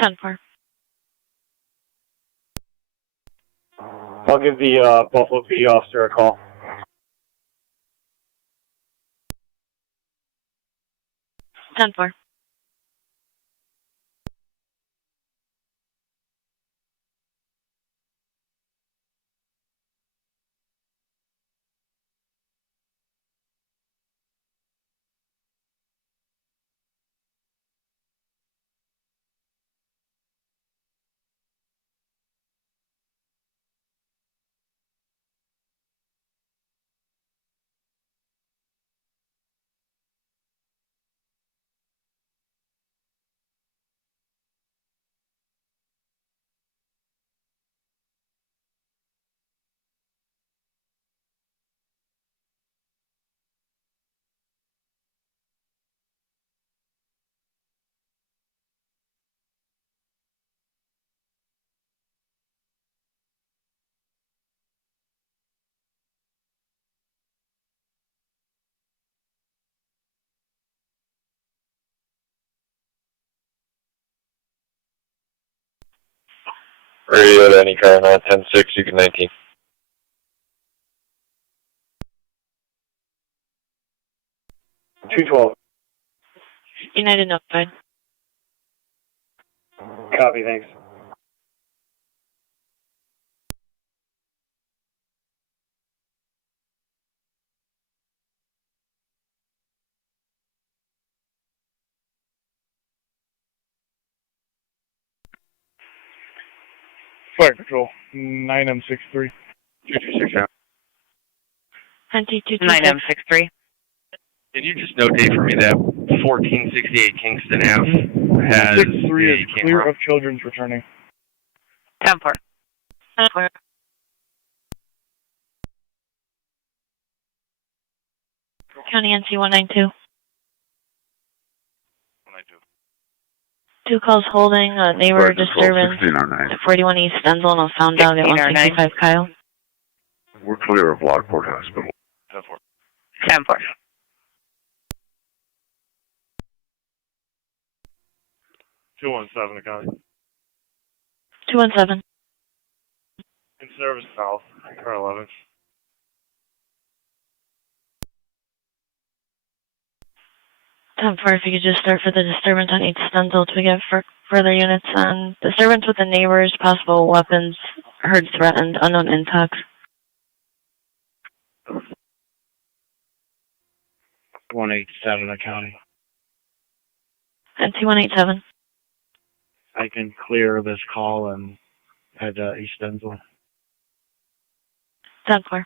Temper. I'll give the Buffalo PD officer a call. Temper. Radio to any car, not 10-6, you can 19. United notified. Copy, thanks. Fire control, 9M63. 226 out. NT 9M63. Can you just notate for me that 1468 Kingston Ave has 63 is a clear camera? of children's returning. 10-4. 10-4. County NC 192. 2 calls holding a neighbor disturbance. 41 East Denzel and found out at 165 Kyle. We're clear of Lockport Hospital. 10-4. 217 County. 217. In service south, car 11. For if you could just start for the disturbance on East Denzel to get further units on disturbance with the neighbors, possible weapons, heard threatened, unknown intox. 187 the county. And T187. I can clear this call and head to East Denzel. 10-4.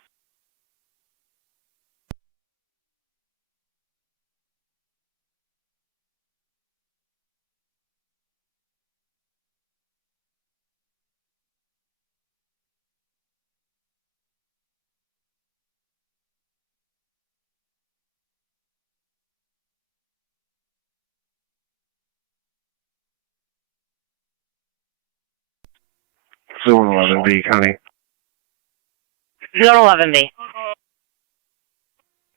Zone 11B, County. Zone 11B.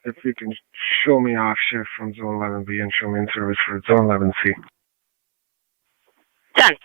If you can show me off shift from Zone 11B and show me in service for Zone 11C. Done.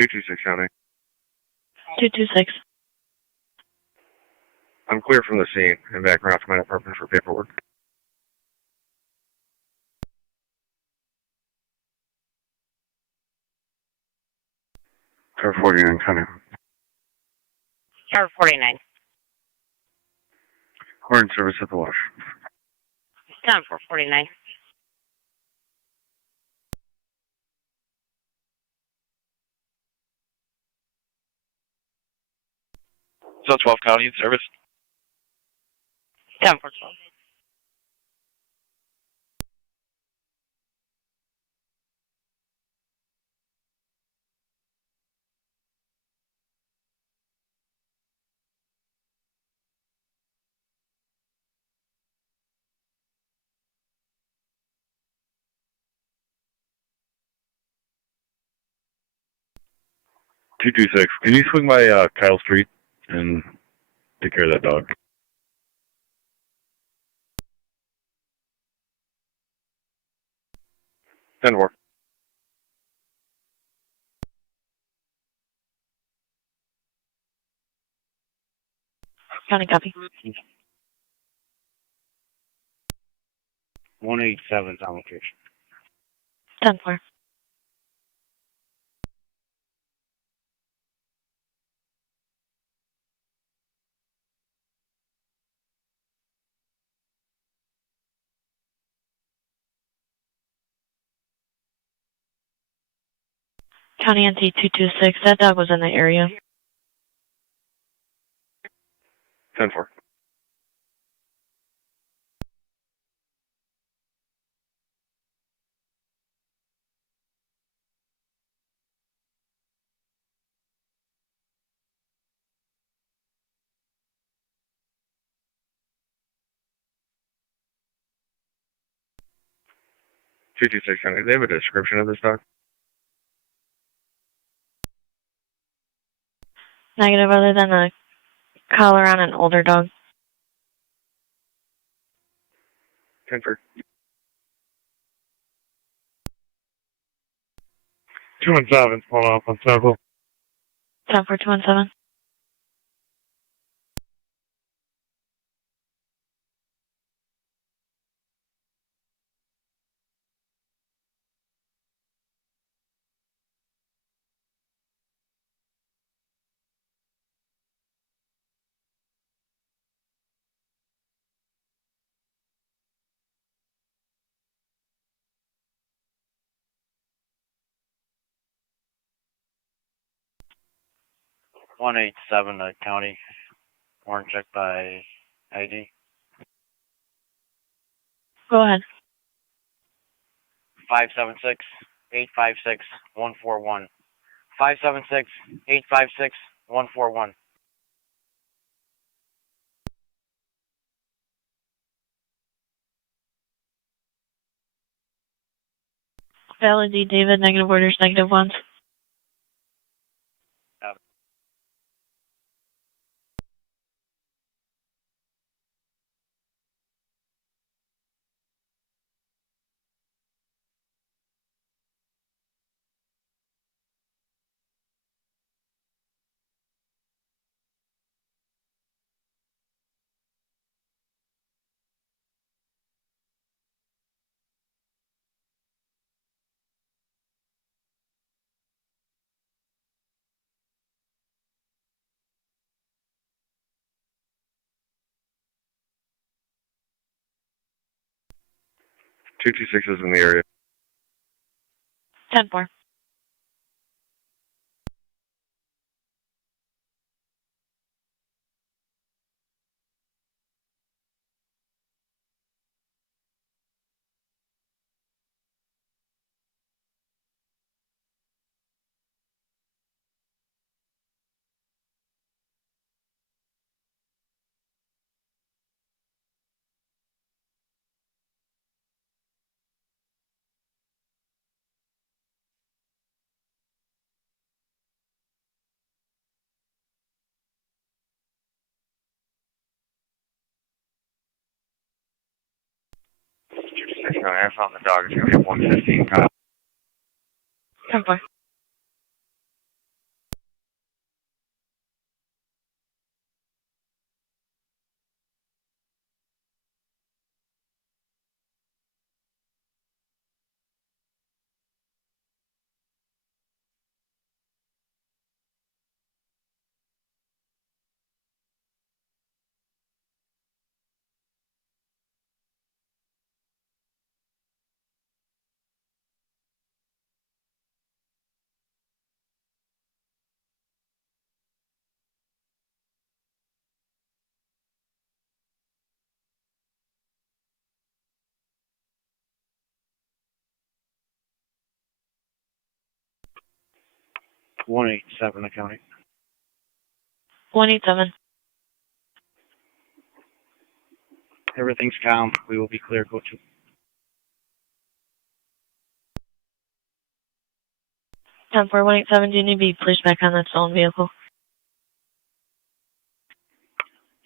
Two two six, County. 226. I'm clear from the scene and back around to my apartment for paperwork. Car 49, Connor. Car 49. Horn service at the wash. Time for 49. So 12 County in service. Time for 12. Two 226. Can you swing by Kyle Street and take care of that dog? Ten more. County copy. 187 is on location. 10-4. County NT 226. That dog was in the area. 10-4. Two 226. Do they have a description of this dog? Negative, other than a collar on an older dog. 10-4. 217 pulling off on Circle. 10-4, 217. One 187 county. Warrant check by ID. Go ahead. 576-856-141. 576-856-141. Valid D, David, negative orders, negative ones. Two 226 is in the area. 10-4. I found the dog. It's going to be a 115 pound. 10-4. 187 accounting. 187. Everything's calm. We will be clear, Coach. 10-4, 187, do you need to be placed back on that stolen vehicle?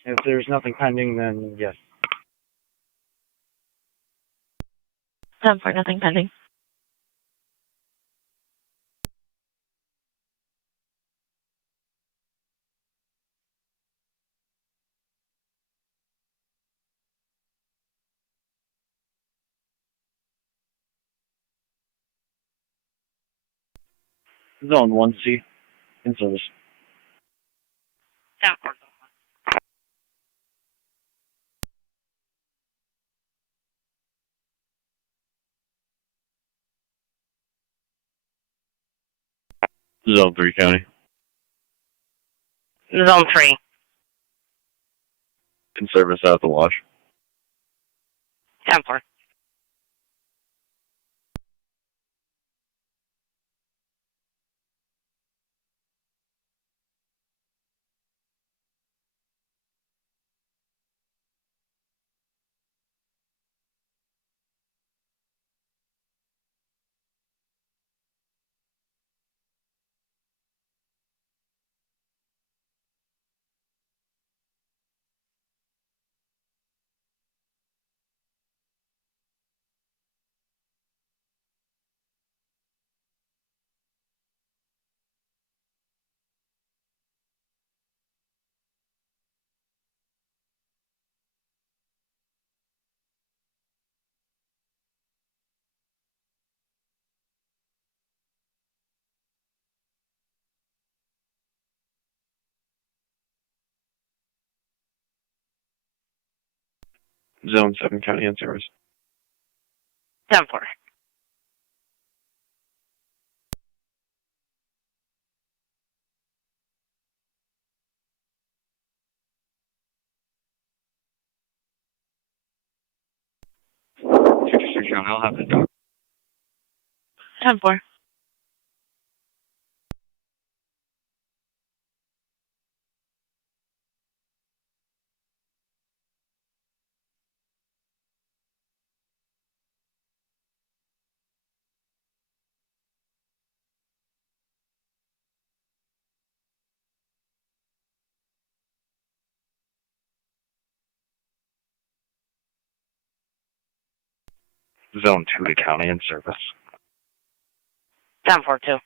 If there's nothing pending, then yes. 10-4, nothing pending. Zone 1C, in service. 10-4. Zone 3 County. Zone 3. In service out the wash. 10-4. Zone 7 County in service. 10-4. John, I'll have the dog. 10-4. Zone 2 to County in service. 10-4 too.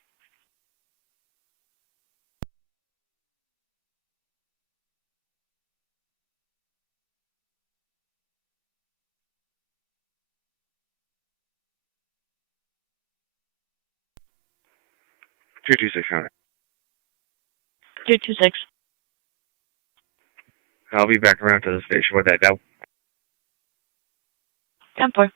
Two two six County. 226. I'll be back around to the station with that now. 10-4.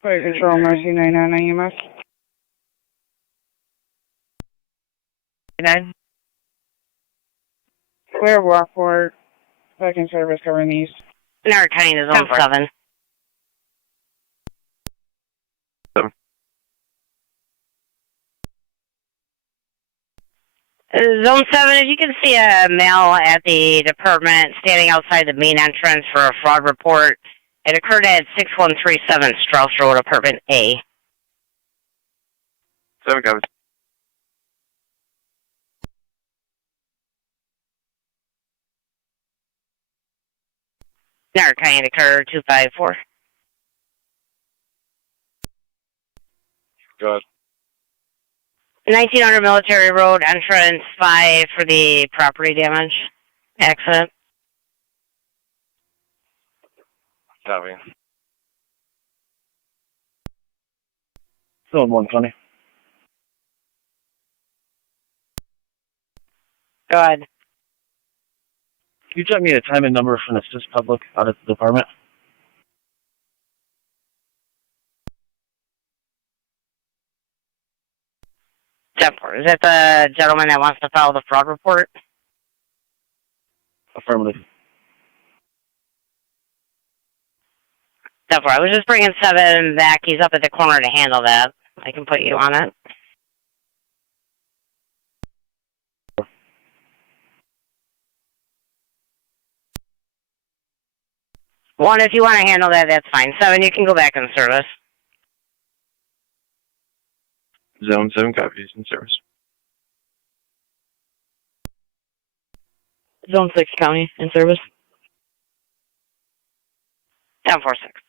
Fire Control, Mercy 999 EMS. 9. Clear Lockport. Back in service covering the east. Niagara County to Zone 7. 7. Zone 7, if you can see a male at the department standing outside the main entrance for a fraud report, it occurred at 6137 Strauss Road, Apartment A. 7 copies. Niagara County to occur 254. Go ahead. 1900 Military Road, entrance 5 for the property damage accident. Copy. Zone 1, Connie. Go ahead. Can you drop me a time and number from the assist public out at the department? Is that the gentleman that wants to file the fraud report? Affirmative. I was just bringing 7 back. He's up at the corner to handle that. I can put you on it. One, if you want to handle that, that's fine. 7, you can go back in service. Zone 7 copies in service. Zone 6 County in service. 1046.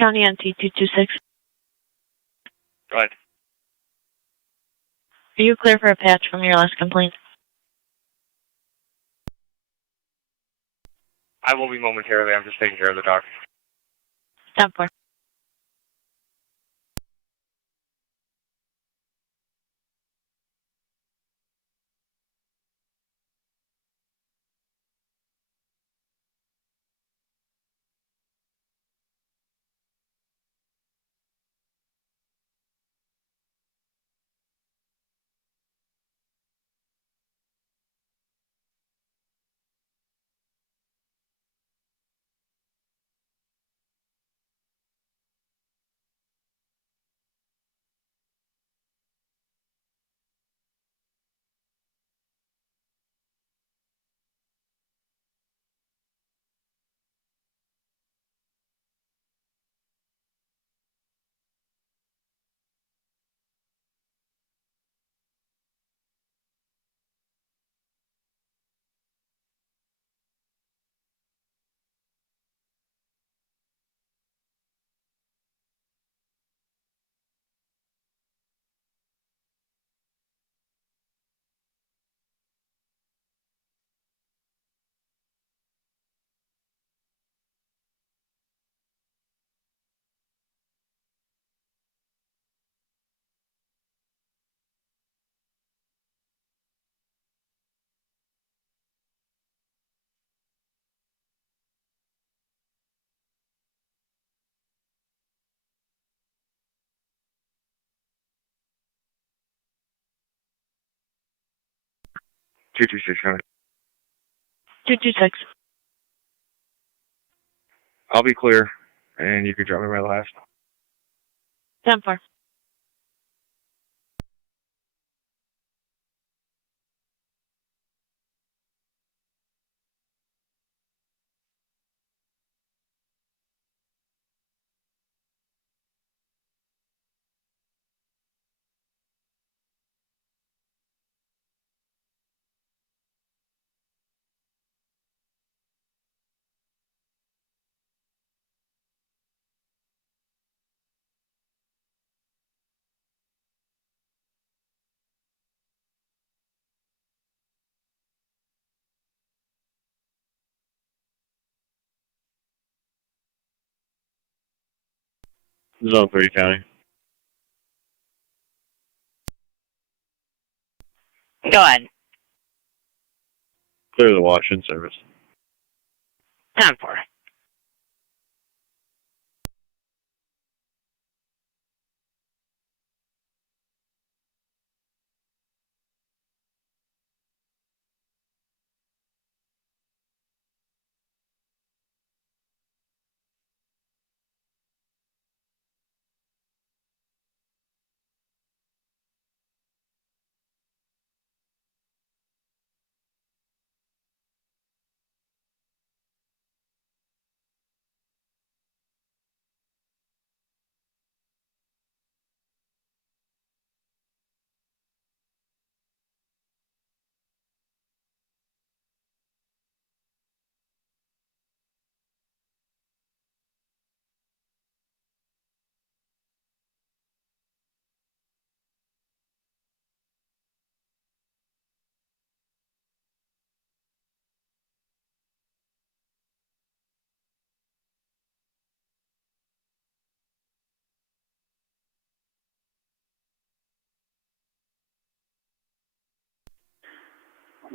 County NT 226. Go ahead. Are you clear for a patch from your last complaint? I will be momentarily. I'm just taking care of the dog. 10-4. Two two six. 226. I'll be clear, and you can drop me my last. 10-4. Zone 3 County. Go ahead. Clear the wash-in service. 10-4.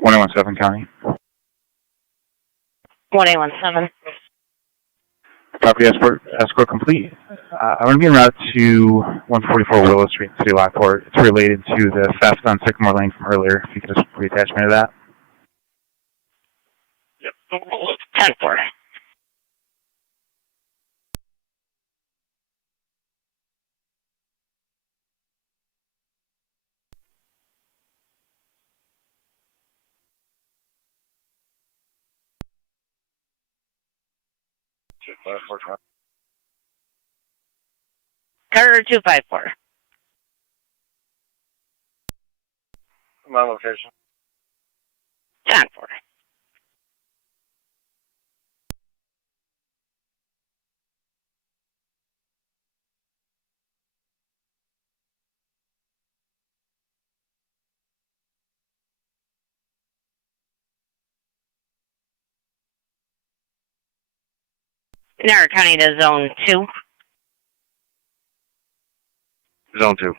.117 County. 1817. Property escort complete. I'm going to be en route to 144 Willow Street, City Lockport. It's related to the theft on Sycamore Lane from earlier. If you could just reattach me to that. Yep. 10-4. Carter 254. My location. 10-4. Niagara County to Zone 2. Zone 2.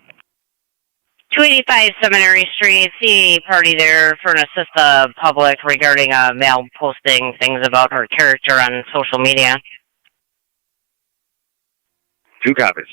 285 Seminary Street. See party there for an assist the public regarding a male posting things about her character on social media. 2 copies.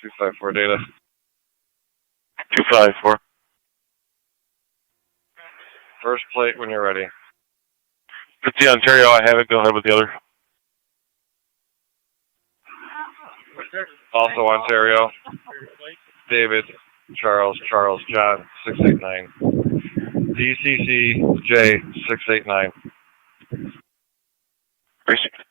Two 5-4 data. 254. First plate when you're ready. 50 Ontario, I have it. Go ahead with the other. Also Ontario. David, Charles, John, 689. DCC, J, 689. Appreciate it.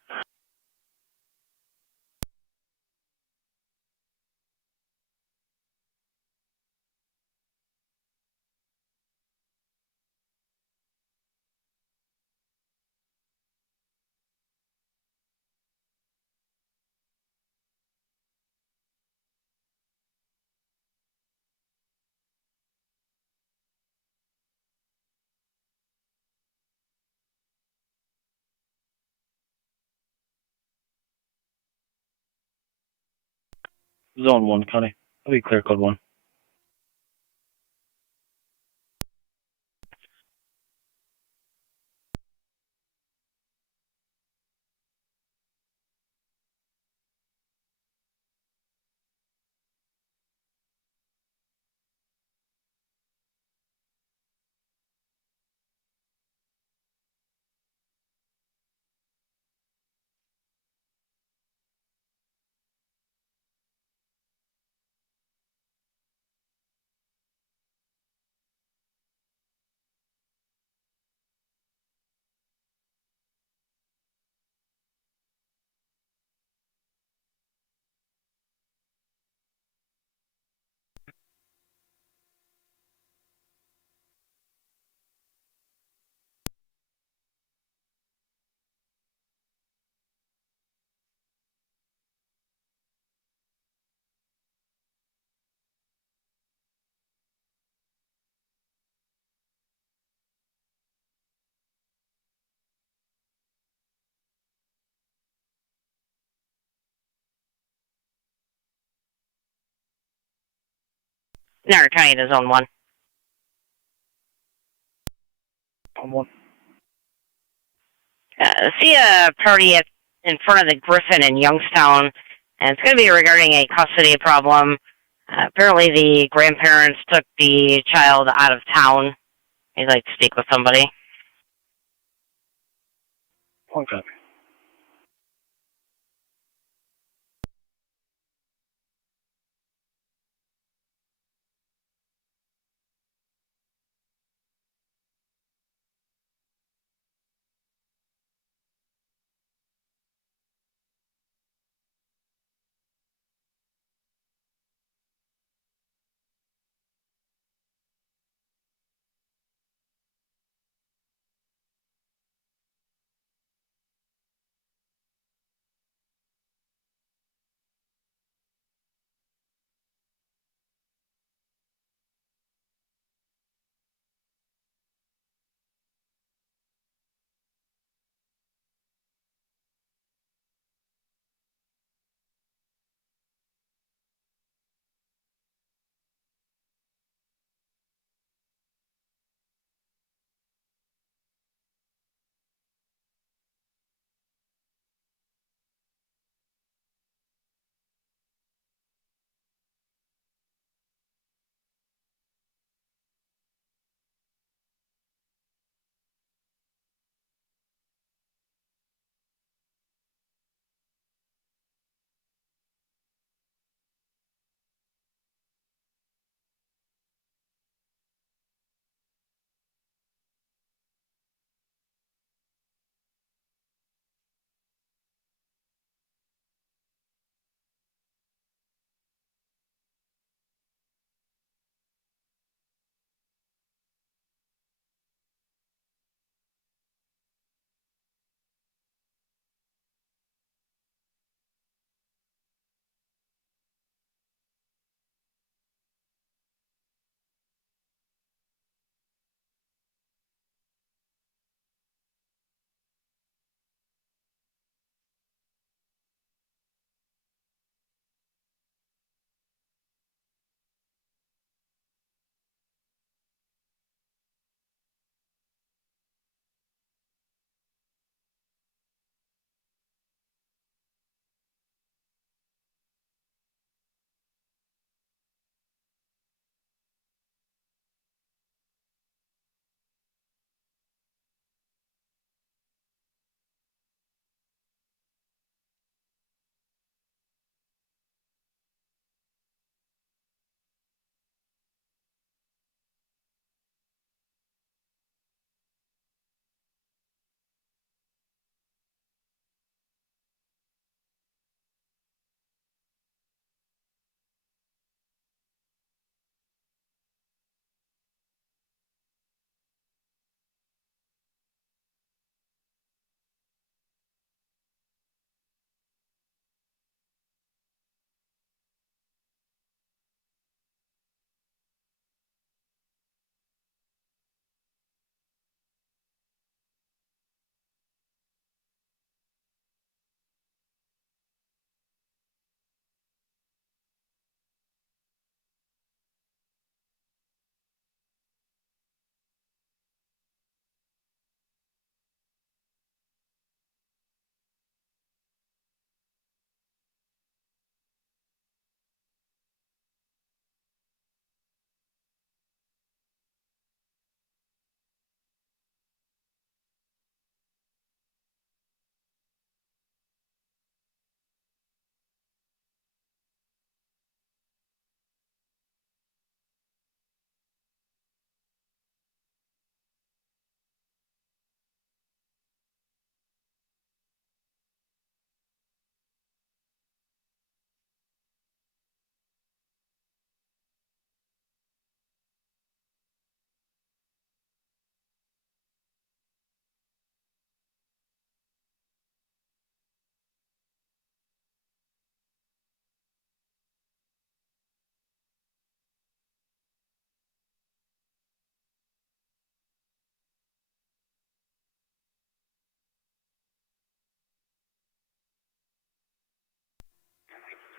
Zone 1, Connie. That'll be clear code 1. Niagara County to Zone 1. Zone 1. See a party in front of the Griffin in Youngstown, and it's going to be regarding a custody problem. Apparently the grandparents took the child out of town. He'd like to speak with somebody. One copy.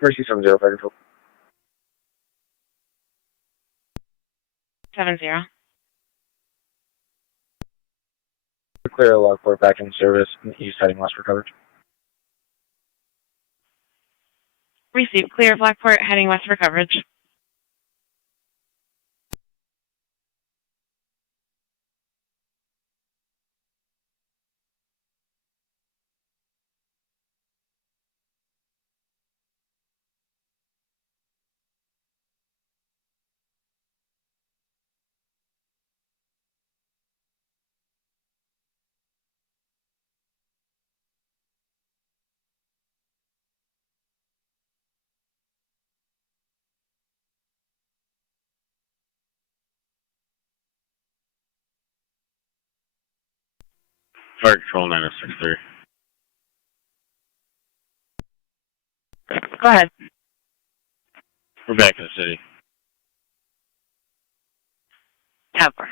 Mercy 70, fire control. 70. Clear Lockport back in service, east heading west for coverage. Receive. Clear of Lockport, heading west for coverage. Fire control 9063. Go ahead. We're back in the city. Cover.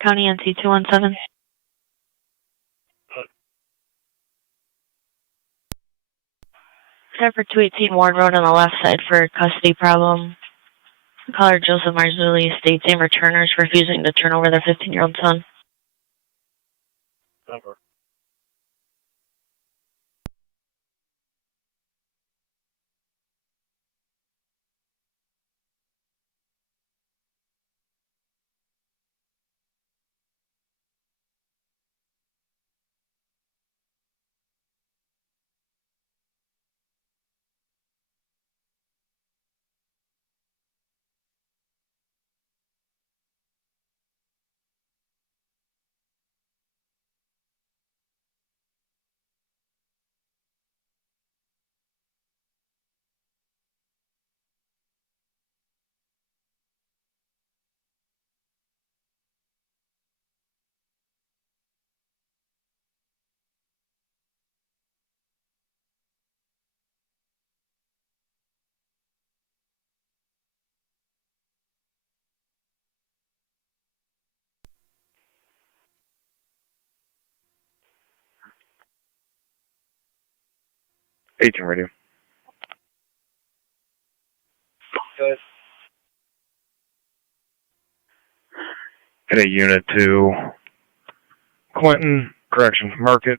County NC 217. Set for 218 Ward Road on the left side for custody problem. Caller Joseph Marzulli states and returners refusing to turn over their 15-year-old son. Cover. 18 radio. Good. Hit a unit to Clinton, correction, Market,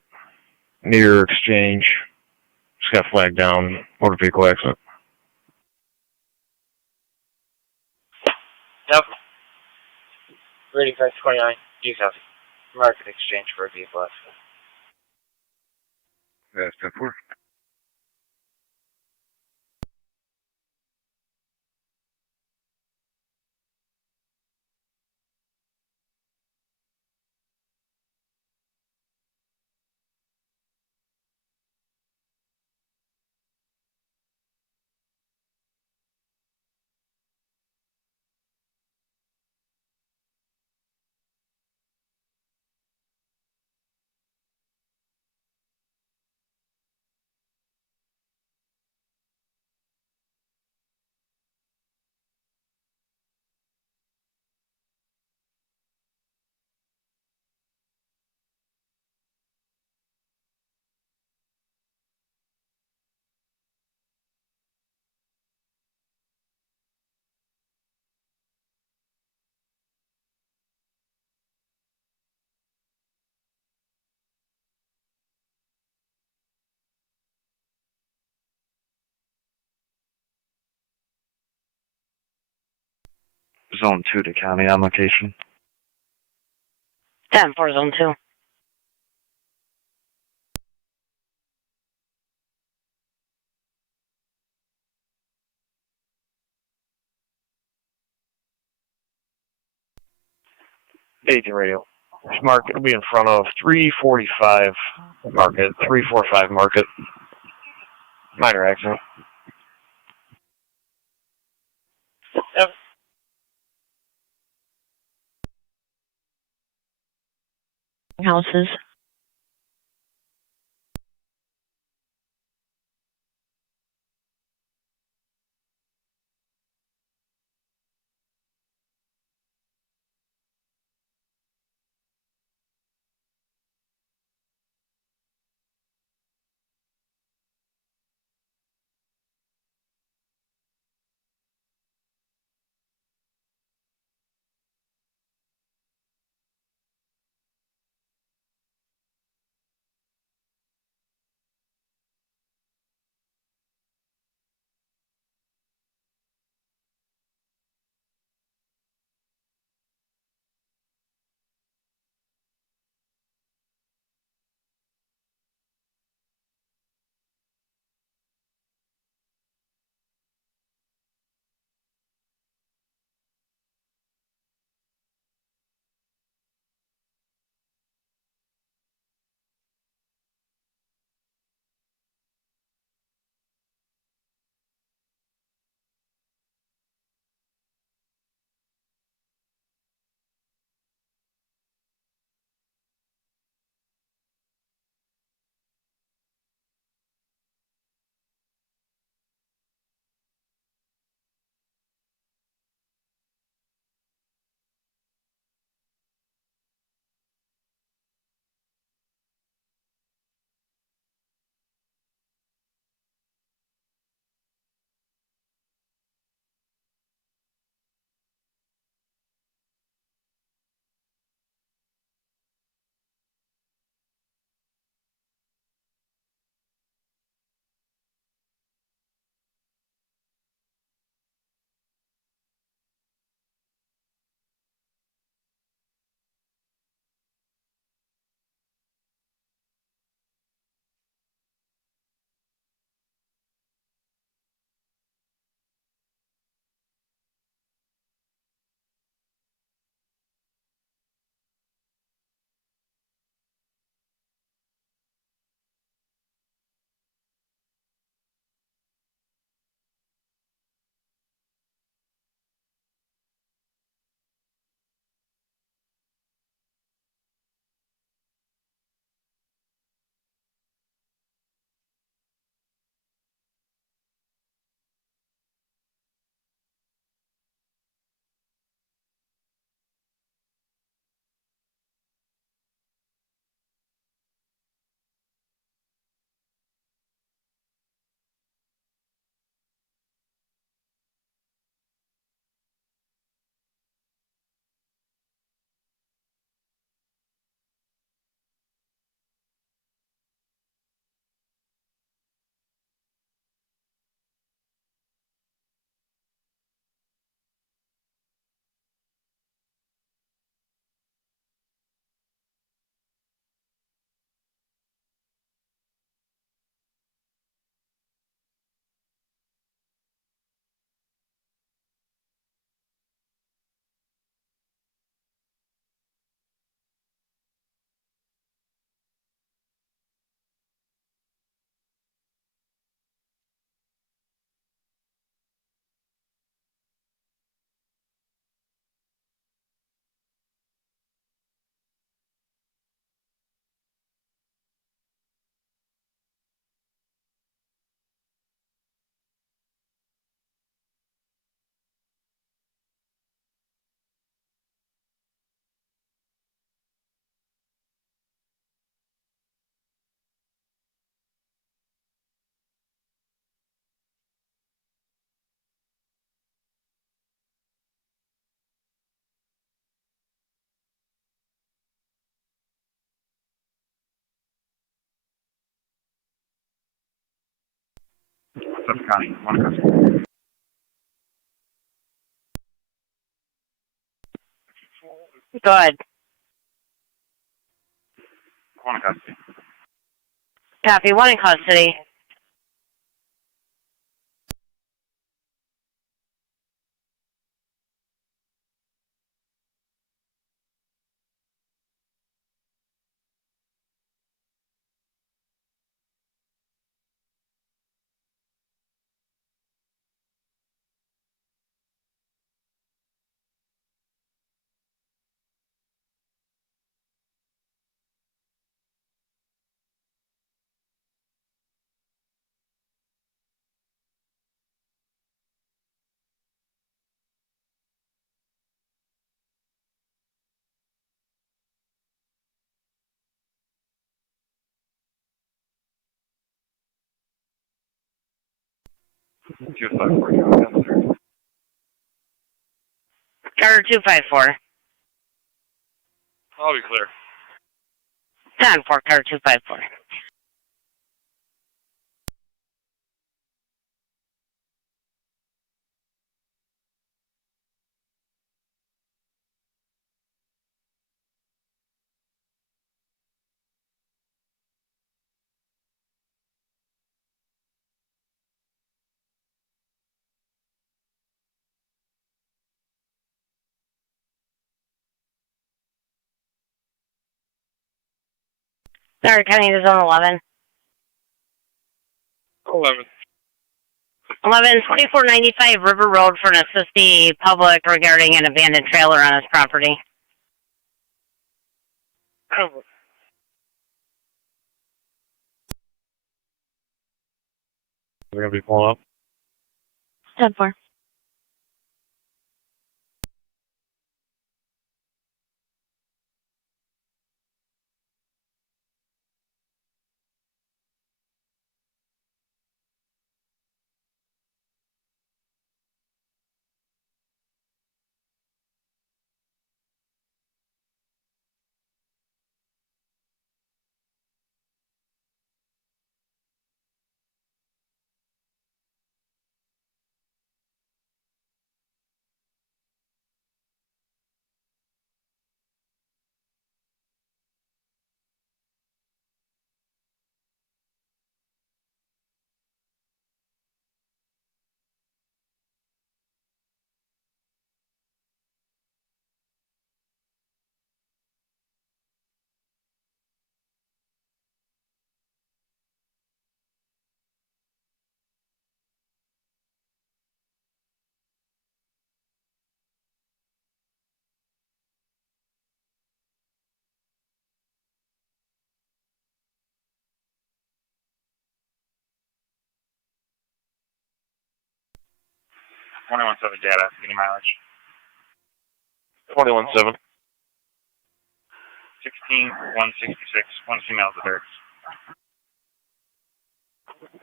near Exchange. Just got flagged down, motor vehicle accident. Yep. Ready for 29. You copy. Market exchange for a vehicle accident. That's 10-4. Zone 2 to county on location. 10-4, Zone 2. Agent radio. This Market will be in front of 345 Market, 345 Market. Minor accident. Yep. Houses. Suffolk County, one in custody. Go ahead. One in custody. Copy. One in custody. Carter 254. I'll be clear. 10-4, Carter 254. Niagara County to Zone 11. 11. 2495 River Road for an assist the public regarding an abandoned trailer on his property. We're going to be pulling up. 10-4. Twenty-one seven data, getting mileage. 21-7. 16166, one female at the dirt.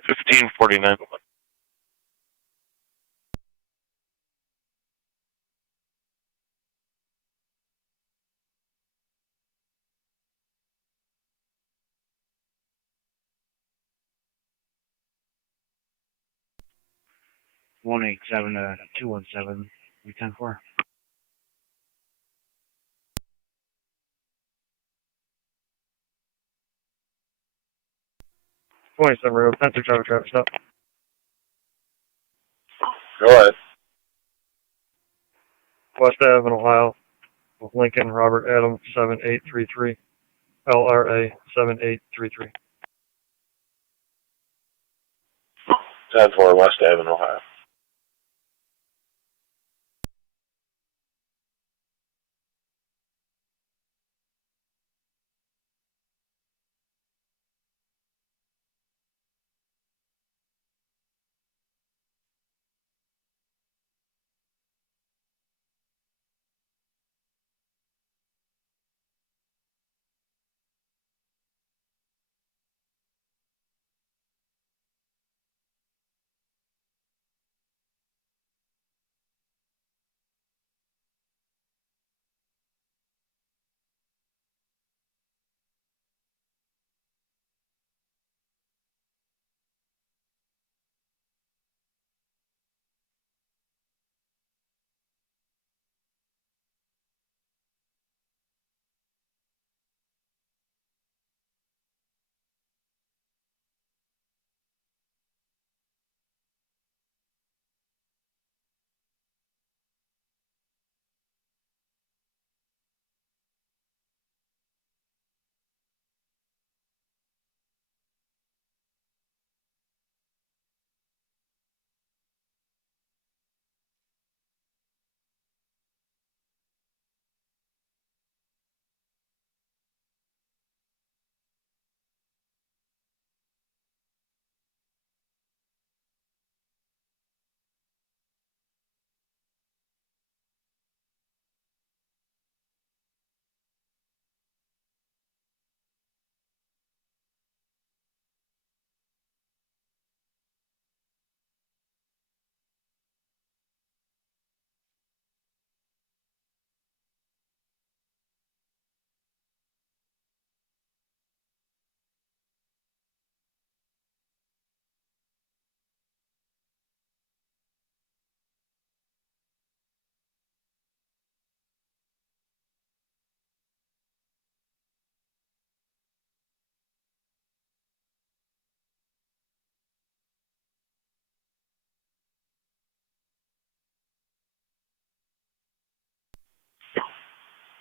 1549. One 217. 10-4. 27 Road, Panther Driver, traffic stop. Go ahead. West Ave in Ohio, with Lincoln Robert Adam 7833, LRA 7833. 10-4 West Avenue, Ohio.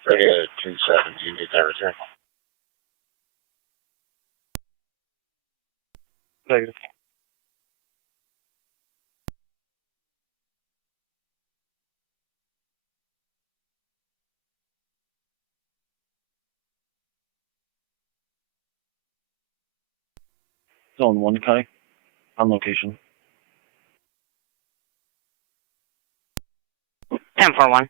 Radio 27, do you need that return? Negative. Zone 1, Kai. On location. 1041.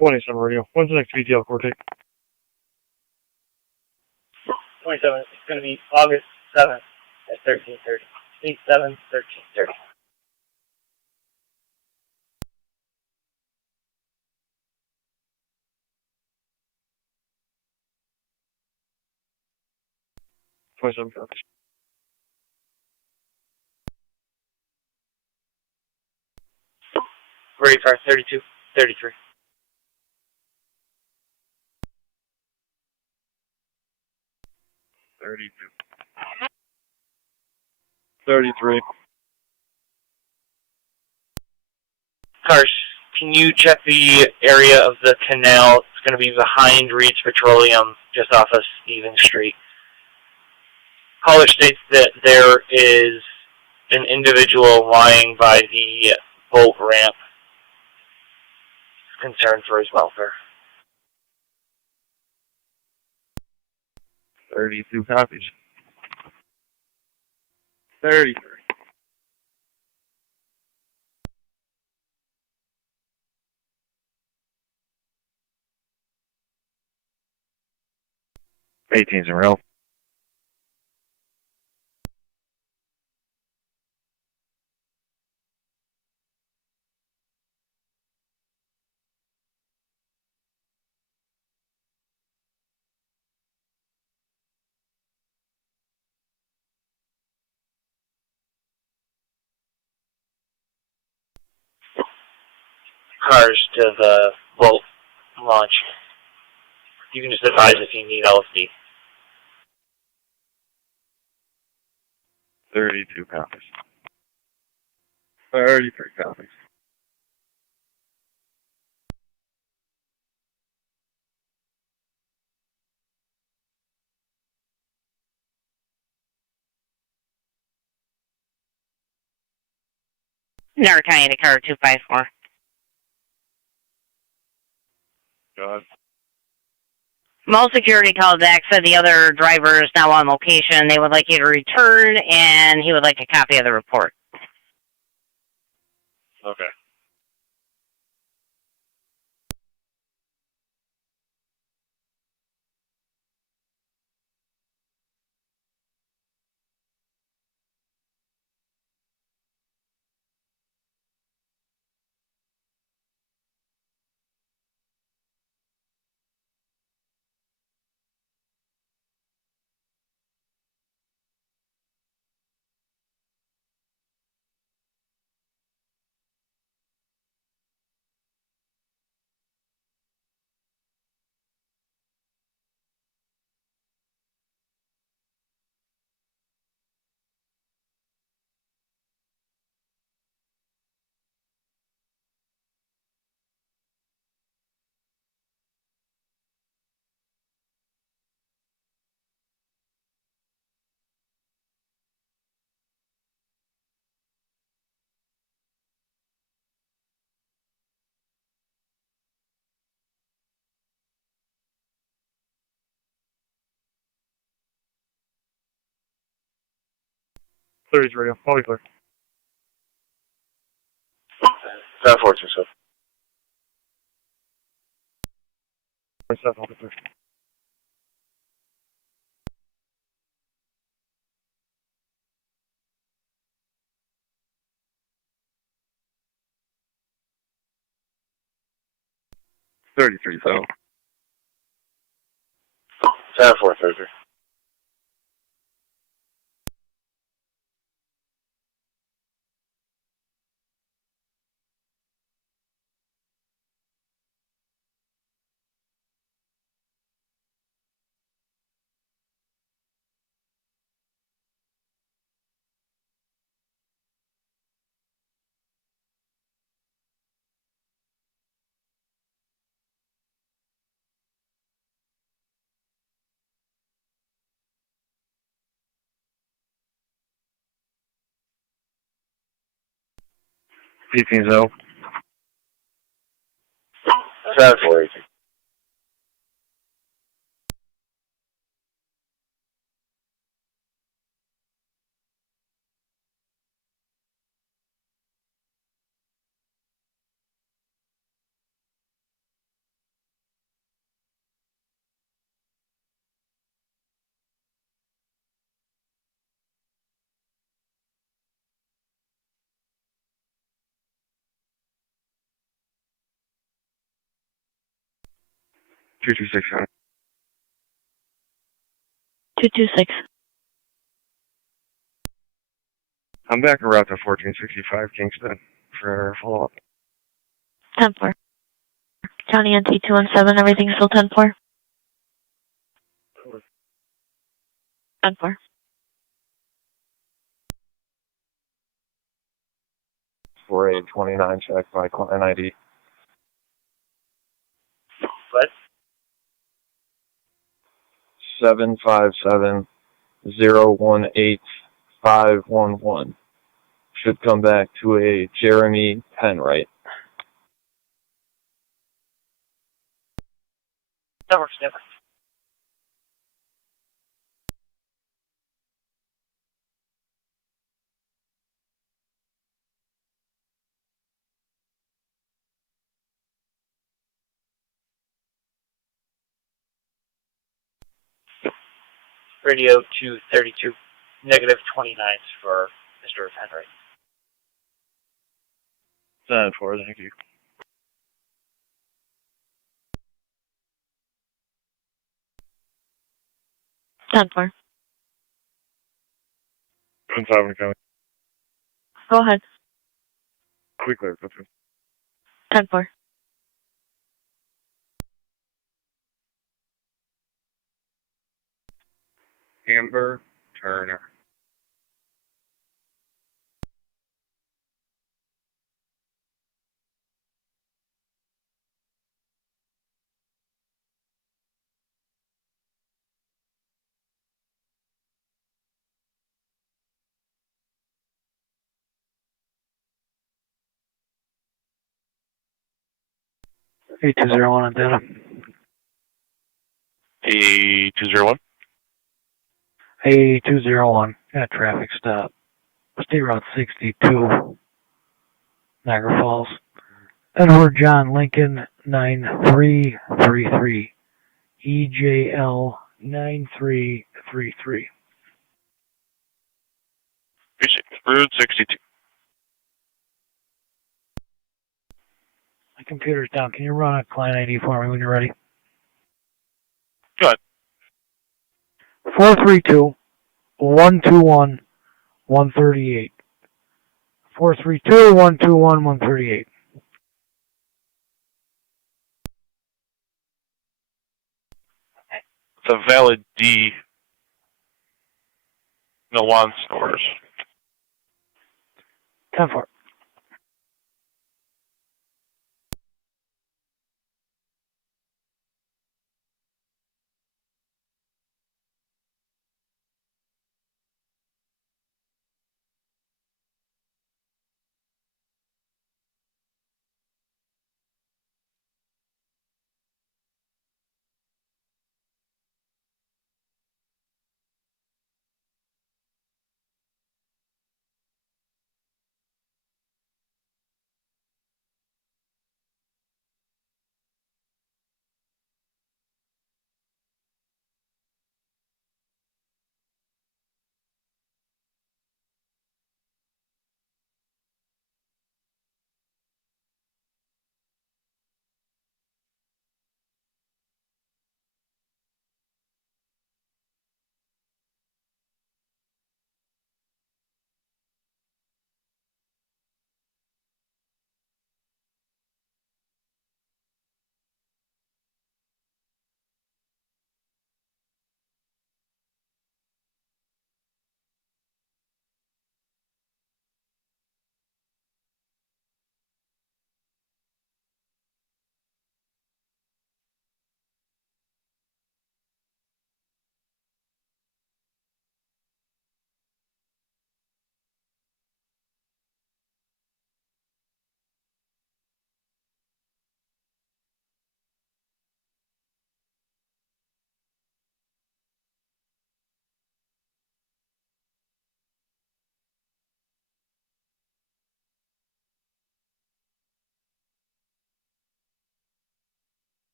Radio. When's the next VTL court take? 27. It's going to be August 7th at 13:30. 8/7, 13:30. Ready for 32, 33. 33. Cars, can you check the area of the canal? It's going to be behind Reed's Petroleum, just off of Stevens Street. Caller states that there is an individual lying by the boat ramp. Concerned for his welfare. 32 copies. 33. 18's in real. Cars to the boat launch. You can just advise if you need LSD. 32 copies. 33 copies. Niagara County Dakar 254. God. Mall security called back, said the other driver is now on location. They would like you to return, and he would like a copy of the report. Okay. Clear radio. Fully clear. 742, 7, clear. $33,000. 743. $18,000. 748. $226. 226. I'm back en route to 1465 Kingston for follow-up. 10-4. County NT 217, everything's still 10-4. 10-4. For a 29 check by client ID. What? 757-018-511. Should come back to a Jeremy Penwright. That works different. Radio 232, negative 29 for Mr. Henry. 10-4, thank you. Ten four. Prince Albert County. Go ahead. Quickly, go through. 10-4. Amber Turner. A201 antenna. A201. A201 at traffic stop. State Route 62, Niagara Falls. Edward John Lincoln 9333. EJL 9333. Route 62. My computer's down. Can you run a client ID for me when you're ready? Go ahead. 432-121-138. 432-121-138. It's a valid D. No one stores. 10-4.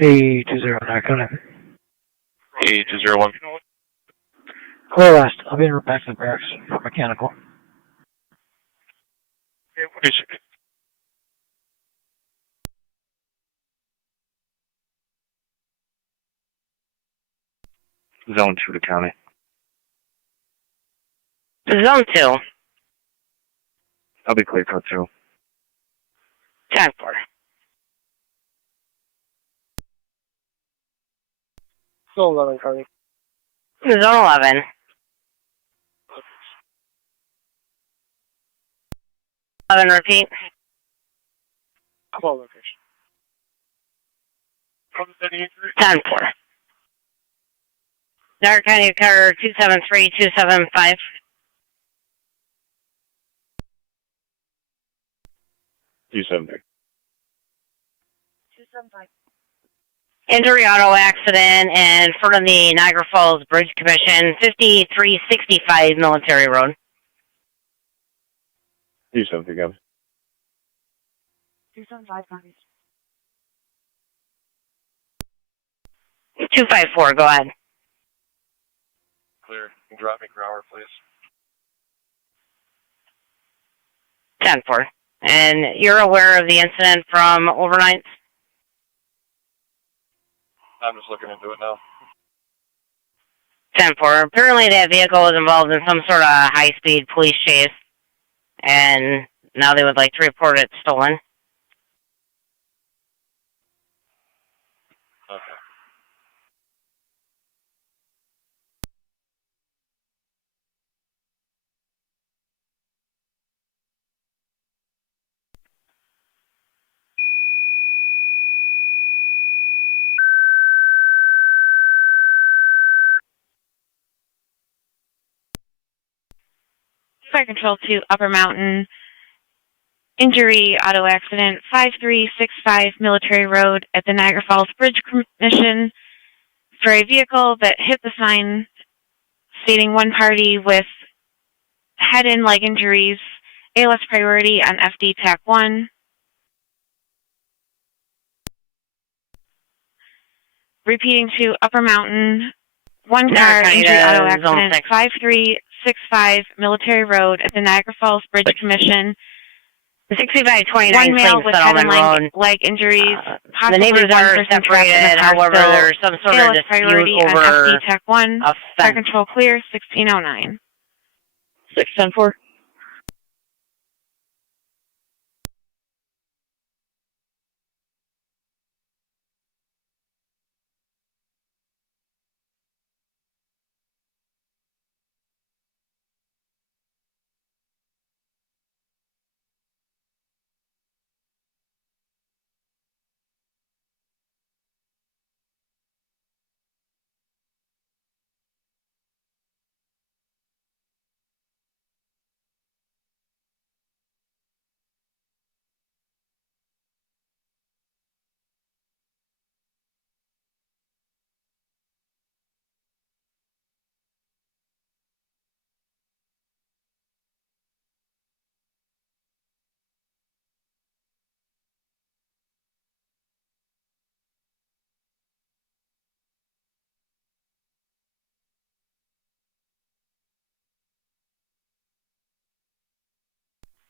A209, come in. A201. Clear west. I'll be in back to the barracks for mechanical. Zone 2 to county. Zone 2. I'll be clear code 2. 10-4. Zone 11, Carney. Zone 11. Repeat. Come on, location. 10-4. Niagara County Car 273-275. 273. 275. Injury auto accident in front of the Niagara Falls Bridge Commission, 5365 Military Road. 273, guys. 275 copies. 254, go ahead. Clear. Drop me per hour, please. 10-4. And you're aware of the incident from overnight? I'm just looking into it now. 10-4. Apparently that vehicle was involved in some sort of high-speed police chase, and now they would like to report it stolen. Okay. Fire Control to Upper Mountain. Injury auto accident 5365 Military Road at the Niagara Falls Bridge Commission for a vehicle that hit the sign stating one party with head and leg injuries, ALS priority on FD TAC 1. Repeating to Upper Mountain, one car injury auto accident 5365 Military Road at the Niagara Falls Bridge Commission. 6529 one male Clean with head and Settlement Road. leg injuries. The neighbors are separated, however, there's some sort of dispute priority over on FD TAC 1. a Fire fence. Control clear, 1609. 610-4.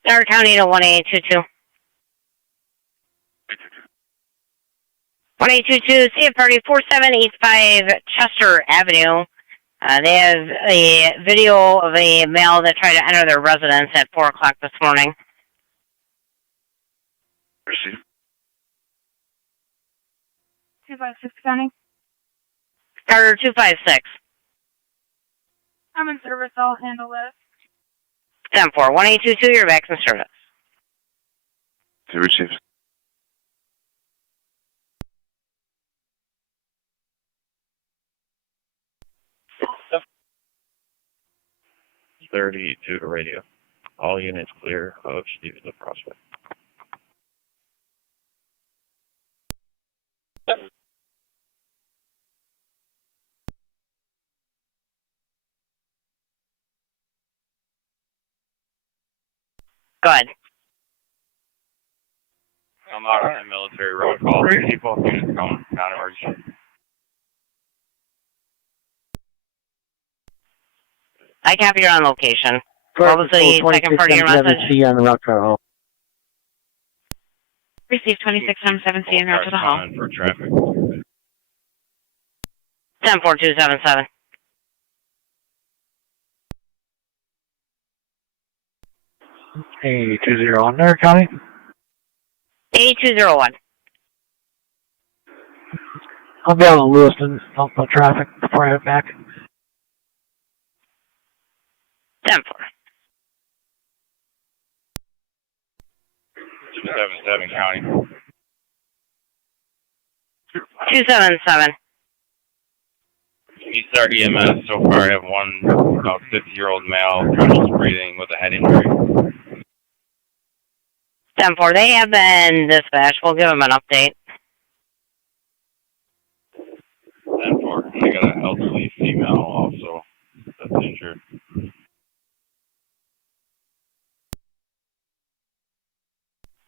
Niagara County to 1822. 1822, CF Party 4785 Chester Avenue. They have a video of a male that tried to enter their residence at 4 o'clock this morning. Receive. 256 County. Carter 256. I'm in service, I'll handle this. 10-4. 1822, you're back in service. To receive. .32 to radio. All units clear of Stevens of Prospect. Go ahead. I'm out on Military Road. All 3 both units going non-emergency. I copy you're on location. What was the second part of your message? C on the route to the hall. Received 2617 en route to the hall. For traffic. 10-4277. Hey, 20 on Niagara County. 8201. I'll be out on Lewiston, help my traffic before I head back. 10-4. 277 County. 277. Eaststar EMS so far I have one about 50-year-old male conscious breathing with a head injury. 10-4. They have been dispatched. We'll give them an update. I got an elderly female also that's injured.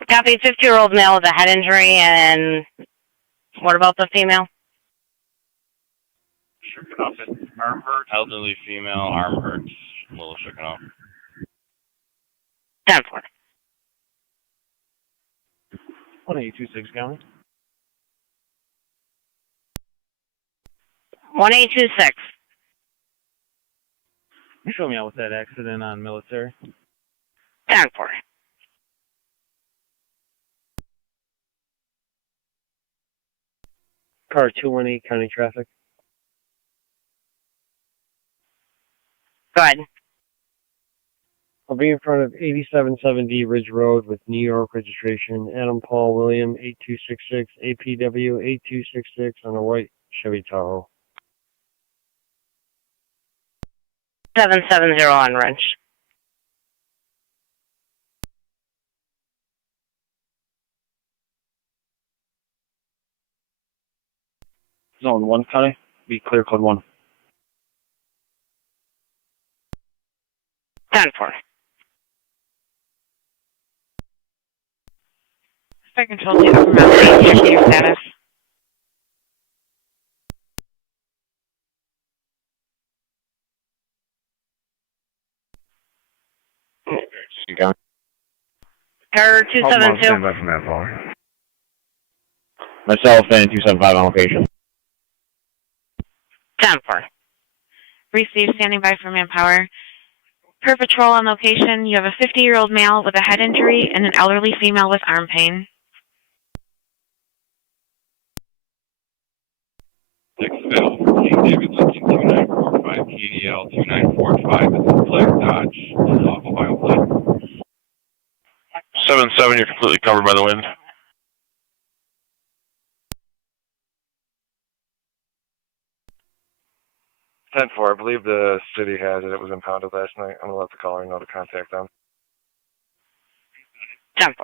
Copy, 50-year-old male with a head injury, and what about the female? Shooken up and arm hurt. Elderly female, arm hurts, a little shooken up. 10-4. 1826 County. 1826. Show me out with that accident on Military. 10-4. Car 218, county traffic. Go ahead. I'll be in front of 8770 Ridge Road with New York registration, Adam Paul William 8266, APW 8266 on a white Chevy Tahoe. 770 on wrench. Zone 1 County. Be clear code 1. 10-4. Fire control to from Mountain, check your status. Car 272. Stand by from that power. Myself and 275 on location. 10-4. Receive, standing by for manpower. Per patrol on location, you have a 50-year-old male with a head injury and an elderly female with arm pain. 6 Phil, King David Lincoln 2945, KDL 2945 is a black Dodge, off Ohio plate. 7-7, you're completely covered by the wind. 10-4, I believe the city has it. It was impounded last night. I'm going to let the caller know to contact them. 10-4.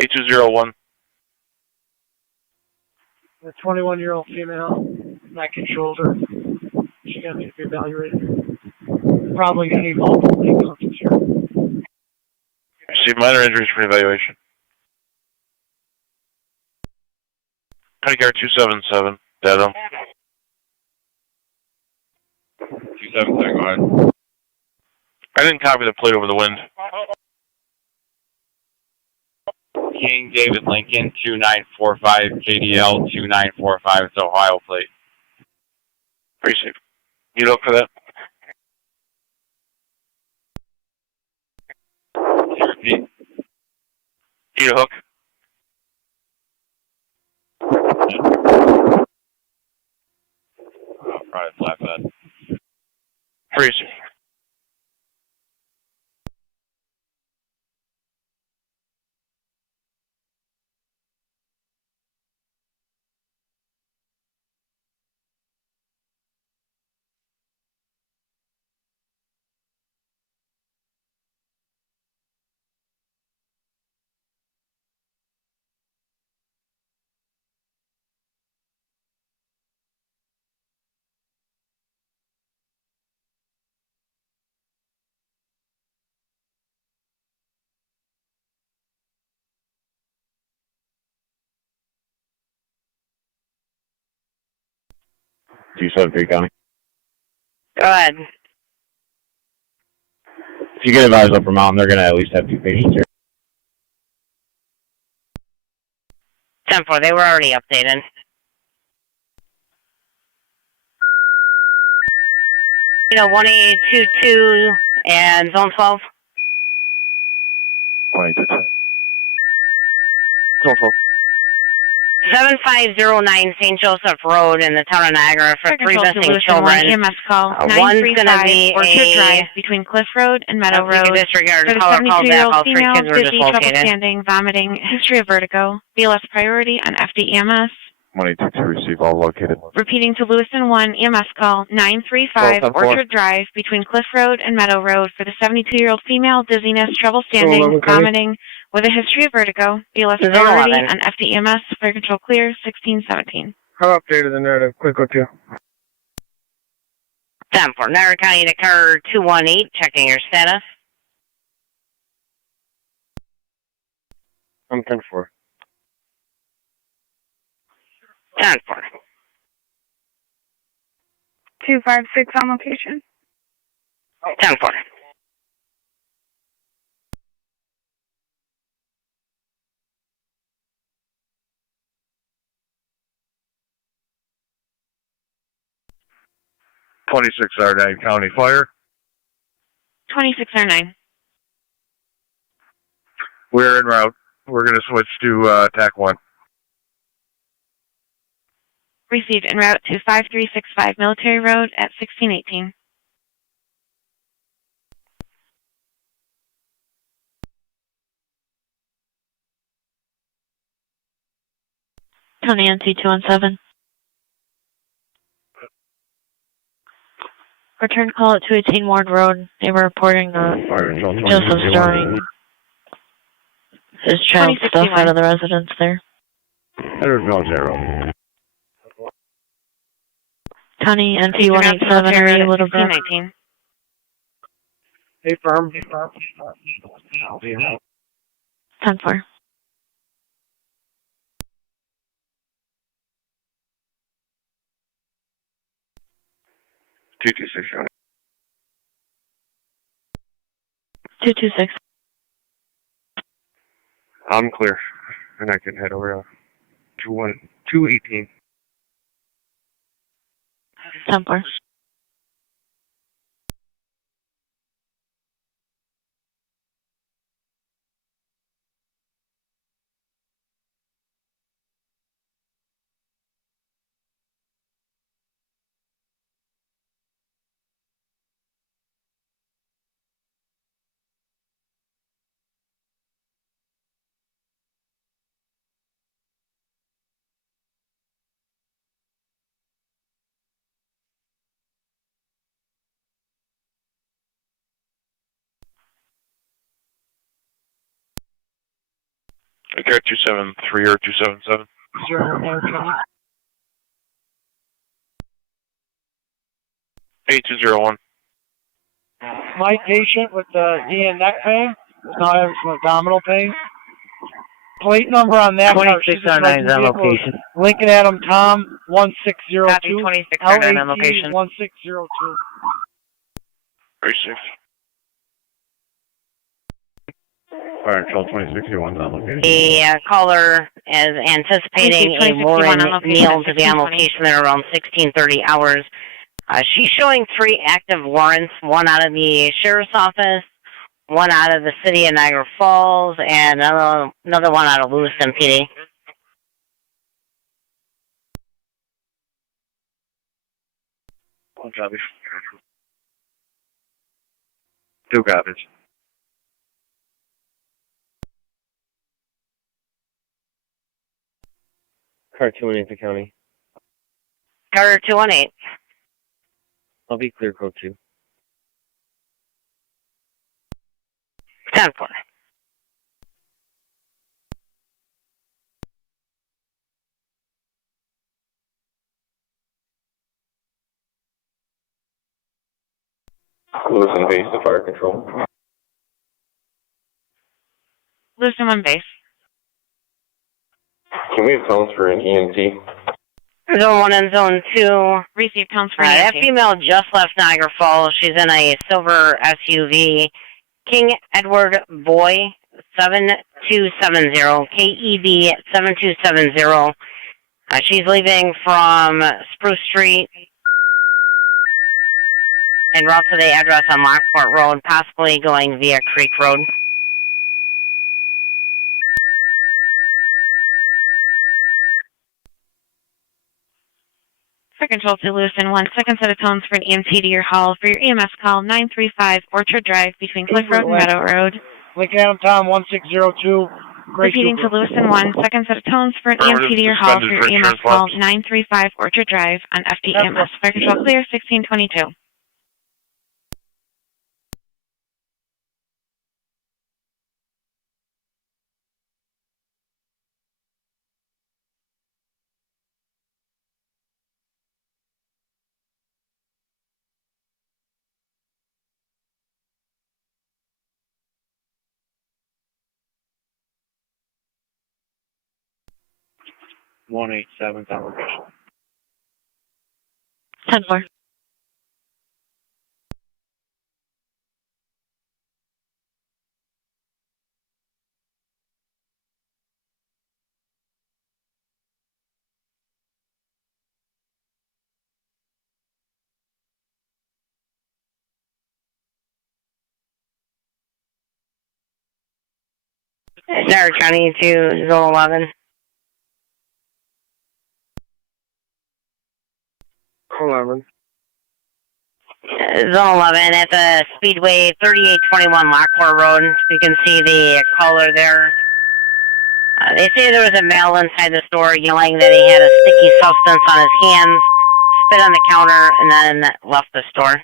A201. The 21-year-old female, neck and shoulder. She's going to need to be evaluated. Probably going to need multiple decompensations here. Received minor injuries for evaluation. County Car 277, Dedham. 277, go ahead. I didn't copy the plate over the wind. King David Lincoln 2945, KDL 2945, it's Ohio plate. Appreciate it. You look for that? Can you repeat? Need a hook? Probably flatbed. Appreciate it. County. Go ahead. If you get advised Upper Mountain, they're going to at least have 2 patients here. 10-4, they were already updated. You know, 1822 and Zone 12. 1826. Zone 12. 7509 St. Joseph Road in the town of Niagara for 3 missing children. EMS call One's going to be Orchard Drive between Cliff Road and Meadow Road. Disregard. For the Caller called back. 72-year-old All 3 female, kids were dizzy, trouble dislocated. standing, vomiting, history of vertigo. BLS priority on FD EMS. 182 to receive, all located. Repeating to Lewiston 1, EMS call 935 Oh, 10-4. Orchard Drive between Cliff Road and Meadow Road for the 72-year-old female, dizziness, trouble standing, 11, Connie. vomiting, with a history of vertigo. BLS Zone priority 11. on FDEMS, fire control clear, 1617. How updated the narrative? Quick, go to. 10-4. Niagara County to car 218, checking your status. I'm 10-4. 10-4. 256 on location. 10-4. R9 County Fire. 2609. We're en route. We're going to switch to TAC 1. Received en route to 5365 Military Road at 1618. Tony NC217. Return call at 218 Ward Road. They were reporting Joseph storing his child stuff out of the residence there. 100. Tony NC187, are you Little Brook? 1619. Hey, firm. 10-4. Two 226. I'm clear. And I can head over to 218. 10-4. Okay, 273 or 277. 8201. My patient with the knee and neck pain is now having some abdominal pain. Plate number on that car. 2609 on location. Lincoln Adam Tom 1602. Copy, 2609 on LAT location. 1602. Very safe. Fire Control 2661 on location. The caller is anticipating a Warren meal to be on location at around 1630 hours. She's showing 3 active warrants, one out of the sheriff's office, one out of the city of Niagara Falls, and another one out of Lewiston PD. One copy. 2 copies. Car 218 the county. Carter 218. I'll be clear code 2. 10-4. Lewiston base to fire control. Lewiston 1 base. Can we have tones for an EMT? Zone 1 and Zone 2. Receive counts for That EMT. female just left Niagara Falls. She's in a silver SUV. King Edward Boy 7270. KEB 7270. She's leaving from Spruce Street en route to the address on Lockport Road, possibly going via Creek Road. For control to Lewiston 1, second set of tones for an EMT to your hall. For your EMS call, 935 Orchard Drive between Cliff Road and Meadow Road. Lincoln Adam Tom 1602. Repeating to Lewiston 1, second set of tones for an EMT to your hall for your EMS call 935 Orchard Drive on FDEMS. Fire control clear, 1622. One 187th elevation. 10-4. Niagara County to Zone 11. Zone 11 at the Speedway 3821 Lockport Road. You can see the caller there. They say there was a male inside the store yelling that he had a sticky substance on his hands, spit on the counter, and then left the store.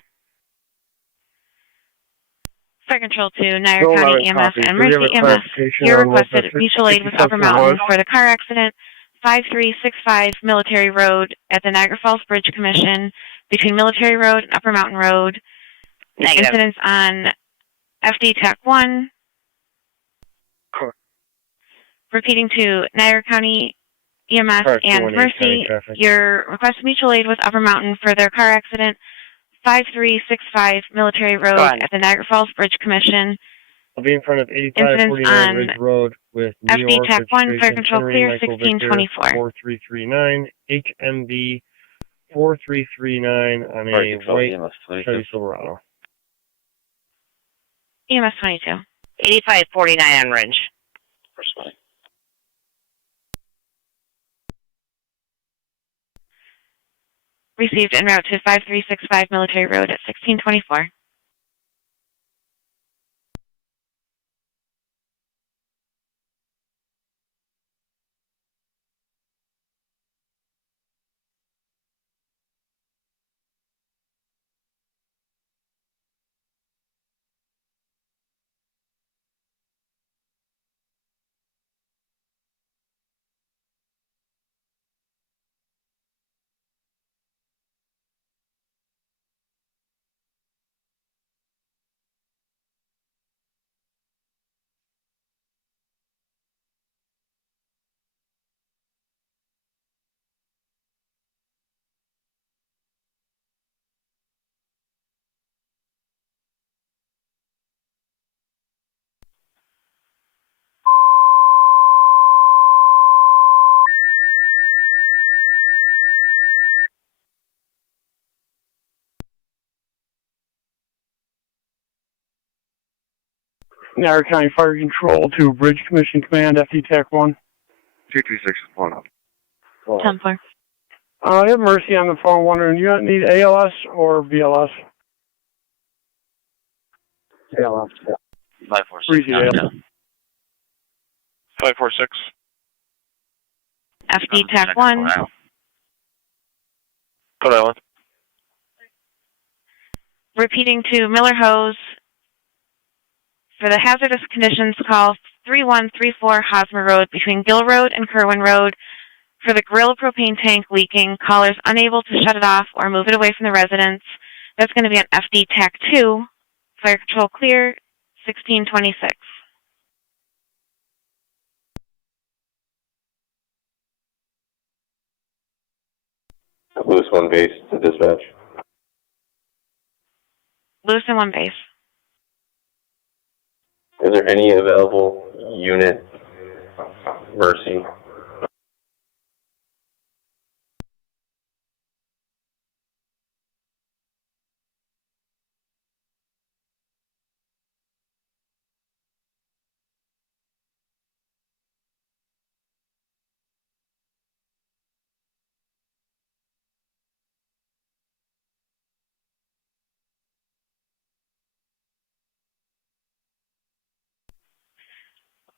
Fire control to Niagara County EMS and Mercy EMS. clarification You're on what requested the mutual aid with Upper substance Mountain was? for the car accident, 5365 Military Road at the Niagara Falls Bridge Commission between Military Road and Upper Mountain Road. Negative. Incidents on FD TAC 1. Repeating to Niagara County EMS and Mercy, your requested mutual aid with Upper Mountain for their car accident, 5365 Military Road at the Niagara Falls Bridge Commission. I'll be in front of 8549 Ridge Road with New York FD TAC 1, fire control Henry clear, Michael 1624. Victor 4339, HMV 4339 on a white Chevy Silverado. EMS 22. 8549 on Ridge. Received en route to 5365 Military Road at 1624. Niagara County Fire Control to Bridge Commission Command, FD TAC 1. 2261 up. 10-4. I have Mercy on the phone wondering, you need ALS or BLS? ALS. 546. 546. FD TAC 1. Code Island. Repeating to Miller Hose for the hazardous conditions call 3134 Hosmer Road between Gill Road and Kerwin Road for the grill propane tank leaking. Callers unable to shut it off or move it away from the residence. That's going to be on FD TAC 2. Fire control clear, 1626. Lewis 1 base to dispatch. Lewiston 1 base. Is there any available unit Mercy?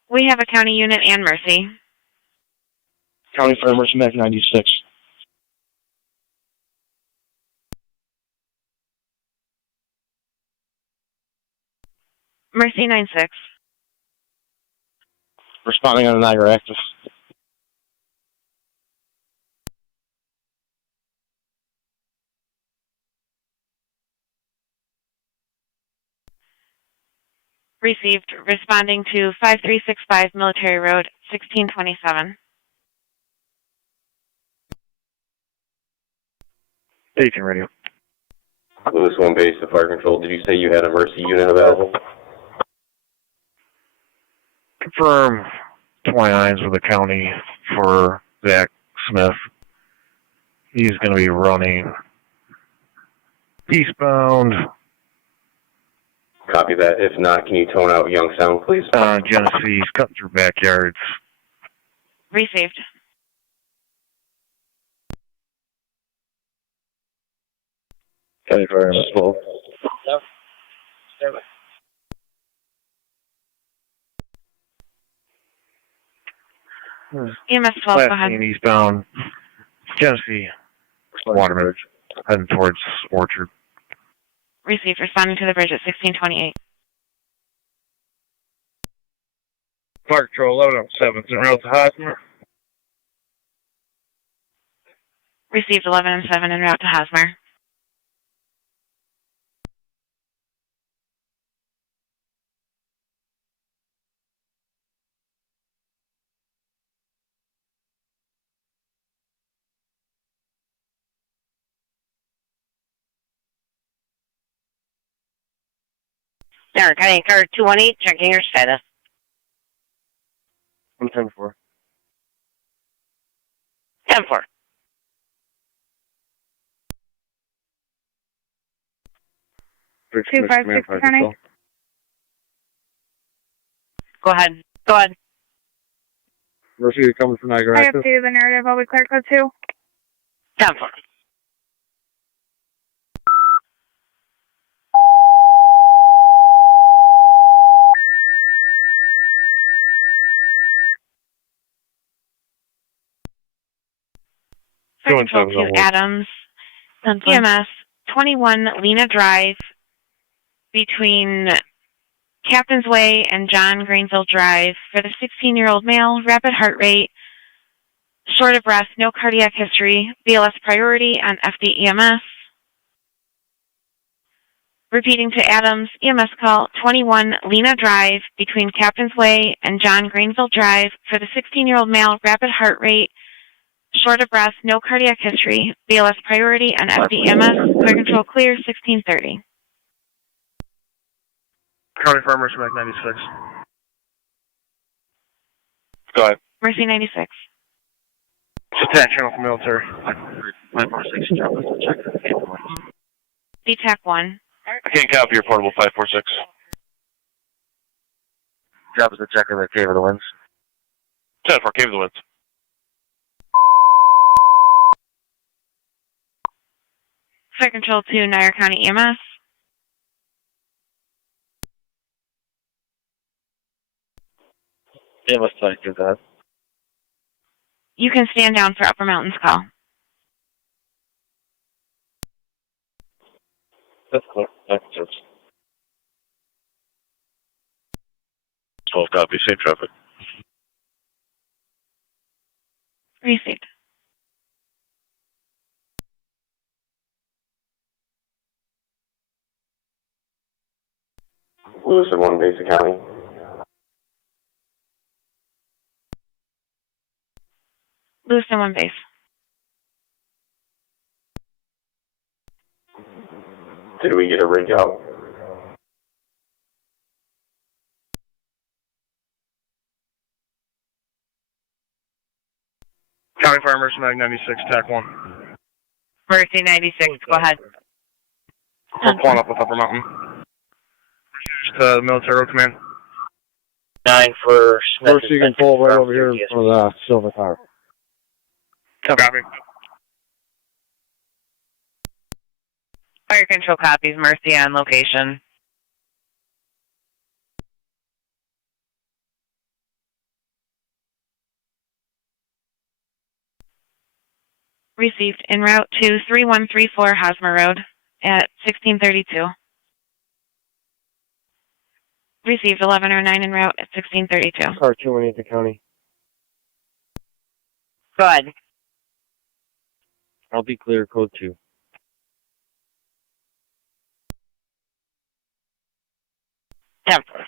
We have a county unit and Mercy. County Fire Mercy Mac 96. Mercy 96. Responding on the Niagara active. Received. Responding to 5365 Military Road, 1627. Station radio. Lewis 1 base to fire control. Did you say you had a Mercy unit available? Confirm 29s with the county for Zach Smith. He's going to be running eastbound. Copy that. If not, can you tone out Youngstown, please? Genesee's cutting through backyards. Received. County Fire MS 12. EMS 12, go ahead. Eastbound Genesee Waterman, heading towards Orchard. Received. Responding to the bridge at 1628. Fire Control 1107, en route to Hosmer. Received 11-7 en route to Hosmer. There, County Car 218, checking your status. 110-4. 10-4. Two, 5, 6, County. Go ahead. Go ahead. Mercy, you're coming from Niagara I active. updated the narrative. I'll be clear code 2. 10-4. Fire Control 2 Adams. EMS 21 Lena Drive between Captain's Way and John Greenville Drive for the 16-year-old male, rapid heart rate, short of breath, no cardiac history, BLS priority on FD EMS. Repeating to Adams, EMS call 21 Lena Drive between Captain's Way and John Greenville Drive for the 16-year-old male, rapid heart rate, short of breath, no cardiac history, BLS priority on FD EMS, fire control clear, 1630. County Fire Mercy Mac 96. Go ahead. Mercy 96. Attention from military. TAC 1. I can't copy your portable 546. Job is to check in the Cave of the Winds. 10-4, Cave of the Winds. Fire control 2 Niagara County EMS. EMS 22, go ahead. You can stand down for Upper Mountains call. That's clear. Active service. 12 copy, same traffic. Received. Lewis 1 base to county. Lewiston 1 base. Did we get a rig out? County Fire Mercy Mac 96, TAC 1. Mercy 96, go ahead. We're pulling up with Upper Mountain. Military Road Command. 9 for Smith. Mercy, you can pull right over here for the silver car. Copy. Fire control copies, Mercy on location. Received en route to 3134 Hosmer Road at 1632. Received 1109 en route at 1632. Car 218 the county. Good. I'll be clear, code 2. Temper.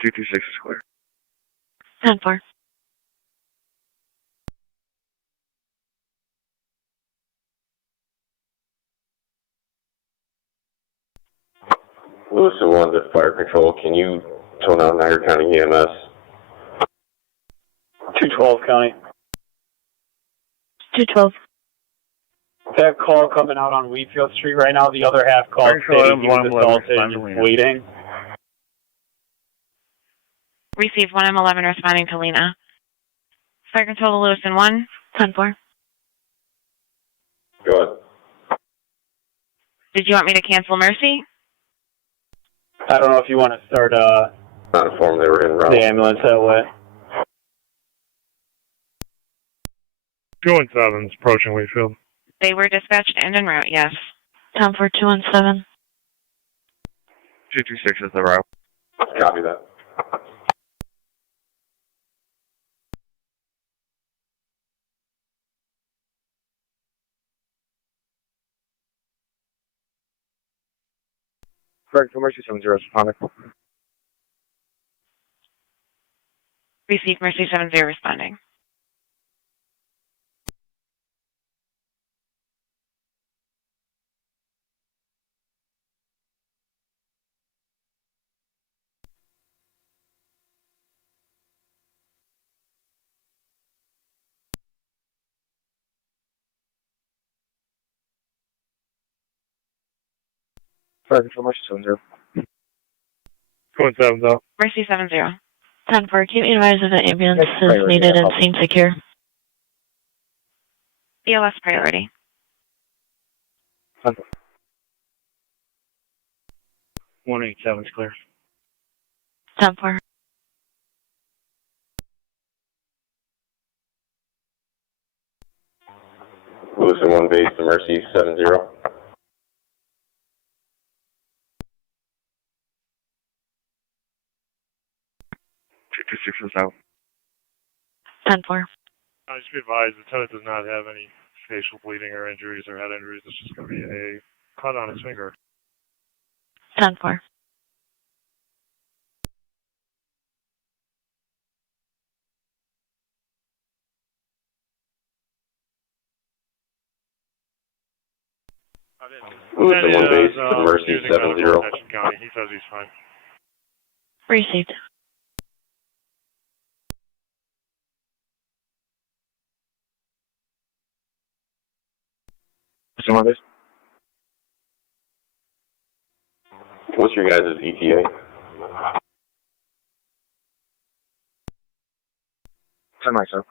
Two two six is clear. 10-4. Lewis and 1 to Fire Control, can you tone out Niagara County EMS? 212 County. 212. That call coming out on Wheatfield Street right now. The other half call stating he was assaulted and waiting. Received 1M11 responding to Lena. Fire control to Lewis in 1. 10-4. Go ahead. Did you want me to cancel Mercy? I don't know if you want to start Not informed they were in route. the ambulance that way. 217 is approaching Wheatfield. They were dispatched and en route, yes. 10-4, 217. 226 is the route. Copy that. Correct, Mercy 70 responding. Received Mercy 70 responding. Fire Control, Mercy 70. 217's out. Mercy 70. 10-4, keep me advised of the ambulance is needed and scene secure. BLS priority. 187 is clear. 10-4. Lewis and 1 base to Mercy 70. 226 is out. 10-4. Just be advised, the tenant does not have any facial bleeding or injuries or head injuries. It's just going to be a cut on his finger. 10-4. Lewis and 1 base to Mercy 70. County. He says he's fine. Received. What's your guys' ETA? 10 myself.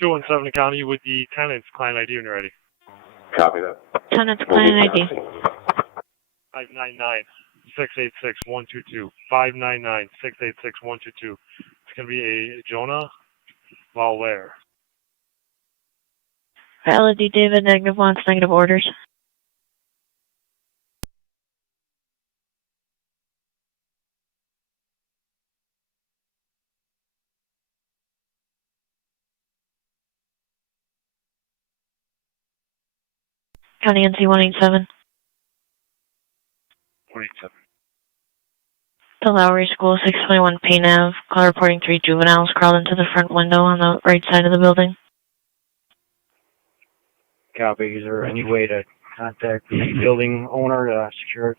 217 County with the tenant's client ID when you're ready. Copy that. Tenant's client ID. 599-686-122. 599-686-122. It's going to be a Jonah Valware. Valid David, negative wants negative orders. County NC 187. 187. The Lowry School, 621 Payne Ave. Call reporting 3 juveniles crawled into the front window on the right side of the building. Copy. Is there any way to contact the building owner to secure it?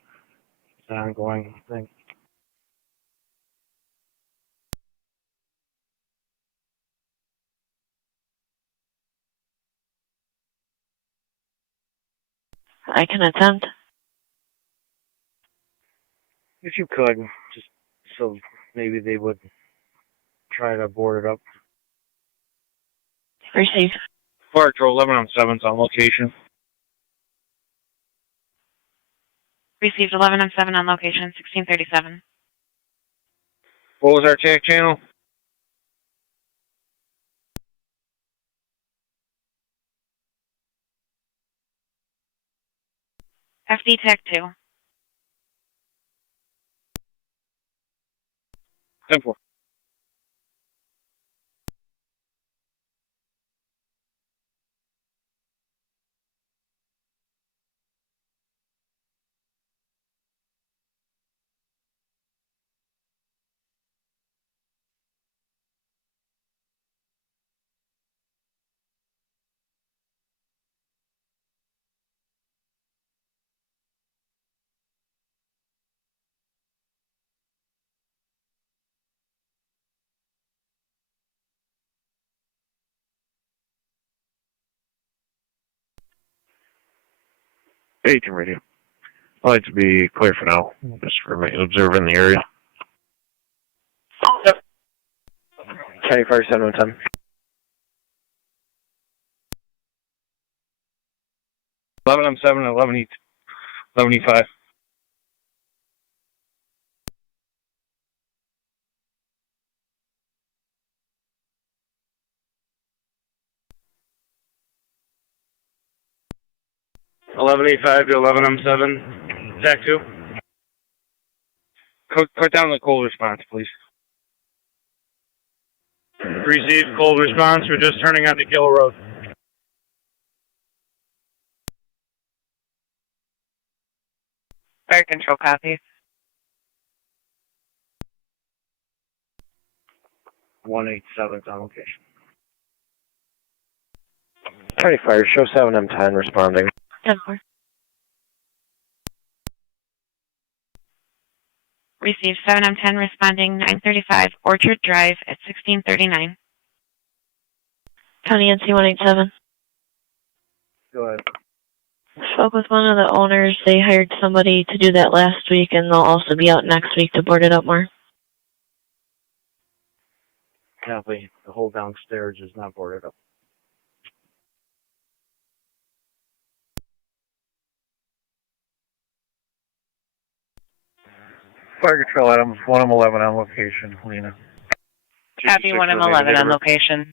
It's an ongoing thing. I can attempt. If you could, just so maybe they would try to board it up. Received. Fire Control 11 on 7's on location. Received 11 on 7 on location, 1637. What was our TAC channel? FD TAC 2. 10-4. Hey, Team Radio. I'd like to be clear for now, just for observing the area. Yep. County Fire 710. I'm 7 and 11E5. (11E5 to 11M7, TAC 2. Cut down the cold response, please. Received cold response. We're just turning on to Gill Road. Fire control copy. 187 on location. County Fire, show 7M10 responding. 10-4. Received 7M10 responding 935 Orchard Drive at 1639. County NC 187. Go ahead. Spoke with one of the owners. They hired somebody to do that last week, and they'll also be out next week to board it up more. Copy. The whole downstairs is not boarded up. Fire Control Adams, 1M11 on location, Lena. Copy 1M11 on location.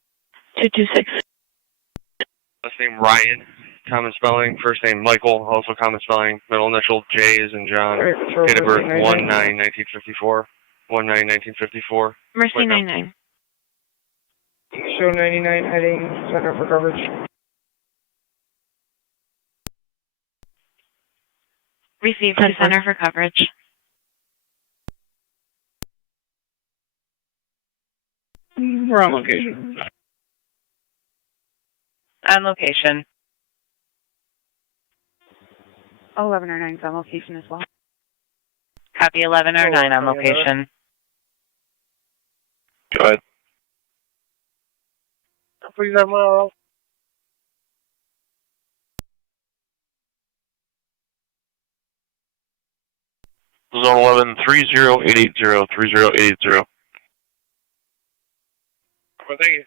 226. Last name Ryan, common spelling. First name Michael, also common spelling. Middle initial J is in John. Date of birth 1/9/1954. 1/9/1954. Mercy 99. Show 99 heading center for coverage. Received to center for coverage. We're on location. On location. 11 or 9's on location as well. Copy 11 or 9 on location. Go ahead. Please have my Zone 11, 30880, 30880. Well, thank you.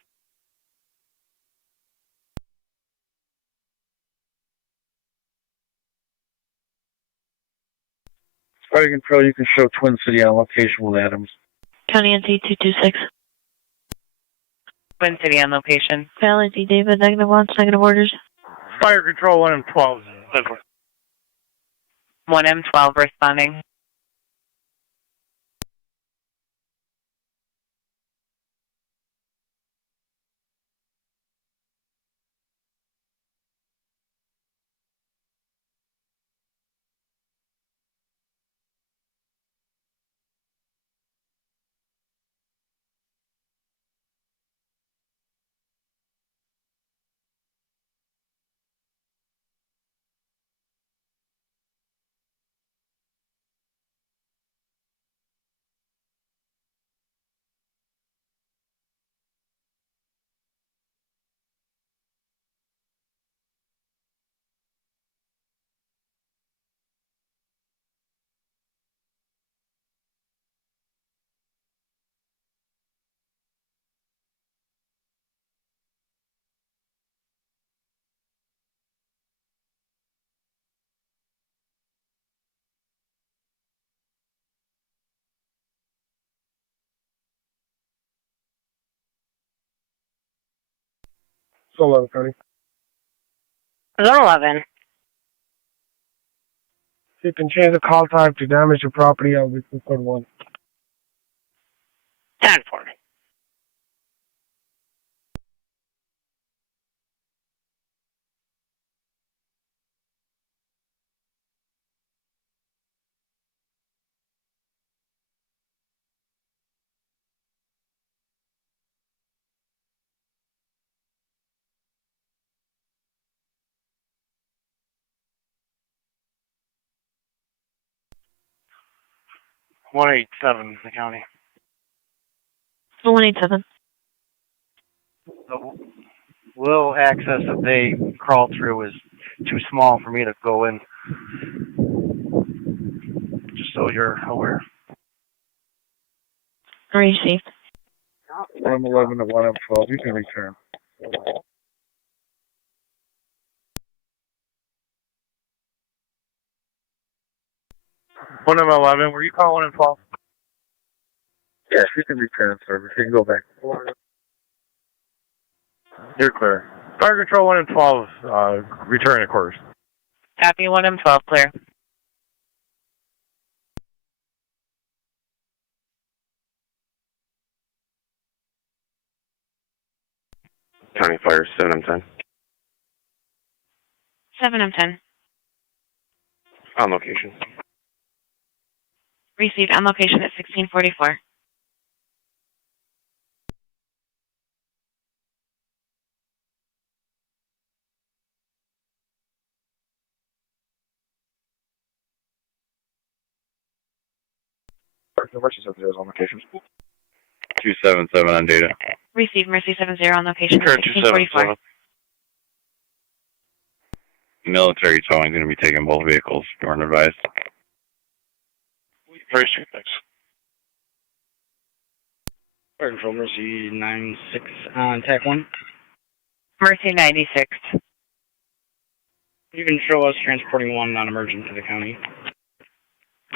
Fire Control, you can show Twin City on location with Adams. County NC 226. Twin City on location. Valley D. David, -1, negative orders. Fire Control 1M12. 1M12 responding. Zone 11 County. Zone 11. You can change the call type to damage to property. I'll be code 1. 10-4. One 187, the county. 187. The little access that they crawled through is too small for me to go in. Just so you're aware. Received. 111 to 1M12, you can return. 1M11, were you calling 1M12? Yes, you can return service. You can go back. You're clear. Fire control 1M12, return of course. Copy 1M12, clear. County Fire 7M10. 7M10. On location. Received on location at 1644. Mercy 70 on location. 277 on data. Received Mercy 70 on location at 1644. Military towing going to be taking both vehicles. You weren't advised. Very straight, thanks. Fire Control Mercy 96 on TAC 1. Mercy 96. You can show us transporting one non-emergent to the county.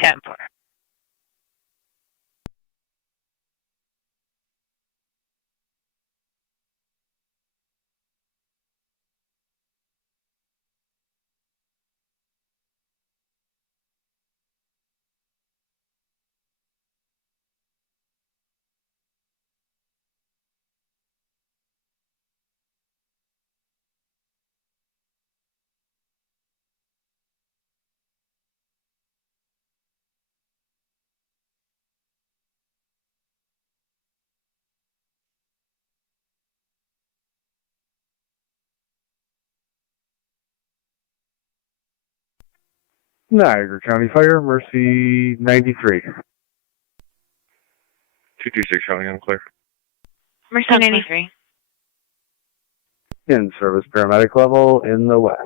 10-4. Niagara County Fire, Mercy 93. 226 showing unclear. Mercy 93. In service paramedic level in the west.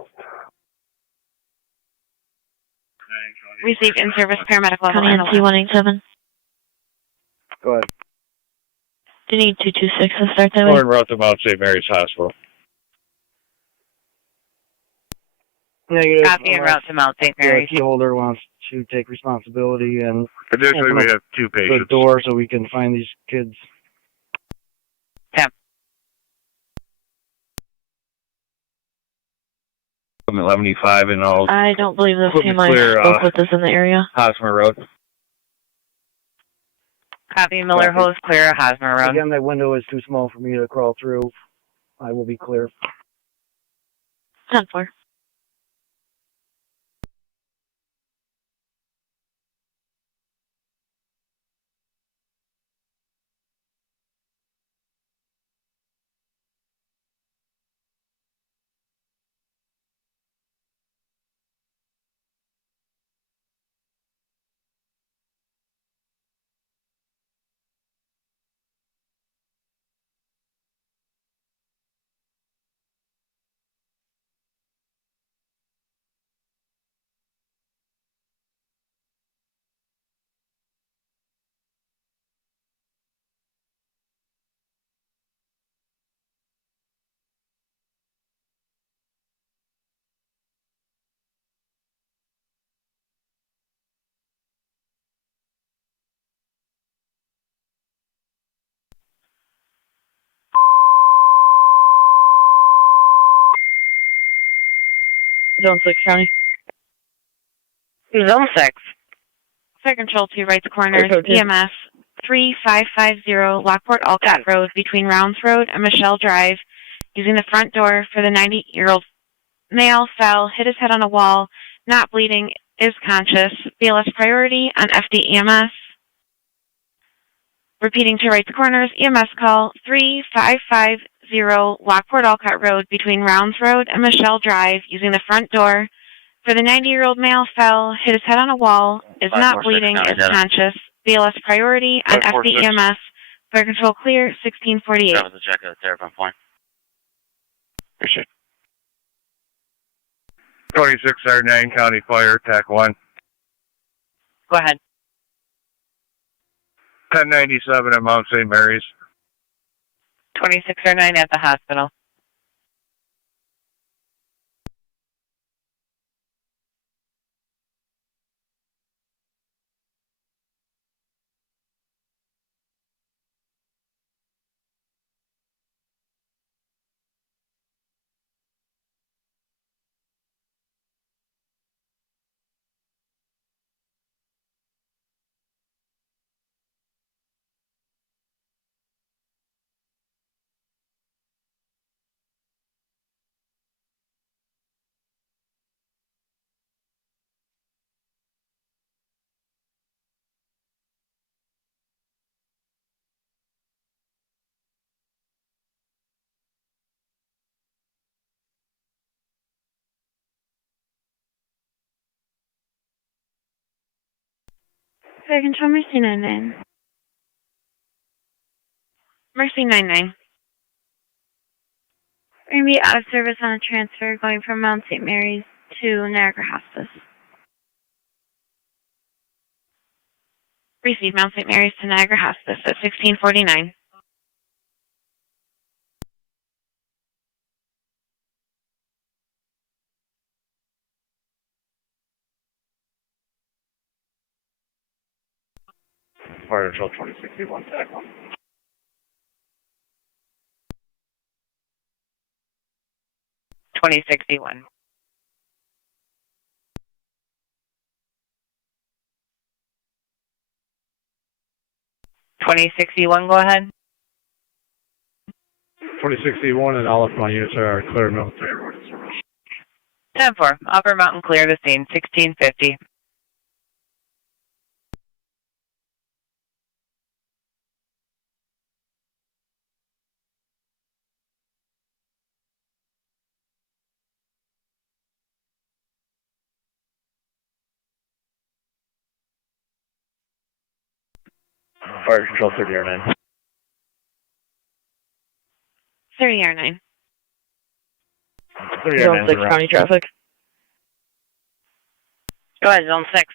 Received in service paramedic level. County NC 187. Go ahead. Do you need 226 to start that way? Or en route to Mount St. Mary's Hospital. Negative. Copy en route to Mount St. Mary's. The key holder wants to take responsibility and Additionally, open we up have 2 the patients. door so we can find these kids. 1185 and all. I don't believe those Equipment TMI clear, spoke with us in the area. Hosmer Road. Copy Miller Copy. Hose clear, Hosmer Road. Again, that window is too small for me to crawl through. I will be clear. 10-4. Zone 6 County. Zone 6. Fire Control 2 Rights Corners, Fire Code 2. EMS 3550 Lockport Alcott Road between Rounds Road and Michelle Drive, using the front door for the 90-year-old male, fell, hit his head on a wall, not bleeding, is conscious. BLS priority on FD EMS. Repeating to Rights Corners, EMS call 3550 Lockport Alcott Road between Rounds Road and Michelle Drive, using the front door for the 90-year-old male, fell, hit his head on a wall, is not bleeding, is conscious. BLS priority on FD EMS. Fire Control clear, 1648. That was a check of the telephone point. Appreciate it. 2609 County Fire, TAC 1. Go ahead. 1097 at Mount St. Mary's. 2609 at the hospital. Fire Control Mercy 99. Mercy 99. We're going to be out of service on a transfer going from Mount St. Mary's to Niagara Hospice. Receive Mount St. Mary's to Niagara Hospice at 1649. Fire Control 2061, TAC 1. $20.61. $20.61, go ahead. 2061 and all of my units are clear military road. 10-4. Upper Mountain clear the scene, 1650. Fire Control 30R9. 30R9. 30R9. Zone 6 County traffic. Go ahead, Zone 6.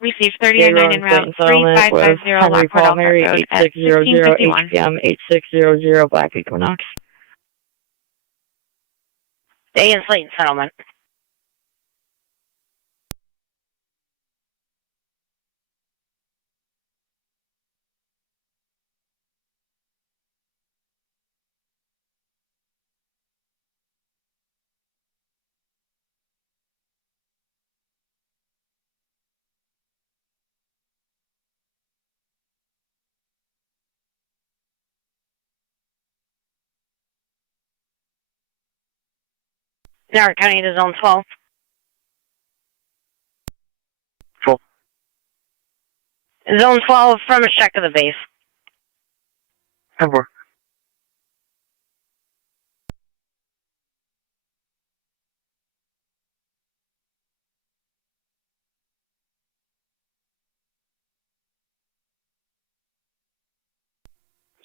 Receive 30R9 en route 3550 Lockport Alcott Road at 1651. HPM 8600 Black Equinox. Stay in Slayton Settlement. Niagara County to Zone 12. 12. Zone 12 from a check of the base. 10-4.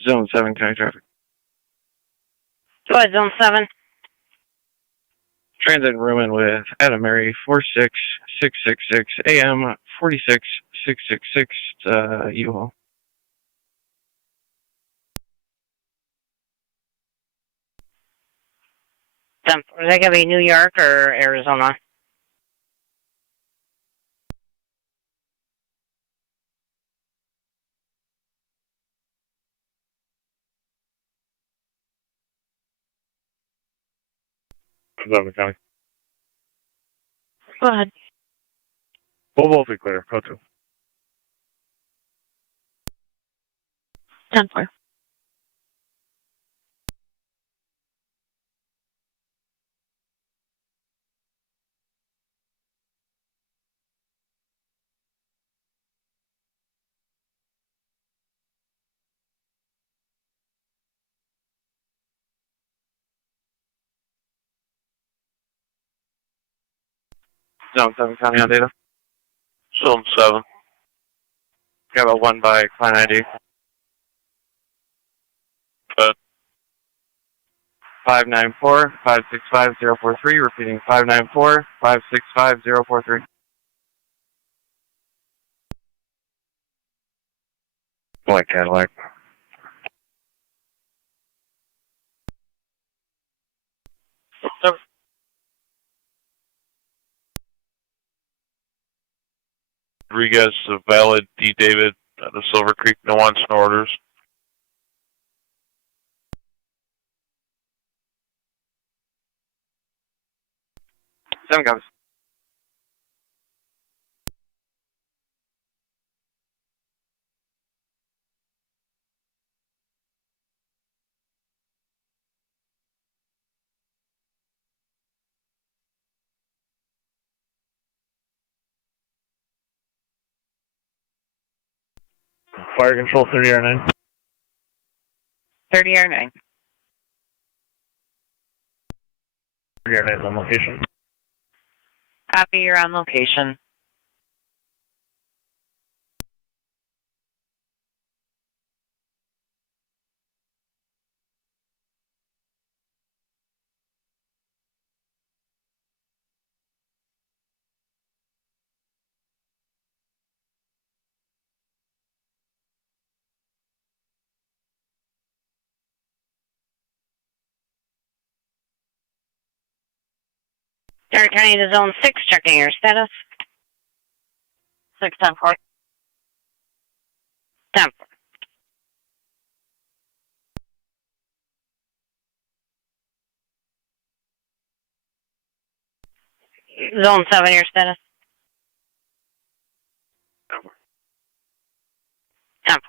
Zone 7 County traffic. Go ahead, Zone 7. Transit Roman with Adam Mary 46666 AM 46666 U-Haul. Is that going to be New York or Arizona? Zone County. Go ahead. We'll both be clear. Code 2. 10-4. Zone 7 County on data. Zone 7. Got a 1 by client ID. Good. 594-565-043, repeating 594-565-043. Black Cadillac. Rodriguez, a valid D. David, the Silver Creek, no wants, no orders. Seven comes. Fire control 30R9. 30R9. 30R9 on location. Copy, you're on location. Niagara County to Zone 6, checking your status. 6-10-4. 10-4. Zone 7, your status. 10-4.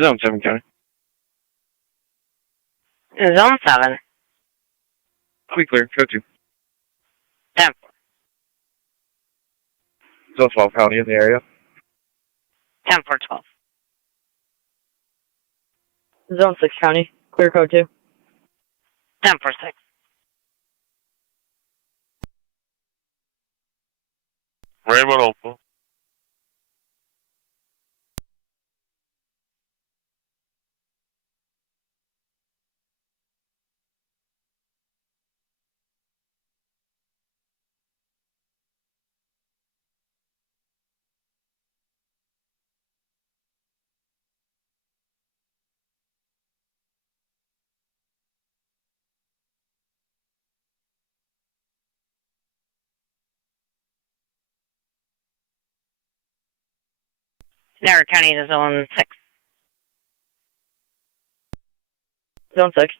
Zone 7 County. Zone 7. We clear. Code 2. 10-4. Zone 12 County in the area. 10-4-12. Zone 6 County. Clear code 2. 10-4-6. Raymond Opal. Niagara County to Zone 6. Zone 6.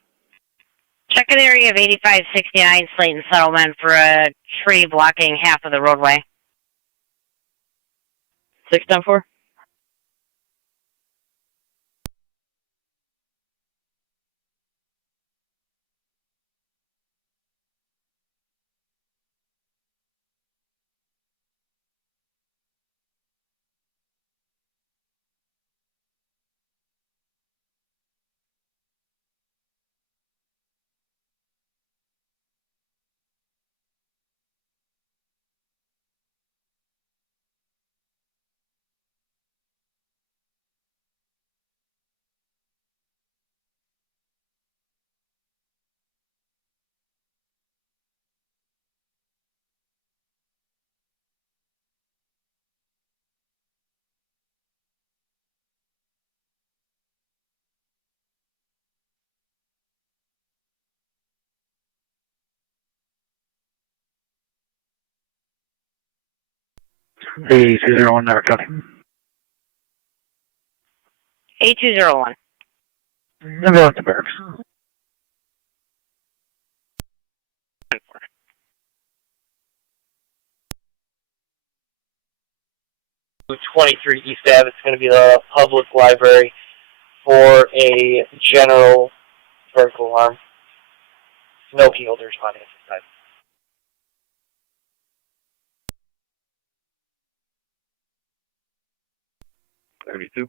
Check an area of 8569 Slayton Settlement for a tree blocking half of the roadway. 610-4. A201 Niagara County. A201. I'm going to barracks. 23 East Ave. It's going to be the public library for a general vertical alarm. No key holder responding at this time. 32.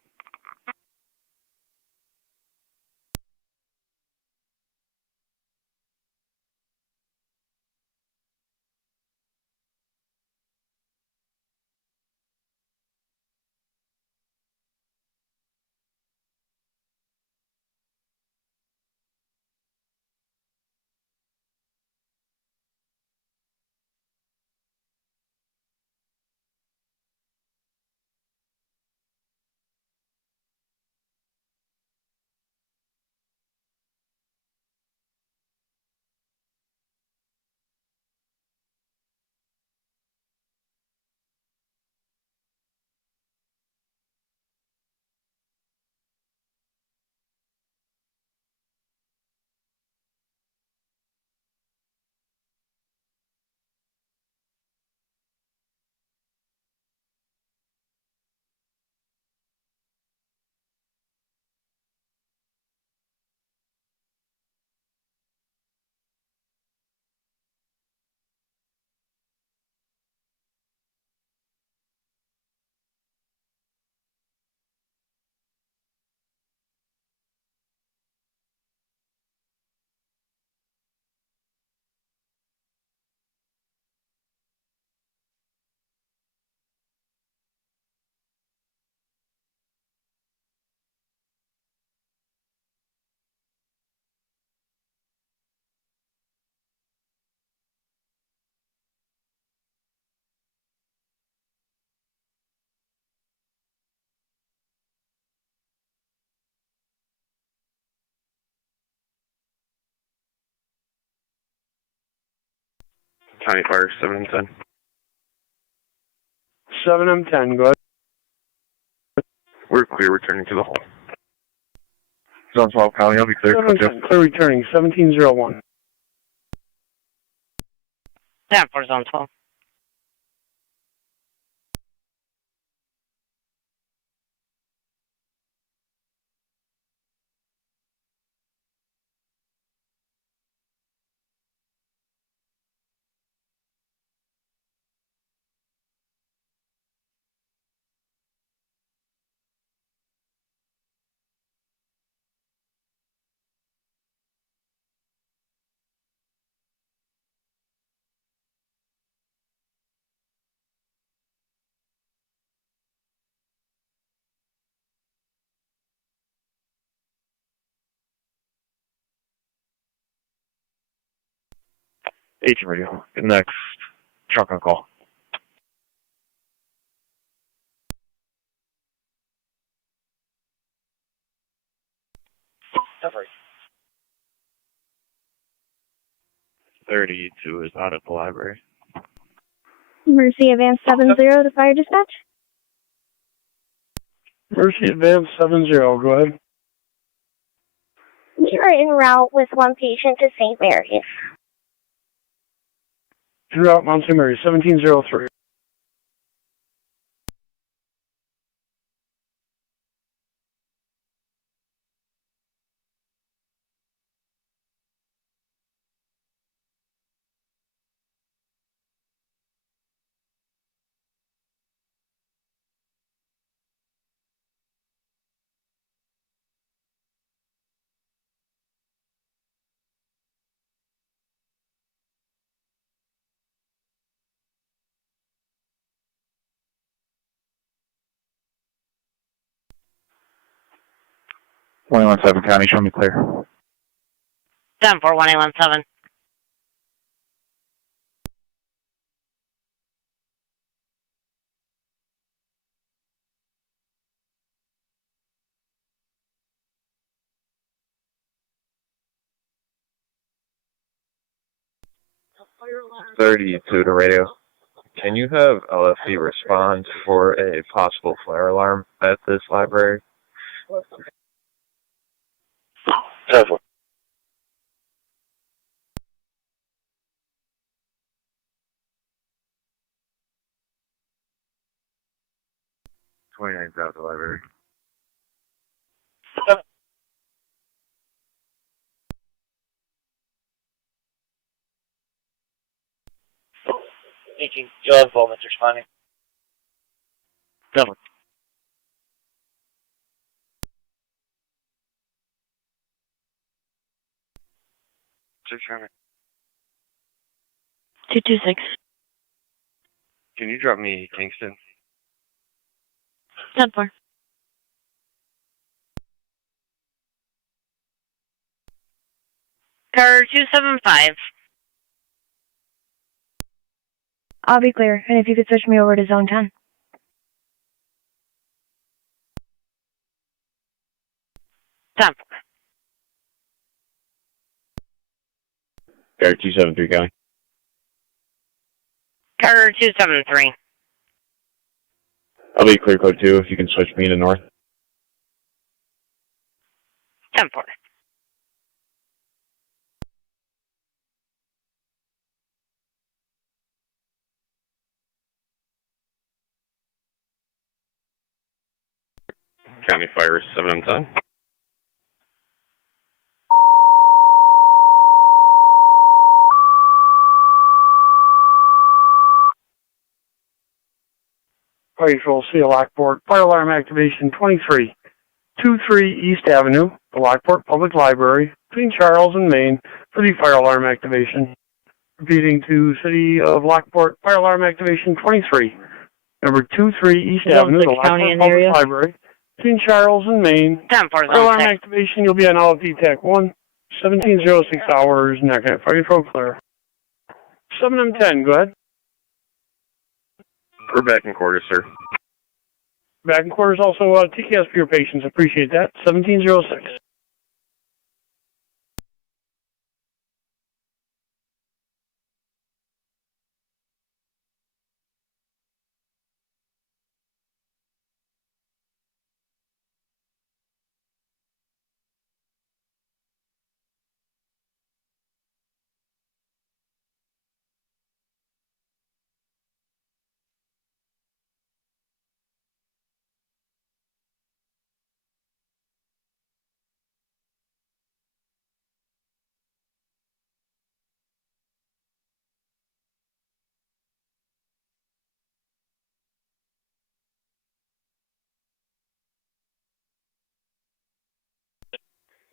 County Fire 7 and 10. 7 and 10, go ahead. We're clear returning to the hall. Zone 12 County, I'll be clear. 7 and 10, clear returning, 1701. 10 for Zone 12. Agent radio. Next truck on call. Cover. 32 is out at the library. Emergency Advance 70 to Fire Dispatch. Mercy Advance 70, go ahead. You're en route with one patient to St. Mary's. En route, Mount St. Mary's, 1703. .117 County, show me clear. 74117. To the radio. Can you have LFC respond for a possible flare alarm at this library? 29 South the library. You'll have Bowman's responding. 7. Six Sherman. 226. Can you drop me Kingston? 10-4. Car 275. I'll be clear, and if you could switch me over to Zone 10. 10-4. Car 273 County. Car 273. I'll be clear code 2 if you can switch me to north. 10-4. County Fire 710. Fire Control, see Lockport. Fire alarm activation 2323 East Avenue, the Lockport Public Library, between Charles and Main, for the fire alarm activation. Repeating to City of Lockport, fire alarm activation 23. Number 23 East Avenue, the Lockport Public Library, between Charles and Main. 10-4. Fire alarm activation, you'll be on LFD TAC 1, 1706 hours, Niagara County. Fire Control clear. 7M10, go ahead. We're back in quarters, sir. Back in quarters also, TKS for your patients. Appreciate that. 1706.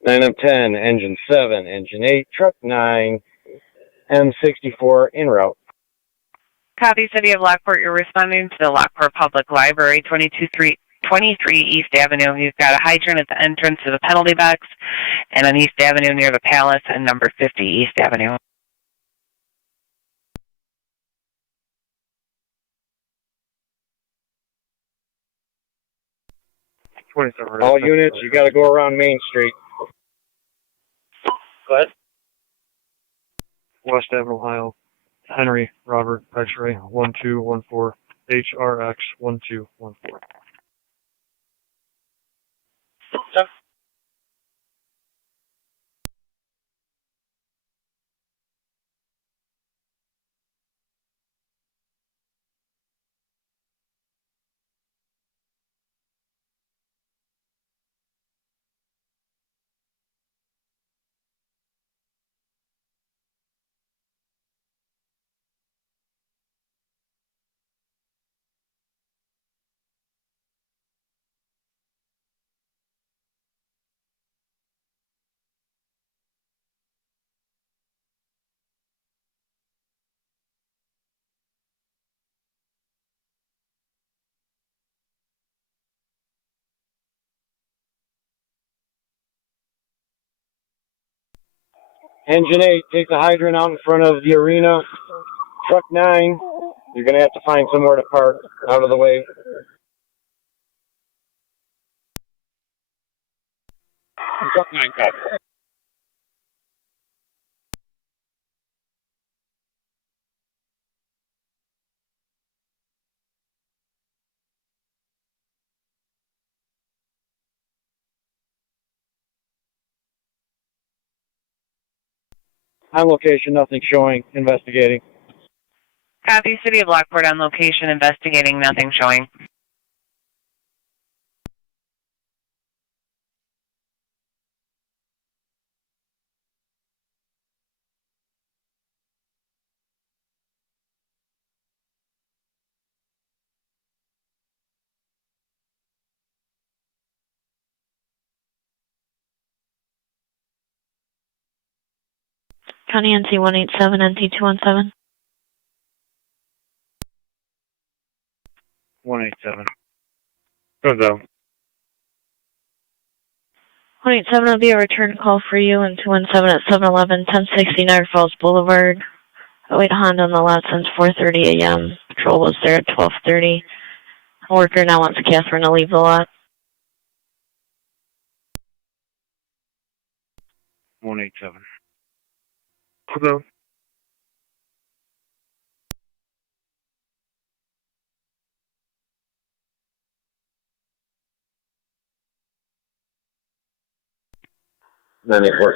Nine of 10, engine 7, engine 8, truck 9, M64 en route. Copy, City of Lockport. You're responding to the Lockport Public Library, 23 East Avenue. You've got a hydrant at the entrance to the penalty box, and on East Avenue near the Palace, and number 50 East Avenue. All units, you got to go around Main Street. Go ahead. West Avenue, Ohio. Henry, Robert, X-ray, 1214, HRX 1214. Engine 8, take the hydrant out in front of the arena. Truck 9, you're going to have to find somewhere to park out of the way. Truck 9, cut. On location, nothing showing, investigating. Copy, City of Lockport on location, investigating, nothing showing. County NC 187, NT 217. 187. Good though. 187 will be a return call for you, and 217 at 711, 1060 Niagara Falls Boulevard. I wait Honda on the lot since 4:30 a.m. Patrol was there at 12:30. A worker now wants Catherine to leave the lot. 187. Good though.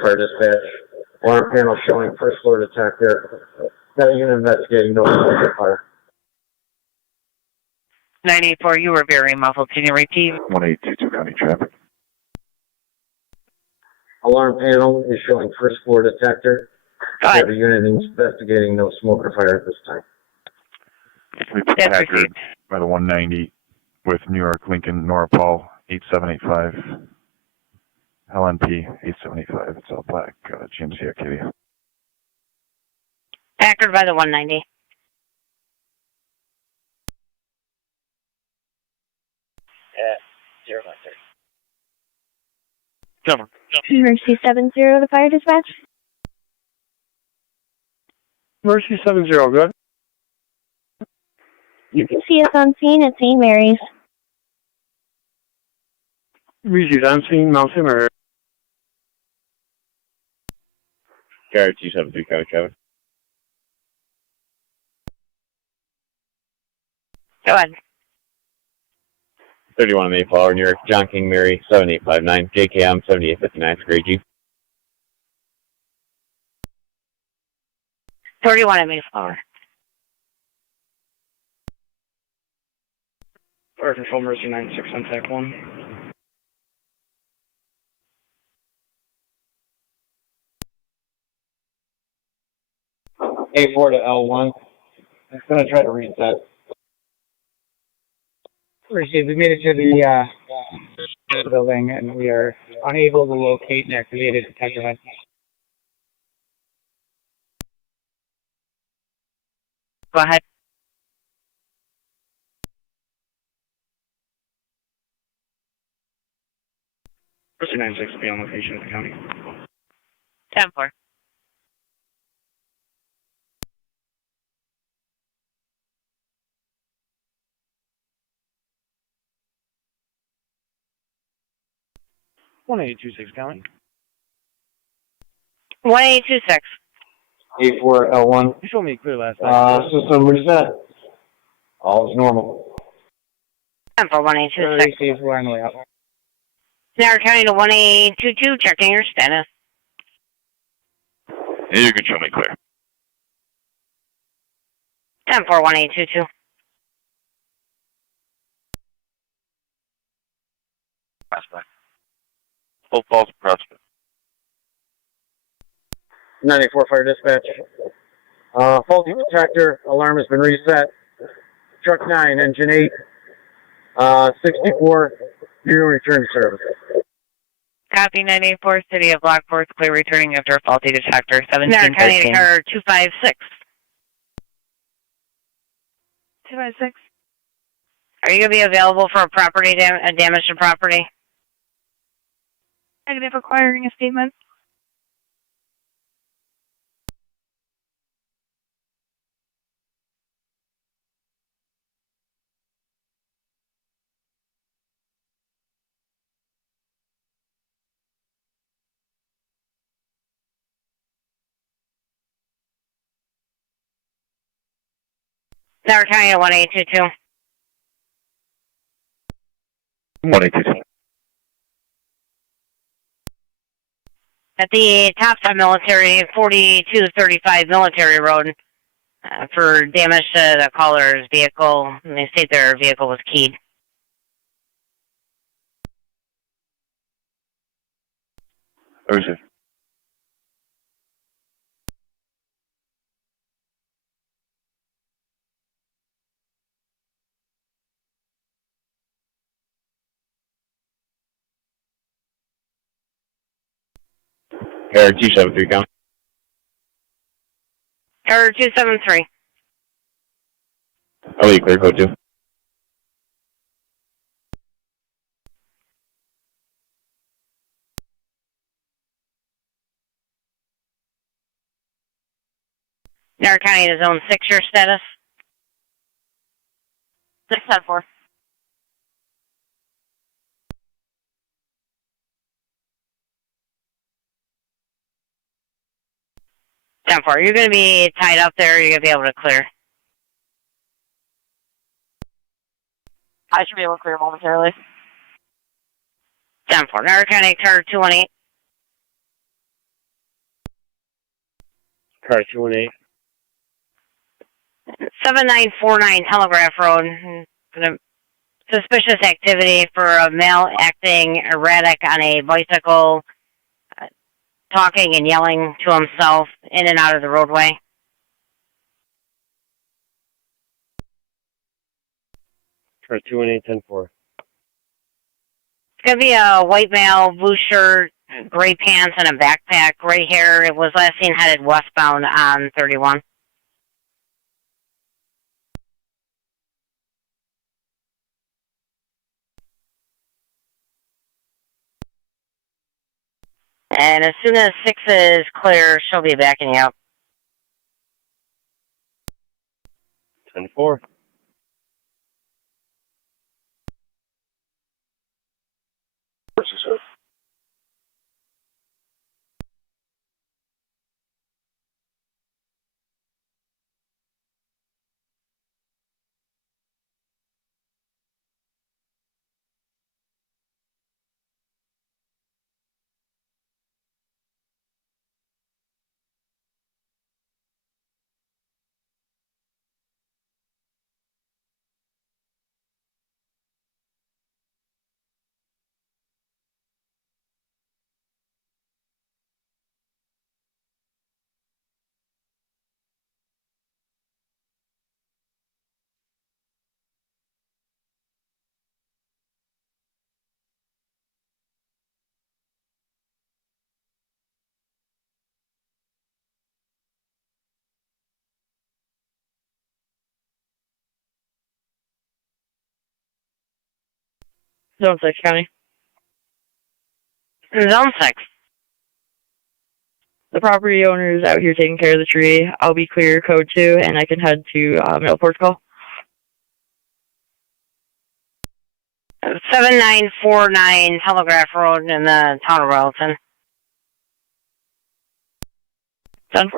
Fire dispatch. Alarm panel showing first floor detector. Got a unit investigating no fire. 984, you were very muffled. Can you repeat? 1822 County Traffic. Alarm panel is showing first floor detector. Got a unit investigating no smoke or fire at this time. Packard by the 190 with New York Lincoln Norapol 8785. LNP 8785. It's all black. GMC Arcadia. Packard by the 190. At 093. Come on. Mercy 70 to fire dispatch. Mercy 70, good. You can see us on scene at St. Mary's. Reese's on scene, Mount St. Mary. Carrier 273 County Traffic. Go ahead. 31 on Mayflower, New York, John King, Mary, 7859, JKM 7859, Grade G. 31 at Mayflower. Fire Control Mercy 96 on TAC 1. A4 to L1. It's going to try to reset. Received. We made it to the building, and we are unable to locate an activated detector head. Go ahead. Mercy 96 will be on location at the county. 10-4. County. 1826. A4 L1. You showed me clear last time. System reset. All is normal. 10 for 1826. Received. We're on the way out. Niagara County to 1822, checking your status. You can show me clear. 10 for 1822. Prospect. Full false prospect. 94 fire dispatch. Faulty detector. Alarm has been reset. Truck 9, engine 8. 64. Bureau return service. Copy 984, City of Lockport, clear returning after a faulty detector. Niagara County to car 256. 256. Are you going to be available for a property damage to property? Negative, requiring a statement. Niagara County 1822. 1822. At the top side military, 4235 Military Road, for damage to the caller's vehicle. And they state their vehicle was keyed. Roger. Error 273, count. Error 273. LE clear code 2. Niagara County to zone 6, your status? 674. Down 4. You're going to be tied up there. You're going to be able to clear. I should be able to clear momentarily. Down 4. Niagara County, car 218. Car 218. 7949 Telegraph Road. Suspicious activity for a male acting erratic on a bicycle, talking and yelling to himself in and out of the roadway. Car 218, 10-4. It's going to be a white male, blue shirt, gray pants, and a backpack, gray hair. It was last seen headed westbound on 31. And as soon as 6 is clear, she'll be backing you up. 10-4. Zone 6, County. Zone 6. The property owner is out here taking care of the tree. I'll be clear code 2, and I can head to Millport call. 7949 Telegraph Road in the town of Royalton. 10-4.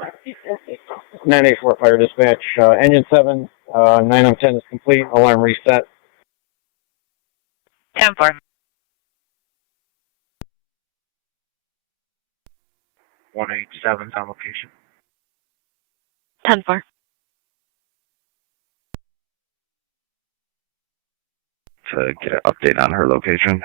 984 Fire Dispatch. Engine 7, 9 on 10 is complete. Alarm reset. 10-4. 187's on location. 10-4. To get an update on her location.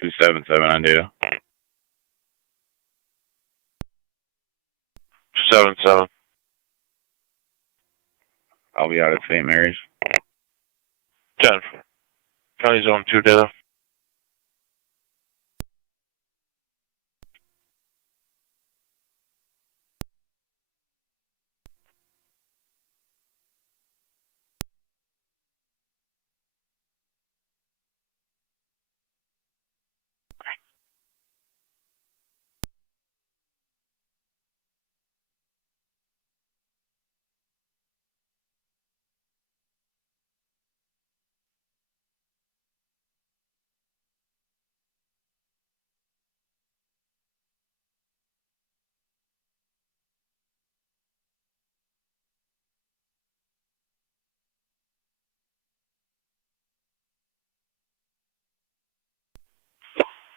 277 on data. 277. I'll be out at St. Mary's. 10. County Zone 2 data.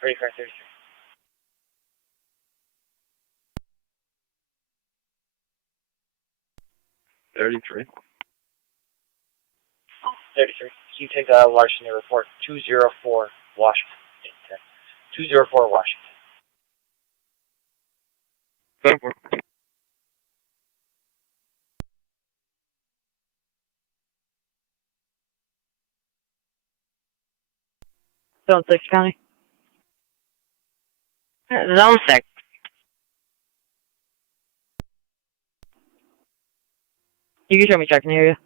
Ready for 33. 33. 33. Can you take Washington report 204 Washington? 204 Washington. 74. Zone 6 County. Zone 6. You can show me checking area.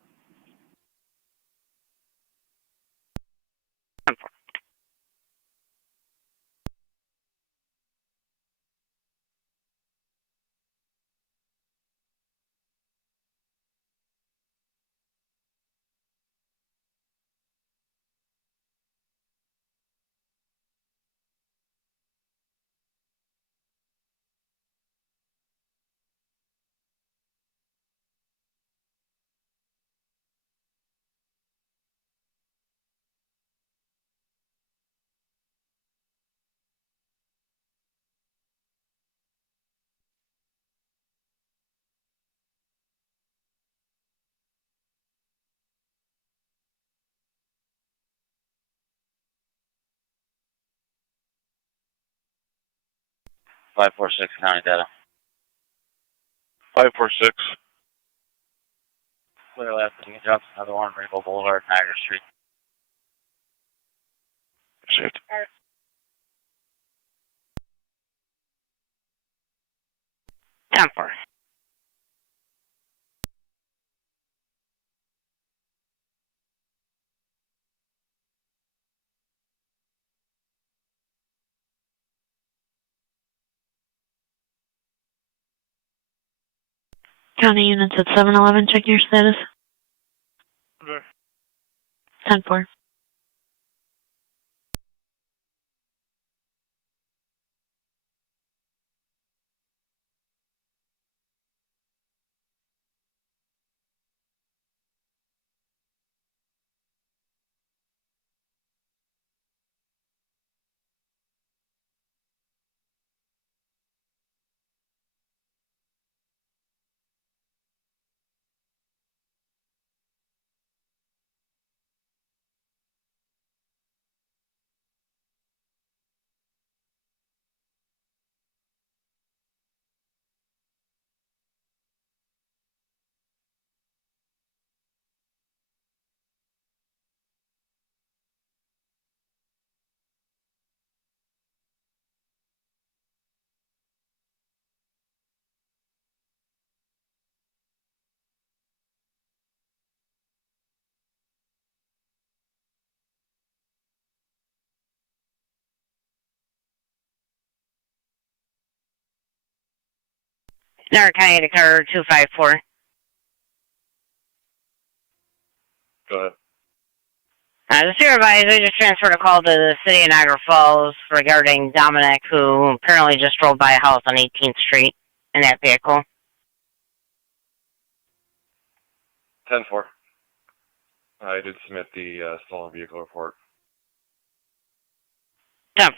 Five four six County data. 546. Clear left, you can jump another one, Rainbow Boulevard, Niagara Street. Shit. Temper. County units at 711, check your status. Okay. 10-4. Niagara County declared 254. Go ahead. The supervisor just transferred a call to the city of Niagara Falls regarding Dominic, who apparently just drove by a house on 18th Street in that vehicle. 10-4. I did submit the stolen vehicle report. 10-4.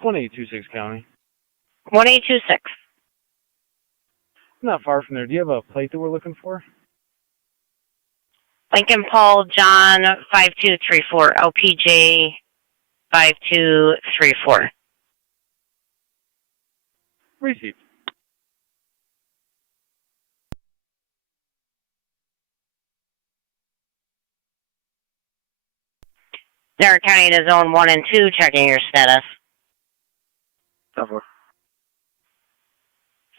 1826 County. 1826. Not far from there. Do you have a plate that we're looking for? Lincoln Paul John 5234, LPJ 5234. Received. Niagara County to Zone 1 and 2, checking your status. 10-4.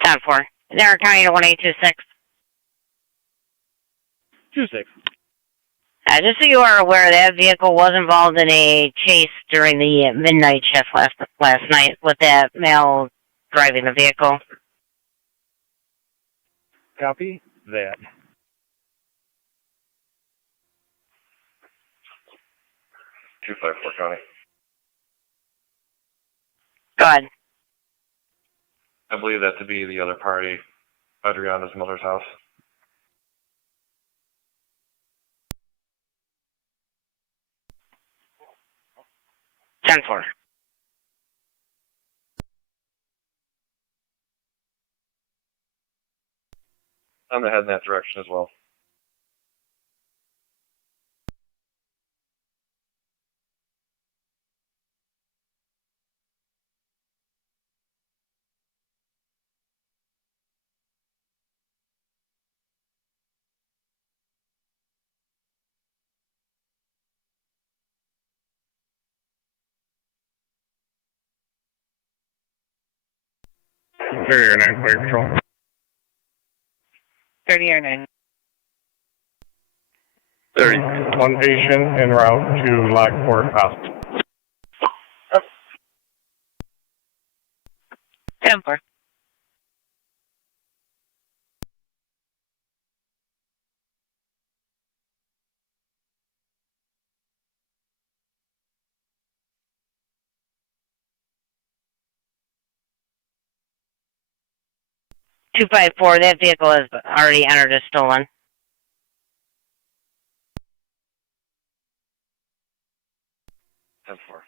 10-4. Niagara County to 1826. 2-6. Just so you are aware, that vehicle was involved in a chase during the midnight shift last night with that male driving the vehicle. Copy that. 254 County. Go ahead. I believe that to be the other party, Adriana's mother's house. Ten four. I'm gonna head in that direction as well. Superior 9 Fire Patrol. 30-9. 30. One patient en route to Lockport Hospital. 10-4. Two 254. That vehicle has already entered as stolen. Ten four.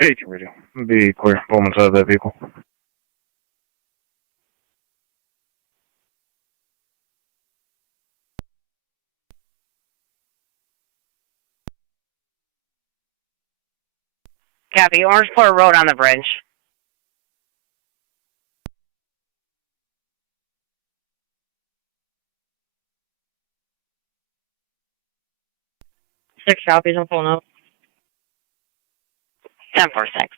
Hey, radio. Be clear. Moments out of that vehicle. Copy. Orangeport Road on the bridge. Six copies, I'm pulling up. 10-4-6.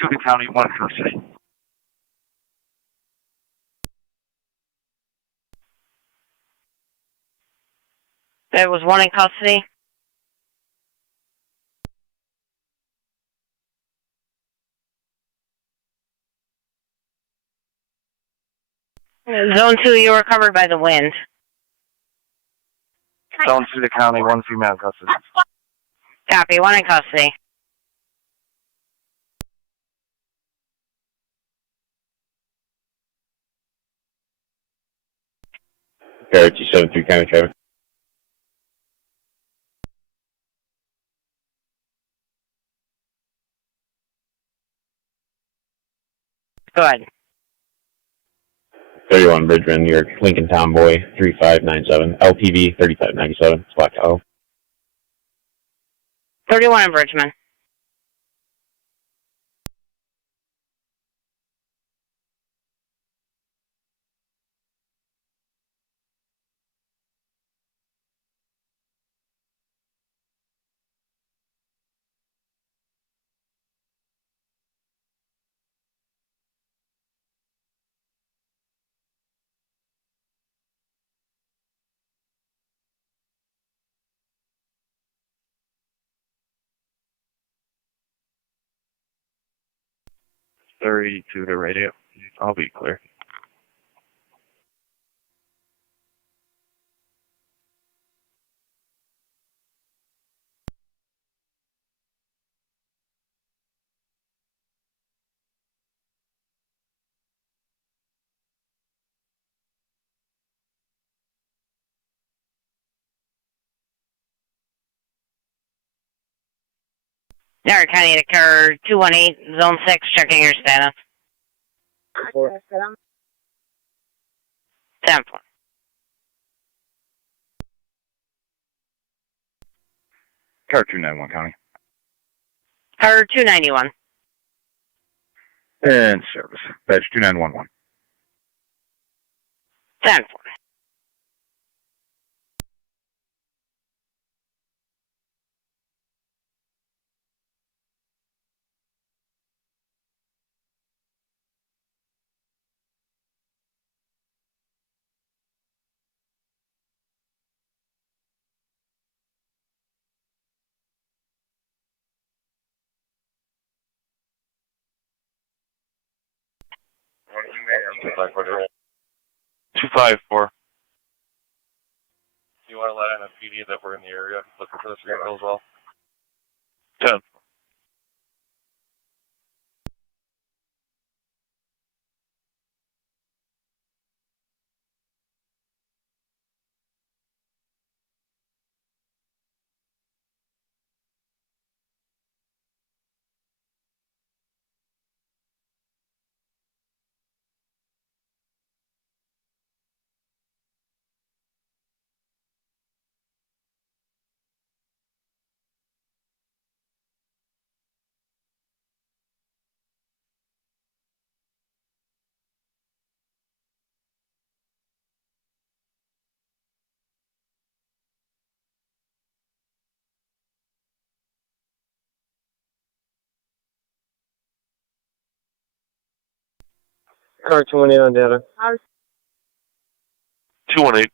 2 to county, 1 custody. There was 1 in custody. Zone 2, you were covered by the wind. Zone 2 to county, 1 female custody. Copy, 1 in custody. Carrier 273 county traffic. Go ahead. 31 Bridgman, New York, Lincoln Tomboy, 3597, LPV 3597, Black Hollow. 31 in Bridgman. .32 to radio. I'll be clear. Niagara County to Car 218, Zone 6, checking your status. 10-4. Car 291 county. Car 291. And service. Badge 2911. 10-4. You 254. Do you want to let in a PD that we're in the area looking for this vehicle as well? 10. Car 218 on data. 218.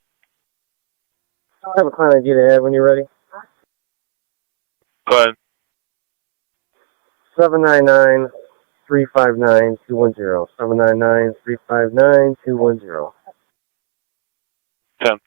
I have a client ID to add when you're ready. Go ahead. 799-359-210. 799-359-210. 10.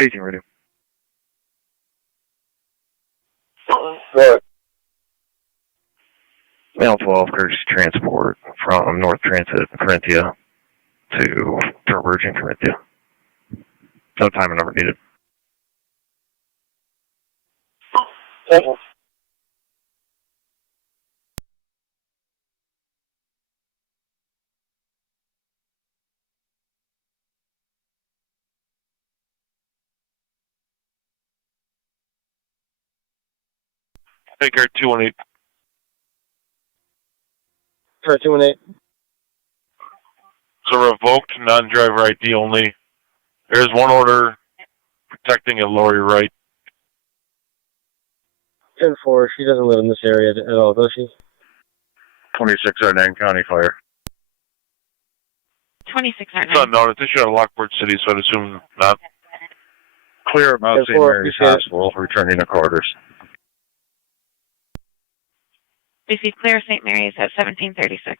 Agent radio. Good. Mail 12, courtesy transport from North Transit Corinthia to Virgin Corinthia. No time and number needed. Take care, 218. Sorry, 218. It's a revoked non-driver ID only. There's one order protecting a lorry right. 10-4, she doesn't live in this area at all, does she? 26 Niagara County Fire. 26 It's unknown. It's issued out of Lockport City, so I'd assume not. Clear at Mount St. 10-4, Mary's Hospital, returning to quarters. Received clear St. Mary's at 1736.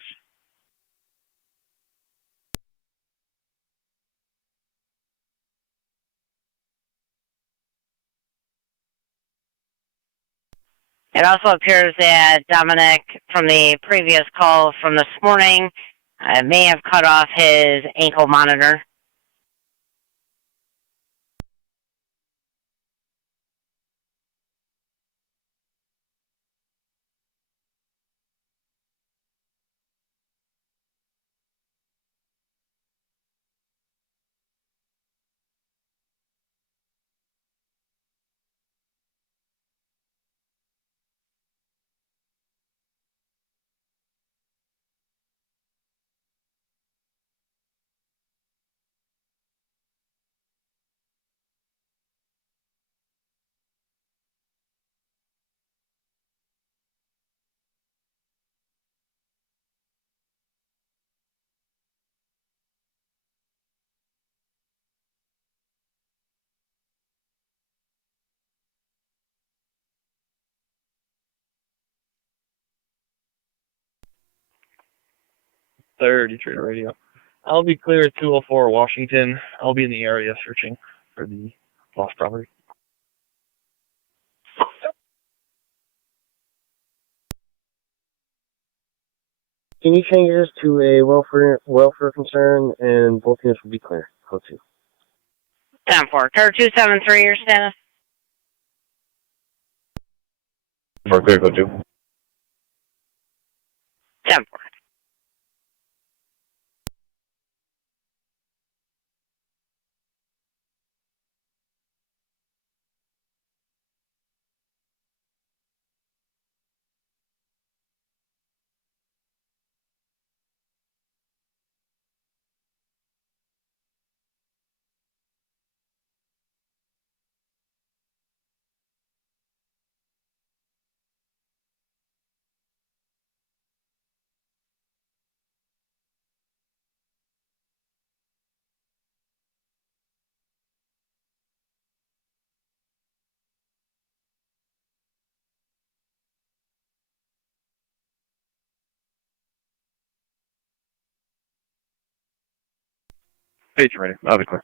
It also appears that Dominic, from the previous call from this morning, may have cut off his ankle monitor. Detroit Radio. I'll be clear at 204 Washington. I'll be in the area searching for the lost property. Can you change this to a welfare concern, and both units will be clear? Code 2. 10-4. Car 273, your status. For clear, code 2. 10-4. Agent ready. I'll be clear.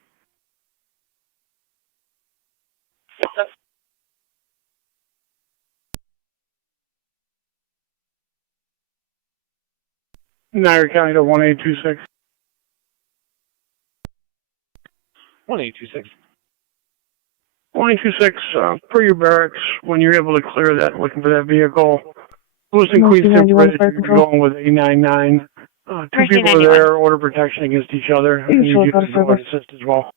Niagara County to 1826. 1826. 1826, per your barracks, when you're able to clear that, looking for that vehicle. Lewis and Queens Bridge, you're going with A99. Two people are there, order protection against each other. And you use the assist as well.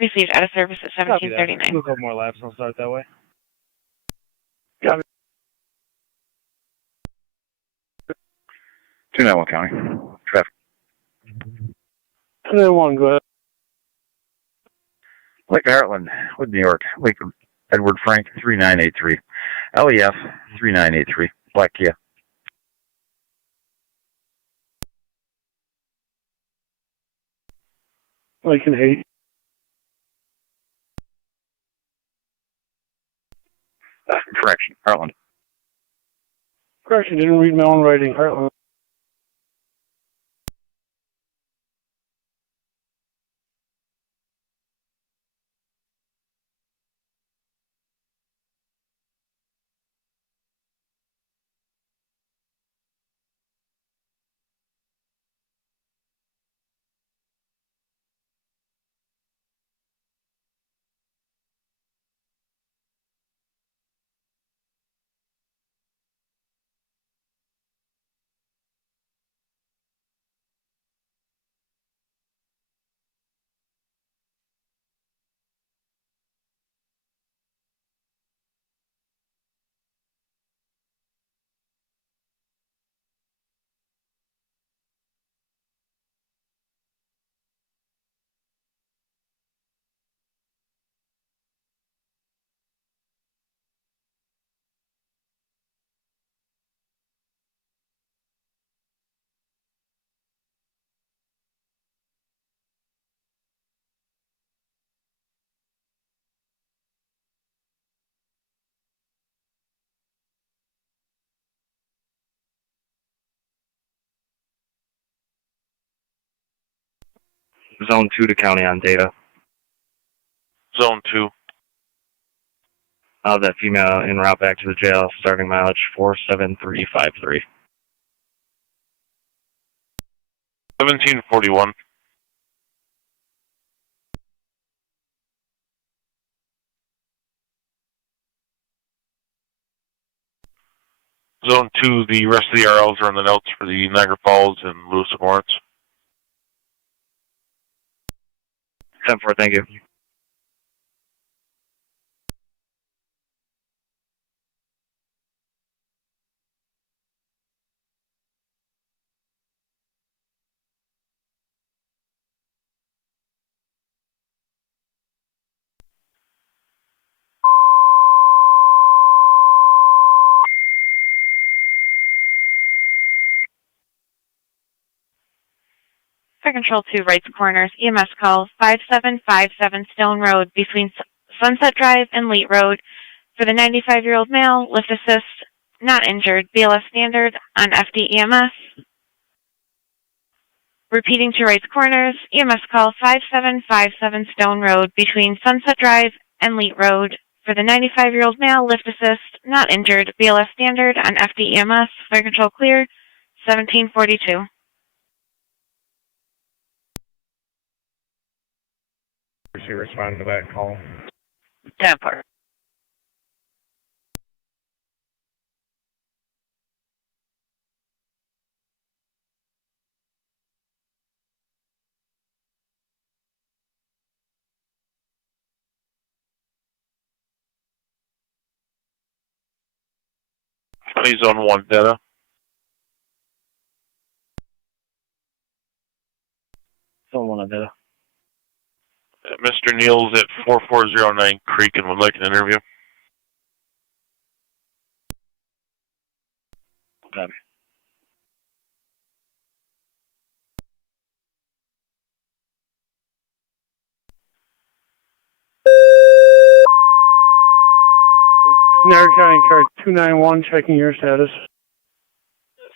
Received out of service at 1739. A couple more laps and I'll start that way. Got it. 291 County. Traffic. 291, go ahead. Lake Heartland, with New York. Lake Edward Frank, 3983. LEF, 3983. Black Kia. Lincoln Haight. Correction, Heartland. Correction, didn't read my own writing. Heartland. Zone 2 to county on data. Zone 2. That female en route back to the jail, starting mileage 47353. 1741. Zone 2, the rest of the RLs are in the notes for the Niagara Falls and Lewis and Lawrence. 10-4, thank you. Fire Control 2, Rights Corners, EMS call 5757 Stone Road between Sunset Drive and Leet Road for the 95-year-old male, lift assist, not injured, BLS standard on FDEMS. Repeating to Rights Corners, EMS call 5757 Stone Road between Sunset Drive and Leet Road for the 95-year-old male, lift assist, not injured, BLS standard on FDEMS. Fire Control clear, 1742. She responded to that call. 10-4. County Zone 1 data. Zone 1 on data. Mr. Neal's at 4409 Creek and would like an interview. Copy. Niagara County card 291, checking your status.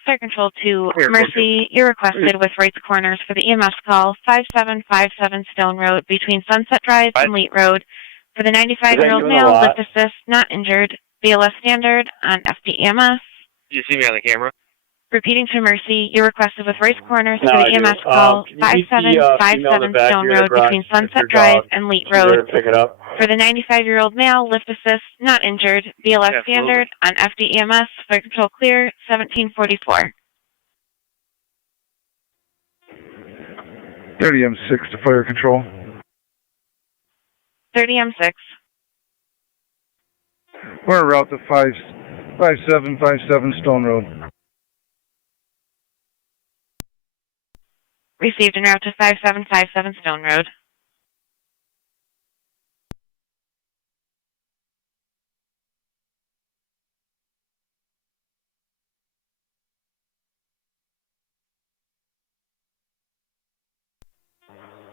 Fire Control 2, Mercy, you're requested with Rights Corners for the EMS call 5757 Stone Road between Sunset Drive and Leet Road for the 95-year-old male, lift assist, not injured, BLS standard on FDEMS. Did you see me on the camera? Repeating to Mercy, you're requested with Rights Corners for the EMS call 5757 Stone Road between Sunset Drive and Leet Road for the 95-year-old male, lift assist, not injured, BLS standard on FDEMS. Fire Control clear, 1744. 30M6 to Fire Control. 30M6. We're en route to 5757 Stone Road. Received en route to 5757 Stone Road.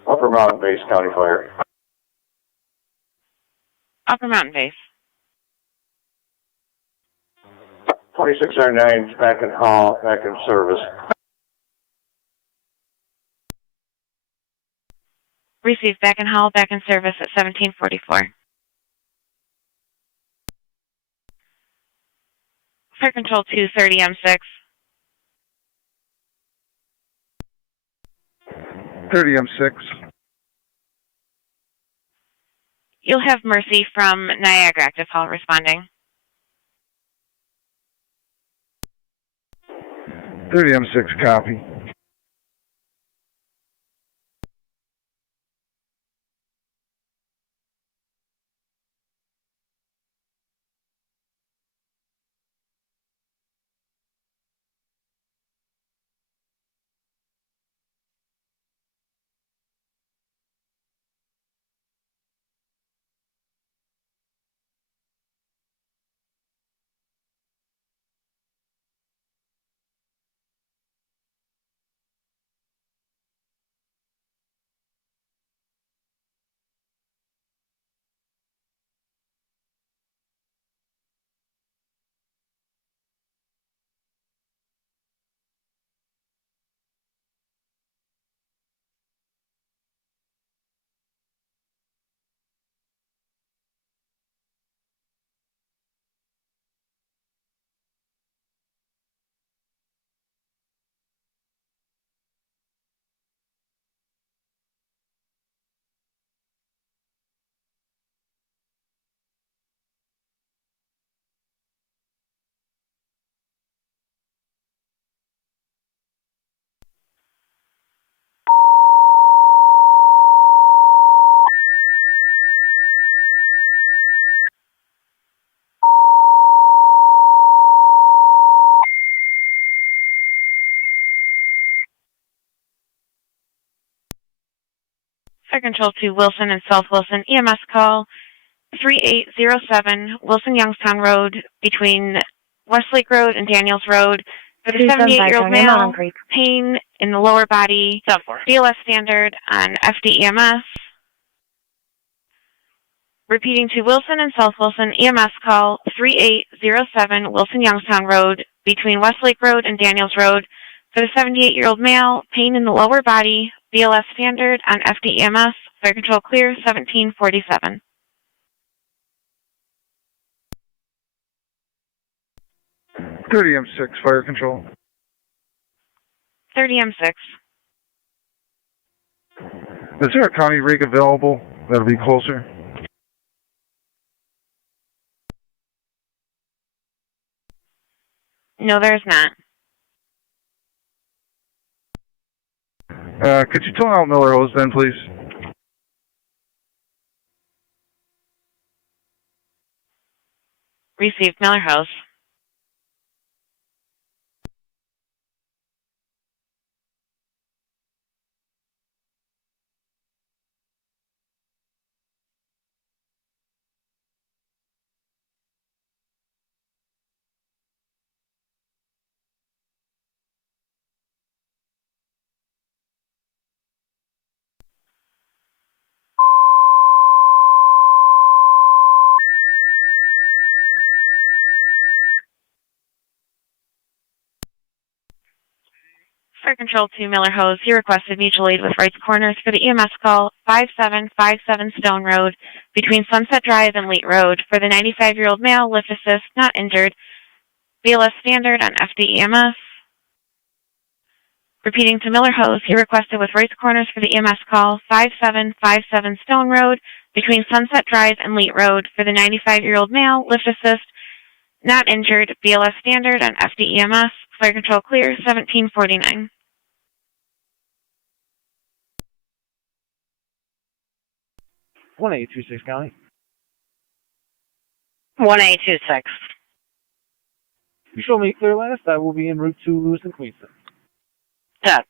Upper Mountain Base County Fire. Upper Mountain Base. 2609 back in hall, back in service. Received back in hall, back in service at 1744. Fire Control 2, 30M6. 30M6. You'll have Mercy from Niagara Active Hall responding. 30M6 copy. Fire Control to Wilson and South Wilson, EMS call 3807 Wilson Youngstown Road between Westlake Road and Daniels Road for the 78-year-old male, pain in the lower body, BLS standard on FDEMS. Repeating to Wilson and South Wilson, EMS call 3807 Wilson Youngstown Road between Westlake Road and Daniels Road for the 78-year-old male, pain in the lower body, BLS standard on FDEMS. Fire Control clear 1747. M6, fire control. 30M6. Is there a county rig available that'll be closer? No, there's not. Could you tone out Miller Hose then, please? Received Miller House. Fire Control to Miller Hose. You requested mutual aid with Wrights Corners for the EMS call 5757 Stone Road between Sunset Drive and Leet Road for the 95-year-old male, lift assist, not injured, BLS standard on FDEMS. Repeating to Miller Hose, he requested with Wrights Corners for the EMS call 5757 Stone Road between Sunset Drive and Leet Road for the 95-year-old male, lift assist, not injured, BLS standard on FDEMS. Fire Control clear 1749. One 826 County. 1826. You show me clear last, I will be en route to Lewis and Queenston. That.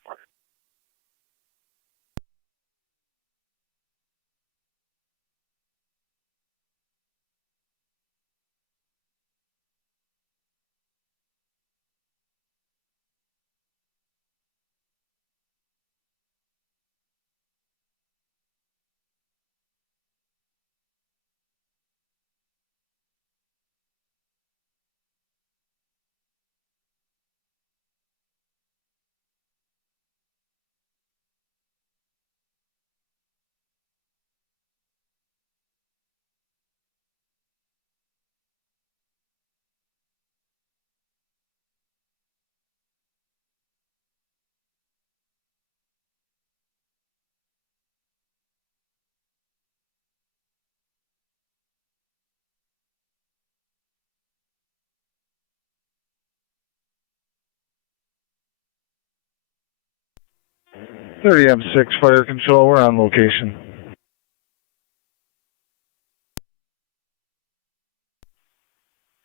M6, fire control. We're on location.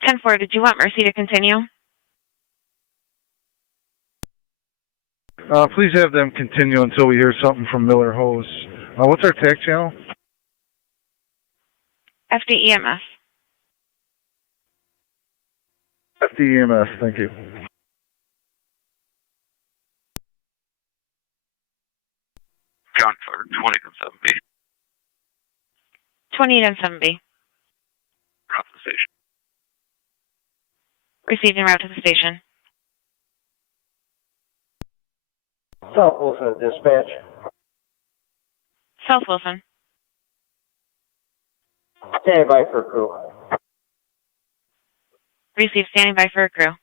10-4, did you want Mercy to continue? Please have them continue until we hear something from Miller Hose. What's our TAC channel? FDEMS. FDEMS, thank you. John for 20 and 7B. 28 and 7B. Route to the station. Received en route to the station. South Wilson dispatch. South Wilson. Stand by for crew. Received standing by for a crew.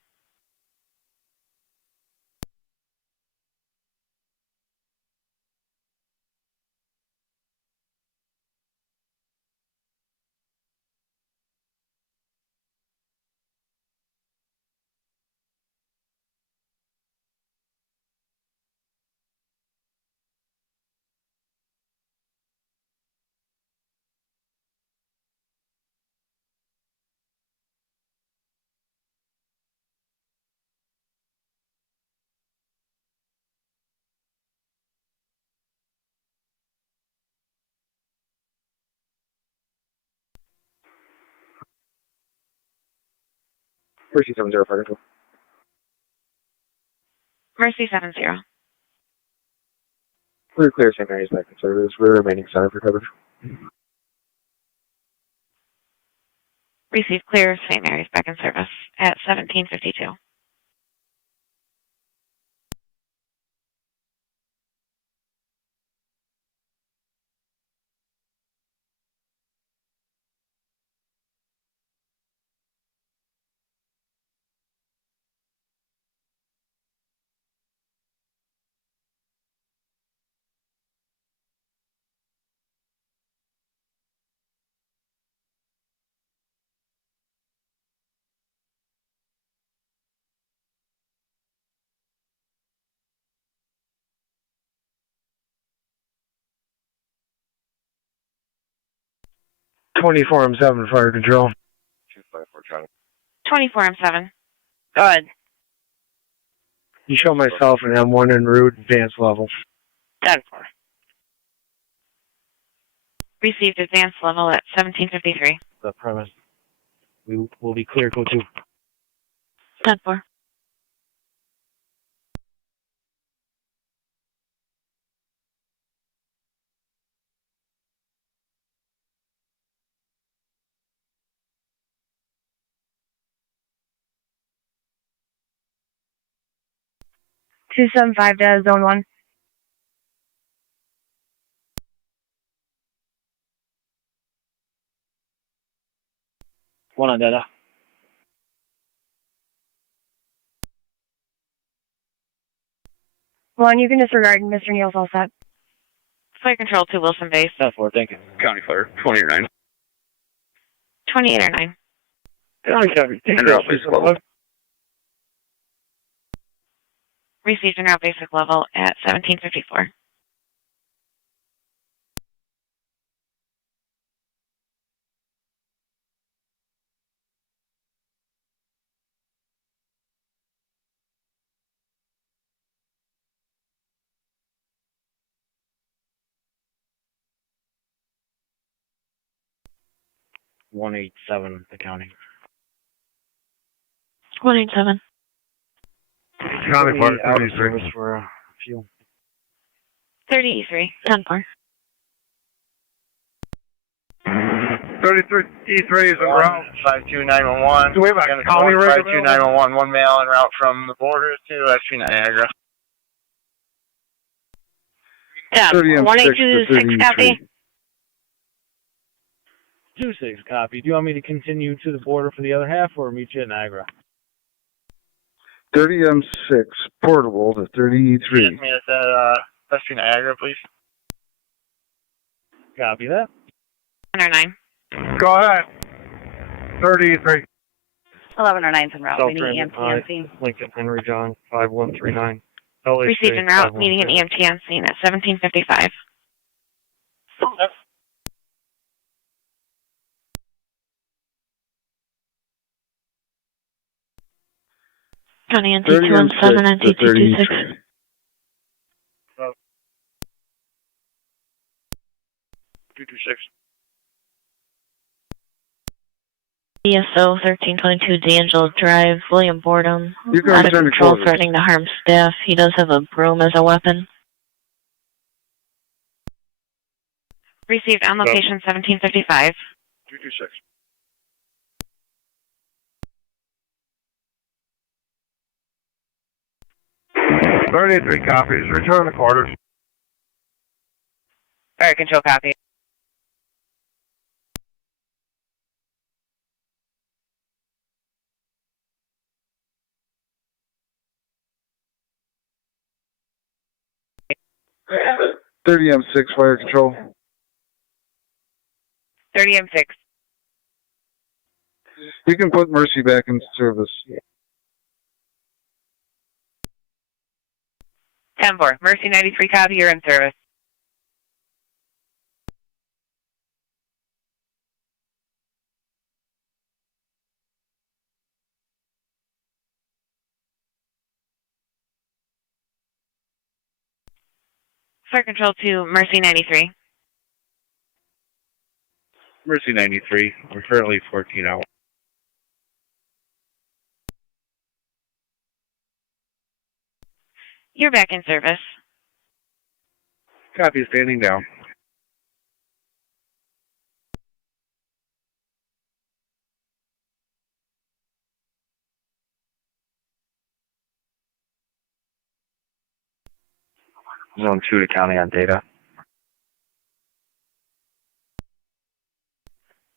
Mercy 70, Fire Control. Mercy 70. Clear, St. Mary's back in service. We're remaining center for coverage. Receive clear, St. Mary's back in service at 1752. M7 Fire Control. 254 Charlie. 24 M7. Go ahead. You show myself an M1 en route, advanced level. 10-4. Received advanced level at 1753. The premise. We will be clear, code 2. 10-4. Two 7-5 to zone 1. One on data. 1, you can disregard. Mr. Neal's all set. Flight control to Wilson Base. 10-4, thank you. County Fire, 20 or 9. 28 or 9. County Coverage. En route basic level. Received en route basic level at 1754. $187, the county. 187. County Fire, Out of 33. service for fuel. 30 E3. 10-4. 33 E3 is en route. 52911. Do we have a county record? 52911. One male en route from the borders to SP Niagara. Yeah, 30 M6 to 182-6 copy. 2-6 copy. Do you want me to continue to the border for the other half or meet you at Niagara? 30 M6 portable to 30 E3. Meet us at SP Niagara, please. Copy that. 1 or 9. Go ahead. 30 E3. 11 or 9's en route. South Meeting Transit EMT on I, scene. Lincoln Henry John, 5139. LA Received en route, meeting an EMT on scene at 1755. County NT 217 and NT 226. 226. ESO 1322 D'Angelo Drive, William Boredom. You can Out of return to control, quarters. threatening to harm staff. He does have a broom as a weapon. Received on location 1755. 226. Thirty-three copies. Return to quarters. Fire control copy. Thirty M6 fire control. 30 M6. You can put Mercy back in service. 10-4. Mercy 93 copy, you're in service. Fire control to Mercy 93. Mercy 93. We're currently 14 hours. You're back in service. Copy, standing down. Zone 2 to county on data.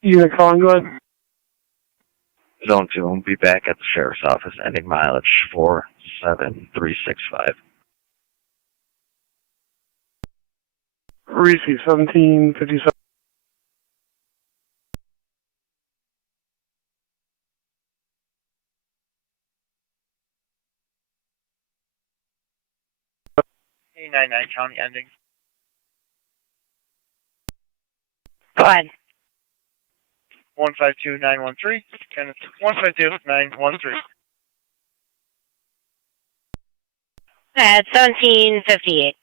Unit calling, go ahead. Zone 2 will be back at the sheriff's office, ending mileage 47365. Receive 1757. A99 county ending. Go ahead. 152913 and it's 152913. At 1758.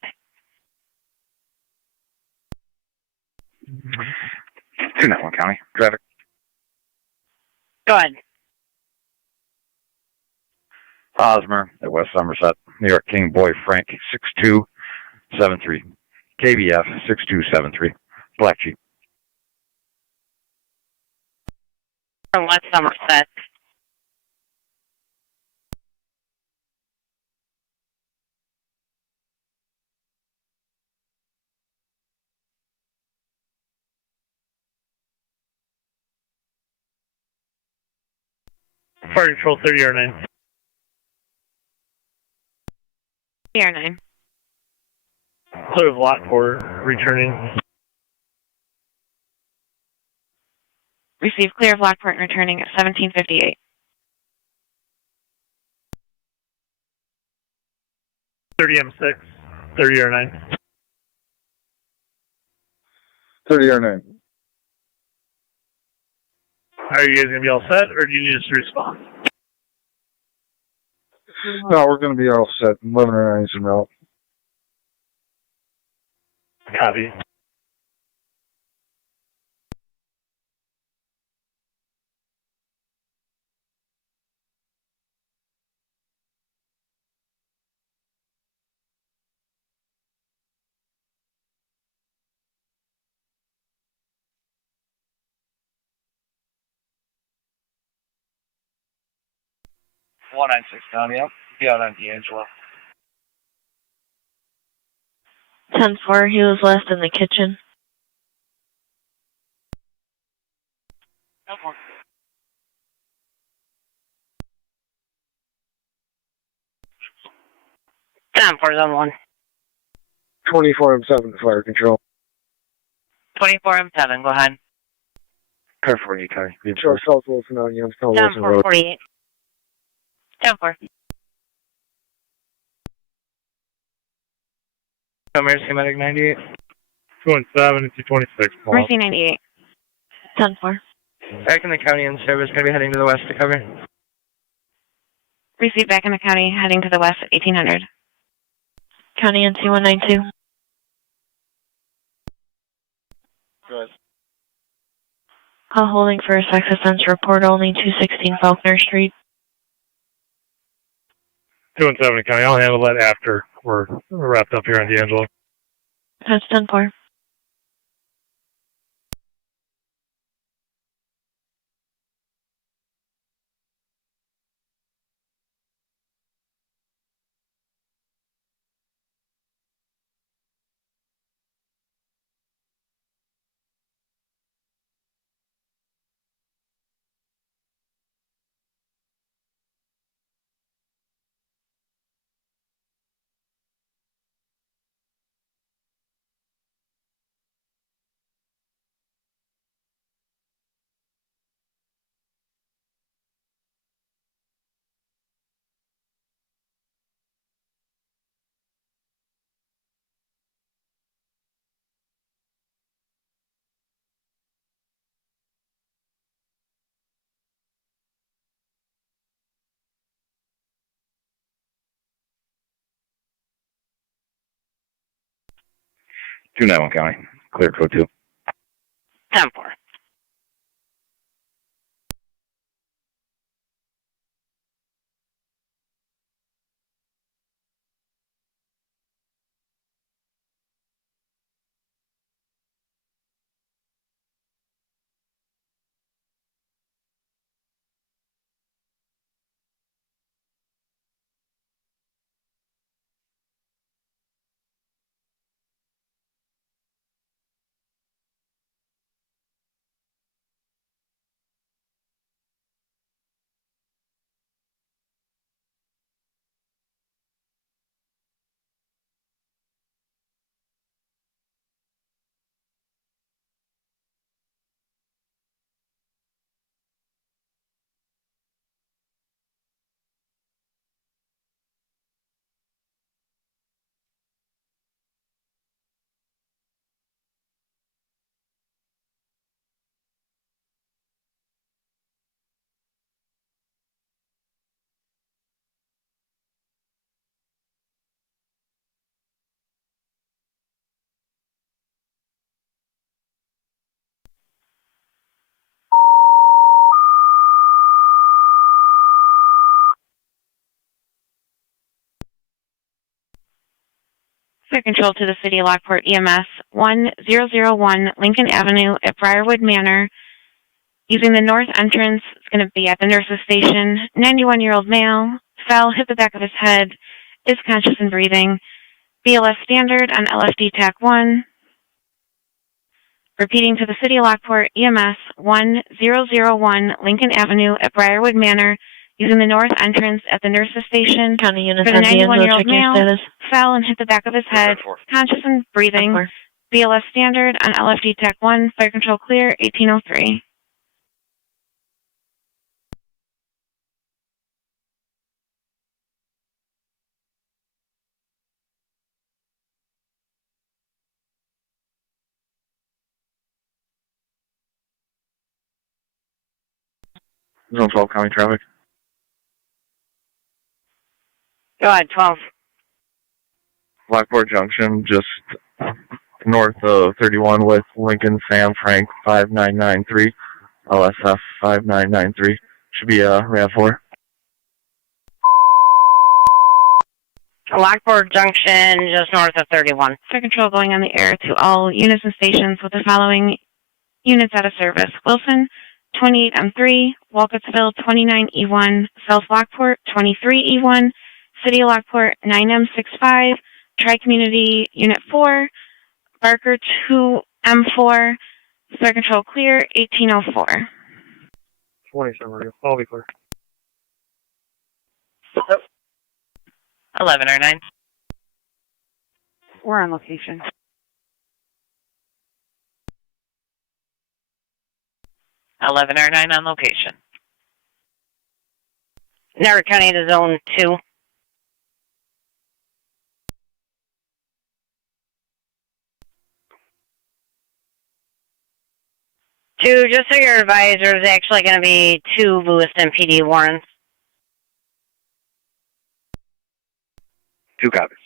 Two Network County. Traffic. Go ahead. Hosmer at West Somerset. New York King Boy Frank 6273. KBF 6273. Black Jeep. From West Somerset. Fire Control 30R9. PR9. Clear of Lockport, returning. Receive clear of Lockport and returning at 1758. 30M6, 30R9. 30R9. Are you guys going to be all set, or do you need us to respond? No, we're going to be all set. 11R9 is en route. Copy. $196 County, up. Be out on D'Angelo. 10-4, he was last in the kitchen. Down for zone 1. 24M7 Fire Control. 24M7, go ahead. Car 48 County. Short South Wilson on Youngstown Down Wilson for Road. 48. Down for. Mercy Medic 98. 217 and 226. Mercy 98. 10-4. Back in the county in service, going to be heading to the west to cover. Receive back in the county, heading to the west at 1800. County NC 192. Good. Call holding for a sex offense report only, 216 Faulkner Street. 217 County. I'll handle that after we're wrapped up here on D'Angelo. That's 10-4. Two Network County. Clear code 2. Down for. Fire Control to the City of Lockport EMS 1001 Lincoln Avenue at Briarwood Manor. Using the north entrance, it's going to be at the nurse's station. 91-year-old male, fell, hit the back of his head, is conscious and breathing. BLS standard on LFD TAC 1. Repeating to the City of Lockport EMS 1001 Lincoln Avenue at Briarwood Manor. Using the north entrance at the nurse's station. County units For the on DNO 91-year-old checking your male, status. fell and hit the back of his head, conscious and breathing. BLS standard on LFD TAC 1, Fire Control clear, 1803. Zone 12 County traffic. Go ahead, 12. Lockport Junction, just north of 31 with Lincoln Sam Frank 5993, LSF 5993. Should be RAV4. Lockport Junction, just north of 31. Fire Control going on the air to all units and stations with the following units out of service. Wilson, 28M3, Walcottsville, 29E1, South Lockport, 23E1, City of Lockport, 9M65, Tri-Community Unit 4, Barker, 2M4, Fire Control clear, 1804. 27, I'll be clear. 1109. We're on location. (1109) on location. Niagara County to Zone 2. Just so you're advised, there's actually going to be 2 Lewiston PD warrants. 2 copies.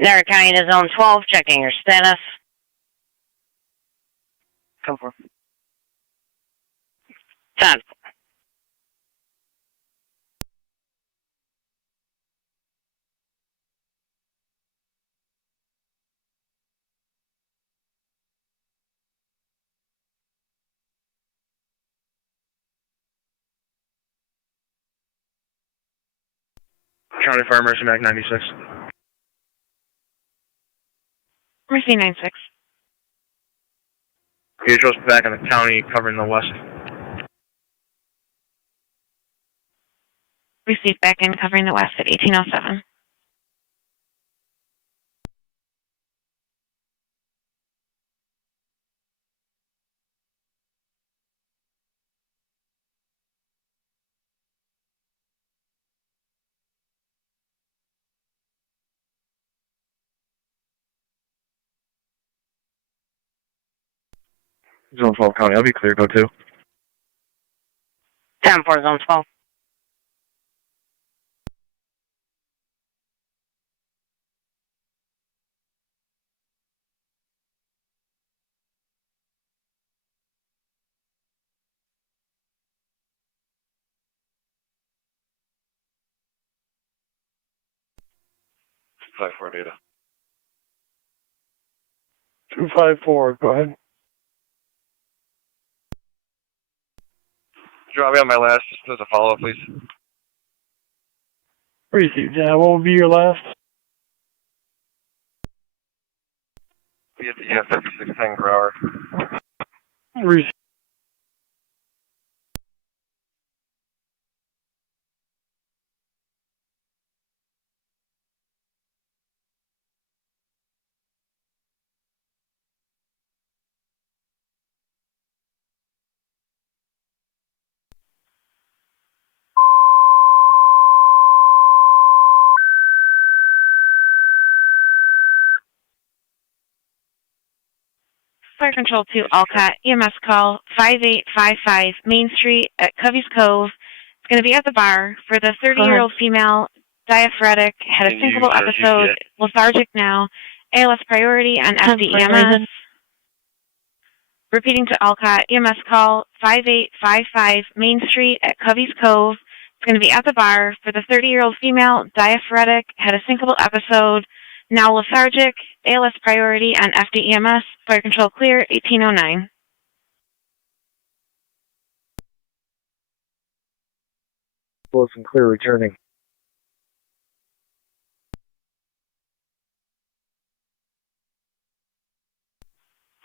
Niagara County to Zone 12, checking your status. Come for 10. County Fire Mercy Mac 96. Mercy 96. Pietro's back in the county covering the west. Received back in covering the west at 1807. Zone 12 County, I'll be clear, go 2. 10 for Zone 12. Five four data. 254, go ahead. you want me on my last as a follow-up, please? Received. What will be your last? Yeah, 5610 per hour. Received. Fire Control to Alcott, EMS call 5855 Main Street at Covey's Cove. It's going to be at the bar for the 30-year-old female, diaphoretic, had a syncopal episode, lethargic now, ALS priority on FDEMS. Repeating to Alcott, EMS call 5855 Main Street at Covey's Cove. It's going to be at the bar for the 30-year-old female, diaphoretic, had a syncopal episode, now lethargic, ALS priority on FDEMS. Fire Control clear, 1809. Close and clear returning.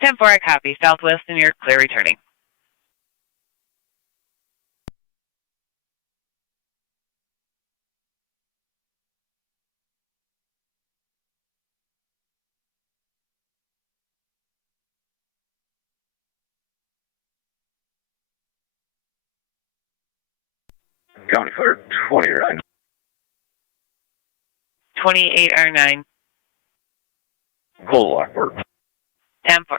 10-4, I copy. Southwest and you're clear returning. County Clerk, 29. 28R9. Cold Lockport. 10-4.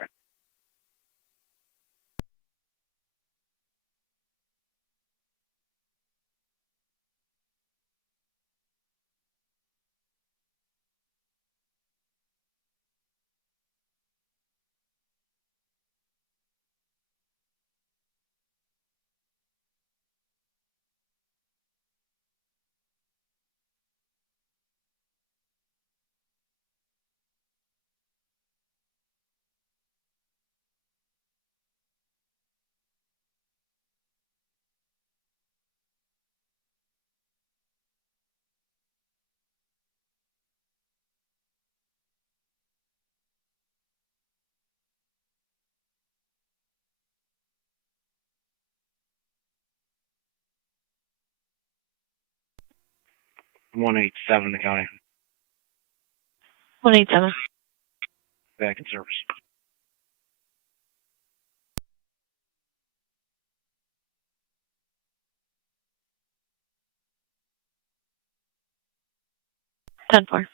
One 187 the county. 187. Back in service. Ten four.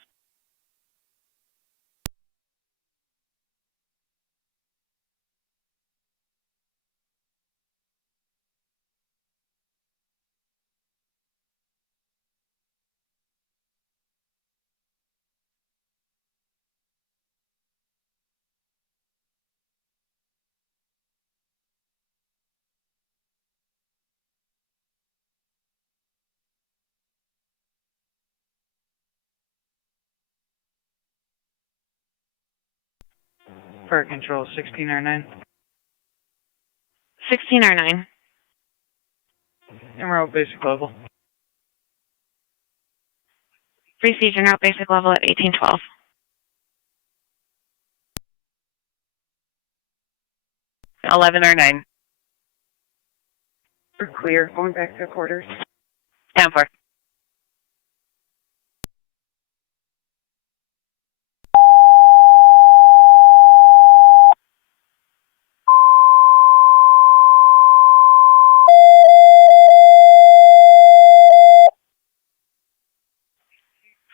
Fire Control, 16R9. 16R9. And we're out basic level. Received and out basic level at 1812. Eleven or 9. We're clear. Going back to quarters. 10-4.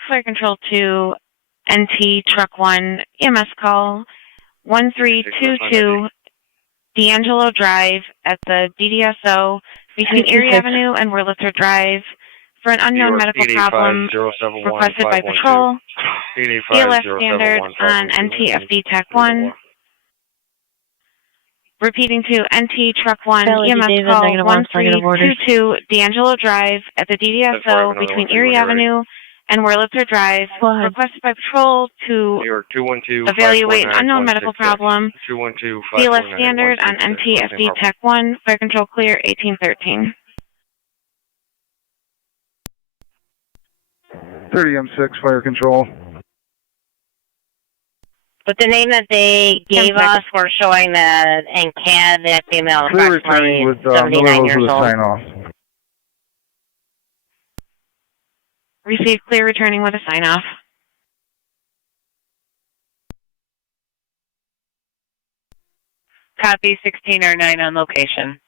Fire Control to NT Truck 1, EMS call 1322 D'Angelo Drive at the DDSO between Erie Avenue and Wurlitzer Drive for an unknown medical problem requested by patrol. ELS standard on NTFD TAC 1. Repeating to NT Truck 1, EMS call 1322 D'Angelo Drive at the DDSO between Erie Avenue and Wurlitzer Drive, requested by patrol to evaluate an unknown medical problem. ELS standard on NTFD TAC 1, fire control clear, 1813. 30M6, fire control. With the name that they gave us, we're showing that in CAD that female is Clear approximately returning with Miller 79 Hose years with a old. sign off. Receive clear returning with a sign off. Copy 1609 on location.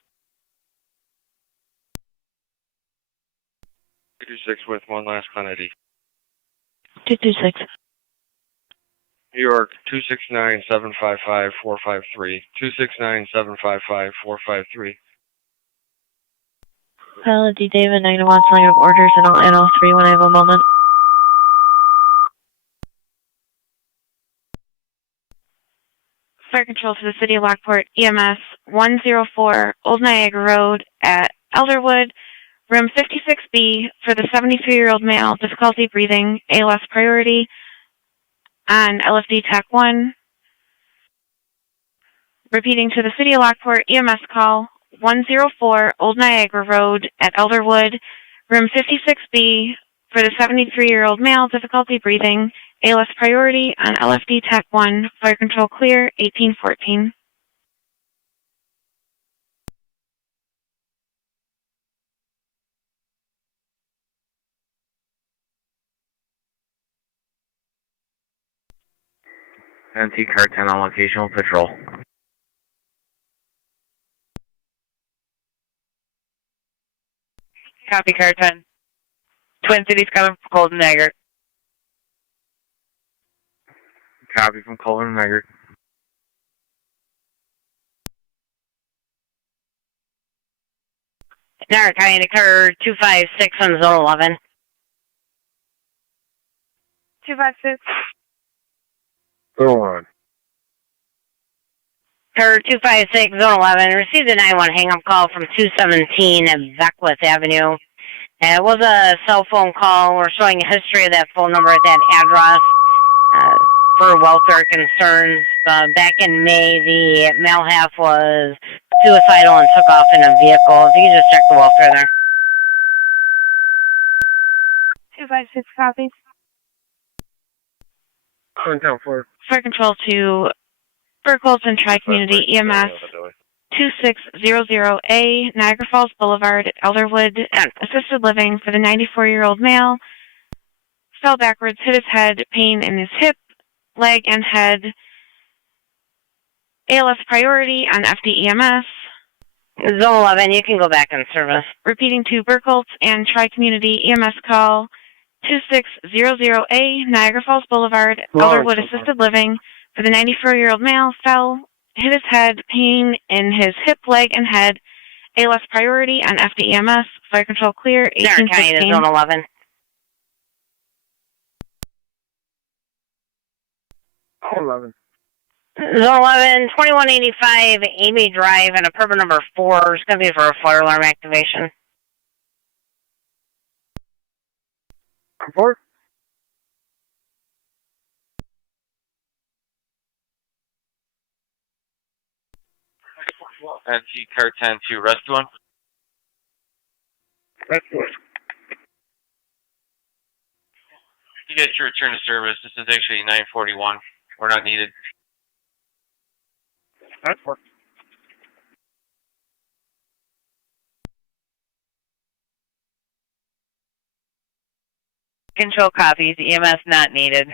226 with one last quantity. 226. New York, 269-755-453. 269-755-453. Pilot D. David, -1, negative orders, and I'll add all three when I have a moment. Fire control to the City of Lockport, EMS 104 Old Niagara Road at Elderwood, room 56B for the 73-year-old male, difficulty breathing, ALS priority on LFD TAC 1. Repeating to the City of Lockport, EMS call 104 Old Niagara Road at Elderwood, room 56B for the 73-year-old male, difficulty breathing, ALS priority on LFD TAC 1, fire control clear, 1814. NT car 10 on location with patrol. Copy car 10. Twin Cities coming from Golden Niagara. Copy from Colvin Niagara. Niagara County occurred 256 on zone 11. 256. Go on. Occurred 256 zone 11. Received a 911 hang-up call from 217 at Beckwith Avenue. And it was a cell phone call. We're showing a history of that phone number at that address for welfare concerns. Back in May, the male half was suicidal and took off in a vehicle. If you can just check the welfare there. 256 copy. Down for Fire control to Burkholz and Tri-Community EMS 2600A, Niagara Falls Boulevard at Elderwood, assisted living for the 94-year-old male. Fell backwards, hit his head, pain in his hip, leg, and head. ALS priority on FDEMS. Zone 11, you can go back in service. Repeating to Burkholz and Tri-Community EMS call 2600A, Niagara Falls Boulevard, Elderwood assisted living for the 94-year-old male. Fell, hit his head, pain in his hip, leg, and head. ALS priority on FDEMS. Fire control clear, Niagara County to 1815. zone 11. Zone 11, 2185 Amy Drive and apartment number 4 is going to be for a fire alarm activation. Report. NT car 10 to rescue one. Rescue. You guys should return to service. This is actually 941. We're not needed. That's work. Control copies. EMS not needed.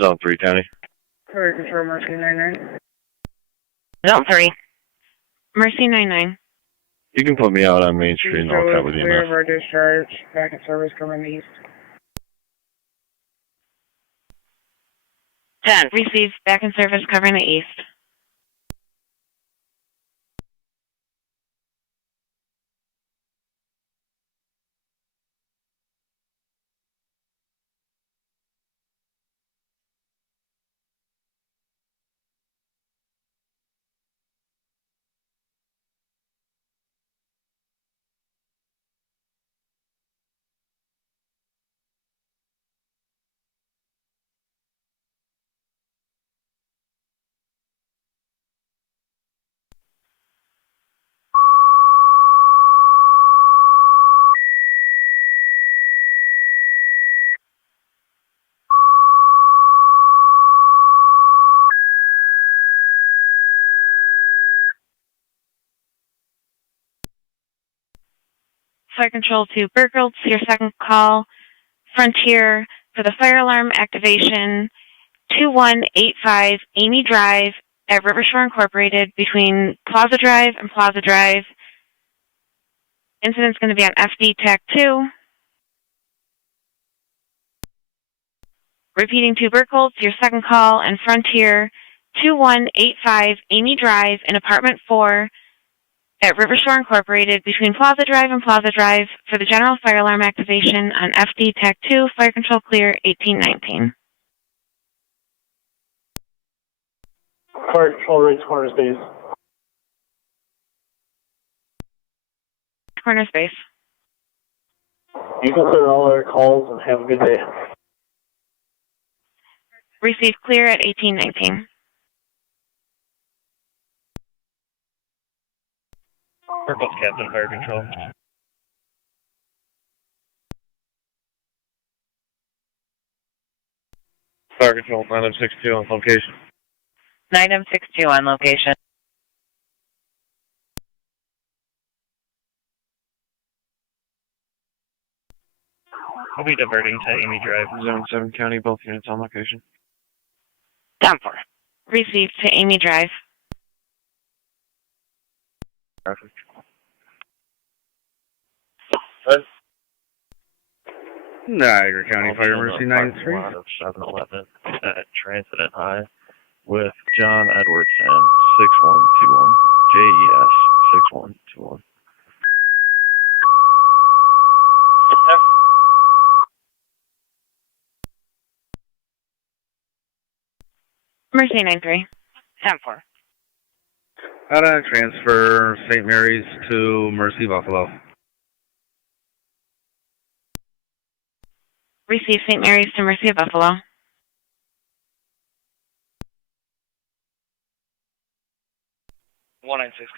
Zone 3, County. Fire control, Mercy 99. Zone 3. Mercy 99. You can put me out on Main Street and I'll cut with Clear of EMS. our discharge. Back in service coming east. 10. Received, back in service covering the east. Fire Control to Burkholz, your second call. Frontier for the fire alarm activation, 2185 Amy Drive at Rivershore Incorporated between Plaza Drive and Plaza Drive. Incident's going to be on FD TAC 2. Repeating to Burkholz, your second call, and Frontier, 2185 Amy Drive in Apartment 4 at Rivershore Incorporated between Plaza Drive and Plaza Drive for the general fire alarm activation on FD TAC 2, Fire Control clear, 1819. Fire Control rates corner space. Corner space. You can clear all other calls and have a good day. Receive clear at 1819. Purple Captain Fire Control. Fire Control 962 on location. 9M62 on location. We'll be diverting to Amy Drive. Zone 7 County, both units on location. Down for. Received to Amy Drive. Traffic. Niagara County Fire Emergency 93. Lot of 7-Eleven at Transit and High with John Edwardson, 6121. JES 6121. Mercy 93. 10-4. How do I transfer St. Mary's to Mercy Buffalo? Receive St. Mary's to Mercy of Buffalo.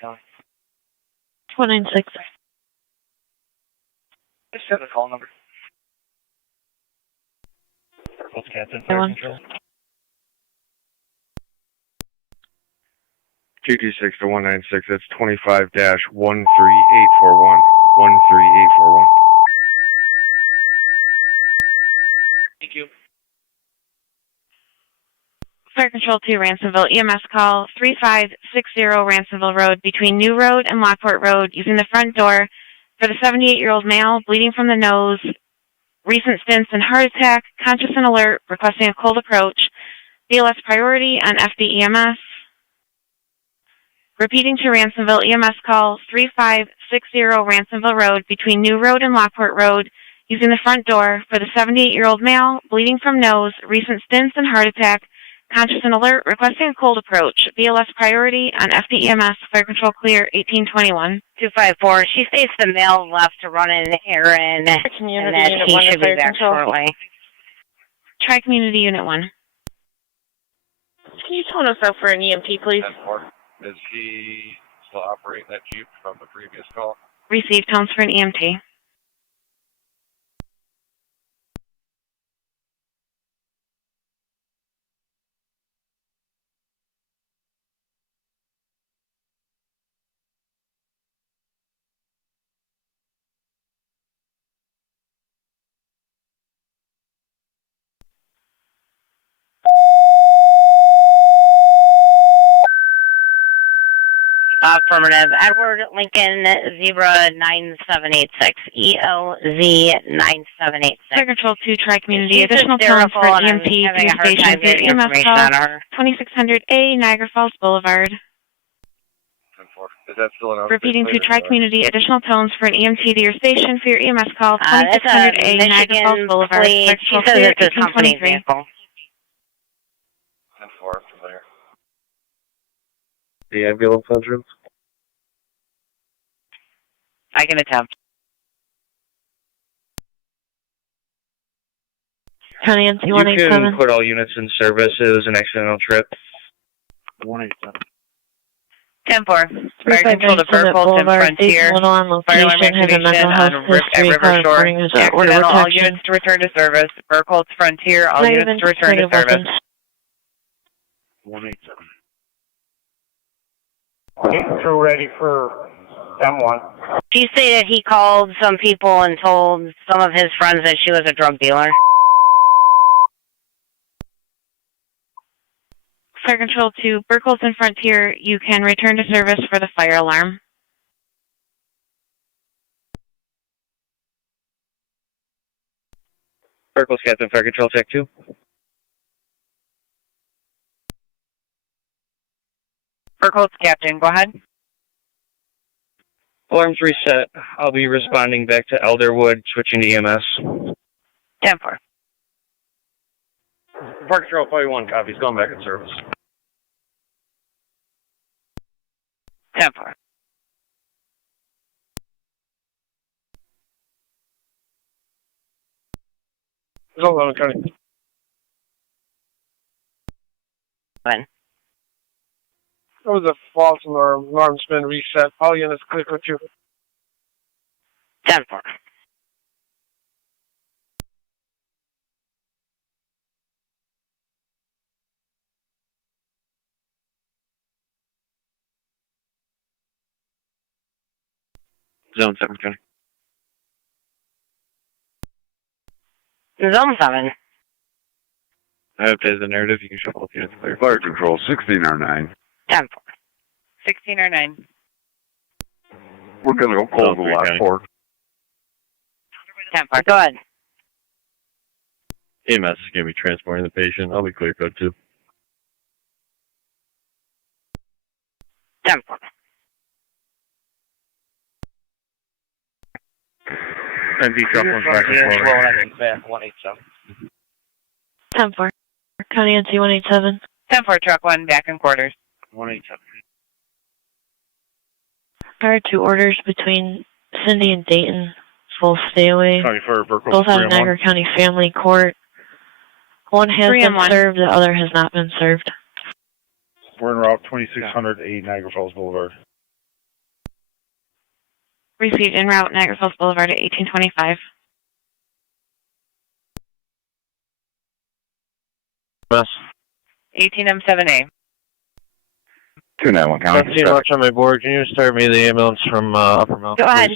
County. 196. Just have the call number. Purple Captain Fire Everyone. Control. 226 to 196, that's 25-13841. 13841. Thank you. Fire Control 2, Ransomville. EMS call 3560 Ransomville Road between New Road and Lockport Road using the front door for the 78-year-old male, bleeding from the nose, recent stints and heart attack, conscious and alert, requesting a cold approach. BLS priority on FD EMS. Repeating to Ransomville, EMS call 3560 Ransomville Road between New Road and Lockport Road using the front door for the 78-year-old male, bleeding from nose, recent stints and heart attack, conscious and alert, requesting a cold approach. BLS priority on FD EMS, Fire Control clear, 1821. 254. She states the male left to run an errand and that he should be back shortly. Try Community Unit 1. Can you tone us out for an EMT, please? Is he still operating that Jeep from the previous call? Receive tones for an EMT. Affirmative. Edward Lincoln Zebra 9786. ELZ 9786. Fire Control 2, Try Community. She's Additional tones for hysterical, an and I'm EMT having to a hard your time station. getting EMS information call on her. 2600A, Niagara Falls Boulevard. Is that still an Repeating to Try Community. Additional tones for an EMT to your station for your EMS call. That's a 2600A, Niagara Falls Michigan Boulevard. police. Fire She Control says clear, it's a company 1823. vehicle. 10-4, familiar. The ambulance entrance? I can attempt. County NC You 187. can put all units in service. It was an accidental trip. 187. 10-4. Fire Control to Burkholz and Frontier. On Fire alarm location, has a activation mental on health history, at Rivershore. order Accidental, all protection. units to return to service. Burkholz, Frontier, all Negative units to return to anticipated service. weapons. 187. Okay, so ready for M1. She stated he called some people and told some of his friends that she was a drug dealer. Fire Control to Burkles and Frontier, you can return to service for the fire alarm. Burkles, Captain, Fire Control, Tech 2. Burkles, Captain, go ahead. Alarms reset. I'll be responding back to Elderwood, switching to EMS. 10-4. Fire Control 41, copies, going back in service. 10-4. Zone 11 County. When? That was a false alarm. Alarm's been reset. All units clear with you. 10-4. Zone 7, County. Zone 7. I have the narrative. You can shuffle if units clear. Fire Control, 16R9. 10-4. 16 or 9. We're going to go cold to Lockport. 10-4. Go ahead. EMS is going to be transporting the patient. I'll be clear code 2. 10-4. ND shuffling back and forth. 187. 10-4. County NC 187. 10-4, truck 1, back in quarters. 187. There are 2 orders between Cindy and Dayton. Both stay away. Both out of Niagara County Family Court. One has been served, the other has not been served. We're en route 2608 Niagara Falls Boulevard. Received en route Niagara Falls Boulevard at 1825. Bus. 18M7A. 291 County. 17 watch on my board. Can you start me the ambulance from Upper Mountain? Go ahead.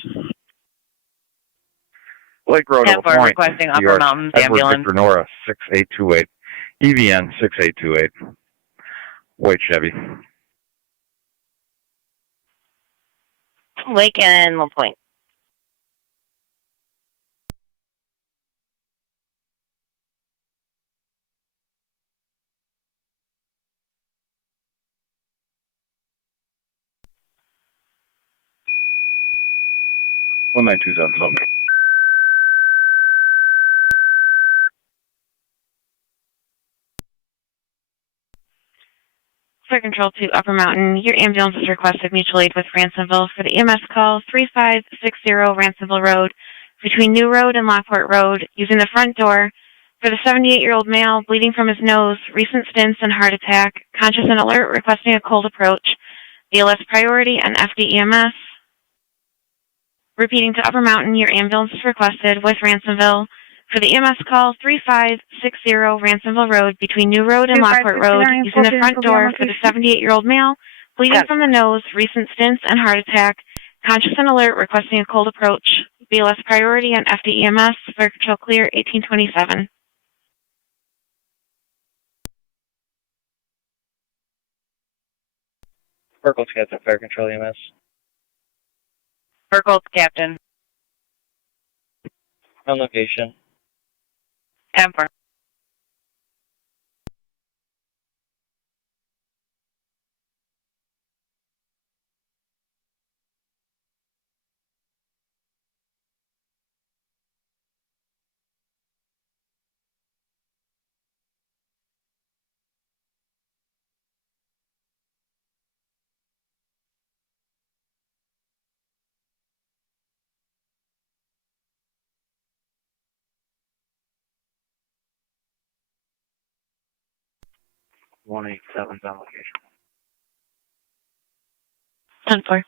Lake Road, 10-4, Illinois. requesting Upper York, Mountains Edward ambulance. Victor Nora, 6828. EVN 6828. White Chevy. Lake and La Pointe. One 192's on something. Fire Control to Upper Mountain. Your ambulance is requested mutual aid with Ransomville for the EMS call 3560 Ransomville Road between New Road and Lockport Road using the front door for the 78-year-old male bleeding from his nose, recent stints and heart attack, conscious and alert, requesting a cold approach, BLS priority and FDEMS. Repeating to Upper Mountain, your ambulance is requested with Ransomville for the EMS call 3560 Ransomville Road between New Road and Lockport Road using the front door for the 78-year-old male bleeding from the nose, recent stints and heart attack, conscious and alert, requesting a cold approach, BLS priority and FDEMS. Fire Control clear 1827. Burkles, Captain, Fire Control EMS. Burkles, Captain. On location. 10-4. One 187's on location. 10-4.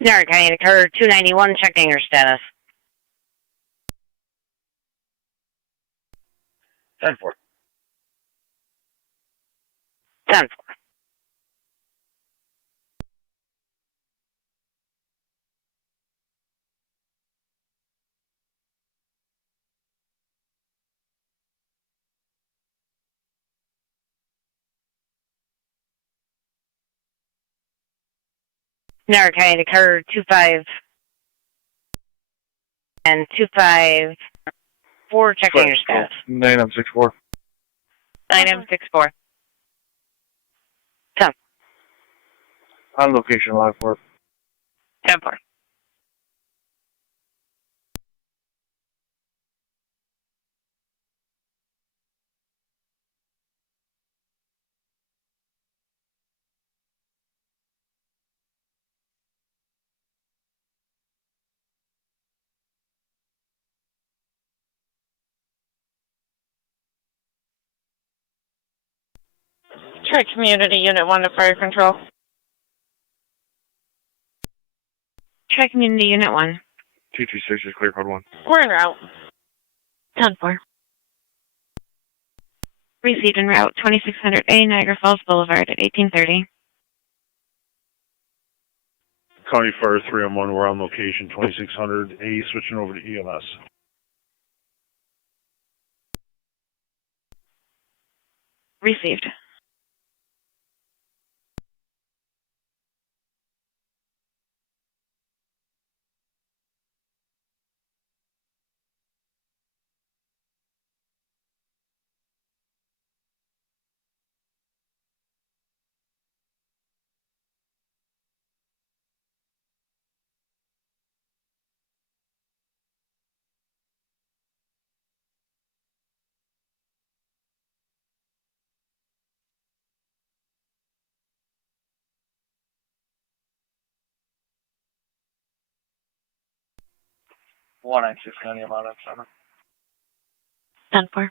Niagara County occurred 291, checking your status. 10-4. 10-4. Niagara County Car 25 and 254, checking your status. 9M64. 9M64. 10. On location, Lockport. 10-4. Tri Community Unit 1 to Fire Control. Tri Community Unit 1. 226 is clear code 1. We're en route. 10-4. Received en route 2600A Niagara Falls Boulevard at 1830. County Fire 3 on 1, we're on location 2600A, switching over to EMS. Received. One access county amount of 7. 10-4.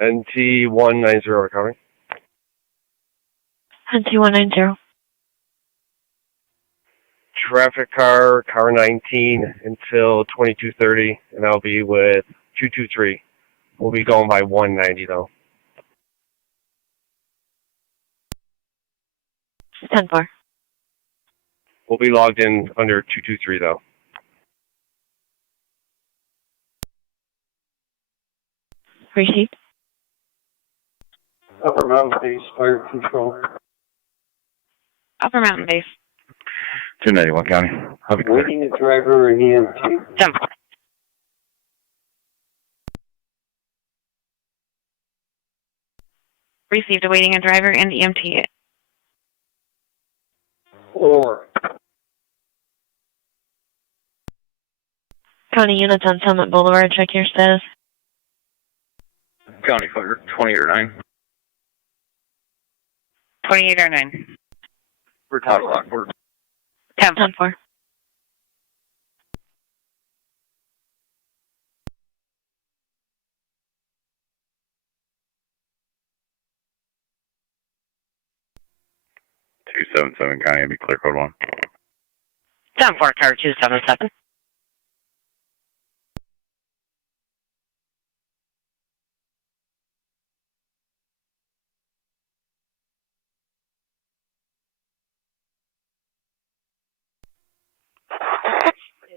NT190 recovering. NT190. Traffic car 19 until 2230, and I'll be with 223. We'll be going by 190 though. 10-4. We'll be logged in under 223 though. Received. Upper Mountain Base Fire Control. Upper Mountain Base. 291 County. Waiting a driver and EMT. 10-4. Received awaiting a driver and EMT. 4. County units on Summit Boulevard, check your status. County Fire 2809. 2809. We're top of Lockport. 10-4. 277 County, be clear code 1. 10-4, car 277.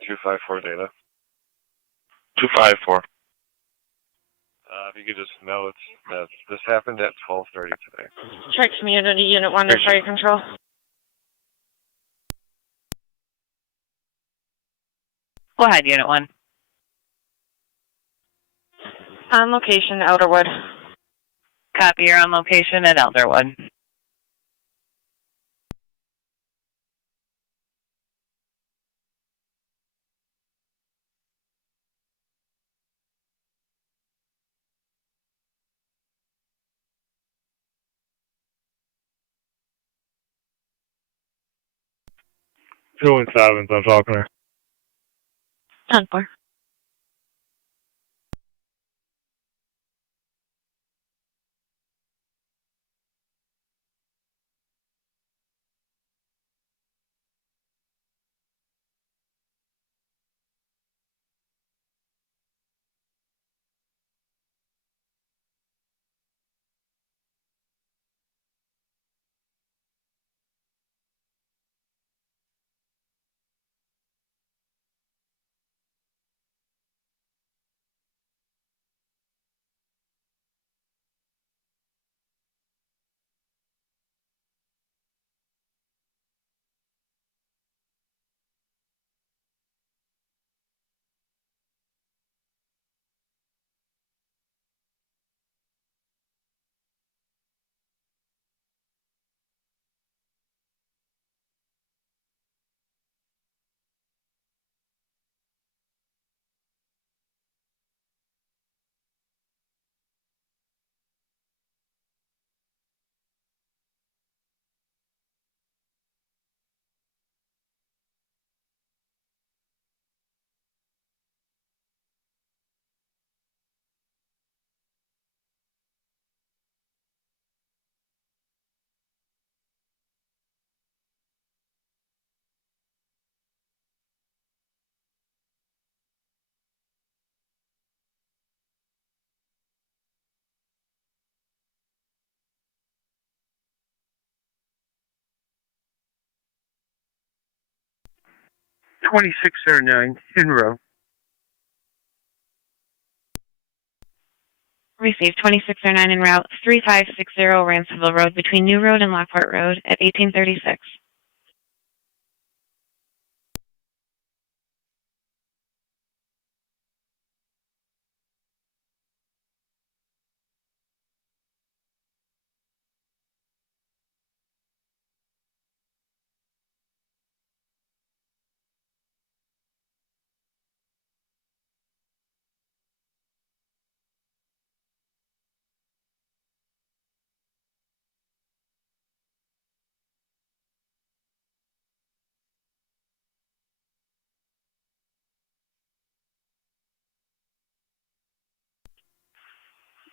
254 data. 254. If you could just know that this happened at 12:30 today. Check community, Unit 1 to fire control. Go ahead, Unit 1. On location, Elderwood. Copy, you're on location at Elderwood. Two and sevens, I'm talking to. 10-4. $2609 en route. Received 2609 en route, 3560 Ransomville Road between New Road and Lockport Road at 1836.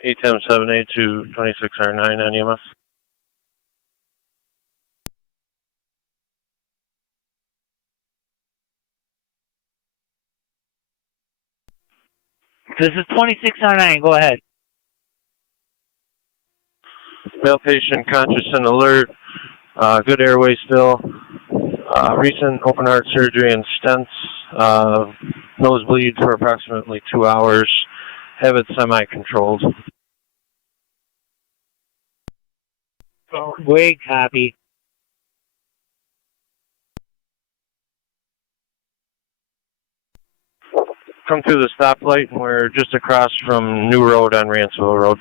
ATM 782 2609 on EMS. This is 2609. Go ahead. Male patient conscious and alert. Good airway still. Recent open heart surgery and stents. Nosebleed for approximately 2 hours. Have it semi-controlled. Great copy. Come through the stoplight and we're just across from New Road on Ransville Road.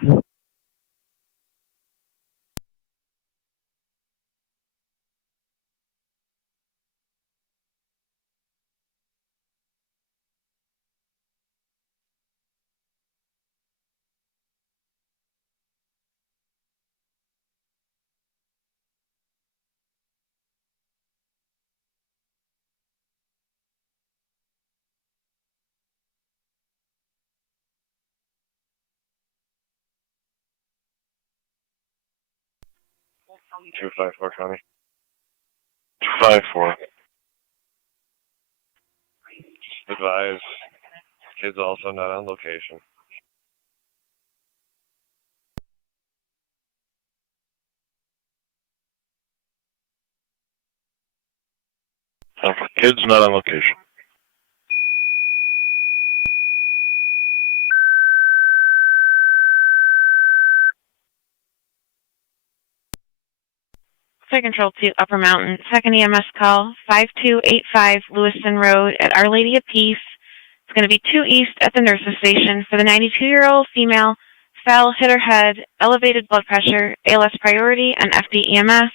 Two five four County. 254. Advise. Kids also not on location. Kids not on location. Fire Control to Upper Mountain, 2nd EMS call, 5285 Lewiston Road at Our Lady of Peace. It's going to be 2 east at the nurse's station for the 92-year-old female. Fell, hit her head, elevated blood pressure, ALS priority, and FD EMS.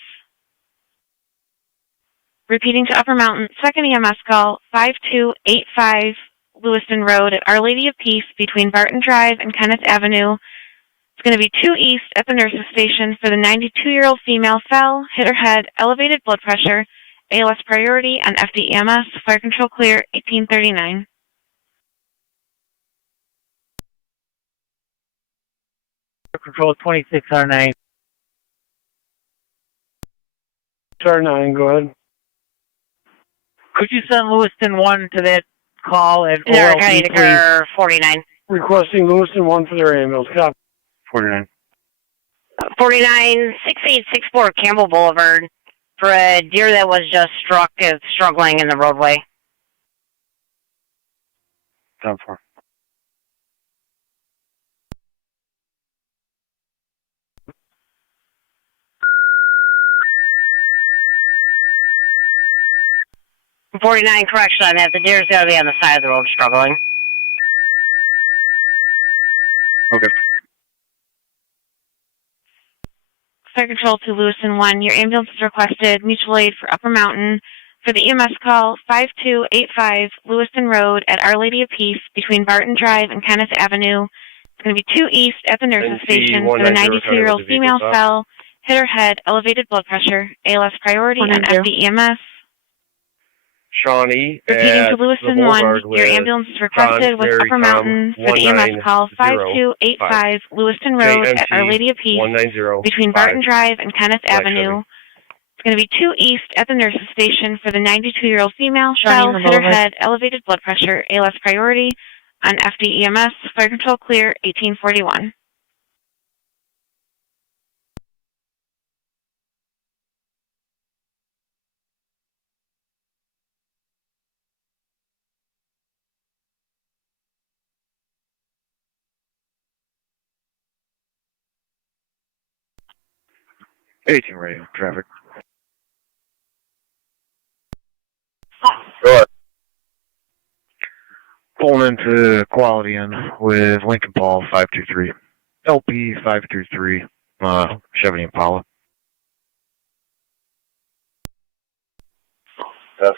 Repeating to Upper Mountain, 2nd EMS call, 5285 Lewiston Road at Our Lady of Peace between Barton Drive and Kenneth Avenue. It's going to be 2 east at the nurse's station for the 92-year-old female. Fell, hit her head, elevated blood pressure, ALS priority, and FD EMS. Fire Control clear, 1839. Control 26R9. R9, go ahead. Could you send Lewiston 1 to that call at Niagara OLP, County please? 49. Requesting Lewiston 1 for their ambulance. Copy. 49. 49, 6864 Campbell Boulevard for a deer that was just struggling in the roadway. Down 4. From 49, correction on that. The deer's got to be on the side of the road struggling. Okay. Fire Control to Lewiston 1. Your ambulance is requested. Mutual aid for Upper Mountain. For the EMS call, 5285 Lewiston Road at Our Lady of Peace between Barton Drive and Kenneth Avenue. It's going to be 2 east at the nurse's station for the 92-year-old female. Fell, hit her head, elevated blood pressure, ALS priority, and FD EMS. Shawnee Repeating to Lewiston 1, your ambulance is requested with Upper Mountain for the EMS call, 5285 Lewiston Road at Our Lady of Peace between Barton Drive and Kenneth Avenue. It's going to be 2 east at the nurse's station for the 92-year-old female. Fell, hit her head, elevated blood pressure, ALS priority, and FD EMS. Fire Control clear, 1841. Radio, traffic. Go ahead. Pulling into Quality Inn with Lincoln Paul 523. LP 533, Chevy Impala. Yes.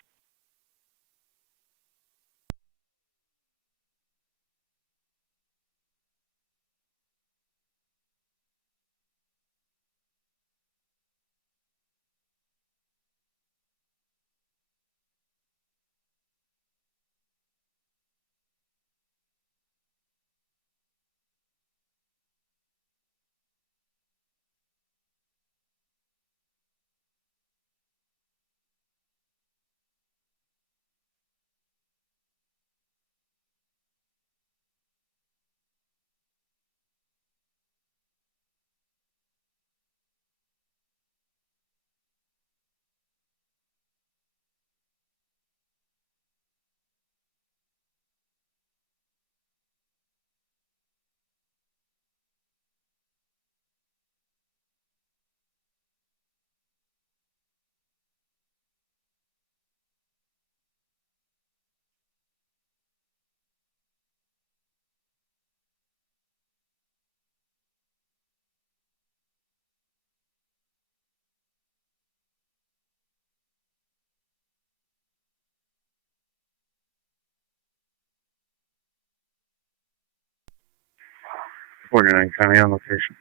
County on location.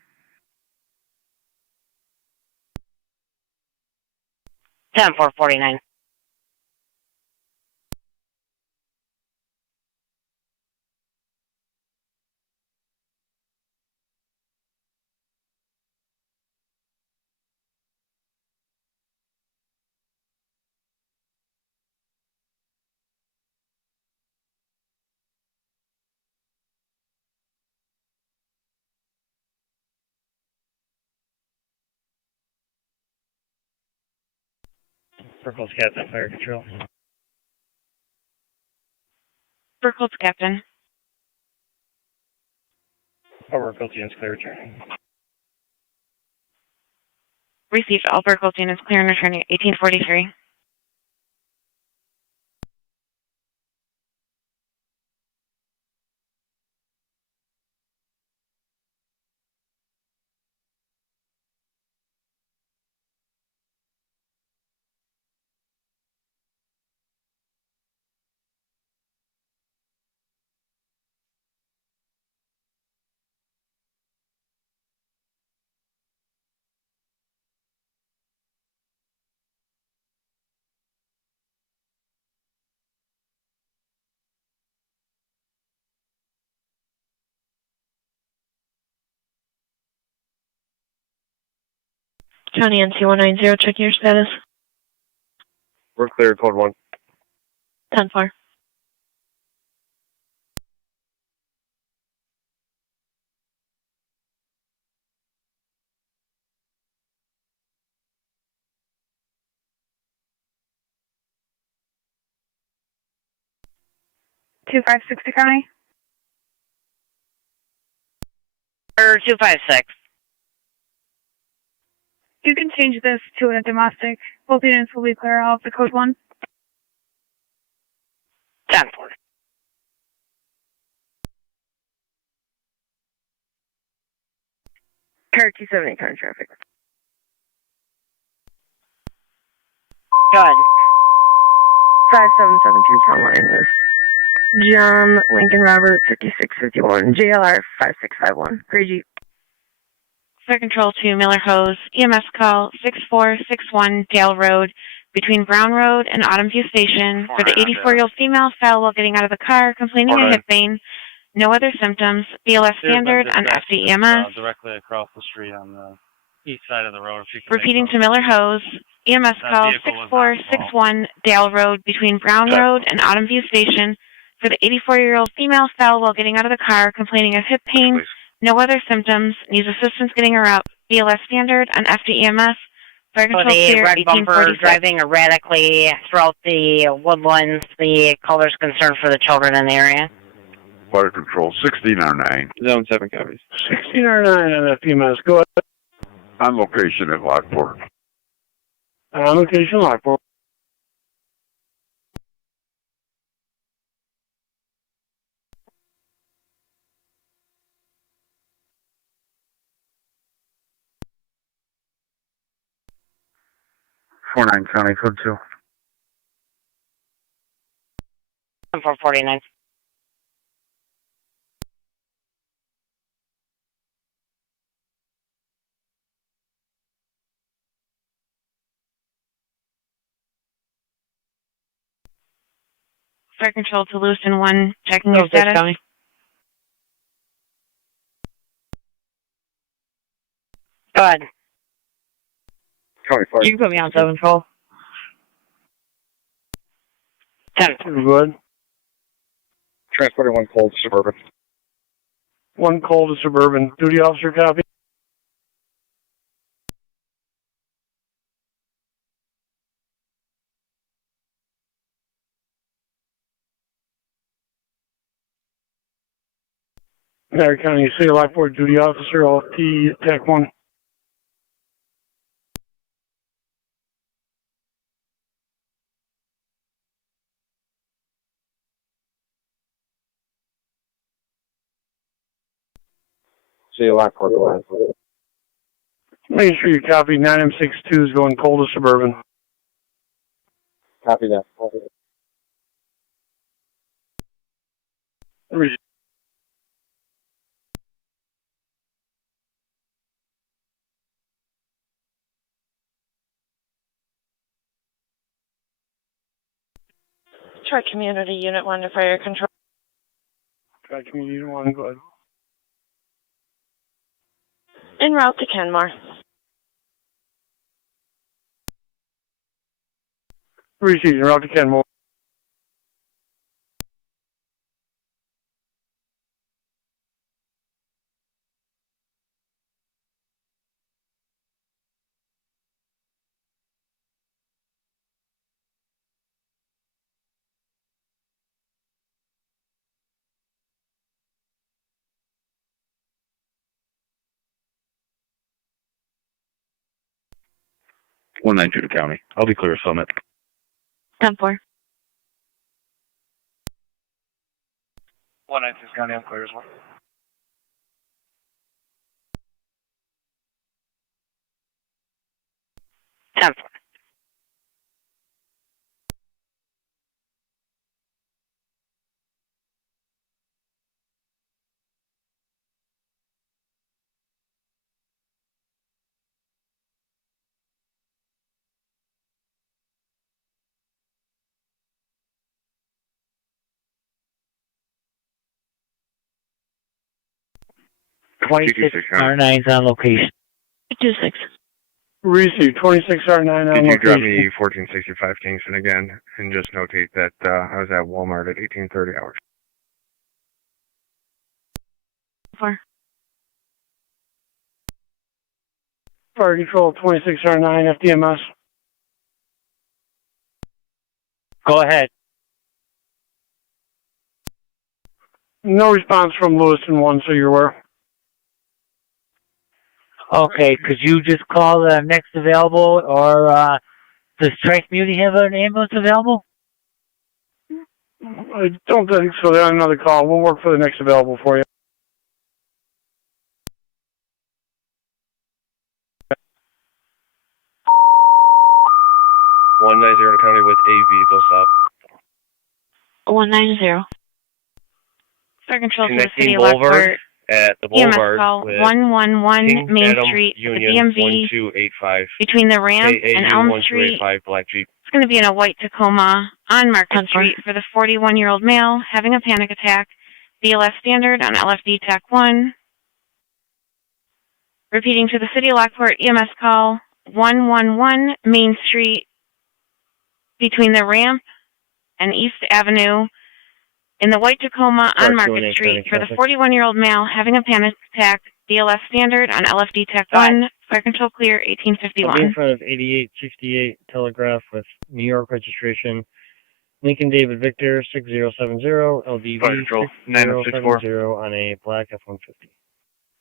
10449. Circle's Captain, Fire Control. Circle's Captain. Over Coast Clear return. Received. All vehicles units clear and returning at 1843. County NC190, checking your status. We're clear, code 1. 10-4. Two five six County. Or 256. You can change this to a domestic. Both units will be clear off the code 1. 10-4. Car 270 current traffic. Good. 5772 town line with John Lincoln Robert 5651 JLR 5651. Grade Jeep. Fire Control to Miller Hose. EMS call 6461 Dale Road between Brown Road and Autumn View Station for the 84-year-old female fell while getting out of the car, complaining of hip pain. No other symptoms. BLS standard on FDEMS. Directly across the street on the east side of the road. If you can Repeating to Miller Hose. EMS call 6461 Dale Road between Brown Road and Autumn View Station for the 84-year-old female fell while getting out of the car, complaining of hip pain. No other symptoms. Needs assistance getting her out. BLS standard on FDEMS. Fire Control the clear, red bumper 1846. driving erratically throughout the woodlands. The color's concern for the children in the area. Fire Control, 1609. Zone 7 copies. 1609 on FEMS. Go ahead. On location at Lockport. On location, Lockport. County, code 2. 449. Fire Control to Lewiston 1, checking your status. County. Go ahead. County Fire. You can put me on 7 control. 10. Good. Transporting 1 cold suburban. 1 call to Suburban. Duty officer copy. Niagara County City Lockport duty officer, LFT TAC 1. See you, Lockport. Go ahead. Making sure you copy 9M62 is going cold to Suburban. Copy that. Try Community Unit 1 to Fire Control. Try Community 1, go ahead. En route to Kenmore. Receiving route to Kenmore. 192 to county. I'll be clear of Summit. 10-4. 192 county, I'm clear as well. R9's on location. 26. Receive 26R9 on Could you drop location. me 1465 Kingston again and just notate that I was at Walmart at 1830 hours. 4. Fire Control 26R9 FDMS. Go ahead. No response from Lewiston 1, so you're aware. Okay, could you just call the next available, or does Tri-Community have an ambulance available? I don't think so. They're on another call. We'll work for the next available for you. .190 County with a vehicle stop. 190. Fire Control to the Connecting city of Boulevard Lockport. at the EMS Boulevard call with 111 King Main Adam Street, Union the DMV 1285. between the ramp and Elm KAU Street. 1285 Black Jeep. It's going to be in a white Tacoma on Market Street for the 41-year-old male having a panic attack. BLS standard on LFD TAC 1. Repeating to the city of Lockport, EMS call 111 Main Street between the ramp and East Avenue in the white Tacoma on Market Street for the 41-year-old male having a panic attack. BLS standard on LFD TAC 1. Fire Control clear, I'll be 1851. in front of 8868 Telegraph with New York registration. Lincoln David Victor 6070 LDV 6070 on a black F-150.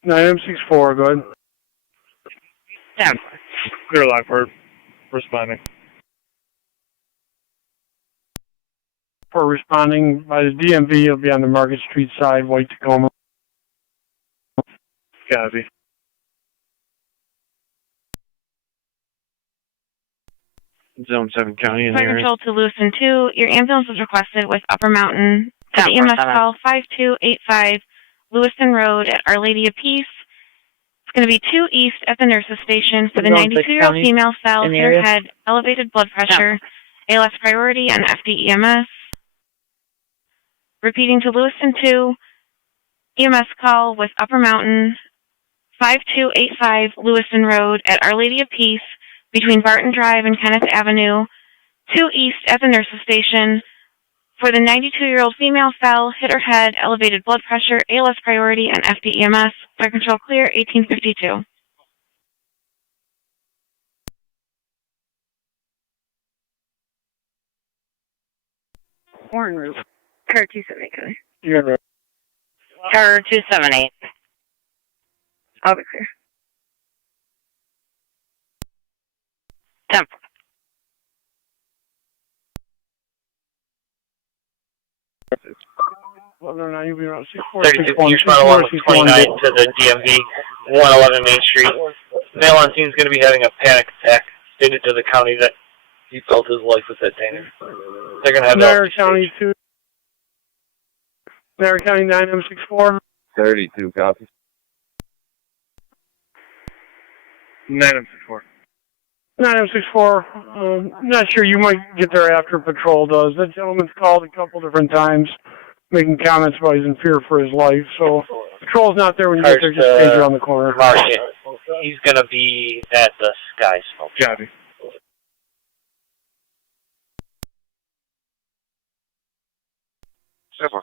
9M64, go ahead. 10. Clear Lockport. Responding. For responding by the DMV, you'll be on the Market Street side, white Tacoma. Copy. Zone 7 County in the Fire area. Control to Lewiston 2. Your ambulance is requested with Upper Mountain. To the EMS call 5285 Lewiston Road at Our Lady of Peace. It's going to be 2 east at the nurse's station for the 92-year-old female fell, hit her head, elevated blood pressure, ALS priority, and FDEMS. Repeating to Lewiston 2. EMS call with Upper Mountain 5285 Lewiston Road at Our Lady of Peace between Barton Drive and Kenneth Avenue, 2 east at the nurse's station for the 92-year-old female fell, hit her head, elevated blood pressure, ALS priority, and FDEMS. Fire Control clear, 1852. Warren Route. Car 278. You're right. Car 278. I'll be clear. 10. Well, no, you'll be around 32, you respond along with 29 to the DMV, 111 Main Street. Male on scene is going to be having a panic attack. Stated to the county that he felt his life was at danger. They're going to have Niagara County 2. Niagara County 9M64. 32, copy. 9M64. 9M64. Not sure. You might get there after patrol does. That gentleman's called a couple different times, making comments about he's in fear for his life. So patrol's not there when you get there. Just stays around the corner. Market. He's going to be at the Sky Smoke. Copy. Super.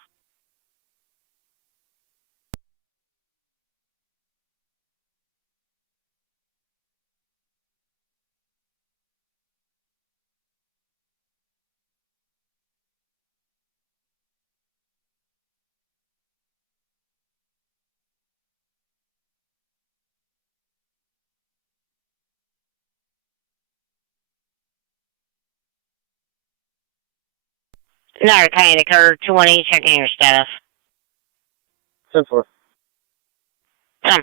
Niagara County Car 218, checking your status. 10-4. 10-4.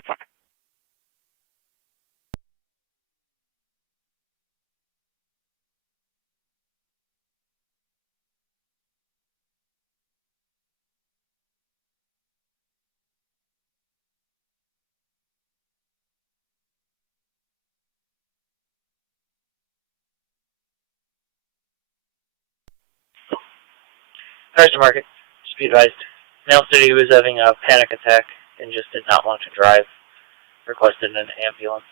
Cars to market. Just be advised. Male city was having a panic attack and just did not want to drive. Requested an ambulance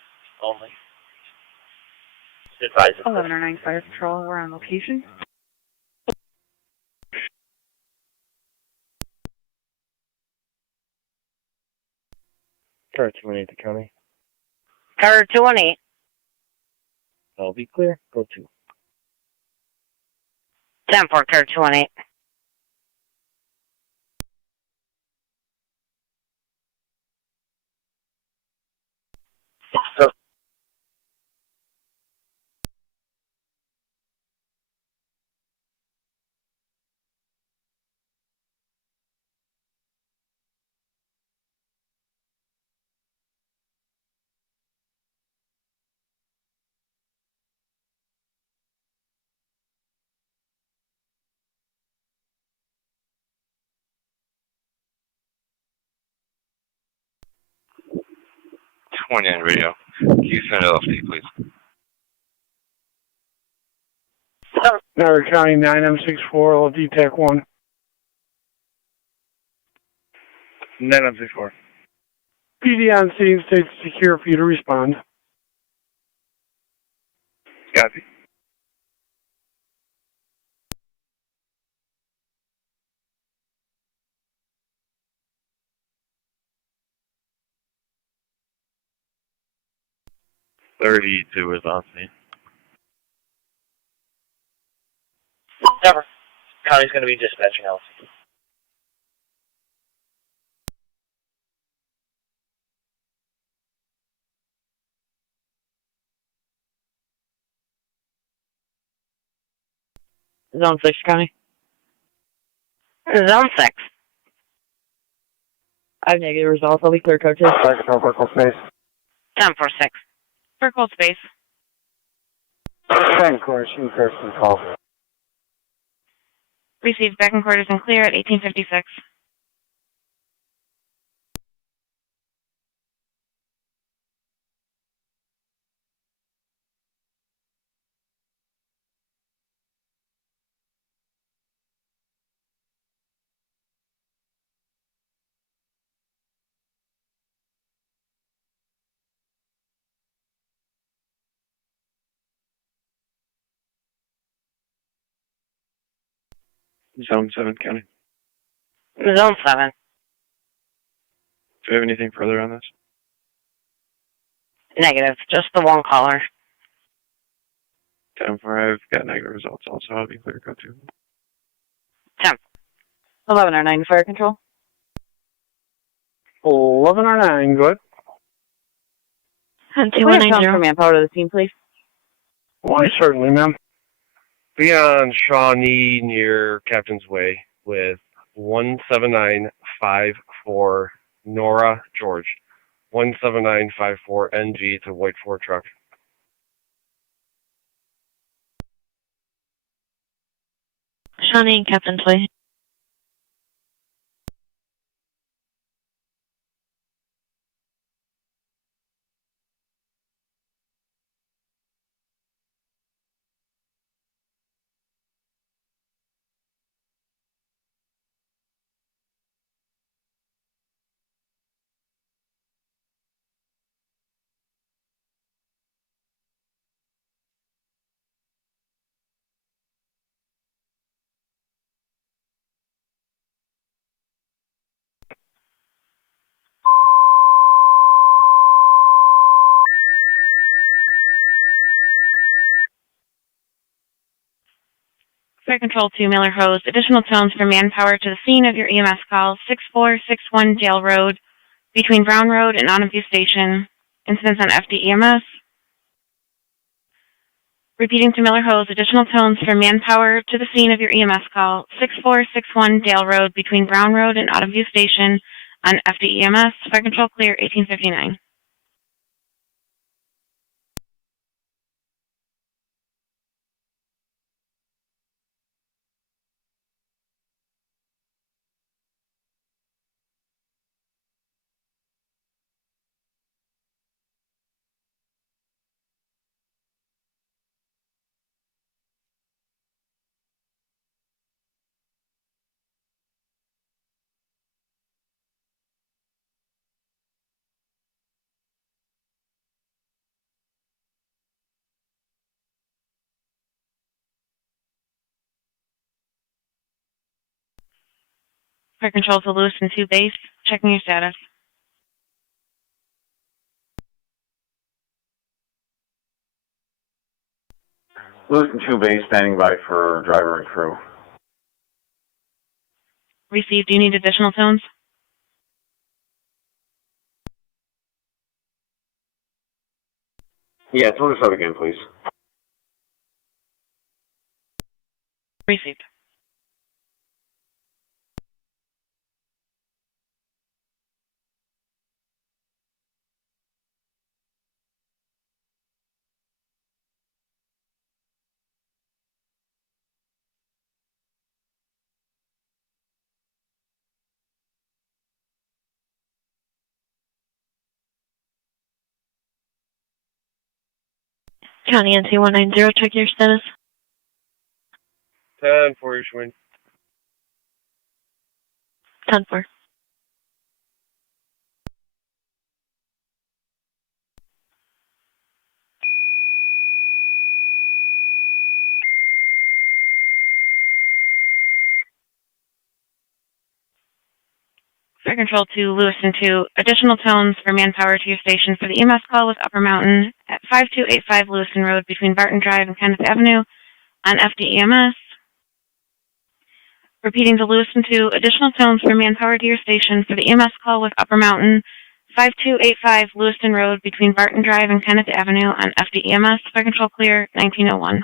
only. Just advised. 1109 Fire Patrol, we're on location. Car 218 to county. Car 218. I'll be clear. Go to. 10-4, car 218. So, radio. Can you send LFD, please? Niagara County 9M64, LFD TAC 1. 9M64. PD on scene stays secure for you to respond. Copy. $32 is on scene. never. County's going to be dispatching else. Zone 6 County. Zone 6. I have negative results. I'll be clear code 2. Circle space. 10-4-6. Circle space. 10 course, you person call. Received back in quarters and clear at 1856. Zone 7 County. Zone 7. Do we have anything further on this? Negative. Just the one caller. 10-4, I've got negative results also. I'll be clear code 2. 10. 1109 Fire Control. 1109, good. And Can we have 2190. for manpower to the scene, please? Why, certainly, ma'am. Be on Shawnee near Captain's Way with 17954 Nora George. 17954 NG to White 4 truck. Shawnee and Captain's Way. Fire Control 2, Miller Hose. Additional tones for manpower to the scene of your EMS call, 6461 Jail Road, between Brown Road and Onaview Station. Incidents on FD EMS. Repeating to Miller Hose, additional tones for manpower to the scene of your EMS call, 6461 Dale Road between Brown Road and Autumn View Station on FDEMS, fire control clear 1859. Fire control to Lewis and 2 base, checking your status. Lewis and 2 base standing by for driver and crew. Received. Do you need additional tones? Yeah, tone us out again, please. Received. County NC 190, check your status. 10 for Ishwin. 10-4. Fire control to Lewis and 2, additional tones for manpower to your station for the EMS call with Upper Mountain at 5285 Lewiston Road between Barton Drive and Kenneth Avenue on FDEMS. Repeating to Lewis and 2, additional tones for manpower to your station for the EMS call with Upper Mountain, 5285 Lewiston Road between Barton Drive and Kenneth Avenue on FDEMS. Fire control clear, 1901.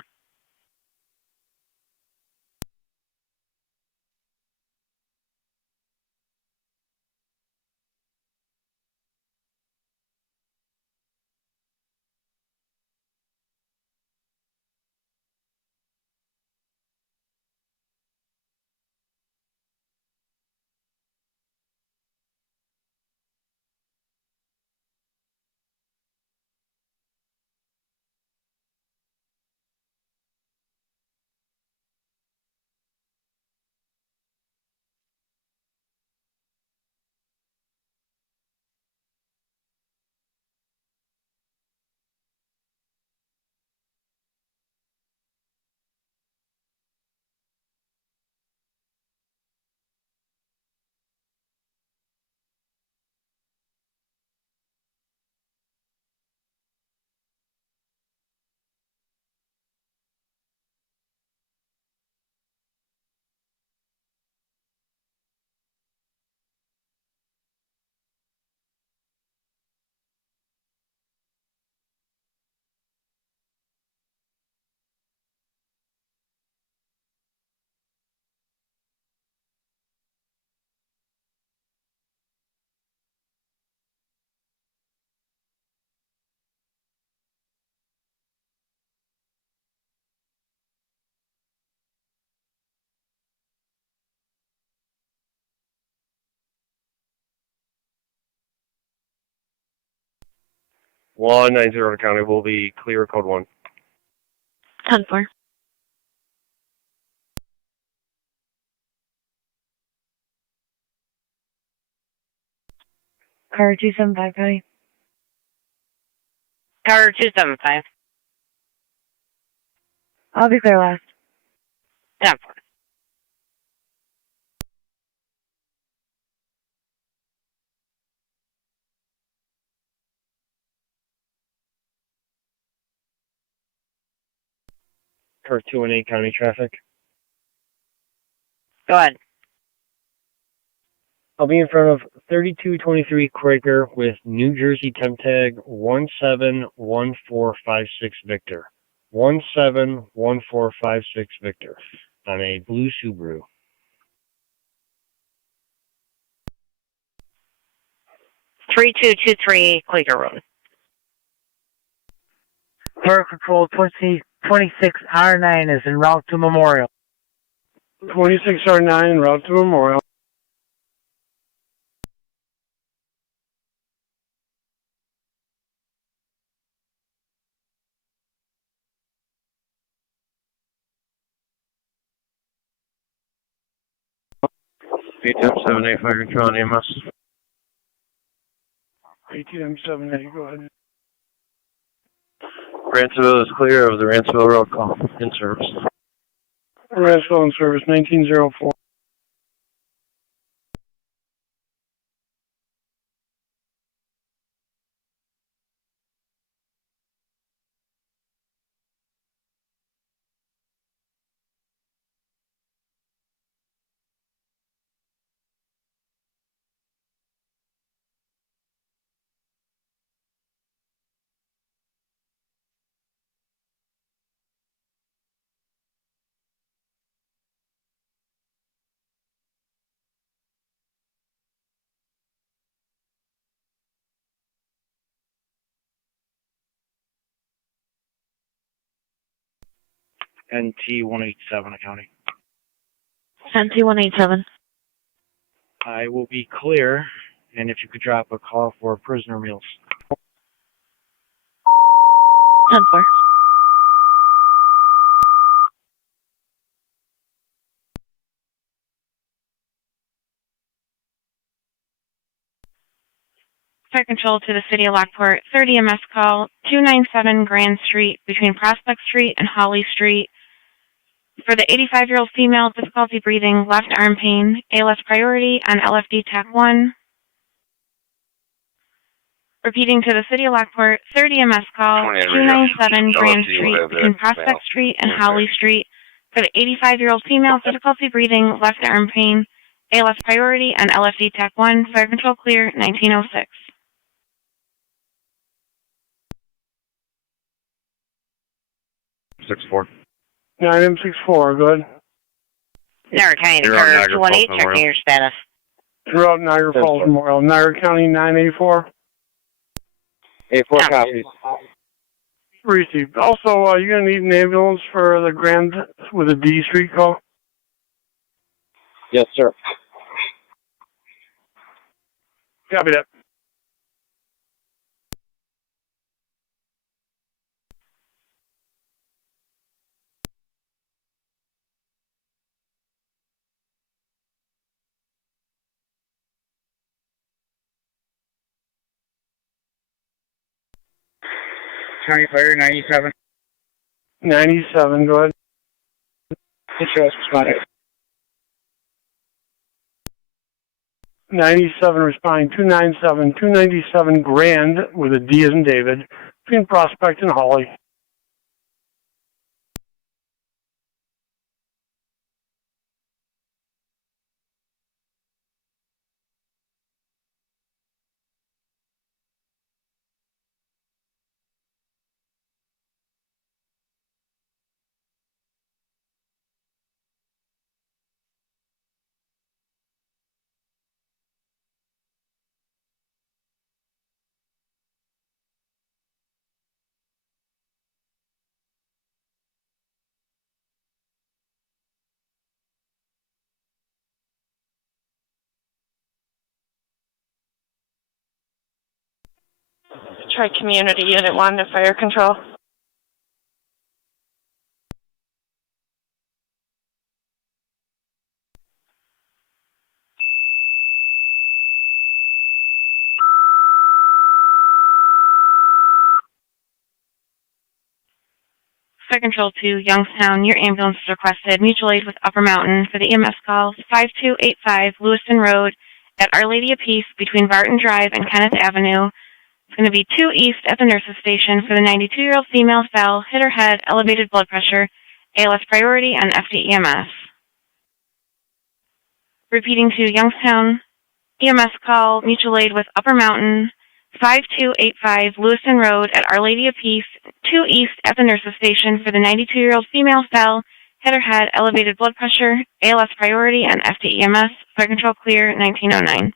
One 90 County will be clear, code 1. 10-4. Car 275, County. Car 275. I'll be clear last. 10-4. Car 218 County traffic. Go ahead. I'll be in front of 3223 Quaker with New Jersey temp tag 171456 Victor. 171456 Victor on a blue Subaru. Three 3223 Quaker Road. Fire Control 26R9 is en route to Memorial. 26R9 en route to Memorial. ATM 78 Fire Control and EMS. ATM 78, go ahead. Ransomville is clear of the Ransomville road call. In service. Ransomville in service, 1904. NT 187 County. NT 187. I will be clear, and if you could drop a call for prisoner meals. 10-4. Fire Control to the City of Lockport, 30 MS call, 297 Grand Street between Prospect Street and Holly Street. For the 85-year-old female, difficulty breathing, left arm pain, ALS priority on LFD TAC 1. Repeating to the City of Lockport, 30 MS call, 297 Grand Street between Prospect Street and Holly Street. For the 85-year-old female, difficulty breathing, left arm pain, ALS priority on LFD TAC 1. Fire Control clear, 1906. 64. 9M64, go ahead. Niagara County Niagara 218, checking your status. Throughout Niagara Falls Memorial. Niagara County 984. 84 copies. Received. Also, you're going to need an ambulance for the Grand with a D Street call? Yes, sir. Copy that. County Fire 97. 97, go ahead. Insurance responding. 97 responding, 297, 297 Grand with a D as in David, between Prospect and Holly. Try Community Unit 1 to Fire Control. Fire Control to Youngstown, your ambulance is requested. Mutual aid with Upper Mountain for the EMS call, 5285 Lewiston Road at Our Lady of Peace between Barton Drive and Kenneth Avenue. It's going to be 2 east at the nurse's station for the 92-year-old female fell, hit her head, elevated blood pressure, ALS priority on FDEMS. Repeating to Youngstown, EMS call, mutual aid with Upper Mountain 5285 Lewiston Road at Our Lady of Peace, 2 East at the nurse's station for the 92-year-old female fell, hit her head, elevated blood pressure, ALS priority, and FDEMS. Fire control clear, 1909.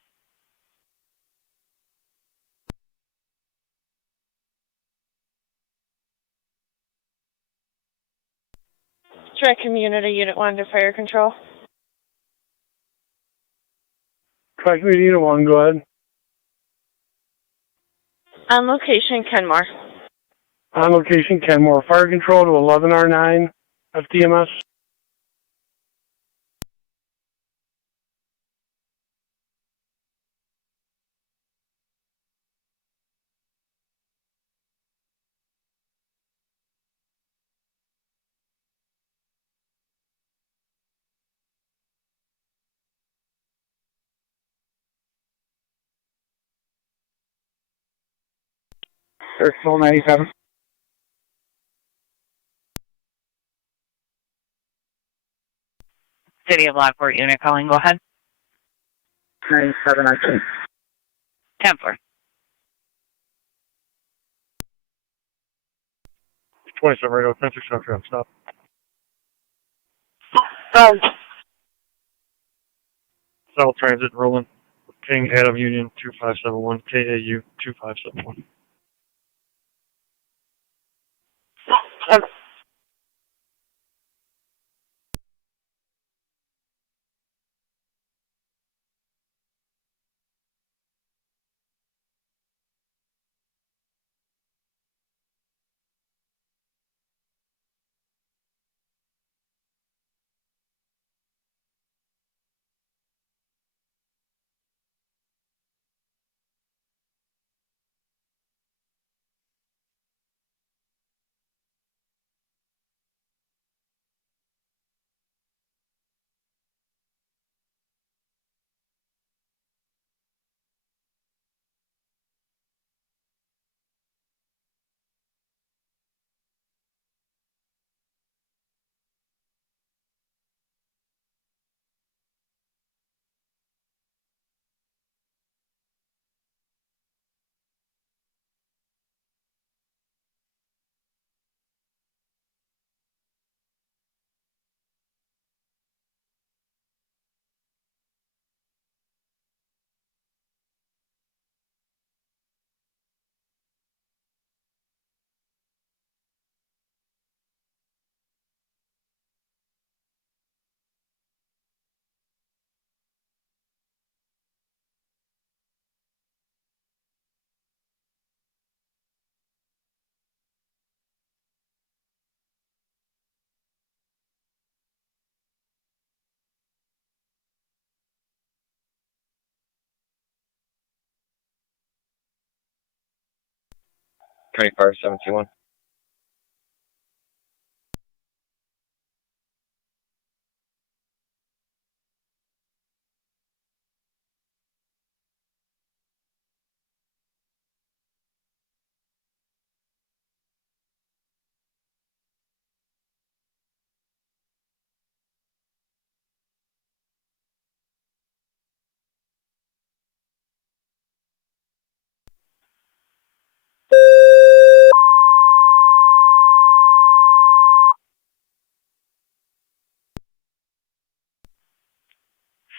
Tri-Community Unit 1 to Fire Control. Tri-Community Unit 1, go ahead. On location, Kenmore. On location, Kenmore. Fire control to 11R9, FDMS. Full 97. City of Lockport unit calling. Go ahead. 97, I think. 10-4. 27 radio, 10-6 after stop. South Transit, rolling. King Adam Union 2571, KAU 2571. County Fire 71.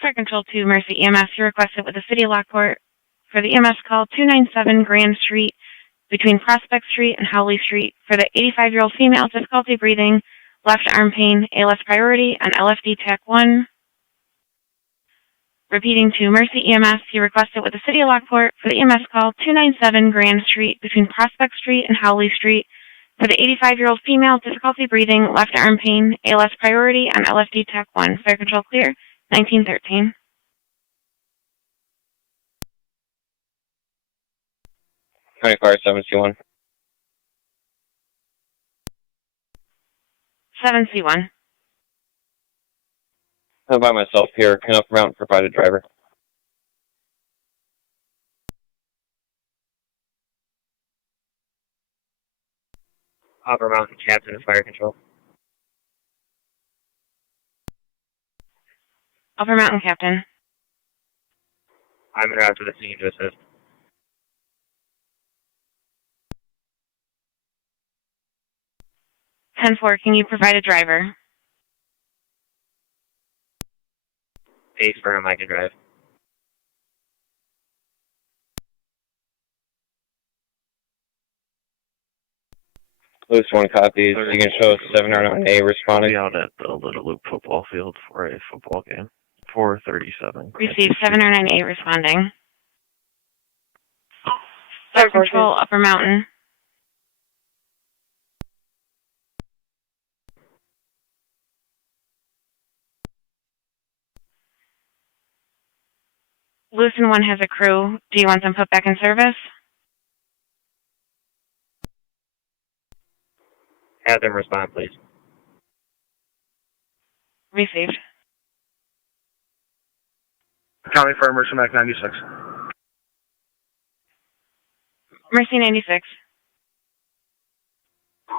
Fire control to Mercy EMS. You requested with the City of Lockport for the EMS call 297 Grand Street between Prospect Street and Howley Street for the 85-year-old female, difficulty breathing, left arm pain, ALS priority, and LFD TAC 1. Repeating to Mercy EMS, you requested with the City of Lockport for the EMS call 297 Grand Street between Prospect Street and Howley Street for the 85-year-old female, difficulty breathing, left arm pain, ALS priority, and LFD TAC 1. Fire control clear, 1913. County Fire 71. 7C1. I'm by myself here. Can I come out and provide a driver? Upper Mountain Captain of Fire Control. Upper Mountain Captain. I'm in route to the scene to assist. 10-4, can you provide a driver? Base for I can drive. Loose 1 copies. You can show 709A responding. I'll be out at the Little Loop football field for a football game. 437. Receive 709A responding. Fire control, Upper Mountain. Lucen 1 has a crew. Do you want them put back in service? Have them respond, please. Received. County Fire Mercy Mac 96. Mercy 96.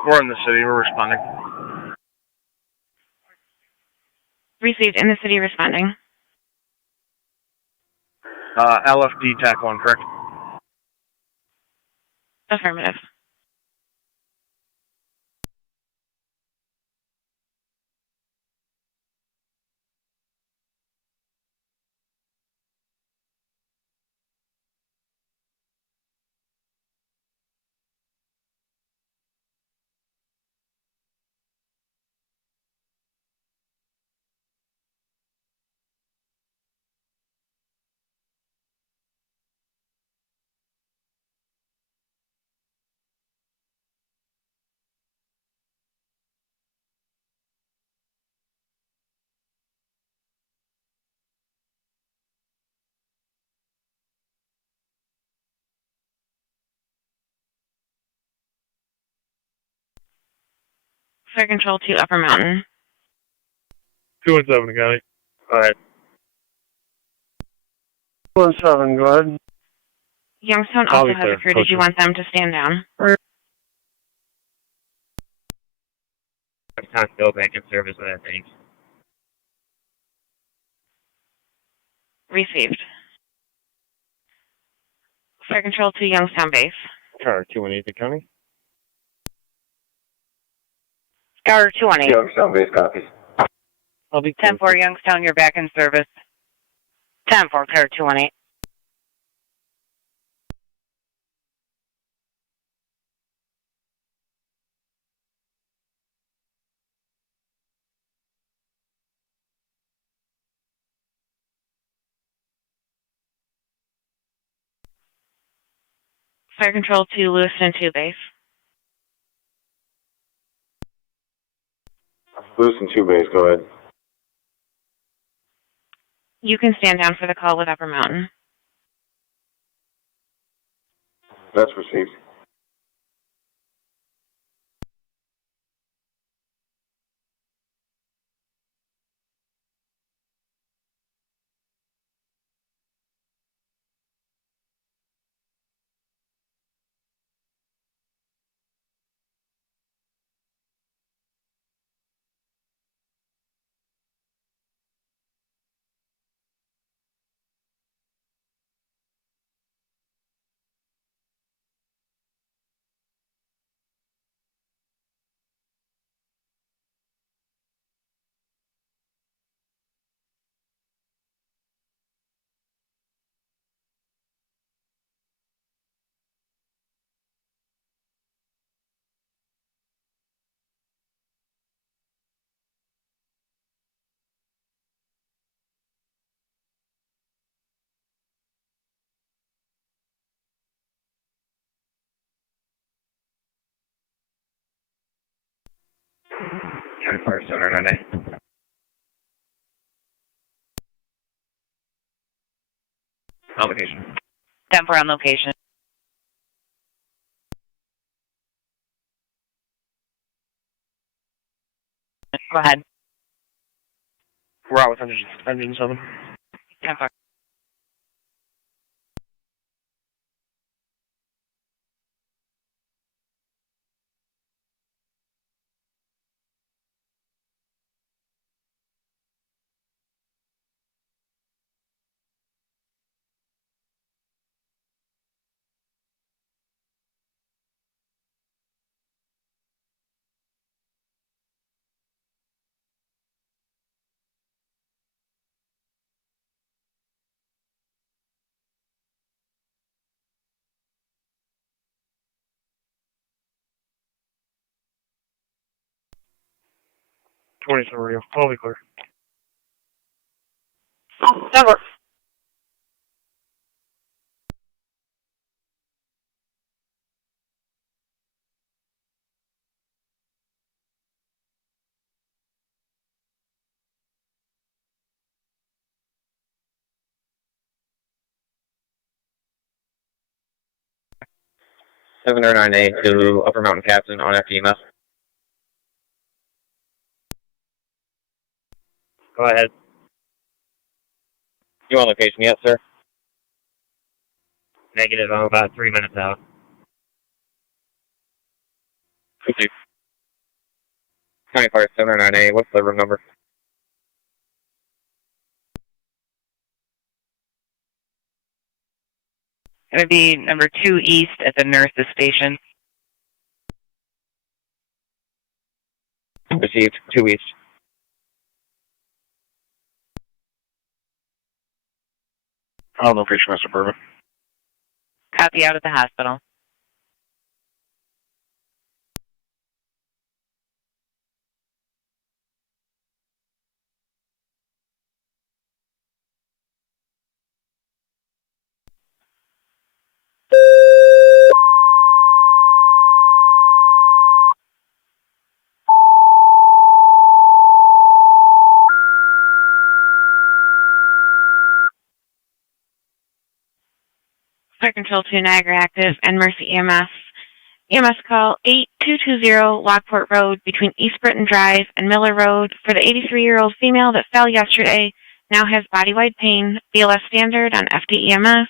We're in the city. We're responding. Received. In the city responding. LFD TAC 1, correct? Affirmative. Fire control to Upper Mountain. 217, County. Go ahead. 217, go ahead. Youngstown I'll also be has clear. a crew. Did you want them to stand down? Time to go back in service with that, thanks. Received. Fire control to Youngstown base. Car 218 to County. Scar 218. Youngstown base copies. I'll be 10-4 Youngstown, you're back in service. 10-4, Car 218. Fire control to Lewiston 2 base. Lewiston 2 base, go ahead. You can stand down for the call with Upper Mountain. That's received. County Fire 709A. On location. 10-4 on location. Go ahead. We're out with engine 7. 10-4. 27 radio. All be clear. Number. Seven or 9A to Upper Mountain Captain on FEMS. Go ahead. You on location yet, sir? Negative. I'm about 3 minutes out. County Fire 7 or 9A, what's the room number? Going to be number 2 east at the nurse's station. Received. 2 east. On location, Mr. Bourbon. Copy out at the hospital. Fire Control 2 Niagara Active and Mercy EMS. EMS call 8220 Lockport Road between East Britton Drive and Miller Road for the 83-year-old female that fell yesterday, now has body-wide pain, BLS standard on FDEMS.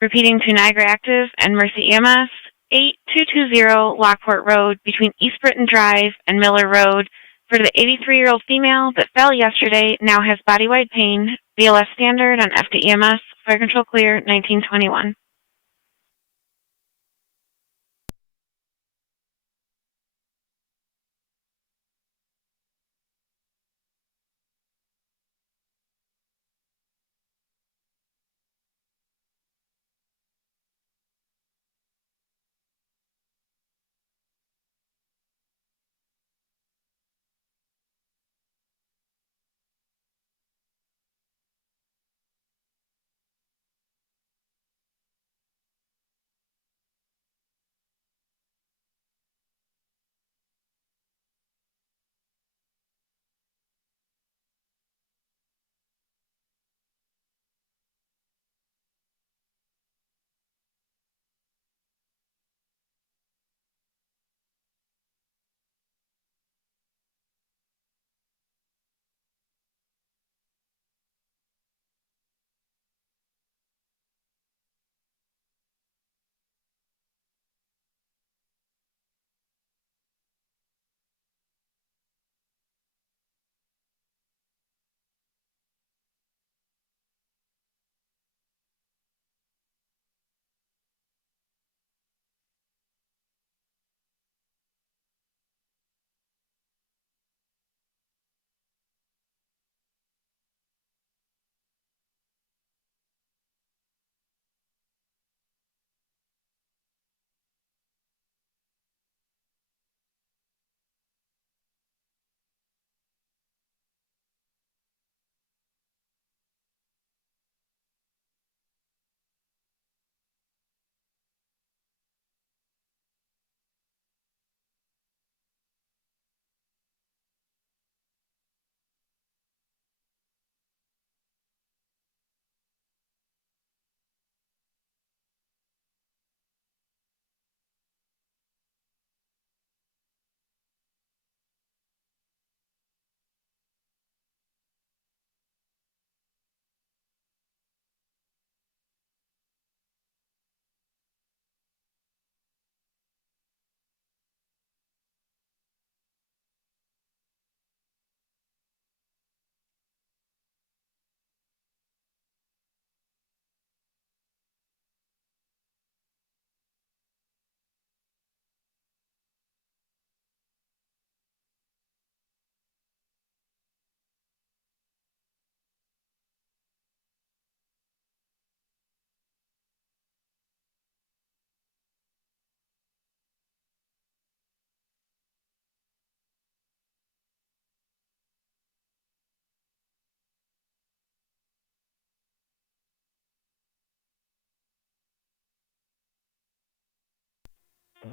Repeating to Niagara Active and Mercy EMS, 8220 Lockport Road between East Britton Drive and Miller Road for the 83-year-old female that fell yesterday, now has body-wide pain, BLS standard on FDEMS. Fire Control clear, 1921.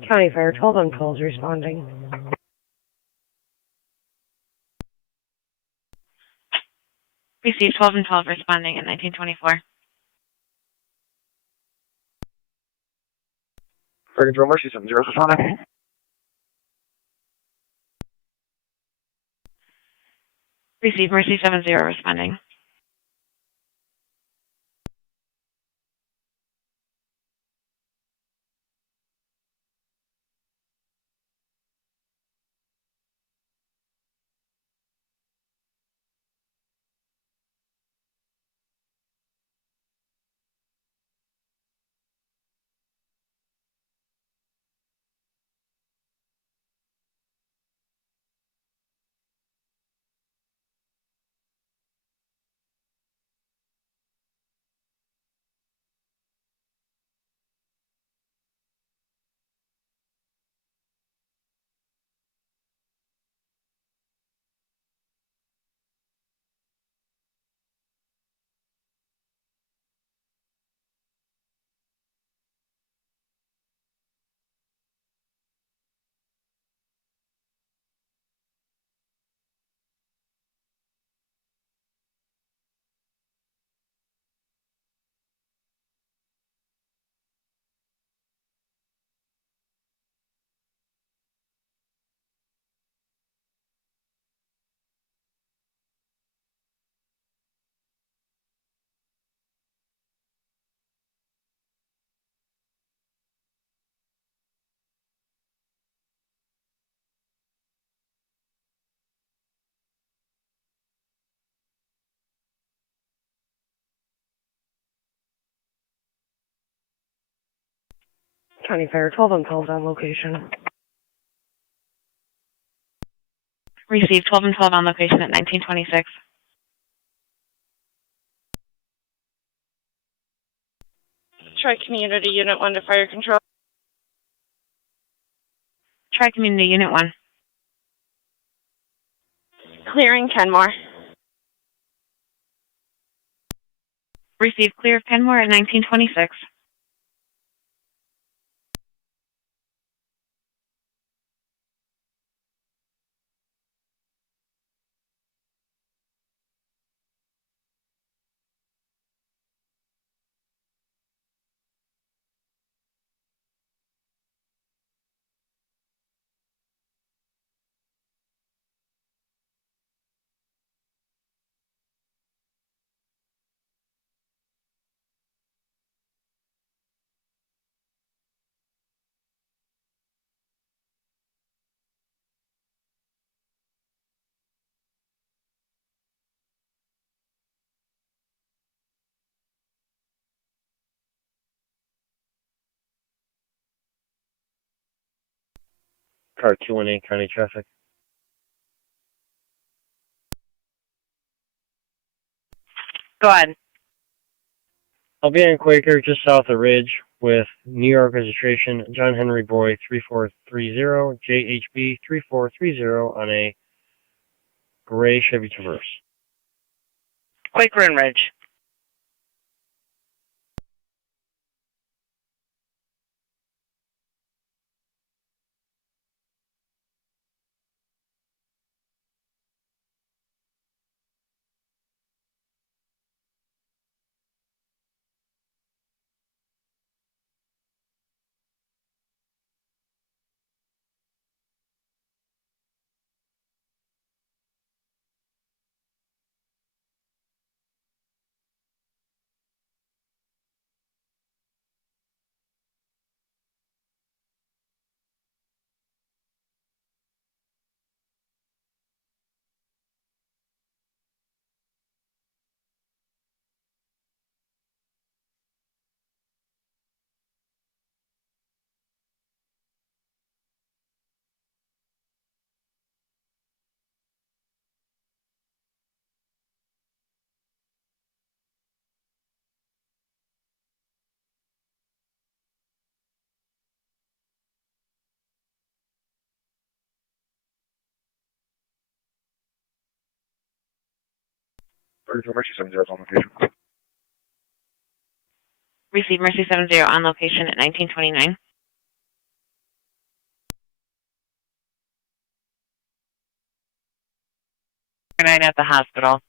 County Fire 12 on calls responding. Received 12 and 12 responding at 1924. Fire Control Mercy 70 responding. Received Mercy 70 responding. County Fire 12 on calls on location. Received 12 and 12 on location at 1926. Tri-Community Unit 1 to Fire Control. Tri-Community Unit 1. Clearing Kenmore. Received clear of Kenmore at 1926. Car 218 County Traffic. Go ahead. I'll be in Quaker just south of Ridge with New York registration, John Henry Boy 3430, JHB 3430 on a gray Chevy Traverse. Quaker and Ridge. Fire Control Mercy 70 on location. Received Mercy 70 on location at 1929. 9 at the hospital.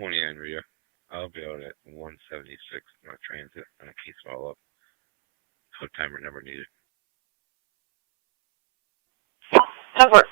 Radio. I'll be out at 176 North Transit on a case follow-up. Hook timer never needed. Cover.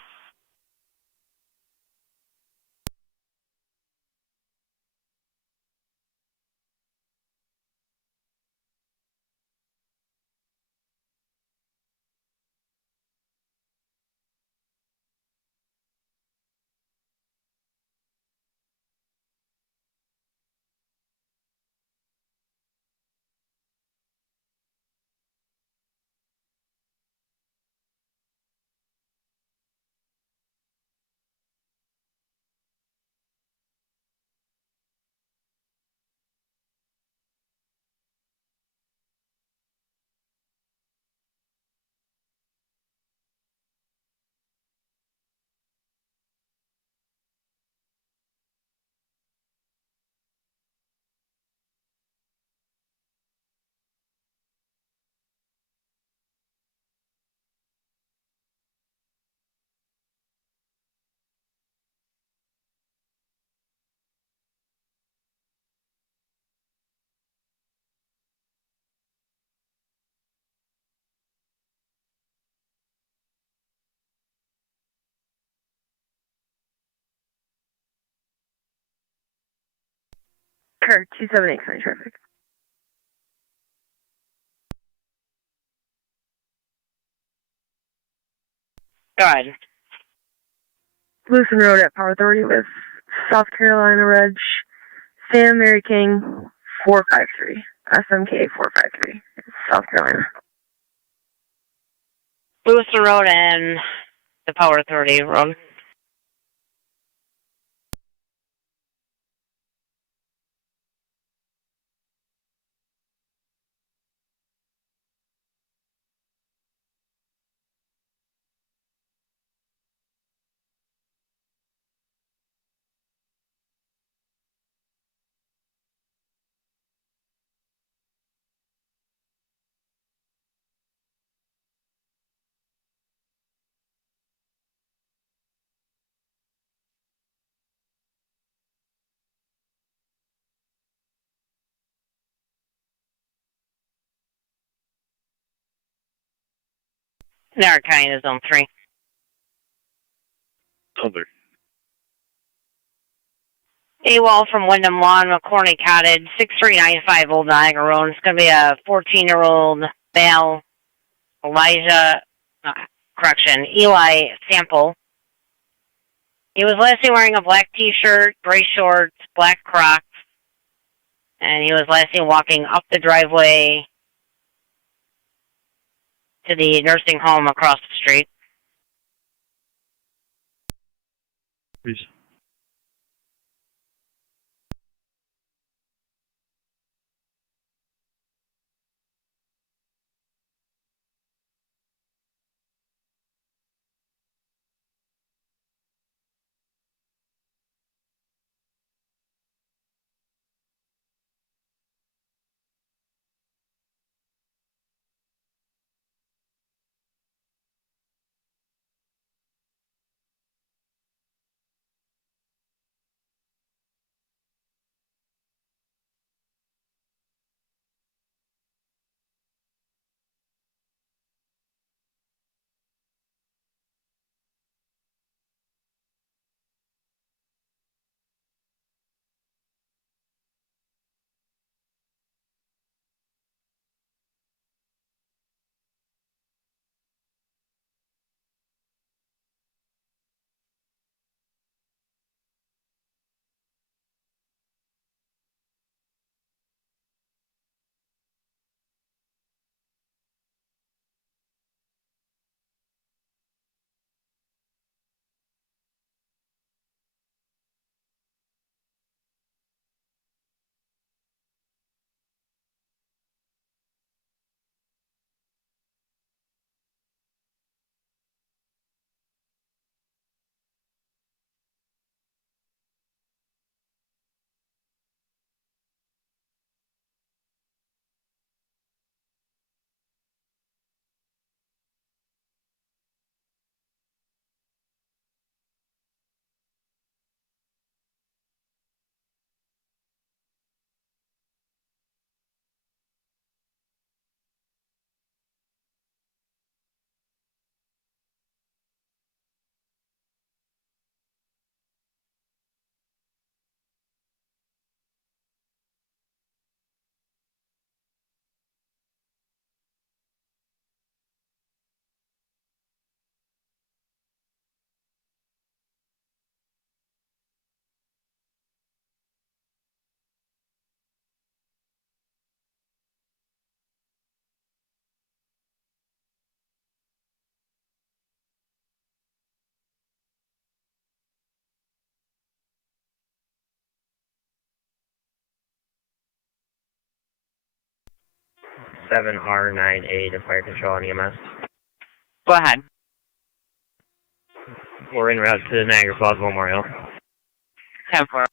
Car 278 County traffic. Go ahead. Lewiston Road at Power Authority with South Carolina Reg, Sam Mary King 453. SMK 453. South Carolina. Lewiston Road and the Power Authority Road. Niagara County is Zone 3. Thunder. AWOL from Wyndham Lawn, McCorney Cottage, 6395 Old Niagara Road. It's going to be a 14-year-old male, Eli Sample. He was last seen wearing a black t-shirt, gray shorts, black Crocs, and he was last seen walking up the driveway to the nursing home across the street. Please. 7R9A to fire control on EMS. Go ahead. We're en route to Niagara Falls Memorial. 10-4.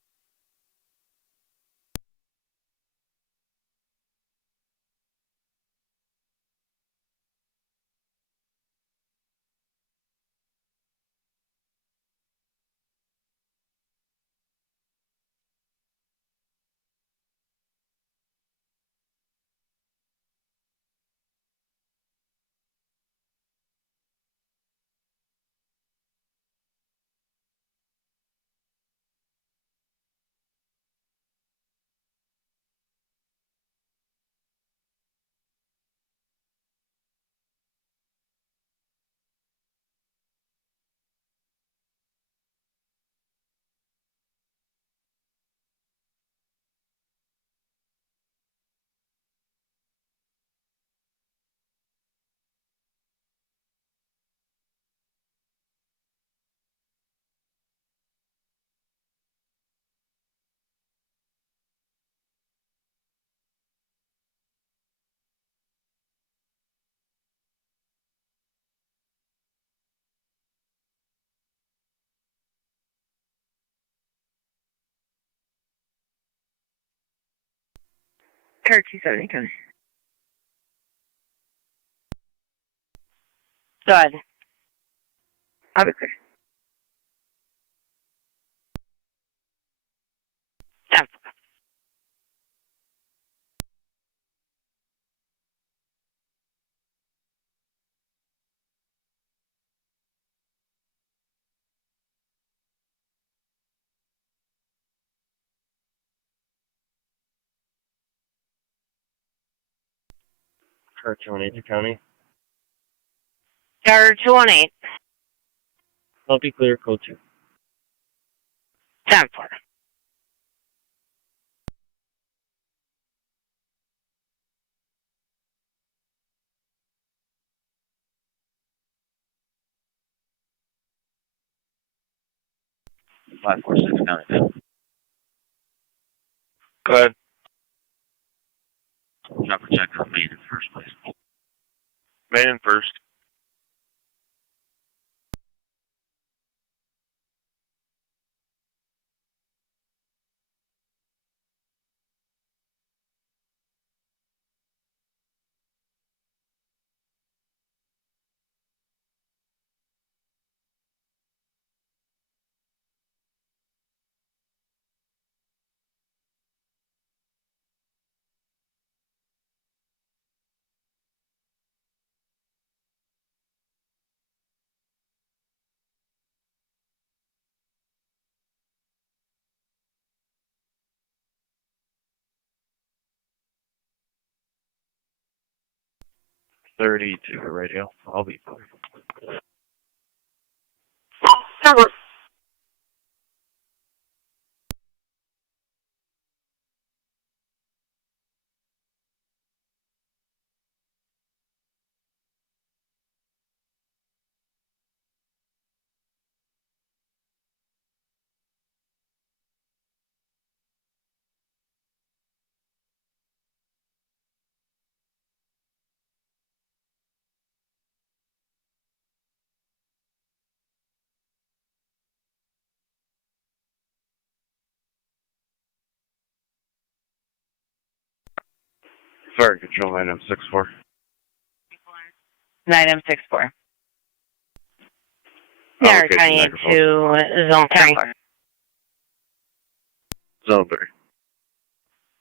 Car 270 coming. Good. I'll be clear. 10-4. Car 218 to County. Car 218. I'll be clear, code 2. 10-4. Five, four, six, County 10. Go ahead. Chopper check on main in first place. Main in first. .32 radio. I'll be clear. Cover. Fire control item 6-4. 9M64. Niagara County to Zone 3. Zone 3.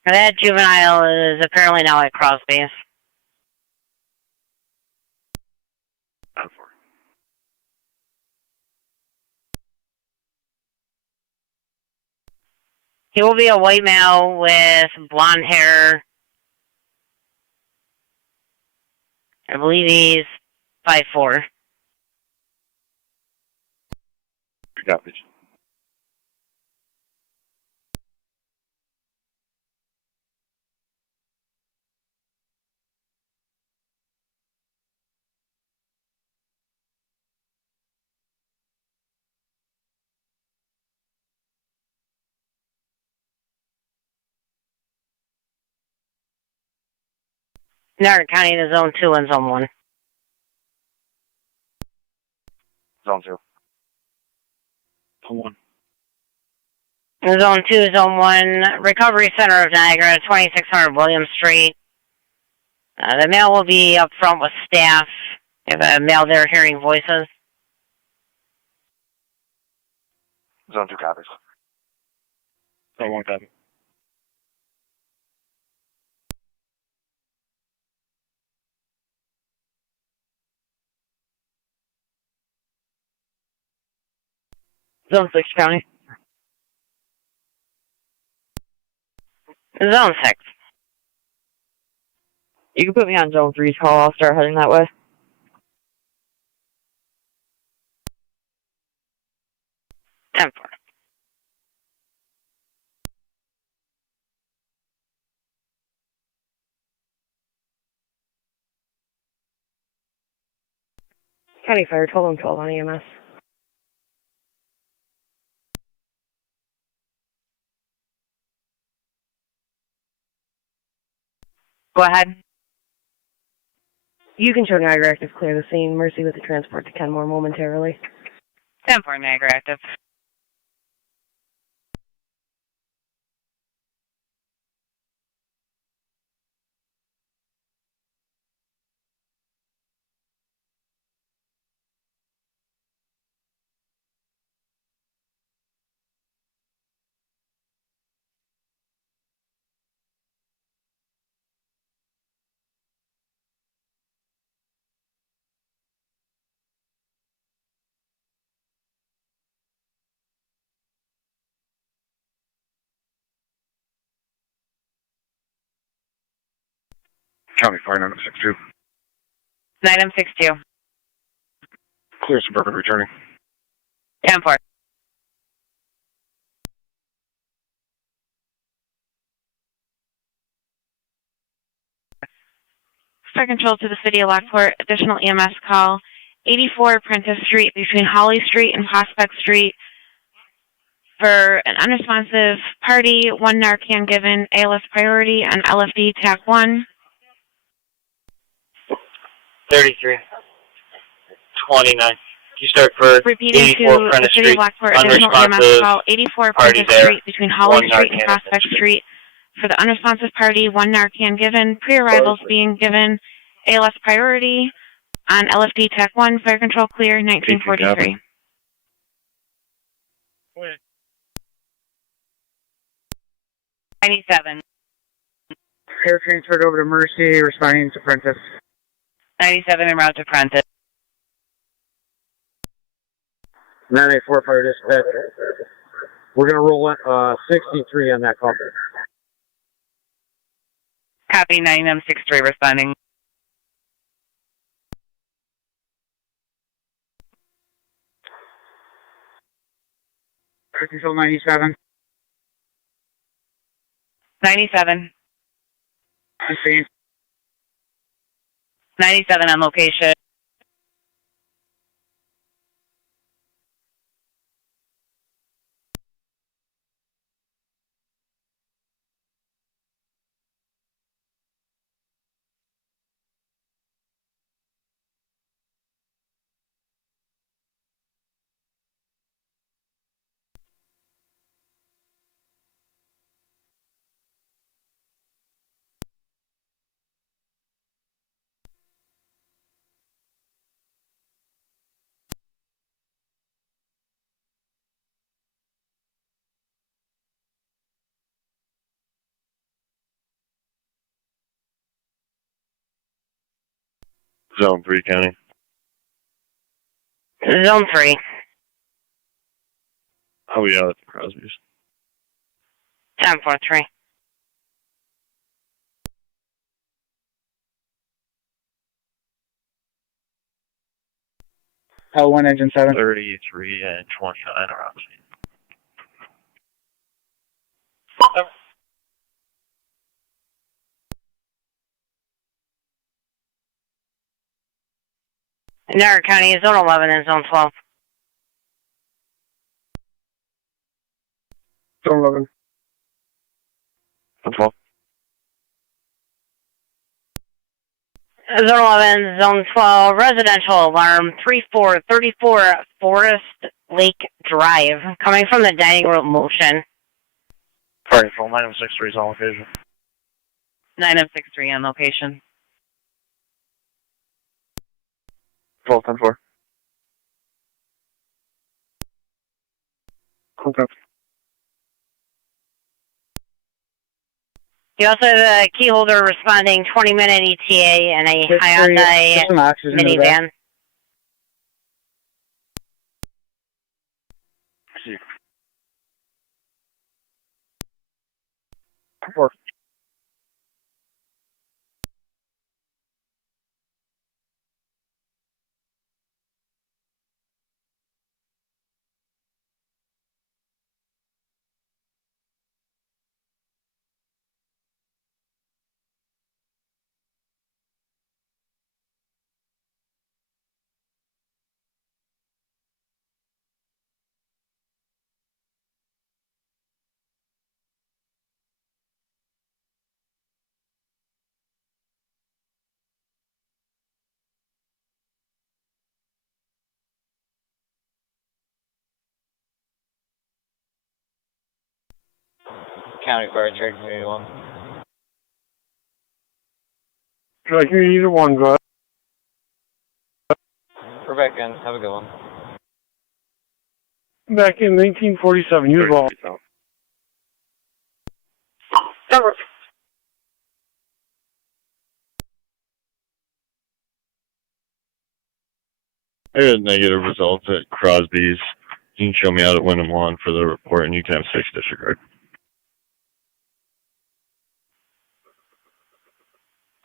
That juvenile is apparently now at Crosby's. 10-4. He will be a white male with blonde hair. I believe he's 5'4". Copies. Niagara County to Zone 2 and Zone 1. Zone 2. Zone 1. Zone 2, Zone 1, Recovery Center of Niagara, 2600 William Street. The male will be up front with staff. We have a male there hearing voices. Zone 2 copies. Zone 1 copy. Zone 6 County. Zone 6. You can put me on Zone 3's call. I'll start heading that way. Temper. County Fire 12 on EMS. Go ahead. You can show Niagara Active clear the scene. Mercy with the transport to Kenmore momentarily. Temper, Niagara Active. County Fire 962. 9M62. Clear Suburban returning. Temper. Fire Control to the City of Lockport. Additional EMS call. 84 Prentice Street between Holly Street and Prospect Street for an unresponsive party. 1 Narcan given. ALS priority on LFD TAC 1. 33. 29. You start for Repeating 84 to the Prentice City Street. of Lockport. Additional EMS Unresponsive call. 84 party Prentice there. Street between Holly 1 Street and Narcan Prospect Street for the unresponsive party. 1 Narcan given. Pre-arrivals being given. ALS priority on LFD TAC 1. Fire Control clear. 1943. 97. Air transferred over to Mercy, responding to Prentice. 97 en route to Prentice. 984 Fire Dispatch. We're going to roll 63 on that call. Copy, 9M63 responding. Air Control 97. 97. On scene. 97 on location. Zone 3 County. Zone 3. How are we out at the Crosby's? 10-4-3. L1 engine 7. 33 and 29 around scene. Niagara County, Zone 11 and Zone 12. Zone 11. Zone 12. Zone 11, Zone 12, residential alarm 3434 Forest Lake Drive, coming from the dining room motion. Fire control, 9063 is on location. 9063 on location. 12-10-4. Okay. You also have a key holder responding 20-minute ETA and a Hyundai minivan. County Fire Check 81. Should I hear either one? Go ahead. We're back in. Have a good one. Back in 1947, usual. I had negative results at Crosby's. You can show me out at Wyndham Lawn for the report, and you can have 6 disregard.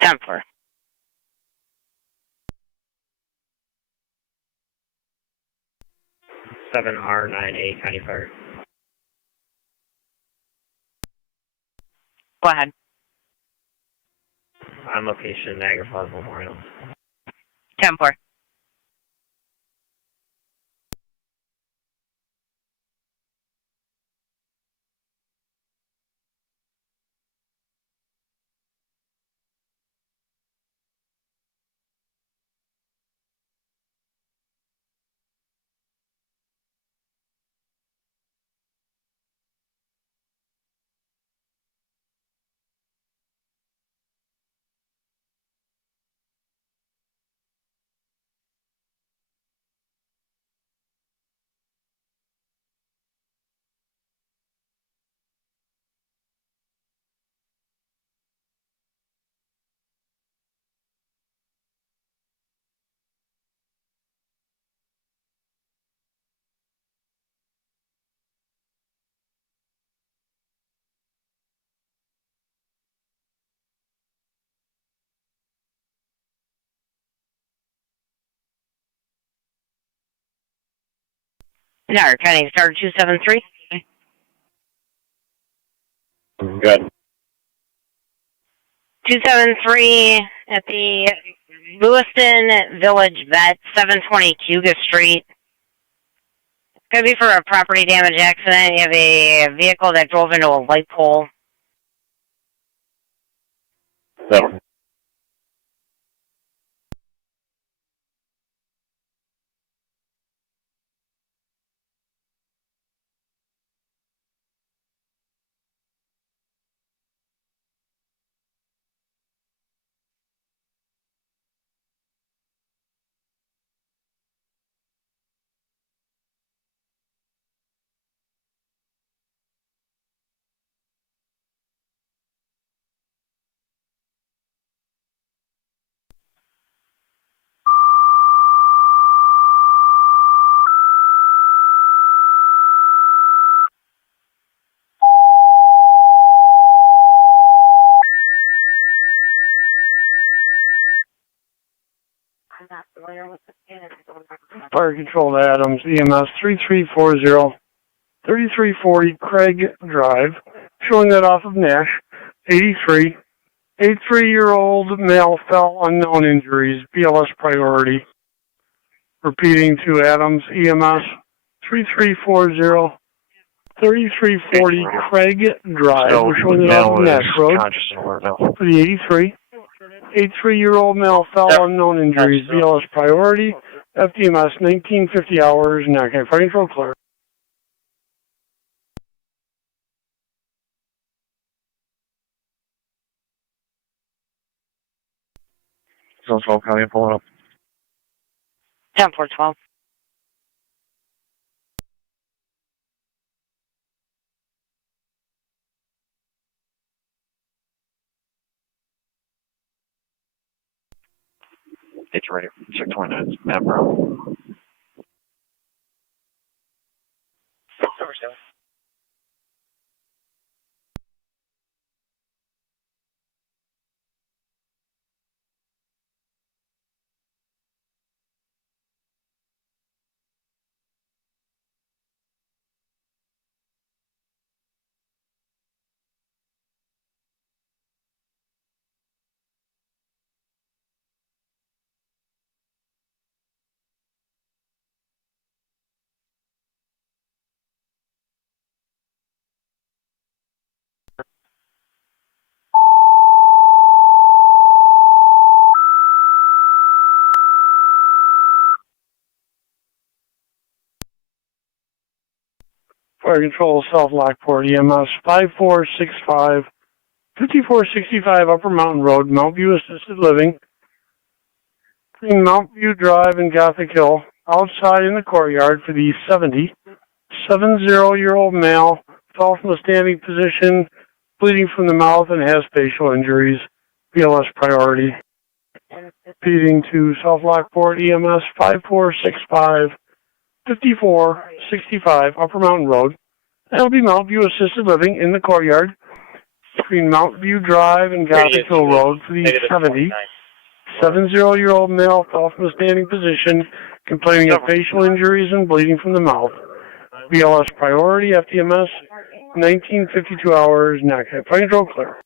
10-4. R9A County Fire. Go ahead. On location, Niagara Falls Memorial. 10-4. Niagara County Star 273. Good. 273 at the Lewiston Village Vet, 720 Cuga Street. Could be for a property damage accident. You have a vehicle that drove into a light pole. No. I'm not familiar with the standard. Fire Control to Adams, EMS 3340, 3340 Craig Drive, showing that off of Nash, 83. 83-year-old male fell unknown injuries, BLS priority. Repeating to Adams, EMS 3340, 3340 Craig Drive, showing that off of Nash Road, for the 83. 83-year-old male fell, unknown injuries, BLS priority, FDMS 1950 hours, Niagara County Fire Control clear. Zone 12 County, I'm pulling up. 10-4-12. It's ready. Check 29. Map route. Fire Control, South Lockport, EMS 5465, 5465 Upper Mountain Road, Mount View Assisted Living, between Mount View Drive and Gothic Hill, outside in the courtyard for the 70-year-old male, fell from a standing position, bleeding from the mouth and has facial injuries, BLS priority. Speeding to South Lockport, EMS 5465, 5465 Upper Mountain Road. That'll be Mount View Assisted Living in the courtyard between Mount View Drive and Gothic Hill Road for the 70-year-old male fell from a standing position, complaining of facial injuries and bleeding from the mouth. BLS priority, FDMS 1952 hours, Niagara County Fire Control clear.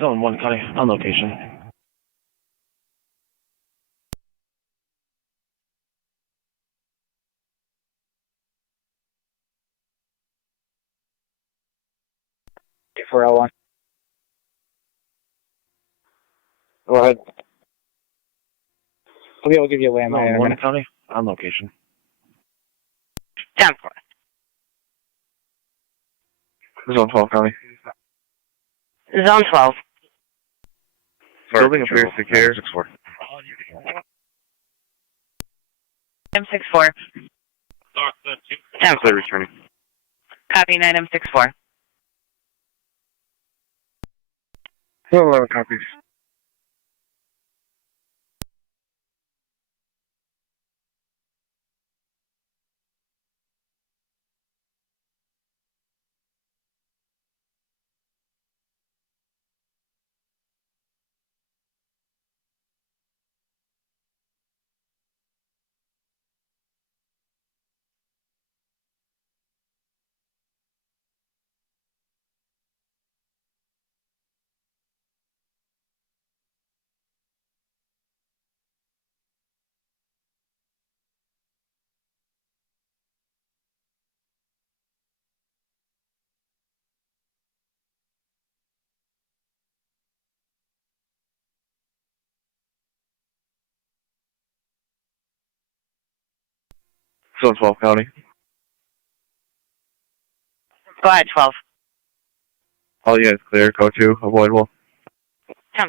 Zone 1 County, on location. For L1. Go ahead. Okay, we'll give you a landmine in a Zone 1 minute. County, on location. 10-4. Zone 12 County. Zone 12. Building appears secure. 6-4. M64. 10-4. Clear returning. Copy 9M64. 11 copies. Zone 12 County. Go ahead, 12. All units clear. Code 2, avoidable. 10-4.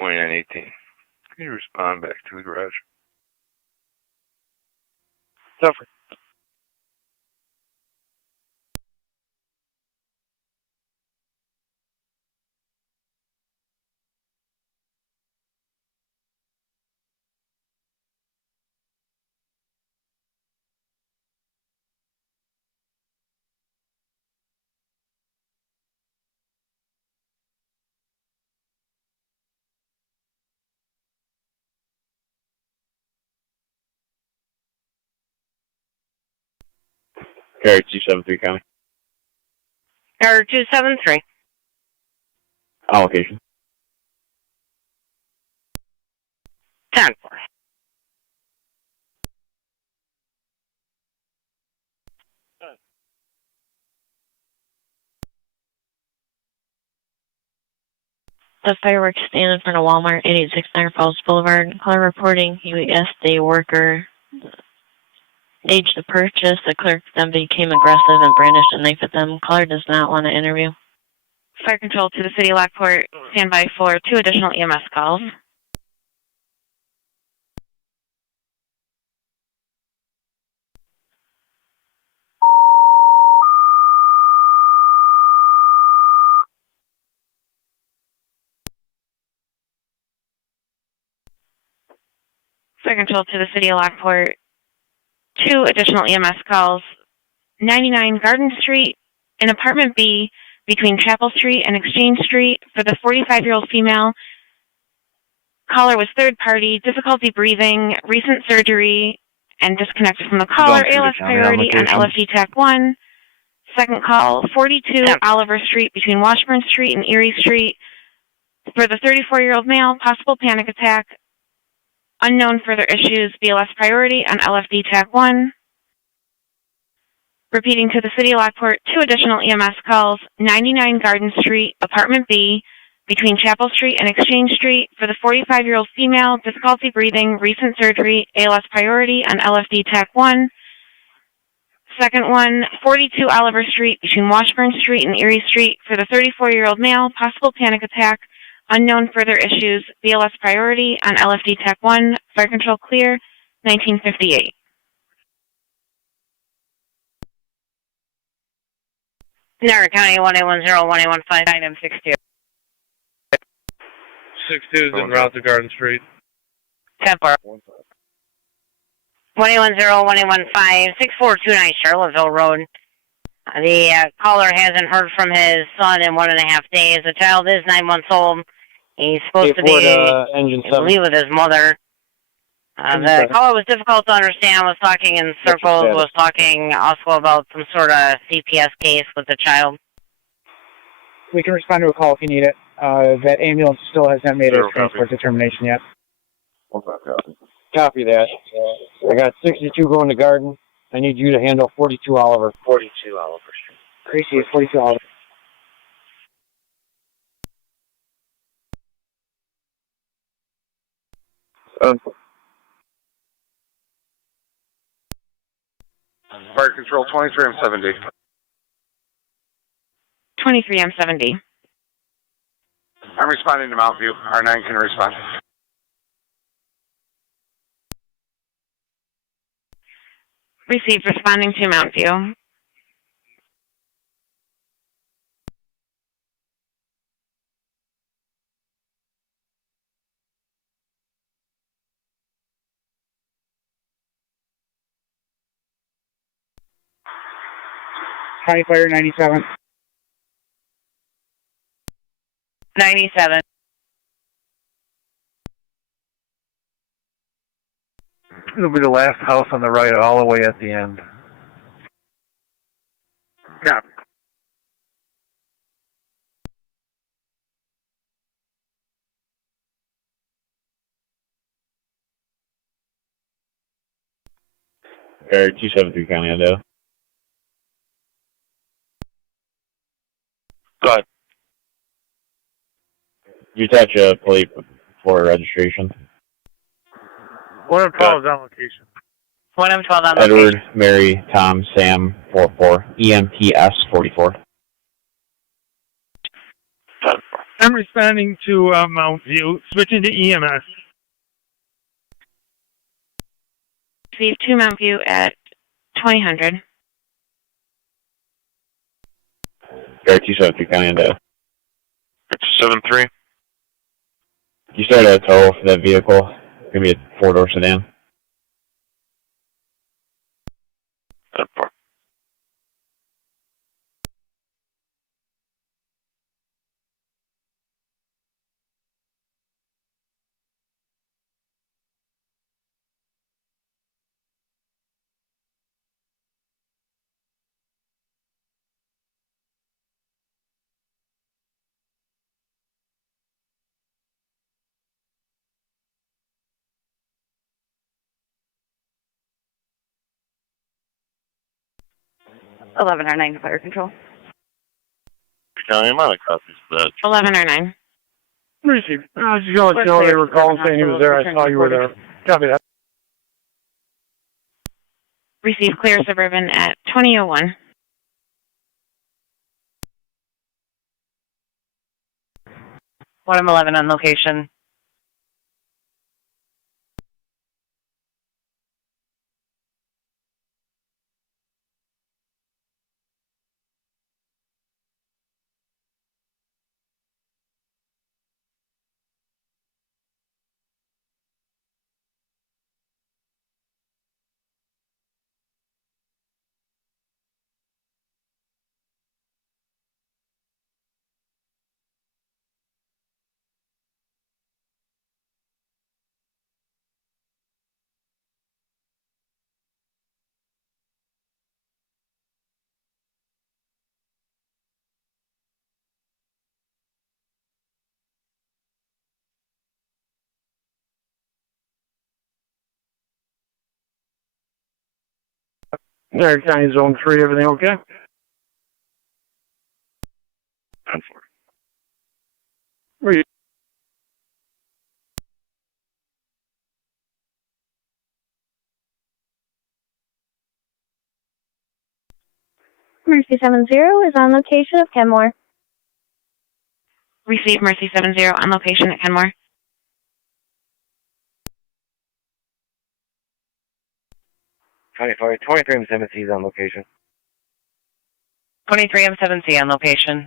2918. Can you respond back to the garage? Suffer. Carrier 273 County. Or 273. Allocation. 10-4. The fireworks stand in front of Walmart, 886 Niagara Falls Boulevard. Caller reporting he asked the worker staged the purchase. The clerk then became aggressive and brandished a knife at them. Caller does not want to interview. Fire control to the city of Lockport. Stand by for 2 additional EMS calls. Fire control to the city of Lockport. 2 additional EMS calls. 99 Garden Street in Apartment B between Chapel Street and Exchange Street for the 45-year-old female. Caller was third party, difficulty breathing, recent surgery, and disconnected from the caller. ALS priority on LFD TAC 1. Second call, 42 Oliver Street between Washburn Street and Erie Street for the 34-year-old male, possible panic attack. Unknown further issues, BLS priority on LFD TAC 1. Repeating to the city of Lockport, 2 additional EMS calls, 99 Garden Street, Apartment B, between Chapel Street and Exchange Street for the 45-year-old female, difficulty breathing, recent surgery, ALS priority on LFD TAC 1. Second one, 42 Oliver Street, between Washburn Street and Erie Street for the 34-year-old male, possible panic attack, unknown further issues, BLS priority on LFD TAC 1, fire control clear, 1958. Niagara County 1810-1815, item 62. 62 is en route to Garden Street. 10-4. 1810-1815, 6429 Charlottesville Road. The caller hasn't heard from his son in 1.5 days. The child is 9 months old. He's supposed to be, I believe, with his mother. The caller was difficult to understand, was talking in circles, was talking also about some sort of CPS case with the child. We can respond to a call if you need it. That ambulance still has not made a transport determination yet. Copy that. I got 62 going to Garden. I need you to handle 42 Oliver. 42 Oliver Street. Appreciate 42 Oliver. Fire control 23M70. 23M70. I'm responding to Mountain View. R9 can respond. Received, responding to Mountain View. County Fire 97. 97. It'll be the last house on the right, all the way at the end. Copy. Area 273 County Endo. Go ahead. You attach a plate for registration. 112 is on location. 112 on Edward, location. Mary, Tom, Sam, 44, EMTS 44. I'm I'm responding to Mount View, switching to EMS. Receive 2 Mount View at 2000. Gary 273 County Endo. 73. You started a total for that vehicle. It's going to be a 4-door sedan. 10-4. Eleven or 9 fire control. County, I'm out of copies of that. 11 or 9. Received. I was just going to let you know they were calling saying he was there. I saw you were there. Copy that. Receive clear Suburban at 2001. One M11 on location. Niagara County Zone 3, everything okay? 10-4. Read. Mercy 70 is on location of Kenmore. Receive Mercy 70 on location at Kenmore. County Fire 23 M7C is on location. 23 M7C on location.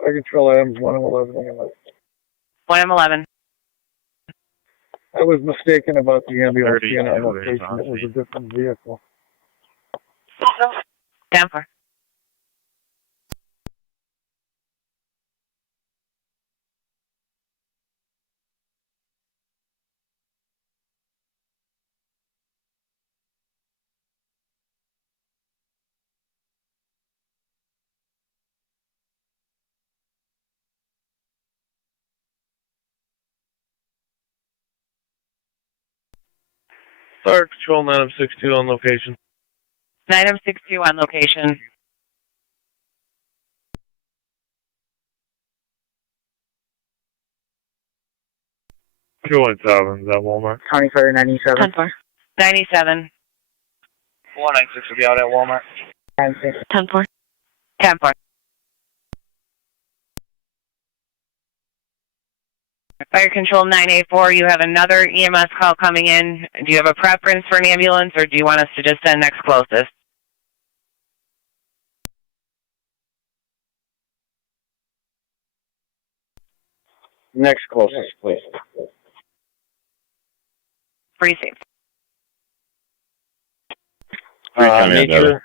I control Adams 111. 1 M11. I was mistaken about the ambulance 32 being on is location. on It was a scene. different vehicle. Down for. Fire Control 962 on location. 9 M62 on location. Two 17 is at Walmart. County Fire 97. 10-4. 97. 196 will be out at Walmart. 10-4. 10-4. Fire Control 984, you have another EMS call coming in. Do you have a preference for an ambulance, or do you want us to just send next closest? Next closest, please. Receive. Nature